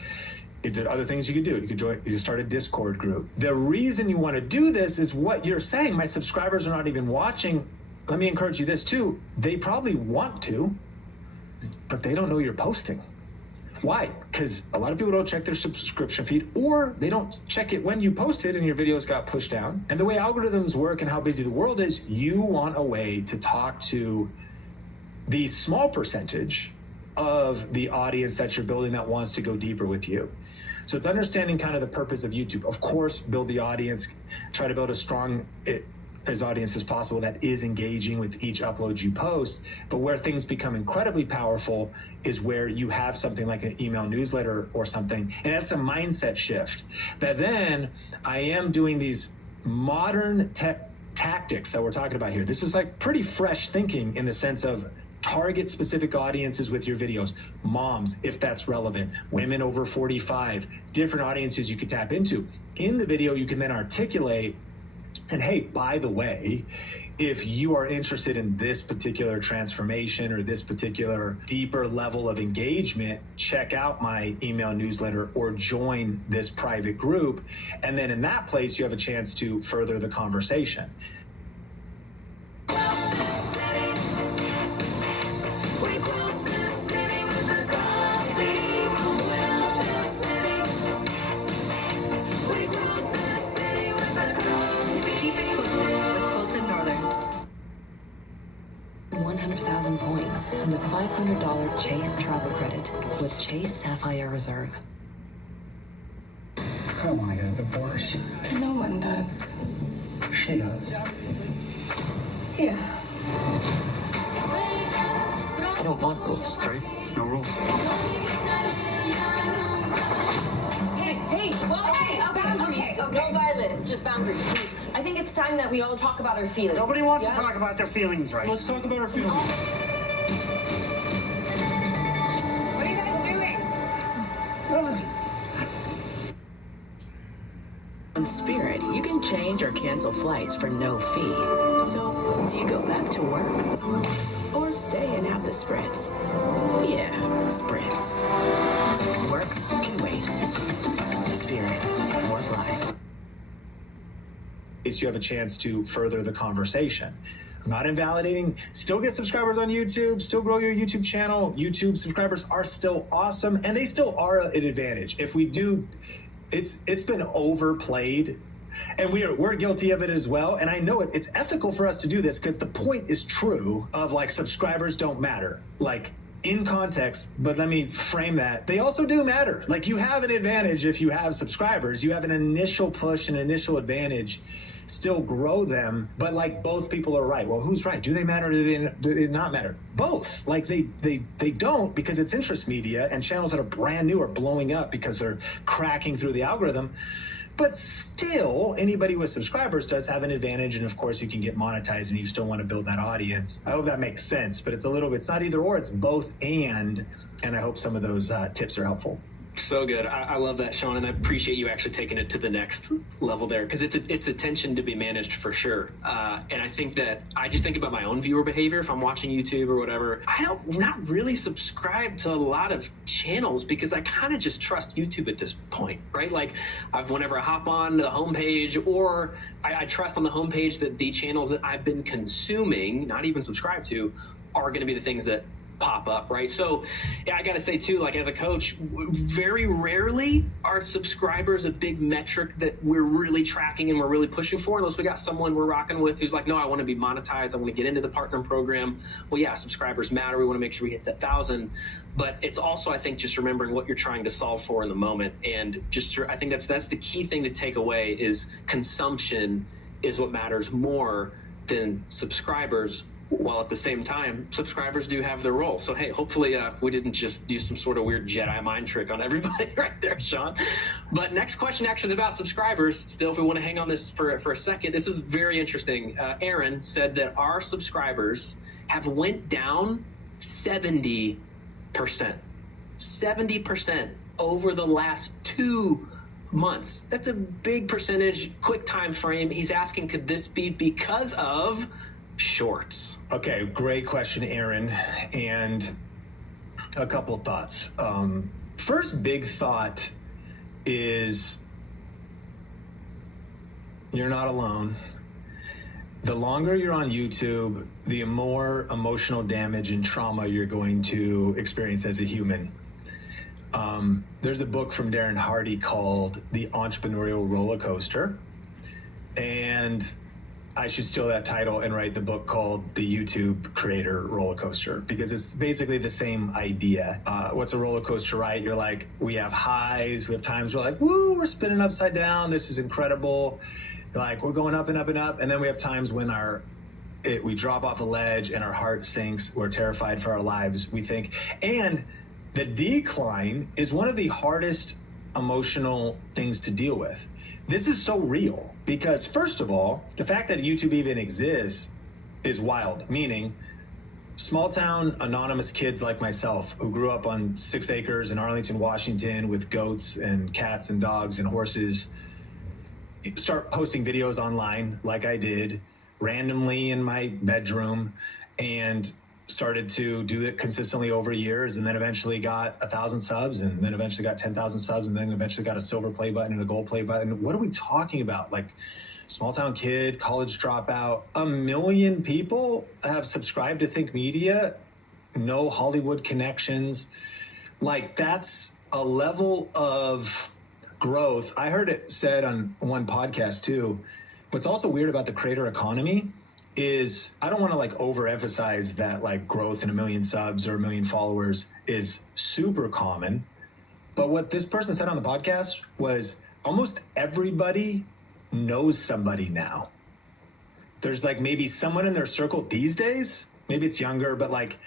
There are other things you could do. You could start a Discord group. The reason you want to do this is what you're saying. My subscribers are not even watching. Let me encourage you this too. They probably want to, but they don't know you're posting. Why? Because a lot of people don't check their subscription feed, or they don't check it when you post it and your videos got pushed down. And the way algorithms work and how busy the world is, you want a way to talk to the small percentage of the audience that you're building that wants to go deeper with you. So it's understanding kind of the purpose of YouTube. Of course, build the audience, try to build as strong as audience as possible that is engaging with each upload you post. But where things become incredibly powerful is where you have something like an email newsletter or something, and that's a mindset shift. That then I am doing these modern tactics that we're talking about here. This is like pretty fresh thinking in the sense of target specific audiences with your videos. Moms, if that's relevant, women over 45, different audiences you could tap into. In the video, you can then articulate, and hey, by the way, if you are interested in this particular transformation or this particular deeper level of engagement, check out my email newsletter or join this private group. And then in that place, you have a chance to further the conversation. Points and a $500 Chase travel credit with Chase Sapphire Reserve. I don't want to get a divorce. No one does. She does. Yeah. I don't want rules, right? No rules. Hey, boundaries. No violence, just boundaries, please. I think it's time that we all talk about our feelings. Nobody wants to talk about their feelings, right? Let's talk about our feelings. What are you guys doing? On Spirit, you can change or cancel flights for no fee. So, do you go back to work? Or stay and have the spritz? Yeah, spritz. Work can wait. Spirit, more fly. You have a chance to further the conversation. I'm not invalidating. Still get subscribers on YouTube, still grow your YouTube channel. YouTube subscribers are still awesome, and they still are an advantage. If we do, it's been overplayed, and we're guilty of it as well. And I know it's ethical for us to do this because the point is true of like subscribers don't matter. Like in context, but let me frame that. They also do matter. Like, you have an advantage if you have subscribers. You have an initial push, an initial advantage. Still grow them, but like, both people are right. Well, who's right? Do they matter? Or do they not matter? Both. Like, they don't, because it's interest media, and channels that are brand new are blowing up because they're cracking through the algorithm. But still, anybody with subscribers does have an advantage, and of course you can get monetized, and you still want to build that audience. I hope that makes sense, but it's it's not either or, it's both and I hope some of those tips are helpful. So good. I love that, Sean, and I appreciate you actually taking it to the next level there, because it's attention to be managed for sure. And I think that I just think about my own viewer behavior if I'm watching YouTube or whatever. I don't not really subscribe to a lot of channels because I kind of just trust YouTube at this point, right? Like, whenever I hop on the homepage, or I trust on the homepage that the channels that I've been consuming, not even subscribed to, are going to be the things that pop up, right? So yeah, I gotta say too, like, as a coach, very rarely are subscribers a big metric that we're really tracking and we're really pushing for, unless we got someone we're rocking with who's like, no, I want to be monetized, I want to get into the partner program. Well, yeah, subscribers matter, we want to make sure we hit that 1,000, but it's also, I think, just remembering what you're trying to solve for in the moment. And just, I think that's the key thing to take away, is consumption is what matters more than subscribers, while at the same time, subscribers do have their role. So hey, hopefully we didn't just do some sort of weird Jedi mind trick on everybody right there, Sean. But next question actually is about subscribers. Still, if we want to hang on this for a second, this is very interesting. Aaron said that our subscribers have went down 70%. 70% over the last 2 months. That's a big percentage, quick time frame. He's asking, could this be because of shorts? Okay, great question, Aaron. And a couple thoughts. First big thought is, you're not alone. The longer you're on YouTube, the more emotional damage and trauma you're going to experience as a human. There's a book from Darren Hardy called The Entrepreneurial Roller Coaster, and I should steal that title and write the book called The YouTube Creator Roller Coaster, because it's basically the same idea. What's a roller coaster, right? You're like, we have highs, we have times we're like, woo, we're spinning upside down, this is incredible. Like, we're going up and up and up. And then we have times when we drop off a ledge and our heart sinks, we're terrified for our lives, we think. And the decline is one of the hardest emotional things to deal with. This is so real because, first of all, the fact that YouTube even exists is wild, meaning small town anonymous kids like myself who grew up on 6 acres in Arlington, Washington with goats and cats and dogs and horses start posting videos online like I did randomly in my bedroom, and started to do it consistently over years, and then eventually got 1,000 subs, and then eventually got 10,000 subs, and then eventually got a silver play button and a gold play button. What are we talking about? Like, small town kid, college dropout. 1 million people have subscribed to Think Media, no Hollywood connections. Like, that's a level of growth. I heard it said on one podcast too. What's also weird about the creator economy is, I don't want to like overemphasize that like growth in 1 million subs or 1 million followers is super common. But what this person said on the podcast was, almost everybody knows somebody now. There's like maybe someone in their circle these days, maybe it's younger, but like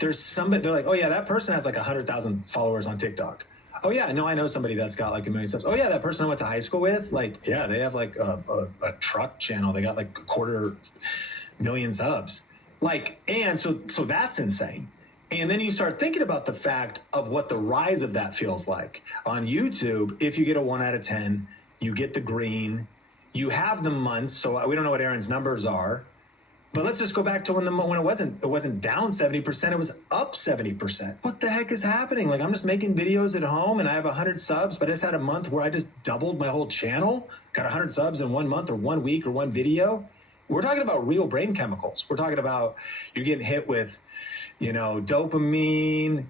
there's somebody, they're like, oh yeah, that person has like 100,000 followers on TikTok. Oh yeah, no, I know somebody that's got like 1 million subs. Oh yeah, that person I went to high school with, like, yeah, they have like a truck channel. They got like 250,000 subs. Like, and so that's insane. And then you start thinking about the fact of what the rise of that feels like. On YouTube, if you get a 1 out of 10, you get the green, you have the months. So we don't know what Aaron's numbers are, but let's just go back to when it wasn't down 70%, it was up 70%. What the heck is happening? Like, I'm just making videos at home and I have 100 subs, but I just had a month where I just doubled my whole channel, got 100 subs in 1 month or 1 week or 1 video. We're talking about real brain chemicals. We're talking about, you're getting hit with, dopamine.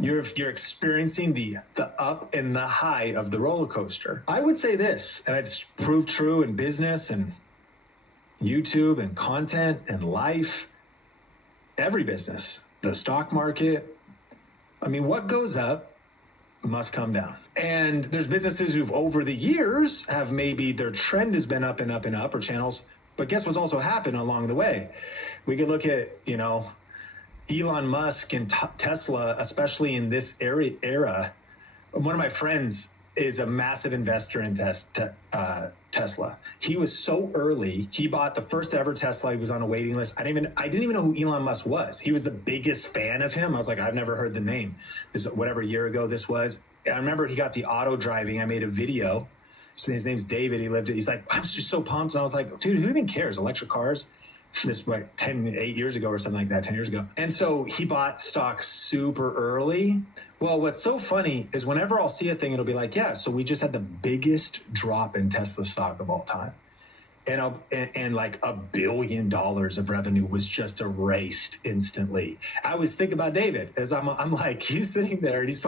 You're experiencing the up and the high of the roller coaster. I would say this, and it's proved true in business and YouTube and content and life, every business, the stock market, I mean, what goes up must come down. And there's businesses who've over the years have maybe their trend has been up and up and up, or channels. But guess what's also happened along the way? We could look at, Elon Musk and Tesla, especially in this era. One of my friends is a massive investor in Tesla. He was so early. He bought the first ever Tesla. He was on a waiting list. I didn't even know who Elon Musk was. He was the biggest fan of him. I was like, I've never heard the name. This whatever year ago this was. I remember he got the auto driving. I made a video. So his name's David. He's like, I'm just so pumped. And I was like, dude, who even cares? Electric cars? This like 8 years ago or something like that, 10 years ago. And so he bought stock super early. Well, what's so funny is whenever I'll see a thing, it'll be like, yeah, so we just had the biggest drop in Tesla stock of all time. And like $1 billion of revenue was just erased instantly. I always think about David as I'm like, he's sitting there and he's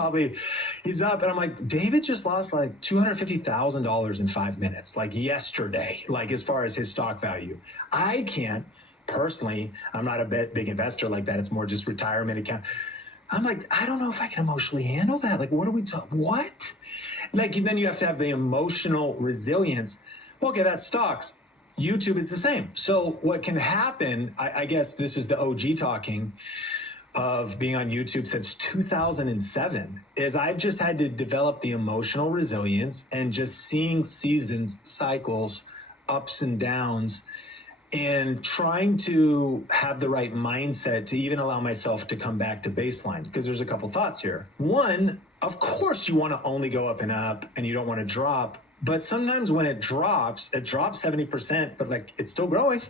up and I'm like, David just lost like $250,000 in 5 minutes, like yesterday, like as far as his stock value. I can't personally, I'm not a big investor like that. It's more just retirement account. I'm like, I don't know if I can emotionally handle that. Like, what are we talking? What? Like, then you have to have the emotional resilience. Okay, that's stocks. YouTube is the same. So what can happen, I guess this is the OG talking of being on YouTube since 2007, is I've just had to develop the emotional resilience and just seeing seasons, cycles, ups and downs, and trying to have the right mindset to even allow myself to come back to baseline. Because there's a couple thoughts here. One, of course you want to only go up and you don't want to drop. But sometimes when it drops 70%, but like it's still growing.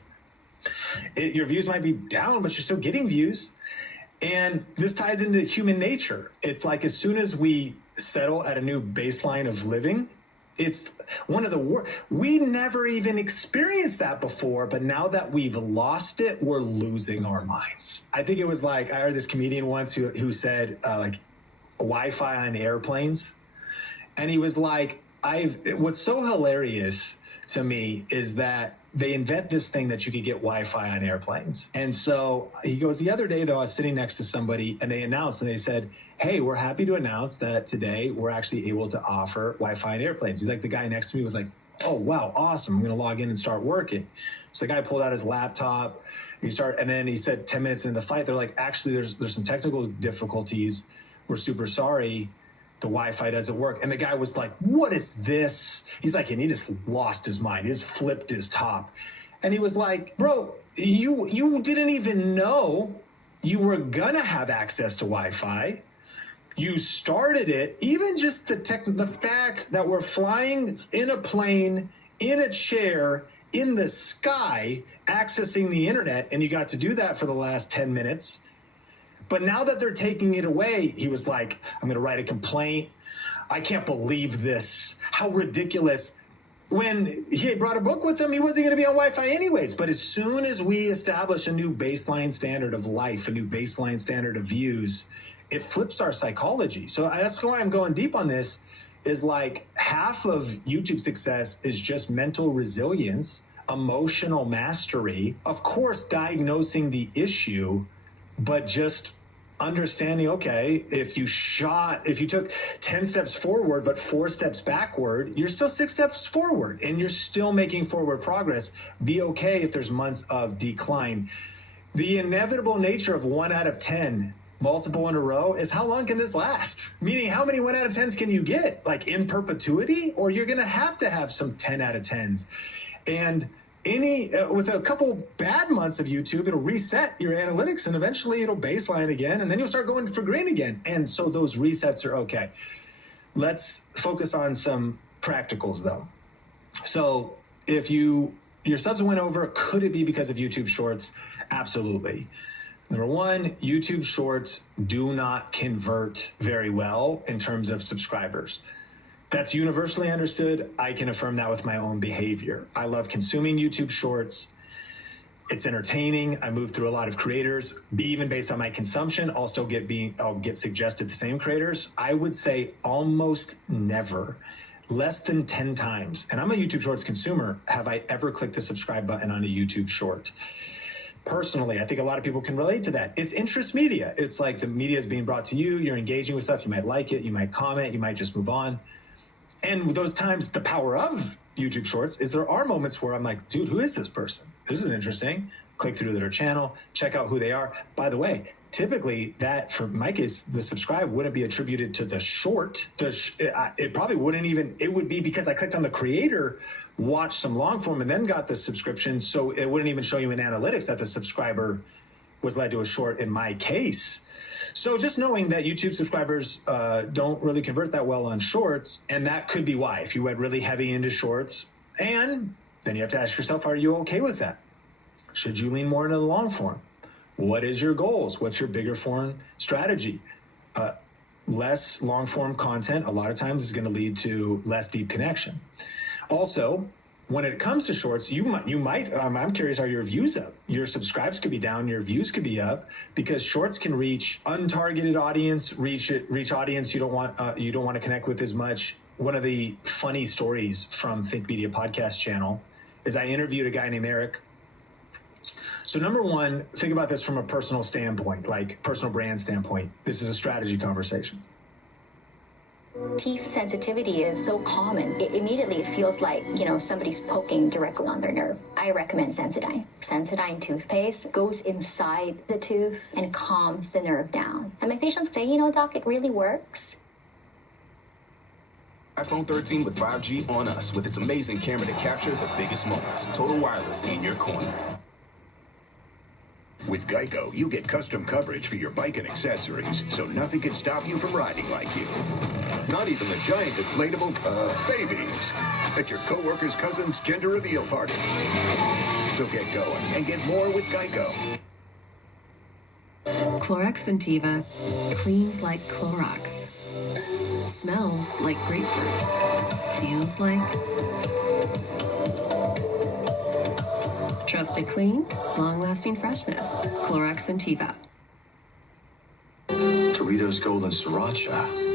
Your views might be down, but you're still getting views. And this ties into human nature. It's like as soon as we settle at a new baseline of living, it's one of the worst. We never even experienced that before, but now that we've lost it, we're losing our minds. I think it was like, I heard this comedian once who said like Wi-Fi on airplanes. And he was like, what's so hilarious to me is that they invent this thing that you could get Wi-Fi on airplanes. And so he goes, the other day though, I was sitting next to somebody and they announced and they said, hey, we're happy to announce that today we're actually able to offer Wi-Fi on airplanes. He's like, the guy next to me was like, oh, wow, awesome. I'm going to log in and start working. So the guy pulled out his laptop, and then he said 10 minutes into the flight, they're like, actually, there's some technical difficulties. We're super sorry. The Wi-Fi doesn't work. And the guy was like, what is this? He's like, and he just lost his mind. He just flipped his top. And he was like, bro, you didn't even know you were gonna have access to Wi-Fi. You started it. Even just the fact that we're flying in a plane, in a chair, in the sky, accessing the internet, and you got to do that for the last 10 minutes. But now that they're taking it away, he was like, I'm going to write a complaint. I can't believe this. How ridiculous. When he brought a book with him, he wasn't going to be on Wi-Fi anyways. But as soon as we establish a new baseline standard of life, a new baseline standard of views, it flips our psychology. So that's why I'm going deep on this, is like half of YouTube success is just mental resilience, emotional mastery, of course, diagnosing the issue, but just understanding, okay, if you took 10 steps forward, but 4 steps backward, you're still 6 steps forward and you're still making forward progress. Be okay if there's months of decline. The inevitable nature of 1 out of 10, multiple in a row, is how long can this last? Meaning, how many 1 out of 10s can you get? Like in perpetuity? Or you're going to have some 10 out of 10s. And with a couple bad months of YouTube, it'll reset your analytics and eventually it'll baseline again and then you'll start going for green again. And so those resets are okay. Let's focus on some practicals though. So if your subs went over, could it be because of YouTube Shorts? Absolutely. Number one, YouTube Shorts do not convert very well in terms of subscribers. That's universally understood. I can affirm that with my own behavior. I love consuming YouTube Shorts. It's entertaining. I move through a lot of creators. Even based on my consumption, I'll get suggested the same creators. I would say almost never, less than 10 times, and I'm a YouTube Shorts consumer, have I ever clicked the subscribe button on a YouTube Short. personally. I think a lot of people can relate to that. It's interest media. It's like the media is being brought to you. You're engaging with stuff. You might like it. You might comment. You might just move on. And with those times, the power of YouTube Shorts is there are moments where I'm like, dude, who is this person? This is interesting. Click through to their channel, check out who they are. By the way, typically that, for my case, the subscribe wouldn't be attributed to the short. It probably wouldn't even, it would be because I clicked on the creator, watched some long form, and then got the subscription. So it wouldn't even show you in analytics that the subscriber was led to a short in my case. So just knowing that YouTube subscribers don't really convert that well on shorts, and that could be why, if you went really heavy into shorts, and then you have to ask yourself, are you okay with that? Should you lean more into the long form? What is your goals? What's your bigger form strategy? Less long form content a lot of times is going to lead to less deep connection. Also, when it comes to shorts, you might I'm curious, are your views up? Your subscribes could be down, your views could be up, because shorts can reach untargeted audience, reach audience you don't want to connect with as much. One of the funny stories from Think Media podcast channel is I interviewed a guy named Eric. So number one, think about this from a personal standpoint, like personal brand standpoint. This is a strategy conversation. Teeth sensitivity is so common. It immediately feels like, somebody's poking directly on their nerve. I recommend Sensodyne. Sensodyne toothpaste goes inside the tooth and calms the nerve down. And my patients say, doc, it really works. iPhone 13 with 5G on us, with its amazing camera to capture the biggest moments. Total wireless in your corner. With Geico, you get custom coverage for your bike and accessories, so nothing can stop you from riding like you. Not even the giant inflatable, babies at your coworker's cousin's gender reveal party. So get going and get more with Geico. Clorox Sentiva cleans like Clorox, smells like grapefruit, feels like trusted clean, long-lasting freshness. Clorox Sentiva. Doritos Golden Sriracha.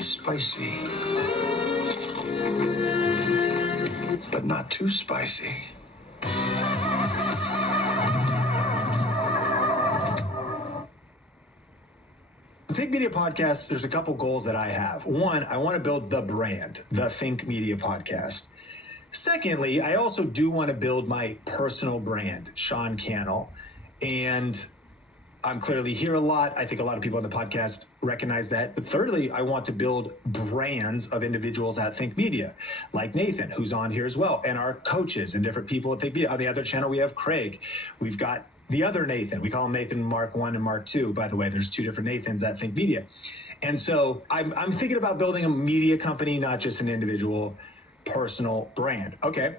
Spicy. But not too spicy. Think Media Podcast, there's a couple goals that I have. One, I want to build the brand, the Think Media Podcast. Secondly, I also do want to build my personal brand, Sean Cannell. And I'm clearly here a lot. I think a lot of people on the podcast recognize that. But thirdly, I want to build brands of individuals at Think Media, like Nathan, who's on here as well, and our coaches and different people at Think Media. On the other channel, we have Craig. We've got the other Nathan. We call him Nathan Mark 1 and Mark 2. By the way, there's two different Nathans at Think Media. And so I'm thinking about building a media company, not just an individual personal brand. Okay.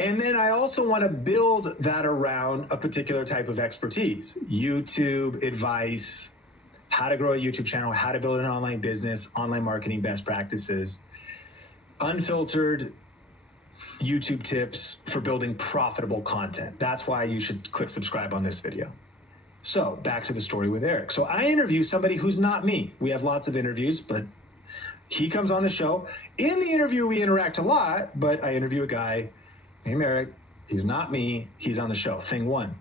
And then I also want to build that around a particular type of expertise, YouTube advice, how to grow a YouTube channel, how to build an online business, online marketing best practices, unfiltered YouTube tips for building profitable content. That's why you should click subscribe on this video. So back to the story with Eric. So I interview somebody who's not me. We have lots of interviews, but he comes on the show. In the interview, we interact a lot, but I interview a guy named Eric. He's not me. He's on the show. Thing one.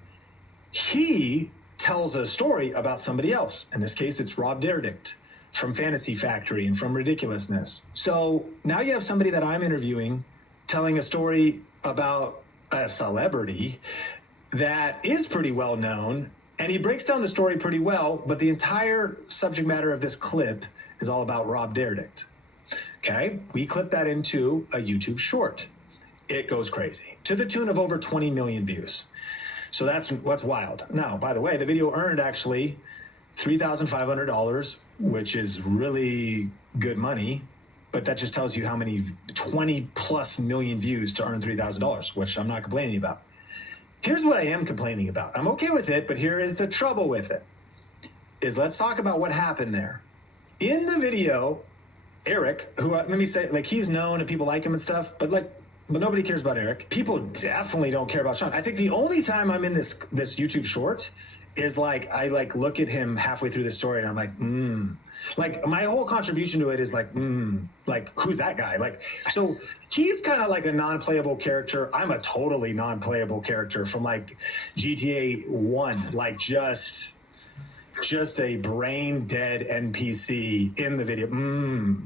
He tells a story about somebody else. In this case, it's Rob Dyrdek from Fantasy Factory and from Ridiculousness. So now you have somebody that I'm interviewing telling a story about a celebrity that is pretty well known, and he breaks down the story pretty well, but the entire subject matter of this clip is all about Rob Dyrdek. Okay, we clip that into a YouTube short. It goes crazy to the tune of over 20 million views. So that's what's wild. Now, by the way, the video earned actually $3,500, which is really good money, but that just tells you how many 20 plus million views to earn $3,000, which I'm not complaining about. Here's what I am complaining about. I'm okay with it, but here is the trouble with it, is let's talk about what happened there. In the video, Eric, who, let me say, like, he's known and people like him and stuff, but nobody cares about Eric. People definitely don't care about Sean. I think the only time I'm in this YouTube short is like, I like look at him halfway through the story and I'm like, like my whole contribution to it is like, like who's that guy? Like, so he's kind of like a non-playable character. I'm a totally non-playable character from like GTA 1, like just a brain dead NPC in the video.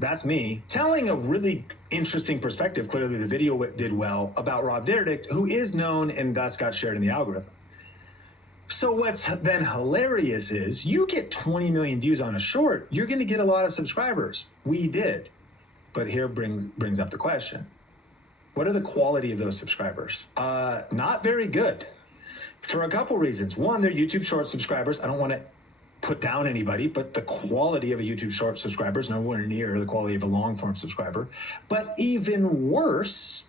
That's me telling a really interesting perspective. Clearly the video did well about Rob Dyrdek, who is known and thus got shared in the algorithm. So what's then hilarious is you get 20 million views on a short, you're going to get a lot of subscribers. We did. But here brings up the question. What are the quality of those subscribers? Not very good for a couple reasons. One, they're YouTube short subscribers. I don't want to put down anybody, but the quality of a YouTube short subscriber is nowhere near the quality of a long form subscriber. But even worse,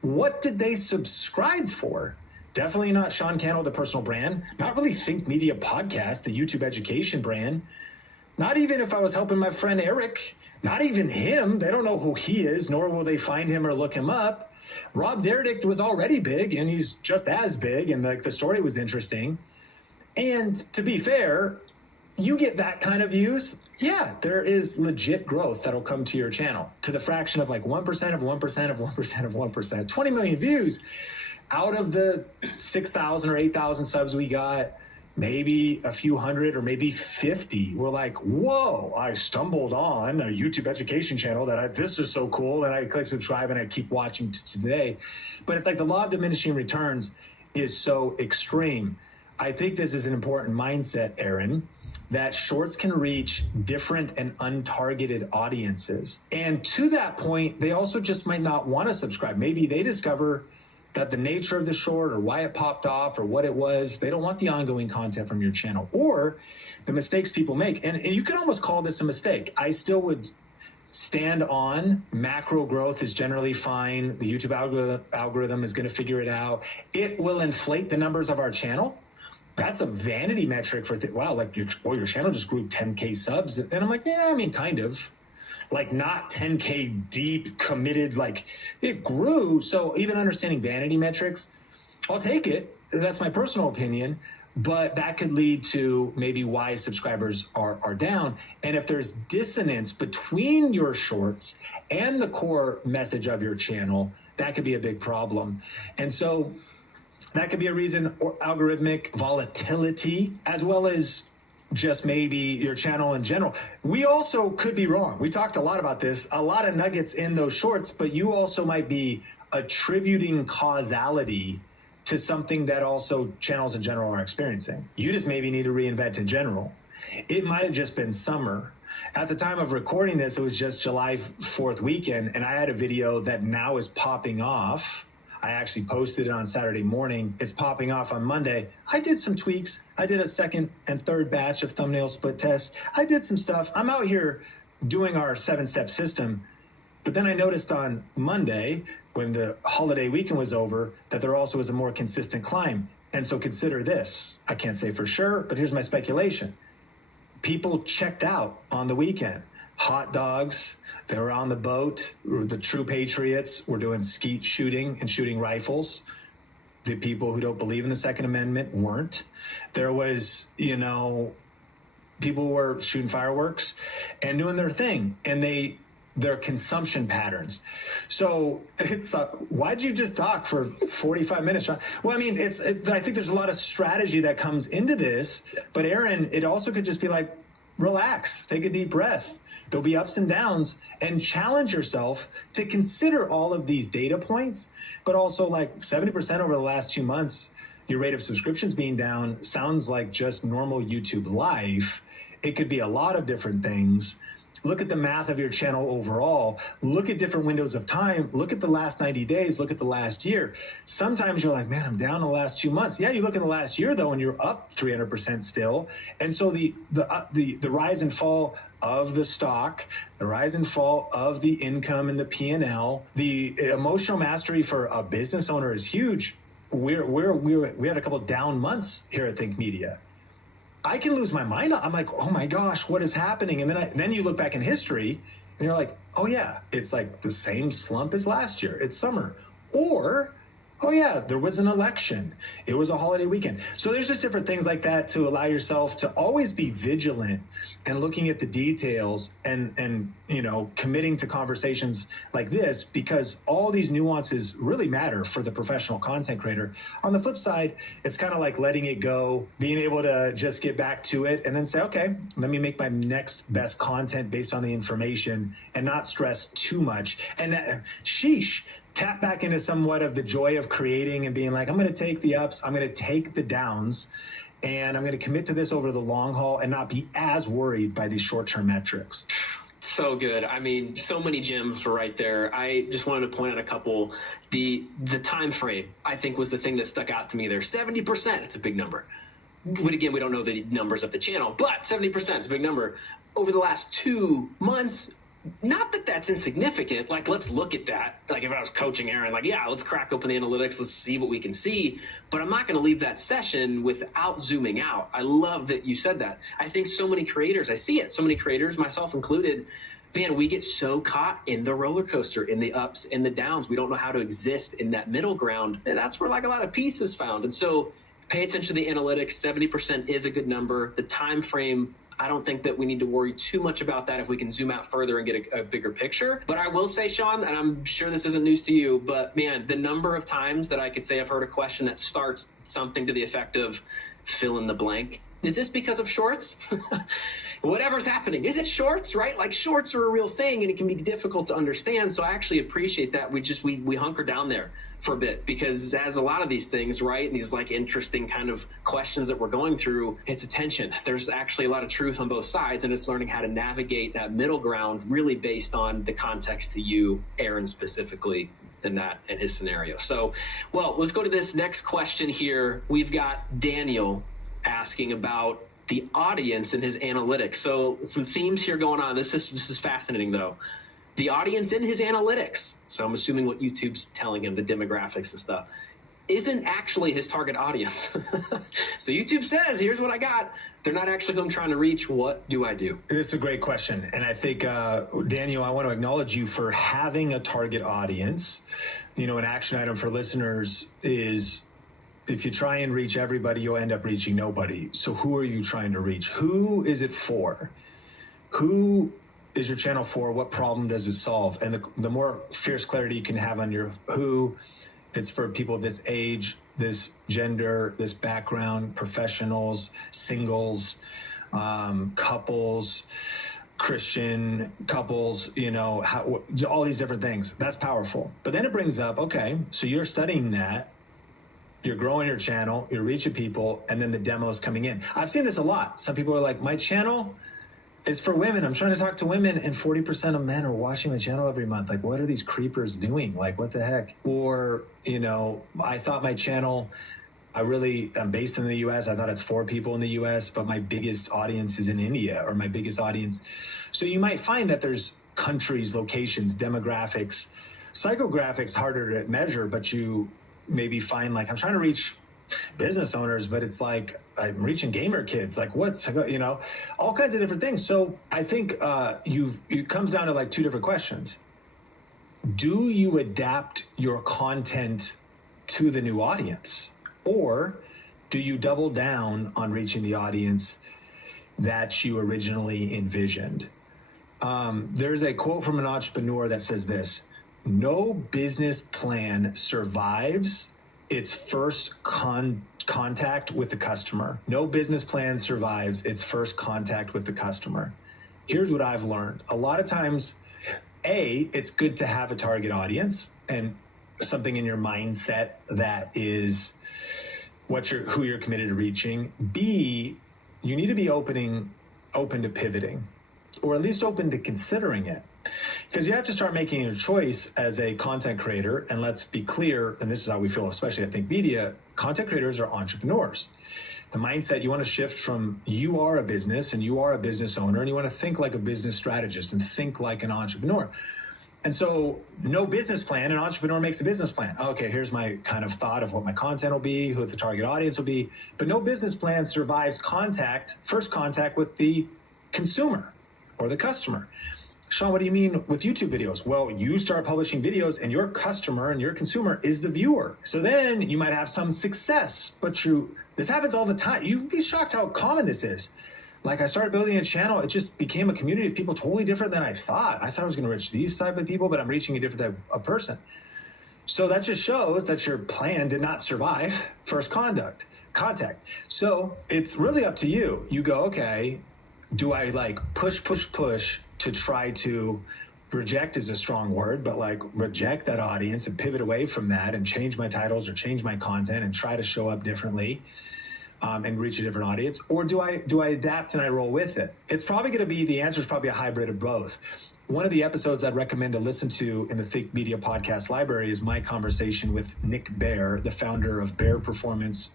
what did they subscribe for? Definitely not Sean Cannell, the personal brand. Not really Think Media Podcast, the YouTube education brand. Not even if I was helping my friend Eric. Not even him. They don't know who he is, nor will they find him or look him up. Rob Dyrdek was already big, and he's just as big, and like the story was interesting. And to be fair, you get that kind of views, yeah, there is legit growth that'll come to your channel to the fraction of like 1% of 1% of 1% of 1%. 20 million views out of the 6,000 or 8,000 subs we got, maybe a few hundred or maybe 50 were like, whoa, I stumbled on a YouTube education channel that this is so cool, and I click subscribe and I keep watching today. But it's like the law of diminishing returns is so extreme. I think this is an important mindset, Aaron, that shorts can reach different and untargeted audiences. And to that point, they also just might not want to subscribe. Maybe they discover that the nature of the short or why it popped off or what it was, they don't want the ongoing content from your channel, or the mistakes people make. And you can almost call this a mistake. I still would stand on macro growth is generally fine. The YouTube algorithm is going to figure it out. It will inflate the numbers of our channel. That's a vanity metric for, wow, like your channel just grew 10K subs. And I'm like, yeah, I mean, kind of. Like not 10K deep committed, like it grew. So even understanding vanity metrics, I'll take it. That's my personal opinion. But that could lead to maybe why subscribers are down. And if there's dissonance between your shorts and the core message of your channel, that could be a big problem. And so that could be a reason, or algorithmic volatility, as well as just maybe your channel in general. We also could be wrong. We talked a lot about this, a lot of nuggets in those shorts, but you also might be attributing causality to something that also channels in general are experiencing. You just maybe need to reinvent in general. It might have just been summer. At the time of recording this, it was just July 4th weekend, and I had a video that now is popping off. I actually posted it on Saturday morning. It's popping off on Monday. I did some tweaks. I did a second and third batch of thumbnail split tests. I did some stuff. I'm out here doing our 7-step system. But then I noticed on Monday, when the holiday weekend was over, that there also was a more consistent climb. And so consider this. I can't say for sure, but here's my speculation. People checked out on the weekend. Hot dogs, they were on the boat. The true patriots were doing skeet shooting and shooting rifles. The people who don't believe in the Second Amendment weren't. There was, people were shooting fireworks and doing their thing, and their consumption patterns. So it's why'd you just talk for 45 minutes, Sean? Well, I mean, I think there's a lot of strategy that comes into this, but Aaron, it also could just be like, relax, take a deep breath. There'll be ups and downs, and challenge yourself to consider all of these data points, but also like 70% over the last 2 months, your rate of subscriptions being down sounds like just normal YouTube life. It could be a lot of different things. Look at the math of your channel overall. Look at different windows of time. Look at the last 90 days. Look at the last year. Sometimes you're like, man, I'm down the last 2 months. Yeah, you look at the last year though, and you're up 300% still. And so the rise and fall of the stock, the rise and fall of the income and the P&L, the emotional mastery for a business owner is huge. We had a couple of down months here at Think Media. I can lose my mind. I'm like, oh my gosh, what is happening? And then you look back in history and you're like, oh yeah, it's like the same slump as last year. It's summer. Or Oh yeah, there was an election. It was a holiday weekend. So there's just different things like that to allow yourself to always be vigilant and looking at the details and committing to conversations like this, because all these nuances really matter for the professional content creator. On the flip side, it's kind of like letting it go, being able to just get back to it and then say, okay, let me make my next best content based on the information and not stress too much. And sheesh, tap back into somewhat of the joy of creating and being like, I'm going to take the ups, I'm going to take the downs, and I'm going to commit to this over the long haul and not be as worried by these short-term metrics. So good. I mean, so many gems right there. I just wanted to point out a couple. The time frame, I think, was the thing that stuck out to me there. 70%, it's a big number. But again, we don't know the numbers of the channel, but 70% is a big number. Over the last 2 months, not that that's insignificant. Like, let's look at that. Like, if I was coaching Aaron, like, yeah, let's crack open the analytics. Let's see what we can see. But I'm not going to leave that session without zooming out. I love that you said that. I think so many creators, I see it, so many creators, myself included, man, we get so caught in the roller coaster, in the ups and the downs. We don't know how to exist in that middle ground. And that's where, like, a lot of peace is found. And so pay attention to the analytics. 70% is a good number. The time frame, I don't think that we need to worry too much about that if we can zoom out further and get a bigger picture. But I will say, Sean, and I'm sure this isn't news to you, but man, the number of times that I could say I've heard a question that starts something to the effect of fill in the blank. Is this because of shorts? Whatever's happening, is it shorts, right? Like, shorts are a real thing and it can be difficult to understand. So I actually appreciate that. We hunker down there for a bit, because as a lot of these things, right, these like interesting kind of questions that we're going through, it's attention. There's actually a lot of truth on both sides, and it's learning how to navigate that middle ground really based on the context to you, Aaron, specifically in that and his scenario. So, well, let's go to this next question here. We've got Daniel asking about the audience and his analytics. So some themes here going on. This is fascinating though. The audience in his analytics, so I'm assuming what YouTube's telling him, the demographics and stuff, isn't actually his target audience. So YouTube says, here's what I got. They're not actually who I'm trying to reach. What do I do? This is a great question. And I think, Daniel, I want to acknowledge you for having a target audience. You know, an action item for listeners is, if you try and reach everybody, you'll end up reaching nobody. So who are you trying to reach? Who is it for? Who is your channel for? What problem does it solve? And the more fierce clarity you can have on your who, it's for people of this age, this gender, this background, professionals, singles, couples, Christian couples, you know, all these different things. That's powerful. But then it brings up, okay, so you're studying that. You're growing your channel, you're reaching people, and then the demo's coming in. I've seen this a lot. Some people are like, my channel is for women. I'm trying to talk to women, and 40% of men are watching my channel every month. Like, what are these creepers doing? Like, what the heck? Or, you know, I thought my channel, I'm based in the US. I thought it's for people in the US, but my biggest audience is in India, or my biggest audience. So you might find that there's countries, locations, demographics, psychographics harder to measure, but you maybe find, like, I'm trying to reach business owners, but it's like I'm reaching gamer kids. Like, what's, you know, all kinds of different things. So I think it comes down to like two different questions. Do you adapt your content to the new audience, or do you double down on reaching the audience that you originally envisioned? There's a quote from an entrepreneur that says this: no business plan survives its first contact with the customer. No business plan survives its first contact with the customer. Here's what I've learned. A lot of times, A, it's good to have a target audience and something in your mindset that is who you're committed to reaching. B, you need to be open to pivoting, or at least open to considering it. Because you have to start making a choice as a content creator. And let's be clear, and this is how we feel, especially at Think Media, content creators are entrepreneurs. The mindset, you want to shift from you are a business and you are a business owner, and you want to think like a business strategist and think like an entrepreneur. And so no business plan, an entrepreneur makes a business plan. Okay, here's my kind of thought of what my content will be, who the target audience will be. But no business plan survives first contact with the consumer or the customer. Sean, what do you mean with YouTube videos? Well, you start publishing videos and your customer and your consumer is the viewer. So then you might have some success, but this happens all the time. You'd be shocked how common this is. Like I started building a channel, it just became a community of people totally different than I thought. I thought I was gonna reach these type of people, but I'm reaching a different type of person. So that just shows that your plan did not survive first contact. So it's really up to you. You go, okay, do I like push to try to reject is a strong word, but like reject that audience and pivot away from that and change my titles or change my content and try to show up differently and reach a different audience? Or do I adapt and I roll with it? It's probably going to be, the answer is probably a hybrid of both. One of the episodes I'd recommend to listen to in the Think Media podcast library is my conversation with Nick Bare, the founder of Bare Performance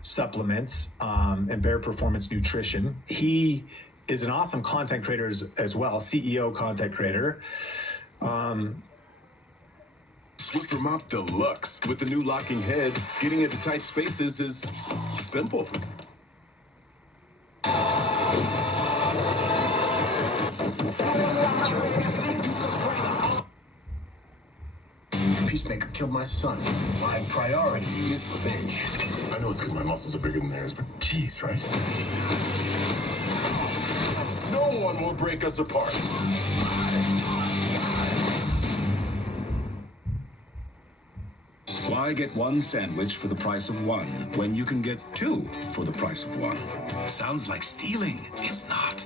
Supplements and Bare Performance Nutrition. He is an awesome content creator as well, CEO content creator. Swiffer Mop Deluxe. With the new locking head, getting into tight spaces is simple. Peacemaker killed my son. My priority is revenge. I know it's because my muscles are bigger than theirs, but geez, right? No one will break us apart. Why get one sandwich for the price of one when you can get two for the price of one? Sounds like stealing. It's not.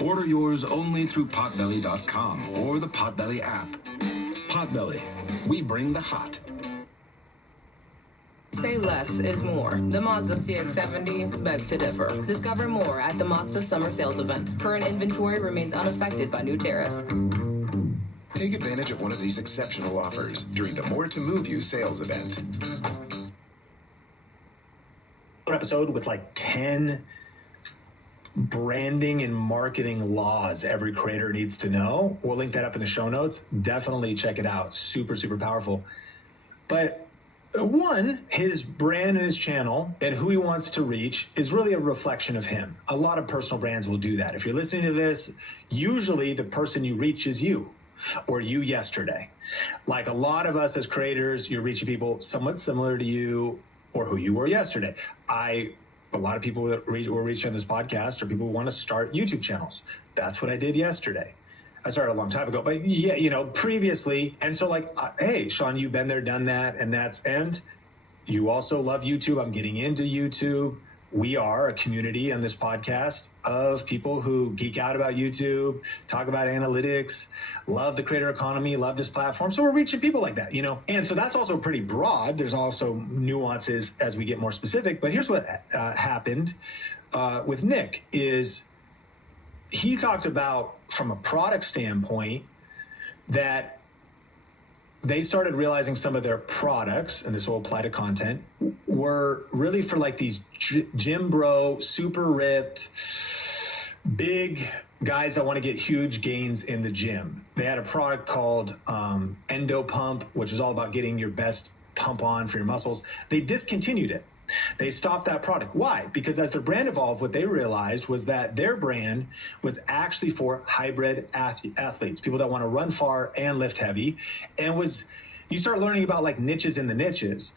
Order yours only through Potbelly.com or the Potbelly app. Potbelly. We bring the hot. Say less is more. The Mazda CX-70 begs to differ. Discover more at the Mazda Summer Sales Event. Current inventory remains unaffected by new tariffs. Take advantage of one of these exceptional offers during the More to Move You sales event. An episode with like 10 branding and marketing laws every creator needs to know. We'll link that up in the show notes. Definitely check it out. Super, super powerful. But one, his brand and his channel and who he wants to reach is really a reflection of him. A lot of personal brands will do that. If you're listening to this, usually the person you reach is you or you yesterday. Like a lot of us as creators, you're reaching people somewhat similar to you or who you were yesterday. A lot of people that were reaching on this podcast are people who want to start YouTube channels. That's what I did yesterday. I started a long time ago, but yeah, previously. And so like, hey, Sean, you've been there, done that. And you also love YouTube. I'm getting into YouTube. We are a community on this podcast of people who geek out about YouTube, talk about analytics, love the creator economy, love this platform. So we're reaching people like that, And so that's also pretty broad. There's also nuances as we get more specific. But here's what happened with Nick is he talked about from a product standpoint that they started realizing some of their products, and this will apply to content, were really for like these gym bro, super ripped, big guys that want to get huge gains in the gym. They had a product called Endo Pump, which is all about getting your best pump on for your muscles. They discontinued it. They stopped that product. Why? Because as their brand evolved, what they realized was that their brand was actually for hybrid athletes, people that want to run far and lift heavy. And you start learning about like niches in the niches,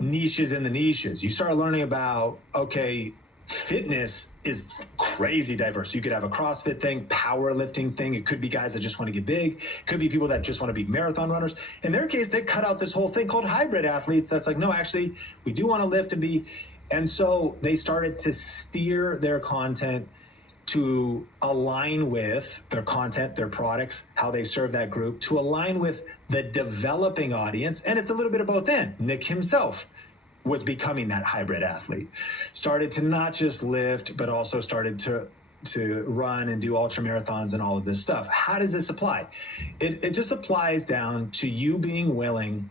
niches in the niches. You start learning about, okay, fitness is crazy diverse. You could have a CrossFit thing, powerlifting thing. It could be guys that just want to get big. It could be people that just want to be marathon runners. In their case, they cut out this whole thing called hybrid athletes. That's like, no, actually, we do want to lift and be. And so they started to steer their content to align with their content, their products, how they serve that group, to align with the developing audience. And it's a little bit of both ends. Nick himself was becoming that hybrid athlete, started to not just lift, but also started to run and do ultra marathons and all of this stuff. How does this apply? It just applies down to you being willing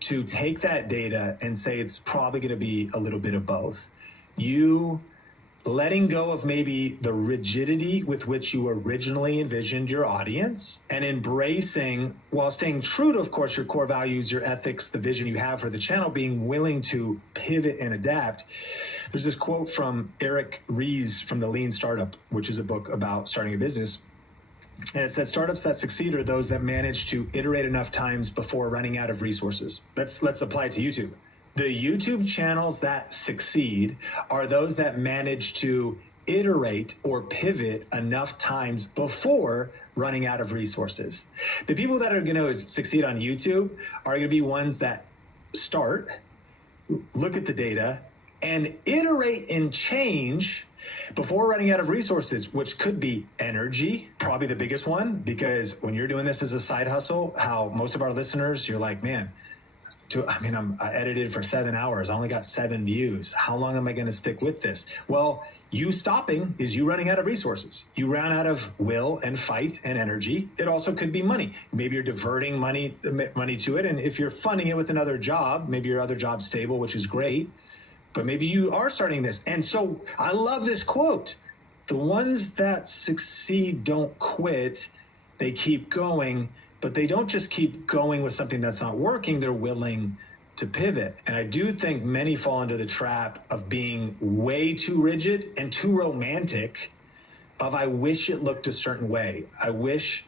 to take that data and say it's probably going to be a little bit of both. You letting go of maybe the rigidity with which you originally envisioned your audience and embracing, while staying true to, of course, your core values, your ethics, the vision you have for the channel, being willing to pivot and adapt. There's this quote from Eric Ries from The Lean Startup, which is a book about starting a business. And it said startups that succeed are those that manage to iterate enough times before running out of resources. Let's apply it to YouTube. The YouTube channels that succeed are those that manage to iterate or pivot enough times before running out of resources. The people that are going to succeed on YouTube are going to be ones that start, look at the data, and iterate and change before running out of resources, which could be energy, probably the biggest one, because when you're doing this as a side hustle, how most of our listeners, you're like, man, I edited for 7 hours. I only got 7 views. How long am I going to stick with this? Well, you stopping is you running out of resources. You ran out of will and fight and energy. It also could be money. Maybe you're diverting money to it. And if you're funding it with another job, maybe your other job's stable, which is great. But maybe you are starting this. And so I love this quote. The ones that succeed don't quit. They keep going. But they don't just keep going with something that's not working, they're willing to pivot. And I do think many fall into the trap of being way too rigid and too romantic of I wish it looked a certain way. I wish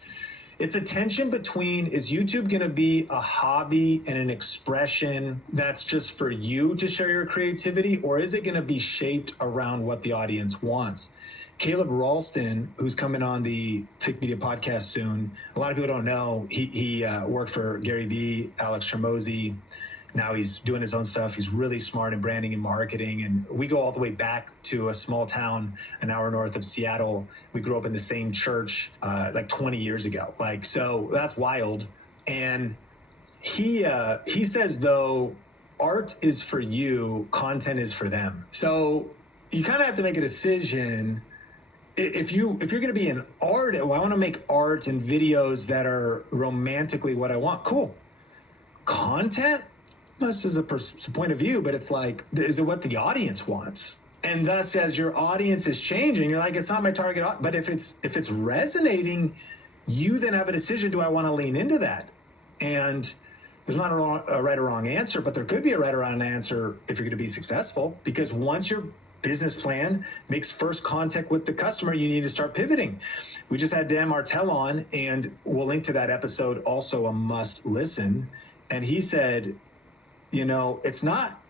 it's a tension between, is YouTube gonna be a hobby and an expression that's just for you to share your creativity, or is it gonna be shaped around what the audience wants? Caleb Ralston, who's coming on the Think Media podcast soon, a lot of people don't know, he worked for Gary Vee, Alex Hormozi. Now he's doing his own stuff. He's really smart in branding and marketing. And we go all the way back to a small town an hour north of Seattle. We grew up in the same church like 20 years ago. So that's wild. And he says, though, art is for you, content is for them. So you kind of have to make a decision. If you're going to be an artist, well, I want to make art and videos that are romantically what I want. Cool. Content? This is a point of view, but it's like, is it what the audience wants? And thus, as your audience is changing, you're like, it's not my target. But if it's resonating, you then have a decision. Do I want to lean into that? And there's not a right or wrong answer, but there could be a right or wrong answer if you're going to be successful. Because once your business plan makes first contact with the customer, you need to start pivoting. We just had Dan Martell on, and we'll link to that episode, also a must listen. And he said, it's not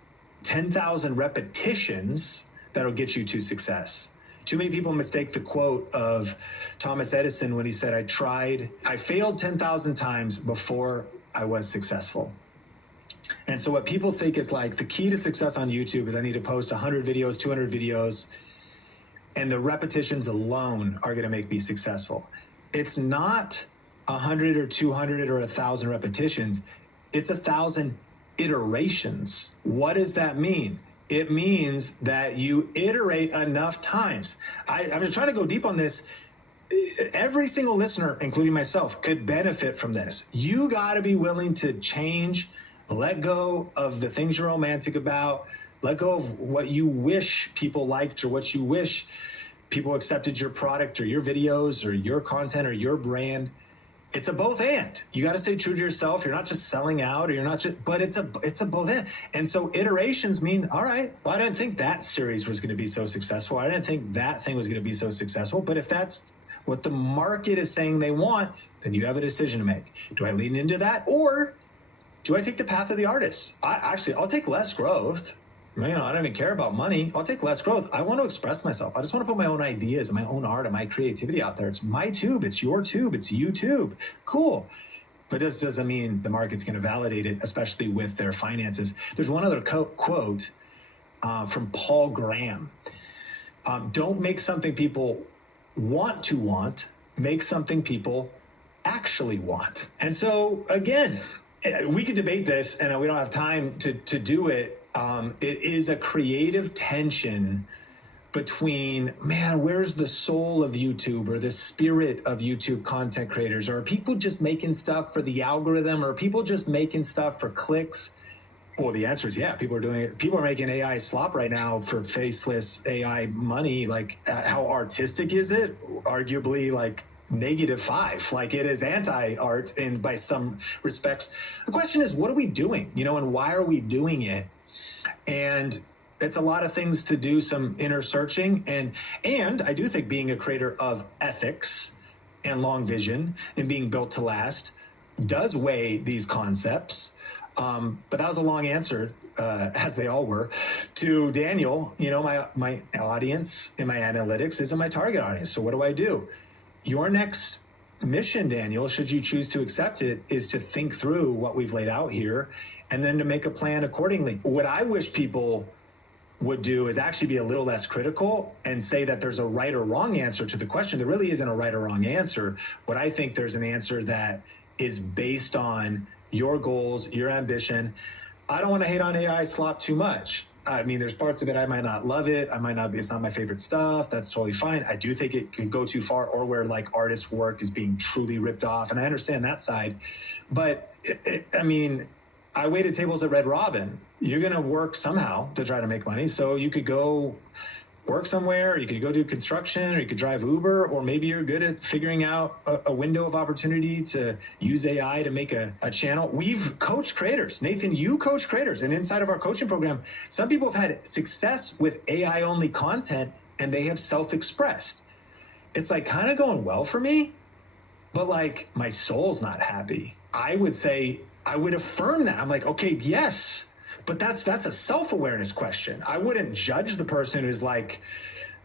10,000 repetitions that'll get you to success. Too many people mistake the quote of Thomas Edison when he said, I failed 10,000 times before I was successful. And so what people think is like the key to success on YouTube is I need to post 100 videos, 200 videos, and the repetitions alone are going to make me successful. It's not 100 or 200 or 1,000 repetitions. It's 1,000 iterations. What does that mean? It means that you iterate enough times. I'm just trying to go deep on this. Every single listener, including myself, could benefit from this. You got to be willing to change. Let go of the things you're romantic about. Let go of what you wish people liked or what you wish people accepted your product or your videos or your content or your brand. It's a both and. You got to stay true to yourself. You're not just selling out, or you're not just, but it's a both and. And so iterations mean, all right, well, I didn't think that series was going to be so successful. I didn't think that thing was going to be so successful. But if that's what the market is saying they want, then you have a decision to make. Do I lean into that, or do I take the path of the artist? I'll take less growth. I don't even care about money. I'll take less growth. I want to express myself. I just want to put my own ideas and my own art and my creativity out there. It's my tube. It's your tube. It's YouTube. Cool. But this doesn't mean the market's going to validate it, especially with their finances. There's one other quote from Paul Graham. Don't make something people want to want. Make something people actually want. And so, again, we could debate this, and we don't have time to do it. It is a creative tension between, man, where's the soul of YouTube or the spirit of YouTube content creators? Or are people just making stuff for the algorithm? Or are people just making stuff for clicks? Well, the answer is yeah, people are doing it. People are making AI slop right now for faceless AI money. Like, how artistic is it? Arguably, like, -5. Like, it is anti-art in by some respects. The question is, what are we doing? And why are we doing it? And it's a lot of things to do some inner searching. And I do think being a creator of ethics and long vision and being built to last does weigh these concepts. But that was a long answer, as they all were, to Daniel. You know, my audience in my analytics isn't my target audience. So what do I do? Your next mission, Daniel, should you choose to accept it, is to think through what we've laid out here and then to make a plan accordingly. What I wish people would do is actually be a little less critical and say that there's a right or wrong answer to the question. There really isn't a right or wrong answer. What I think there's an answer that is based on your goals, your ambition. I don't want to hate on AI slop too much. I mean, there's parts of it I might not love it. I might not be, it's not my favorite stuff. That's totally fine. I do think it can go too far, or where like artist work is being truly ripped off. And I understand that side. But I mean, I waited tables at Red Robin. You're going to work somehow to try to make money. So you could go work somewhere, or you could go do construction, or you could drive Uber, or maybe you're good at figuring out a window of opportunity to use AI to make a channel. We've coached creators. Nathan, you coach creators. And inside of our coaching program, some people have had success with AI-only content, and they have self-expressed. It's like kind of going well for me, but like my soul's not happy. I would say, I would affirm that. I'm like, okay, yes. But that's a self-awareness question. I wouldn't judge the person who's like,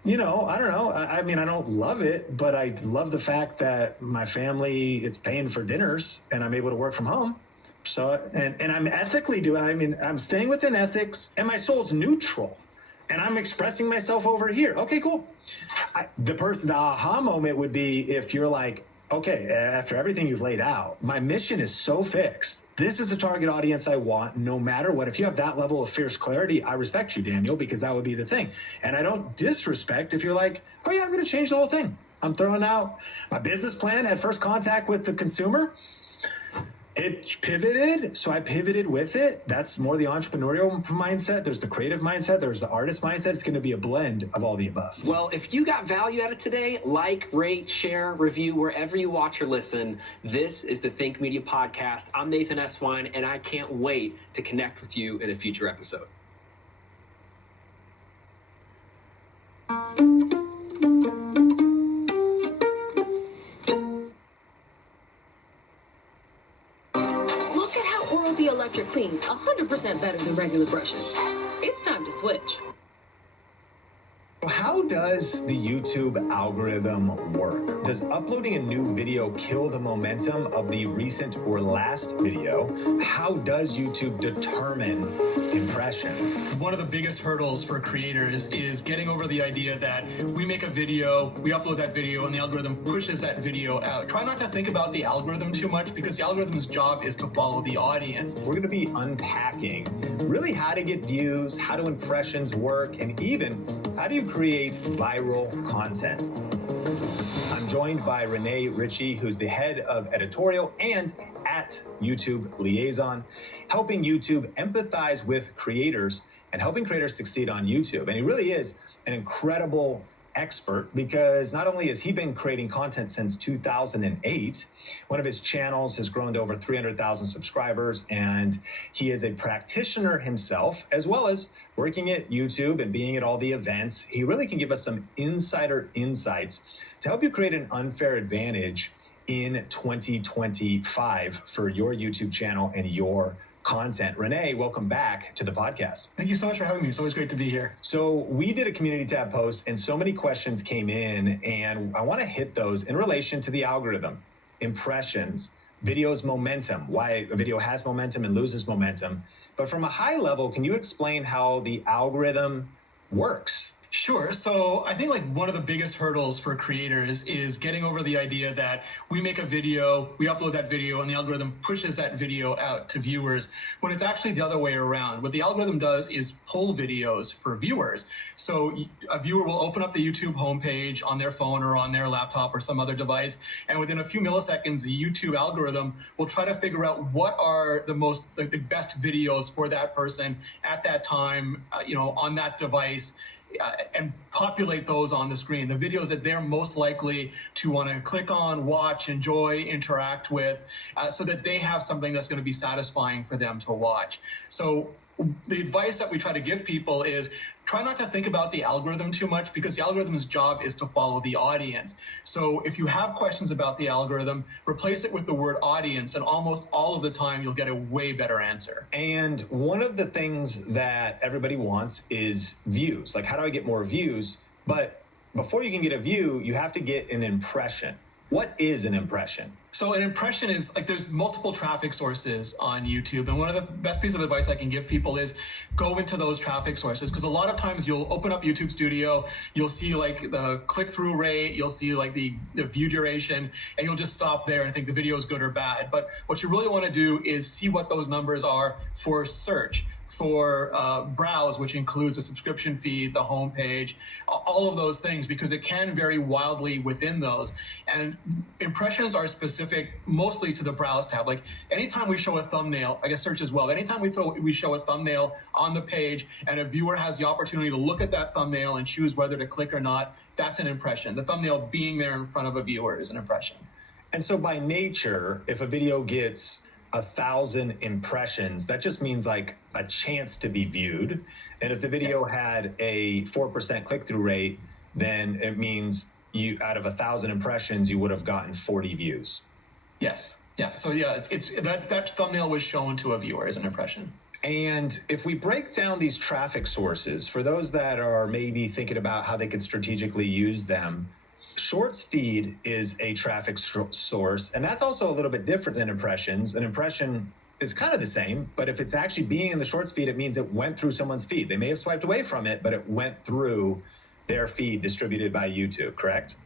you know, I don't know. I mean, I don't love it, but I love the fact that my family, it's paying for dinners and I'm able to work from home. So, and I'm ethically doing, I mean, I'm staying within ethics and my soul's neutral and I'm expressing myself over here. Okay, cool. The aha moment would be if you're like, okay, after everything you've laid out, my mission is so fixed. This is the target audience I want, no matter what. If you have that level of fierce clarity, I respect you, Daniel, because that would be the thing. And I don't disrespect if you're like, oh yeah, I'm going to change the whole thing. I'm throwing out my business plan at first contact with the consumer. It pivoted, so I pivoted with it. That's more the entrepreneurial mindset. There's the creative mindset. There's the artist mindset. It's going to be a blend of all the above. Well, if you got value out of today, like, rate, share, review, wherever you watch or listen. This is the Think Media Podcast. I'm Nathan Eswine, and I can't wait to connect with you in a future episode. Oral-B Electric cleans 100% better than regular brushes. It's time to switch. How does the YouTube algorithm work? Does uploading a new video kill the momentum of the recent or last video? How does YouTube determine impressions? One of the biggest hurdles for creators is getting over the idea that we make a video, we upload that video, and the algorithm pushes that video out. Try not to think about the algorithm too much, because the algorithm's job is to follow the audience. We're going to be unpacking really how to get views, how do impressions work, and even how do you create viral content. I'm joined by Renee Ritchie, who's the head of editorial and at YouTube Liaison, helping YouTube empathize with creators and helping creators succeed on YouTube. And he really is an incredible expert, because not only has he been creating content since 2008, one of his channels has grown to over 300,000 subscribers, and he is a practitioner himself, as well as working at YouTube and being at all the events. He really can give us some insider insights to help you create an unfair advantage in 2025 for your YouTube channel and your content. Renee, welcome back to the podcast. Thank you so much for having me. It's always great to be here. So we did a community tab post and so many questions came in, and I want to hit those in relation to the algorithm, impressions, videos momentum, why a video has momentum and loses momentum. But from a high level, can you explain how the algorithm works? Sure. So I think like one of the biggest hurdles for creators is getting over the idea that we make a video, we upload that video, and the algorithm pushes that video out to viewers, when it's actually the other way around. What the algorithm does is pull videos for viewers. So a viewer will open up the YouTube homepage on their phone or on their laptop or some other device, and within a few milliseconds, the YouTube algorithm will try to figure out what are the best videos for that person at that time, on that device, and populate those on the screen, the videos that they're most likely to want to click on, watch, enjoy, interact with, so that they have something that's going to be satisfying for them to watch. So the advice that we try to give people is try not to think about the algorithm too much, because the algorithm's job is to follow the audience. So if you have questions about the algorithm, replace it with the word audience, and almost all of the time you'll get a way better answer. And one of the things that everybody wants is views. Like, how do I get more views? But before you can get a view, you have to get an impression. What is an impression? So an impression is like, there's multiple traffic sources on YouTube. And one of the best pieces of advice I can give people is go into those traffic sources. Because a lot of times you'll open up YouTube Studio, you'll see like the click-through rate, you'll see like the view duration, and you'll just stop there and think the video is good or bad. But what you really want to do is see what those numbers are for search, for browse, which includes the subscription feed, the homepage, all of those things, because it can vary wildly within those. And impressions are specific mostly to the browse tab. Like anytime we show a thumbnail, I guess search as well, anytime we show a thumbnail on the page and a viewer has the opportunity to look at that thumbnail and choose whether to click or not, that's an impression. The thumbnail being there in front of a viewer is an impression. And so by nature, if a video gets 1,000 impressions, that just means like a chance to be viewed. And if the video had a 4% click-through rate, then it means you, out of 1,000 impressions, you would have gotten 40 views. Yes. Yeah. So yeah, it's that thumbnail was shown to a viewer as an impression. And if we break down these traffic sources, for those that are maybe thinking about how they could strategically use them, Shorts feed is a traffic source, and that's also a little bit different than impressions. An impression is kind of the same, but if it's actually being in the Shorts feed, it means it went through someone's feed. They may have swiped away from it, but it went through their feed distributed by YouTube, correct?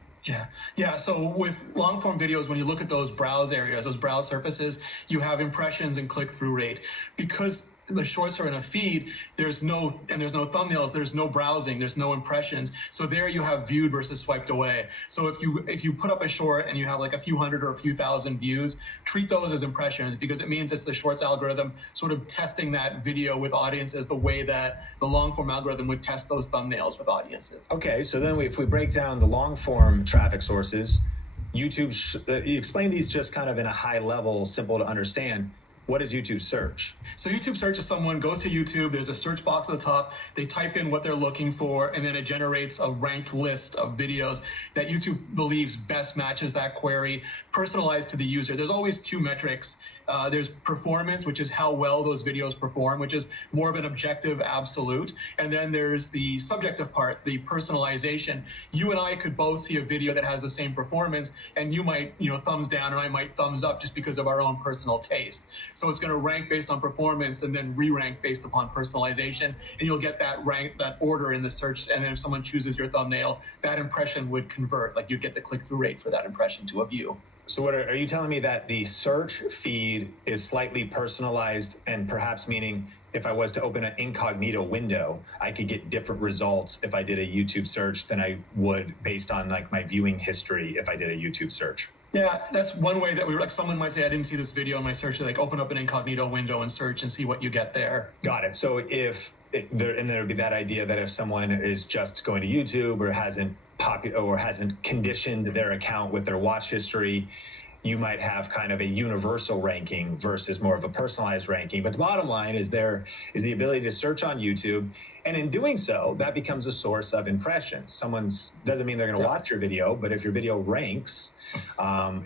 Yeah. So with long form videos, when you look at those browse areas, those browse surfaces, you have impressions and click-through rate. Because the shorts are in a feed, there's no thumbnails, there's no browsing, there's no impressions. So there you have viewed versus swiped away. So if you put up a short and you have like a few hundred or a few thousand views, treat those as impressions, because it means it's the Shorts algorithm sort of testing that video with audiences the way that the long form algorithm would test those thumbnails with audiences. Okay, so then if we break down the long form traffic sources, YouTube, you explain these just kind of in a high level, simple to understand. What is YouTube search? So YouTube search is someone goes to YouTube, there's a search box at the top, they type in what they're looking for, and then it generates a ranked list of videos that YouTube believes best matches that query, personalized to the user. There's always two metrics. There's performance, which is how well those videos perform, which is more of an objective absolute. And then there's the subjective part, the personalization. You and I could both see a video that has the same performance, and you might, thumbs down, and I might thumbs up just because of our own personal taste. So it's going to rank based on performance and then re-rank based upon personalization, and you'll get that order in the search. And then if someone chooses your thumbnail, that impression would convert. Like you'd get the click-through rate for that impression to a view. So what are you telling me, that the search feed is slightly personalized, and perhaps meaning if I was to open an incognito window, I could get different results if I did a YouTube search than I would based on like my viewing history if I did a YouTube search? Yeah, that's one way that someone might say, I didn't see this video in my search. They like open up an incognito window and search and see what you get there. Got it. So there would be that idea that if someone is just going to YouTube or hasn't conditioned their account with their watch history, you might have kind of a universal ranking versus more of a personalized ranking. But the bottom line is there is the ability to search on YouTube. And in doing so, that becomes a source of impressions. Doesn't mean they're going to watch your video, but if your video ranks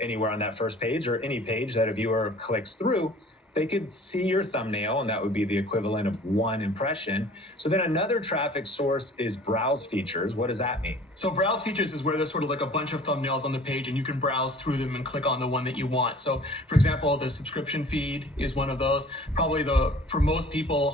anywhere on that first page or any page that a viewer clicks through, they could see your thumbnail, and that would be the equivalent of one impression. So then another traffic source is browse features. What does that mean? So browse features is where there's sort of like a bunch of thumbnails on the page, and you can browse through them and click on the one that you want. So for example, the subscription feed is one of those. Probably for most people,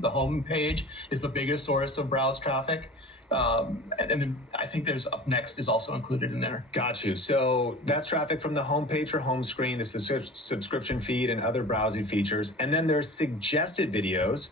the home page is the biggest source of browse traffic. And then I think there's Up Next is also included in there. Got you. So that's traffic from the homepage or home screen, the subscription feed, and other browsing features. And then there's suggested videos.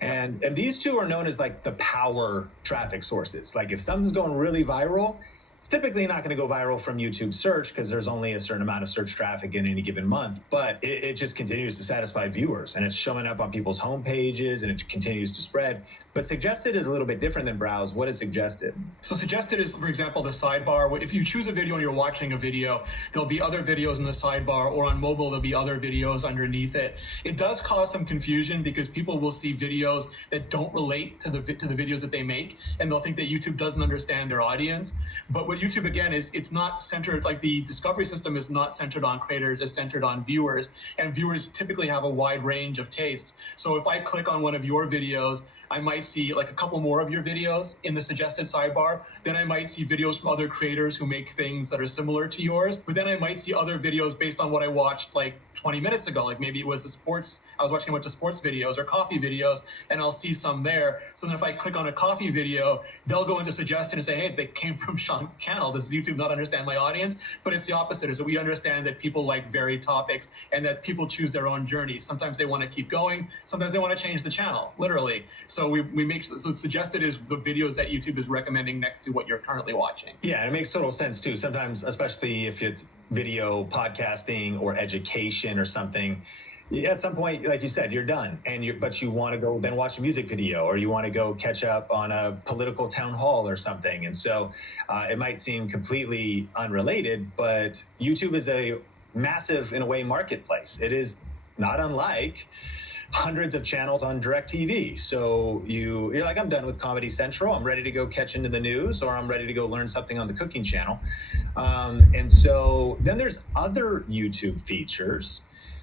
And these two are known as like the power traffic sources. Like if something's going really viral, It's typically not going to go viral from YouTube search because there's only a certain amount of search traffic in any given month, but it just continues to satisfy viewers, and it's showing up on people's home pages, and it continues to spread. But suggested is a little bit different than browse. What is suggested? So suggested is, for example, the sidebar. If you choose a video and you're watching a video, there'll be other videos in the sidebar, or on mobile, there'll be other videos underneath it. It does cause some confusion because people will see videos that don't relate to the videos that they make, and they'll think that YouTube doesn't understand their audience. But what YouTube, again, is it's not centered, like the discovery system is not centered on creators, it's centered on viewers, and viewers typically have a wide range of tastes. So if I click on one of your videos, I might see like a couple more of your videos in the suggested sidebar. Then I might see videos from other creators who make things that are similar to yours. But then I might see other videos based on what I watched like 20 minutes ago. Like maybe it was I was watching a bunch of sports videos or coffee videos, and I'll see some there. So then if I click on a coffee video, they'll go into suggested and say, hey, they came from Sean Cannell. Does YouTube not understand my audience? But it's the opposite, is that we understand that people like varied topics and that people choose their own journey. Sometimes they want to keep going. Sometimes they want to change the channel, literally. So we make, so suggested is the videos that YouTube is recommending next to what you're currently watching. Yeah, it makes total sense too. Sometimes, especially if it's video podcasting or education or something, at some point, like you said, you're done, but you want to go then watch a music video, or you want to go catch up on a political town hall or something. And so it might seem completely unrelated, but YouTube is a massive, in a way, marketplace. It is not unlike hundreds of channels on DirecTV. So you're like, I'm done with Comedy Central. I'm ready to go catch into the news, or I'm ready to go learn something on the cooking channel. And so then there's other YouTube features.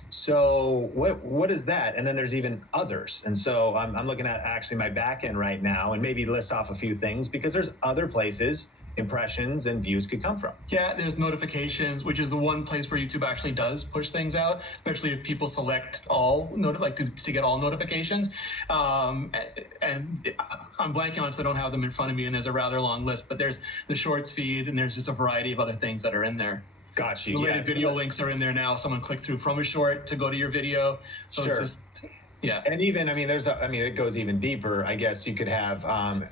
So what is that? And then there's even others. And so I'm looking at actually my back end right now and maybe list off a few things, because there's other places impressions and views could come from. Yeah, there's notifications, which is the one place where YouTube actually does push things out, especially if people select all, to get all notifications. And I'm blanking on it, so I don't have them in front of me, and there's a rather long list, but there's the Shorts feed, and there's just a variety of other things that are in there. Got you. Related video links are in there now. Someone clicked through from a short to go to your video. So Sure. it's just, yeah. And even, it goes even deeper. I guess you could have,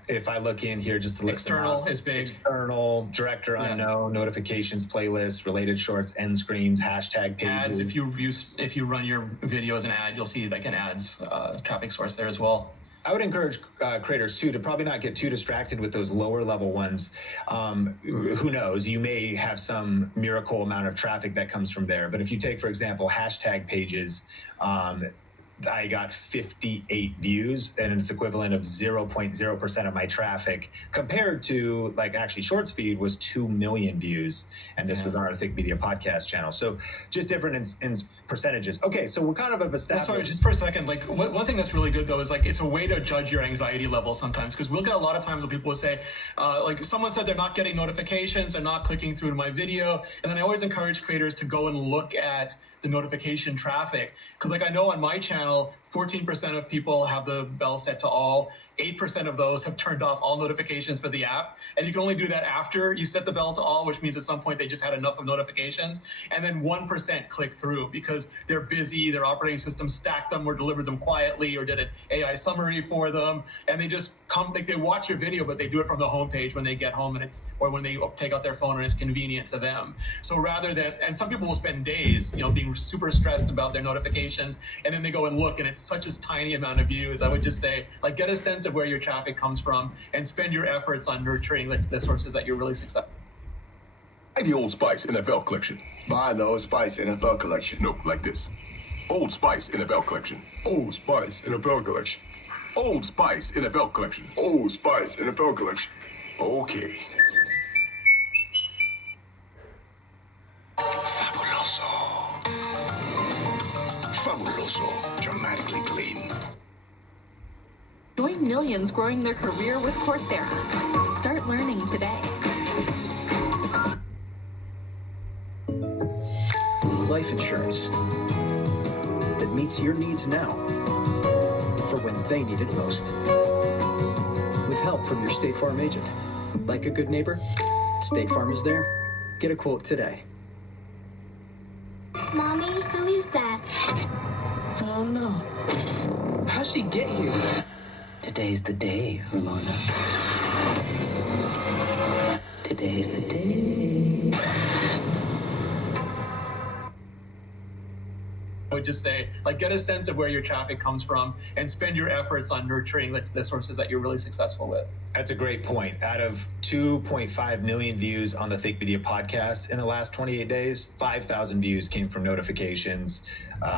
if I look in here just to list them External out. is big. External, director unknown, notifications, playlists, related shorts, end screens, hashtag pages. Ads, if you run your video as an ad, you'll see like an ads traffic source there as well. I would encourage creators too to probably not get too distracted with those lower level ones. Who knows? You may have some miracle amount of traffic that comes from there. But if you take, for example, hashtag pages, I got 58 views, and it's equivalent of 0.0% of my traffic, compared to like actually Shorts feed was 2 million views, and this was on our Think Media podcast channel. So just different in percentages. Okay, so we're kind of established. Sorry, just for a second, like one thing that's really good though is like it's a way to judge your anxiety level sometimes, because we'll get a lot of times when people will say, like someone said they're not getting notifications, they're not clicking through to my video, and then I always encourage creators to go and look at the notification traffic, because like I know on my channel 14% of people have the bell set to all, 8% of those have turned off all notifications for the app, and you can only do that after you set the bell to all, which means at some point they just had enough of notifications, and then 1% click through because they're busy, their operating system stacked them or delivered them quietly or did an AI summary for them, and they just come, like they watch your video, but they do it from the homepage when they get home, and or when they take out their phone and it's convenient to them. So rather than, and some people will spend days, being super stressed about their notifications, and then they go and look, and it's such a tiny amount of views. I would just say, like, get a sense of where your traffic comes from and spend your efforts on nurturing the sources that you're really successful. Buy the Old Spice NFL collection. Buy the Old Spice NFL collection. No, like this. Old Spice NFL collection. Old Spice NFL collection. Old Spice NFL collection. Old Spice NFL collection. Okay. Fabuloso. Dramatically clean. Join millions growing their career with Coursera. Start learning today. Life insurance that meets your needs now for when they need it most. With help from your State Farm agent. Like a good neighbor, State Farm is there. Get a quote today. Mommy, who is that? I don't know. How'd she get here? Today's the day, Rolanda. Today's the day. I would just say, like, get a sense of where your traffic comes from and spend your efforts on nurturing the sources that you're really successful with. That's a great point. Out of 2.5 million views on the Think Media podcast in the last 28 days, 5,000 views came from notifications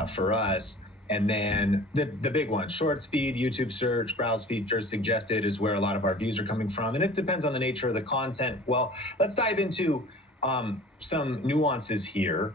for us. And then the big one, Shorts feed, YouTube search, browse features suggested is where a lot of our views are coming from. And it depends on the nature of the content. Well, let's dive into some nuances here.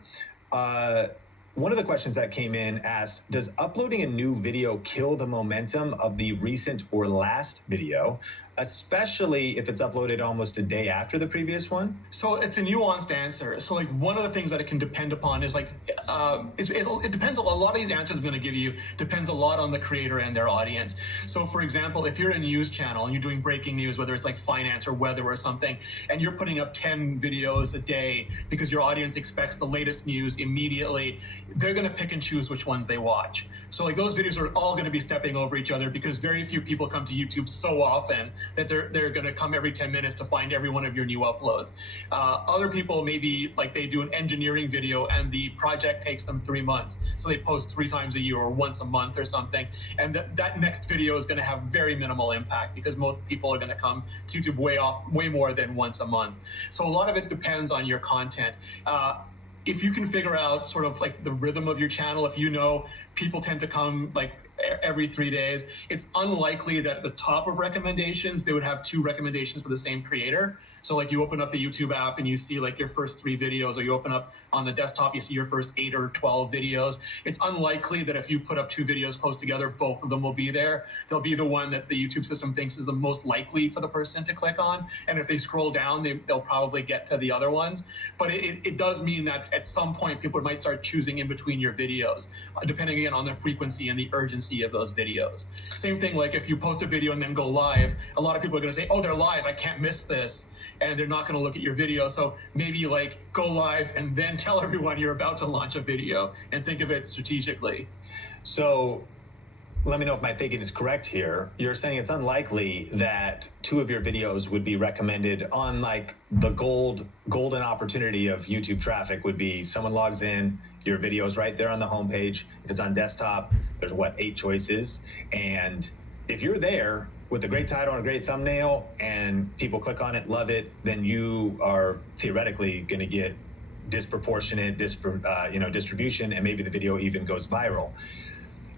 One of the questions that came in asked, does uploading a new video kill the momentum of the recent or last video, especially if it's uploaded almost a day after the previous one? So it's a nuanced answer. So like one of the things that it can depend upon is like, it depends, a lot of these answers I'm gonna give you depends a lot on the creator and their audience. So for example, if you're a news channel and you're doing breaking news, whether it's like finance or weather or something, and you're putting up 10 videos a day because your audience expects the latest news immediately, they're gonna pick and choose which ones they watch. So like those videos are all gonna be stepping over each other because very few people come to YouTube so often that they're going to come every 10 minutes to find every one of your new uploads. Other people, maybe like they do an engineering video and the project takes them 3 months. So they post 3 times a year or once a month or something. And that next video is going to have very minimal impact because most people are going to come to YouTube way more than once a month. So a lot of it depends on your content. If you can figure out sort of like the rhythm of your channel, if you know people tend to come like every 3 days, it's unlikely that at the top of recommendations, they would have 2 recommendations for the same creator. So like you open up the YouTube app and you see like your first 3 videos, or you open up on the desktop, you see your first 8 or 12 videos. It's unlikely that if you've put up 2 videos close together, both of them will be there. They'll be the one that the YouTube system thinks is the most likely for the person to click on. And if they scroll down, they'll probably get to the other ones. But it does mean that at some point, people might start choosing in between your videos, depending again on the frequency and the urgency of those videos. Same thing, like if you post a video and then go live, a lot of people are going to say, oh, they're live, I can't miss this. And they're not going to look at your video. So maybe like go live and then tell everyone you're about to launch a video, and think of it strategically. So let me know if my thinking is correct here. You're saying it's unlikely that 2 of your videos would be recommended on like the golden opportunity of YouTube traffic would be someone logs in, your video's right there on the homepage. If it's on desktop, there's 8 choices. And if you're there with a great title and a great thumbnail and people click on it, love it, then you are theoretically going to get disproportionate distribution, and maybe the video even goes viral.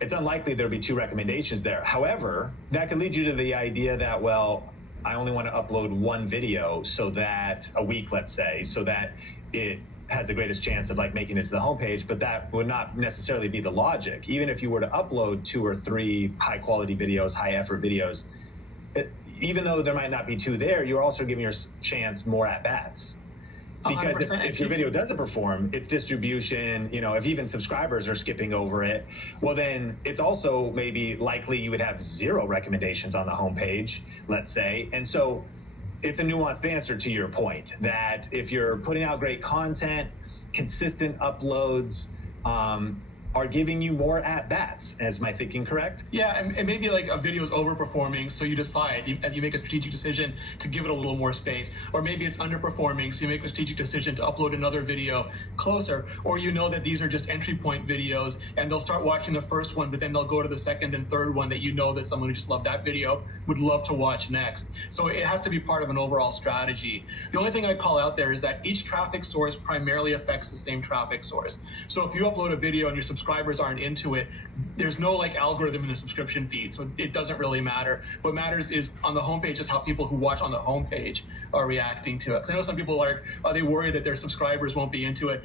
It's unlikely there'll be 2 recommendations there. However, that could lead you to the idea that, well, I only want to upload 1 video so that a week, let's say, so that it has the greatest chance of like making it to the homepage, but that would not necessarily be the logic. Even if you were to upload 2 or 3 high quality videos, high effort videos, even though there might not be 2 there, you're also giving your chance more at bats. Because if your video doesn't perform, it's distribution, if even subscribers are skipping over it, well, then it's also maybe likely you would have 0 recommendations on the homepage, let's say. And so it's a nuanced answer to your point that if you're putting out great content, consistent uploads, are giving you more at-bats. Is my thinking correct? Yeah, and maybe like a video is overperforming, so you decide, you make a strategic decision to give it a little more space. Or maybe it's underperforming, so you make a strategic decision to upload another video closer. Or you know that these are just entry point videos, and they'll start watching the first one, but then they'll go to the second and third one that you know that someone who just loved that video would love to watch next. So it has to be part of an overall strategy. The only thing I'd call out there is that each traffic source primarily affects the same traffic source. So if you upload a video and your subscribers aren't into it, there's no like algorithm in the subscription feed, so it doesn't really matter. What matters is on the homepage is how people who watch on the homepage are reacting to it. Because I know some people are they worried that their subscribers won't be into it.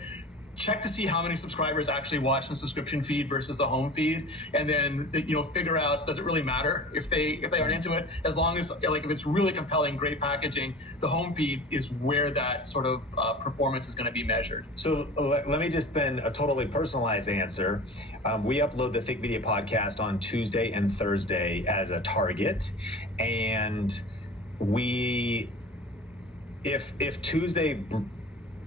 Check to see how many subscribers actually watch the subscription feed versus the home feed, and then figure out, does it really matter if they aren't into it? As long as like if it's really compelling, great packaging, the home feed is where that sort of performance is going to be measured. So let me just then a totally personalized answer. We upload the Think Media podcast on Tuesday and Thursday as a target, and if Tuesday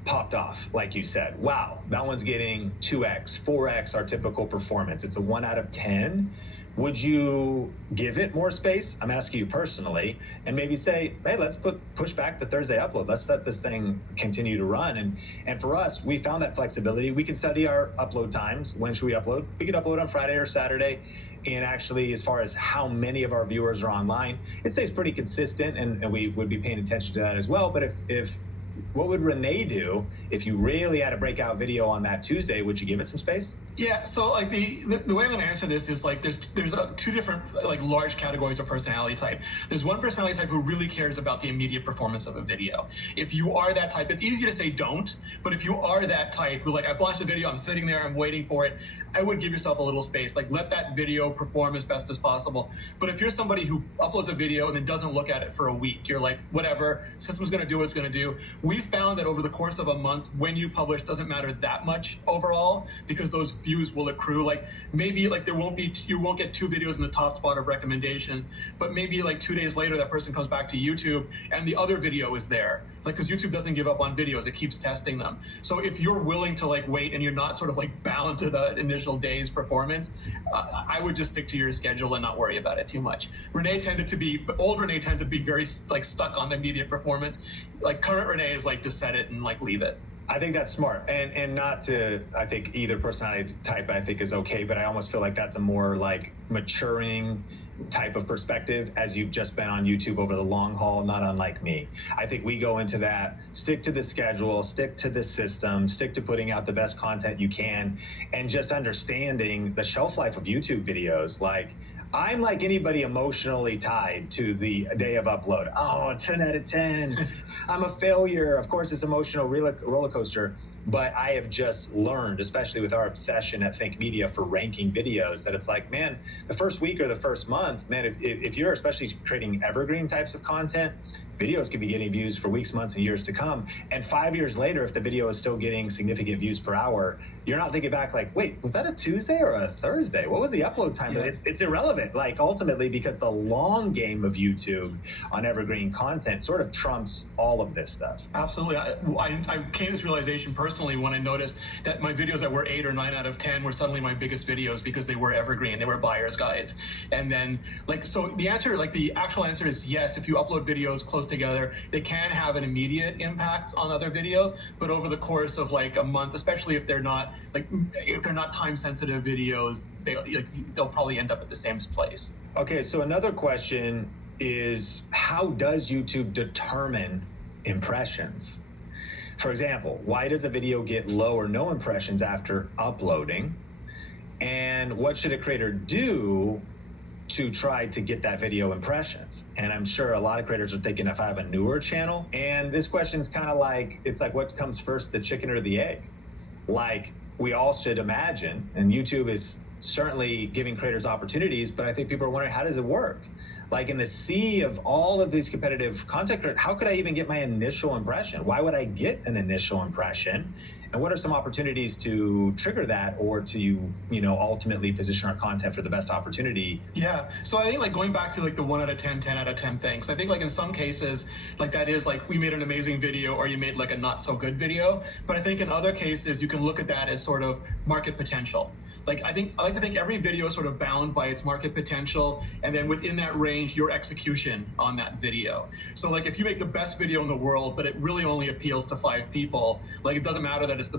popped off, like you said, wow, that one's getting 2x, 4x our typical performance. It's a 1 out of 10. would you give it more space? I'm asking you personally, and maybe say, hey, let's push back the Thursday upload. Let's let this thing continue to run. And for us, we found that flexibility. We can study our upload times. When should we upload? We could upload on Friday or Saturday. And actually, as far as how many of our viewers are online, it stays pretty consistent, and we would be paying attention to that as well. But if what would Renee do if you really had a breakout video on that Tuesday? Would you give it some space? Yeah, so like the way I'm going to answer this is like there's two different like large categories of personality type. There's one personality type who really cares about the immediate performance of a video. If you are that type, it's easy to say don't, but if you are that type who like, I launched a video, I'm sitting there, I'm waiting for it, I would give yourself a little space. Like let that video perform as best as possible. But if you're somebody who uploads a video and then doesn't look at it for a week, you're like, whatever, system's going to do what it's going to do. We found that over the course of a month, when you publish doesn't matter that much overall, because those views will accrue. Like maybe like you won't get 2 videos in the top spot of recommendations, but maybe like 2 days later that person comes back to YouTube and the other video is there. Like, because YouTube doesn't give up on videos, it keeps testing them. So if you're willing to like wait and you're not sort of like bound to the initial day's performance, I would just stick to your schedule and not worry about it too much. Old Renee tended to be very like stuck on the immediate performance. Like current Renee is like, just set it and like leave it. I think that's smart, and not to, I think either personality type I think is okay, but I almost feel like that's a more like maturing type of perspective as you've just been on YouTube over the long haul, not unlike me. I think we go into that, stick to the schedule, stick to the system, stick to putting out the best content you can, and just understanding the shelf life of YouTube videos. Like, I'm like anybody emotionally tied to the day of upload. Oh, 10 out of 10. I'm a failure. Of course, it's emotional roller coaster. But I have just learned, especially with our obsession at Think Media for ranking videos, that it's like, man, the first week or the first month, man, if you're especially creating evergreen types of content, videos could be getting views for weeks, months, and years to come. And 5 years later, if the video is still getting significant views per hour, you're not thinking back like, wait, was that a Tuesday or a Thursday? What was the upload time? Yeah. It's irrelevant, like ultimately, because the long game of YouTube on evergreen content sort of trumps all of this stuff. Absolutely. I came to this realization personally when I noticed that my videos that were 8 or 9 out of 10 were suddenly my biggest videos because they were evergreen, they were buyer's guides. And then like, so the answer, like the actual answer is yes, if you upload videos close together, they can have an immediate impact on other videos, but over the course of like a month, especially if they're not time sensitive videos, they'll probably end up at the same place. Okay, so another question is, how does YouTube determine impressions? For example, why does a video get low or no impressions after uploading? And what should a creator do to try to get that video impressions? And I'm sure a lot of creators are thinking, if I have a newer channel, and this question's kind of like, it's like, what comes first, the chicken or the egg? Like, we all should imagine, and YouTube is certainly giving creators opportunities, but I think people are wondering, how does it work? Like in the sea of all of these competitive content creators, how could I even get my initial impression? Why would I get an initial impression? And what are some opportunities to trigger that, or to, ultimately position our content for the best opportunity? Yeah, so I think like going back to like the 1 out of 10, 10 out of 10 things, I think like in some cases, like that is like we made an amazing video or you made like a not so good video. But I think in other cases, you can look at that as sort of market potential. Like I like to think every video is sort of bound by its market potential, and then within that range, your execution on that video. So like if you make the best video in the world, but it really only appeals to 5 people, like it doesn't matter that it's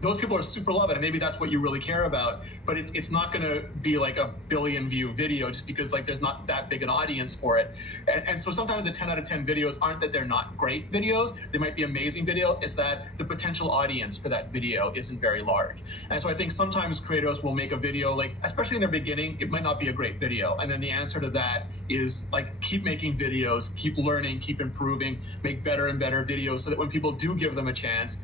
those people are super love it, and maybe that's what you really care about, but it's not gonna be like a 1 billion view video just because like there's not that big an audience for it. And so sometimes the 10 out of 10 videos aren't that they're not great videos, they might be amazing videos, it's that the potential audience for that video isn't very large. And so I think sometimes creators will make a video, like especially in their beginning, it might not be a great video, and then the answer to that is like keep making videos, keep learning, keep improving, make better and better videos, so that when people do give them a chance,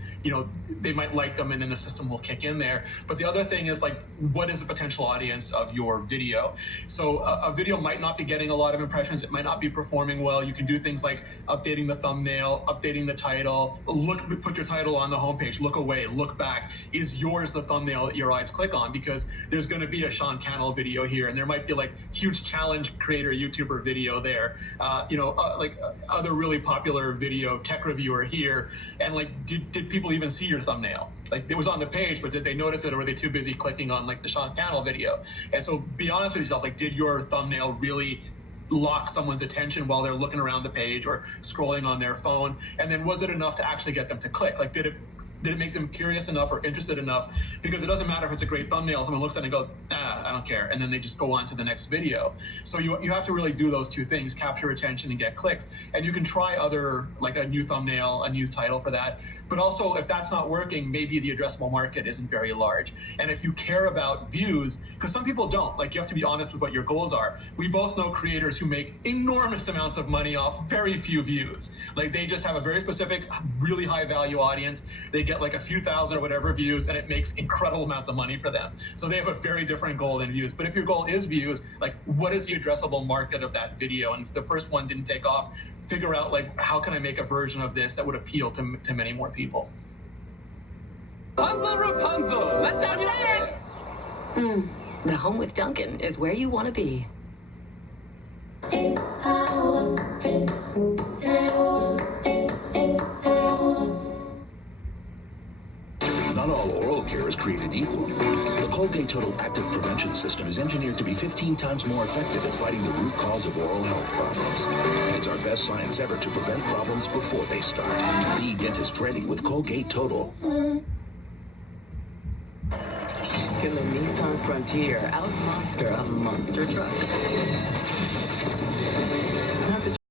they might like them, and then the system will kick in there. But the other thing is like, what is the potential audience of your video? So a video might not be getting a lot of impressions, it might not be performing well. You can do things like updating the thumbnail, updating the title, put your title on the homepage, look away, look back. Is yours the thumbnail that your eyes click on? Because because there's going to be a Sean Cannell video here, and there might be like huge challenge creator YouTuber video there, like other really popular video tech reviewer here. And like, did people even see your thumbnail? Like, it was on the page, but did they notice it, or were they too busy clicking on like the Sean Cannell video? And so be honest with yourself, like, did your thumbnail really lock someone's attention while they're looking around the page or scrolling on their phone? And then was it enough to actually get them to click? Like, did it make them curious enough or interested enough? Because it doesn't matter if it's a great thumbnail, someone looks at it and goes, I don't care, and then they just go on to the next video. So you have to really do those two things, capture attention and get clicks. And you can try other, like a new thumbnail, a new title for that. But also, if that's not working, maybe the addressable market isn't very large. And if you care about views, because some people don't, like, you have to be honest with what your goals are. We both know creators who make enormous amounts of money off very few views. Like, they just have a very specific, really high value audience. They get like a few thousand or whatever views, and it makes incredible amounts of money for them. So they have a very different goal than views. But if your goal is views, like, what is the addressable market of that video? And if the first one didn't take off, figure out, like, how can I make a version of this that would appeal to many more people? Rapunzel, Rapunzel, let down your head. The home with Duncan is where you want to be. Not all oral care is created equal. The Colgate Total Active Prevention System is engineered to be 15 times more effective at fighting the root cause of oral health problems. It's our best science ever to prevent problems before they start. Be dentist ready with Colgate Total. Can the Nissan Frontier out-monster a monster truck?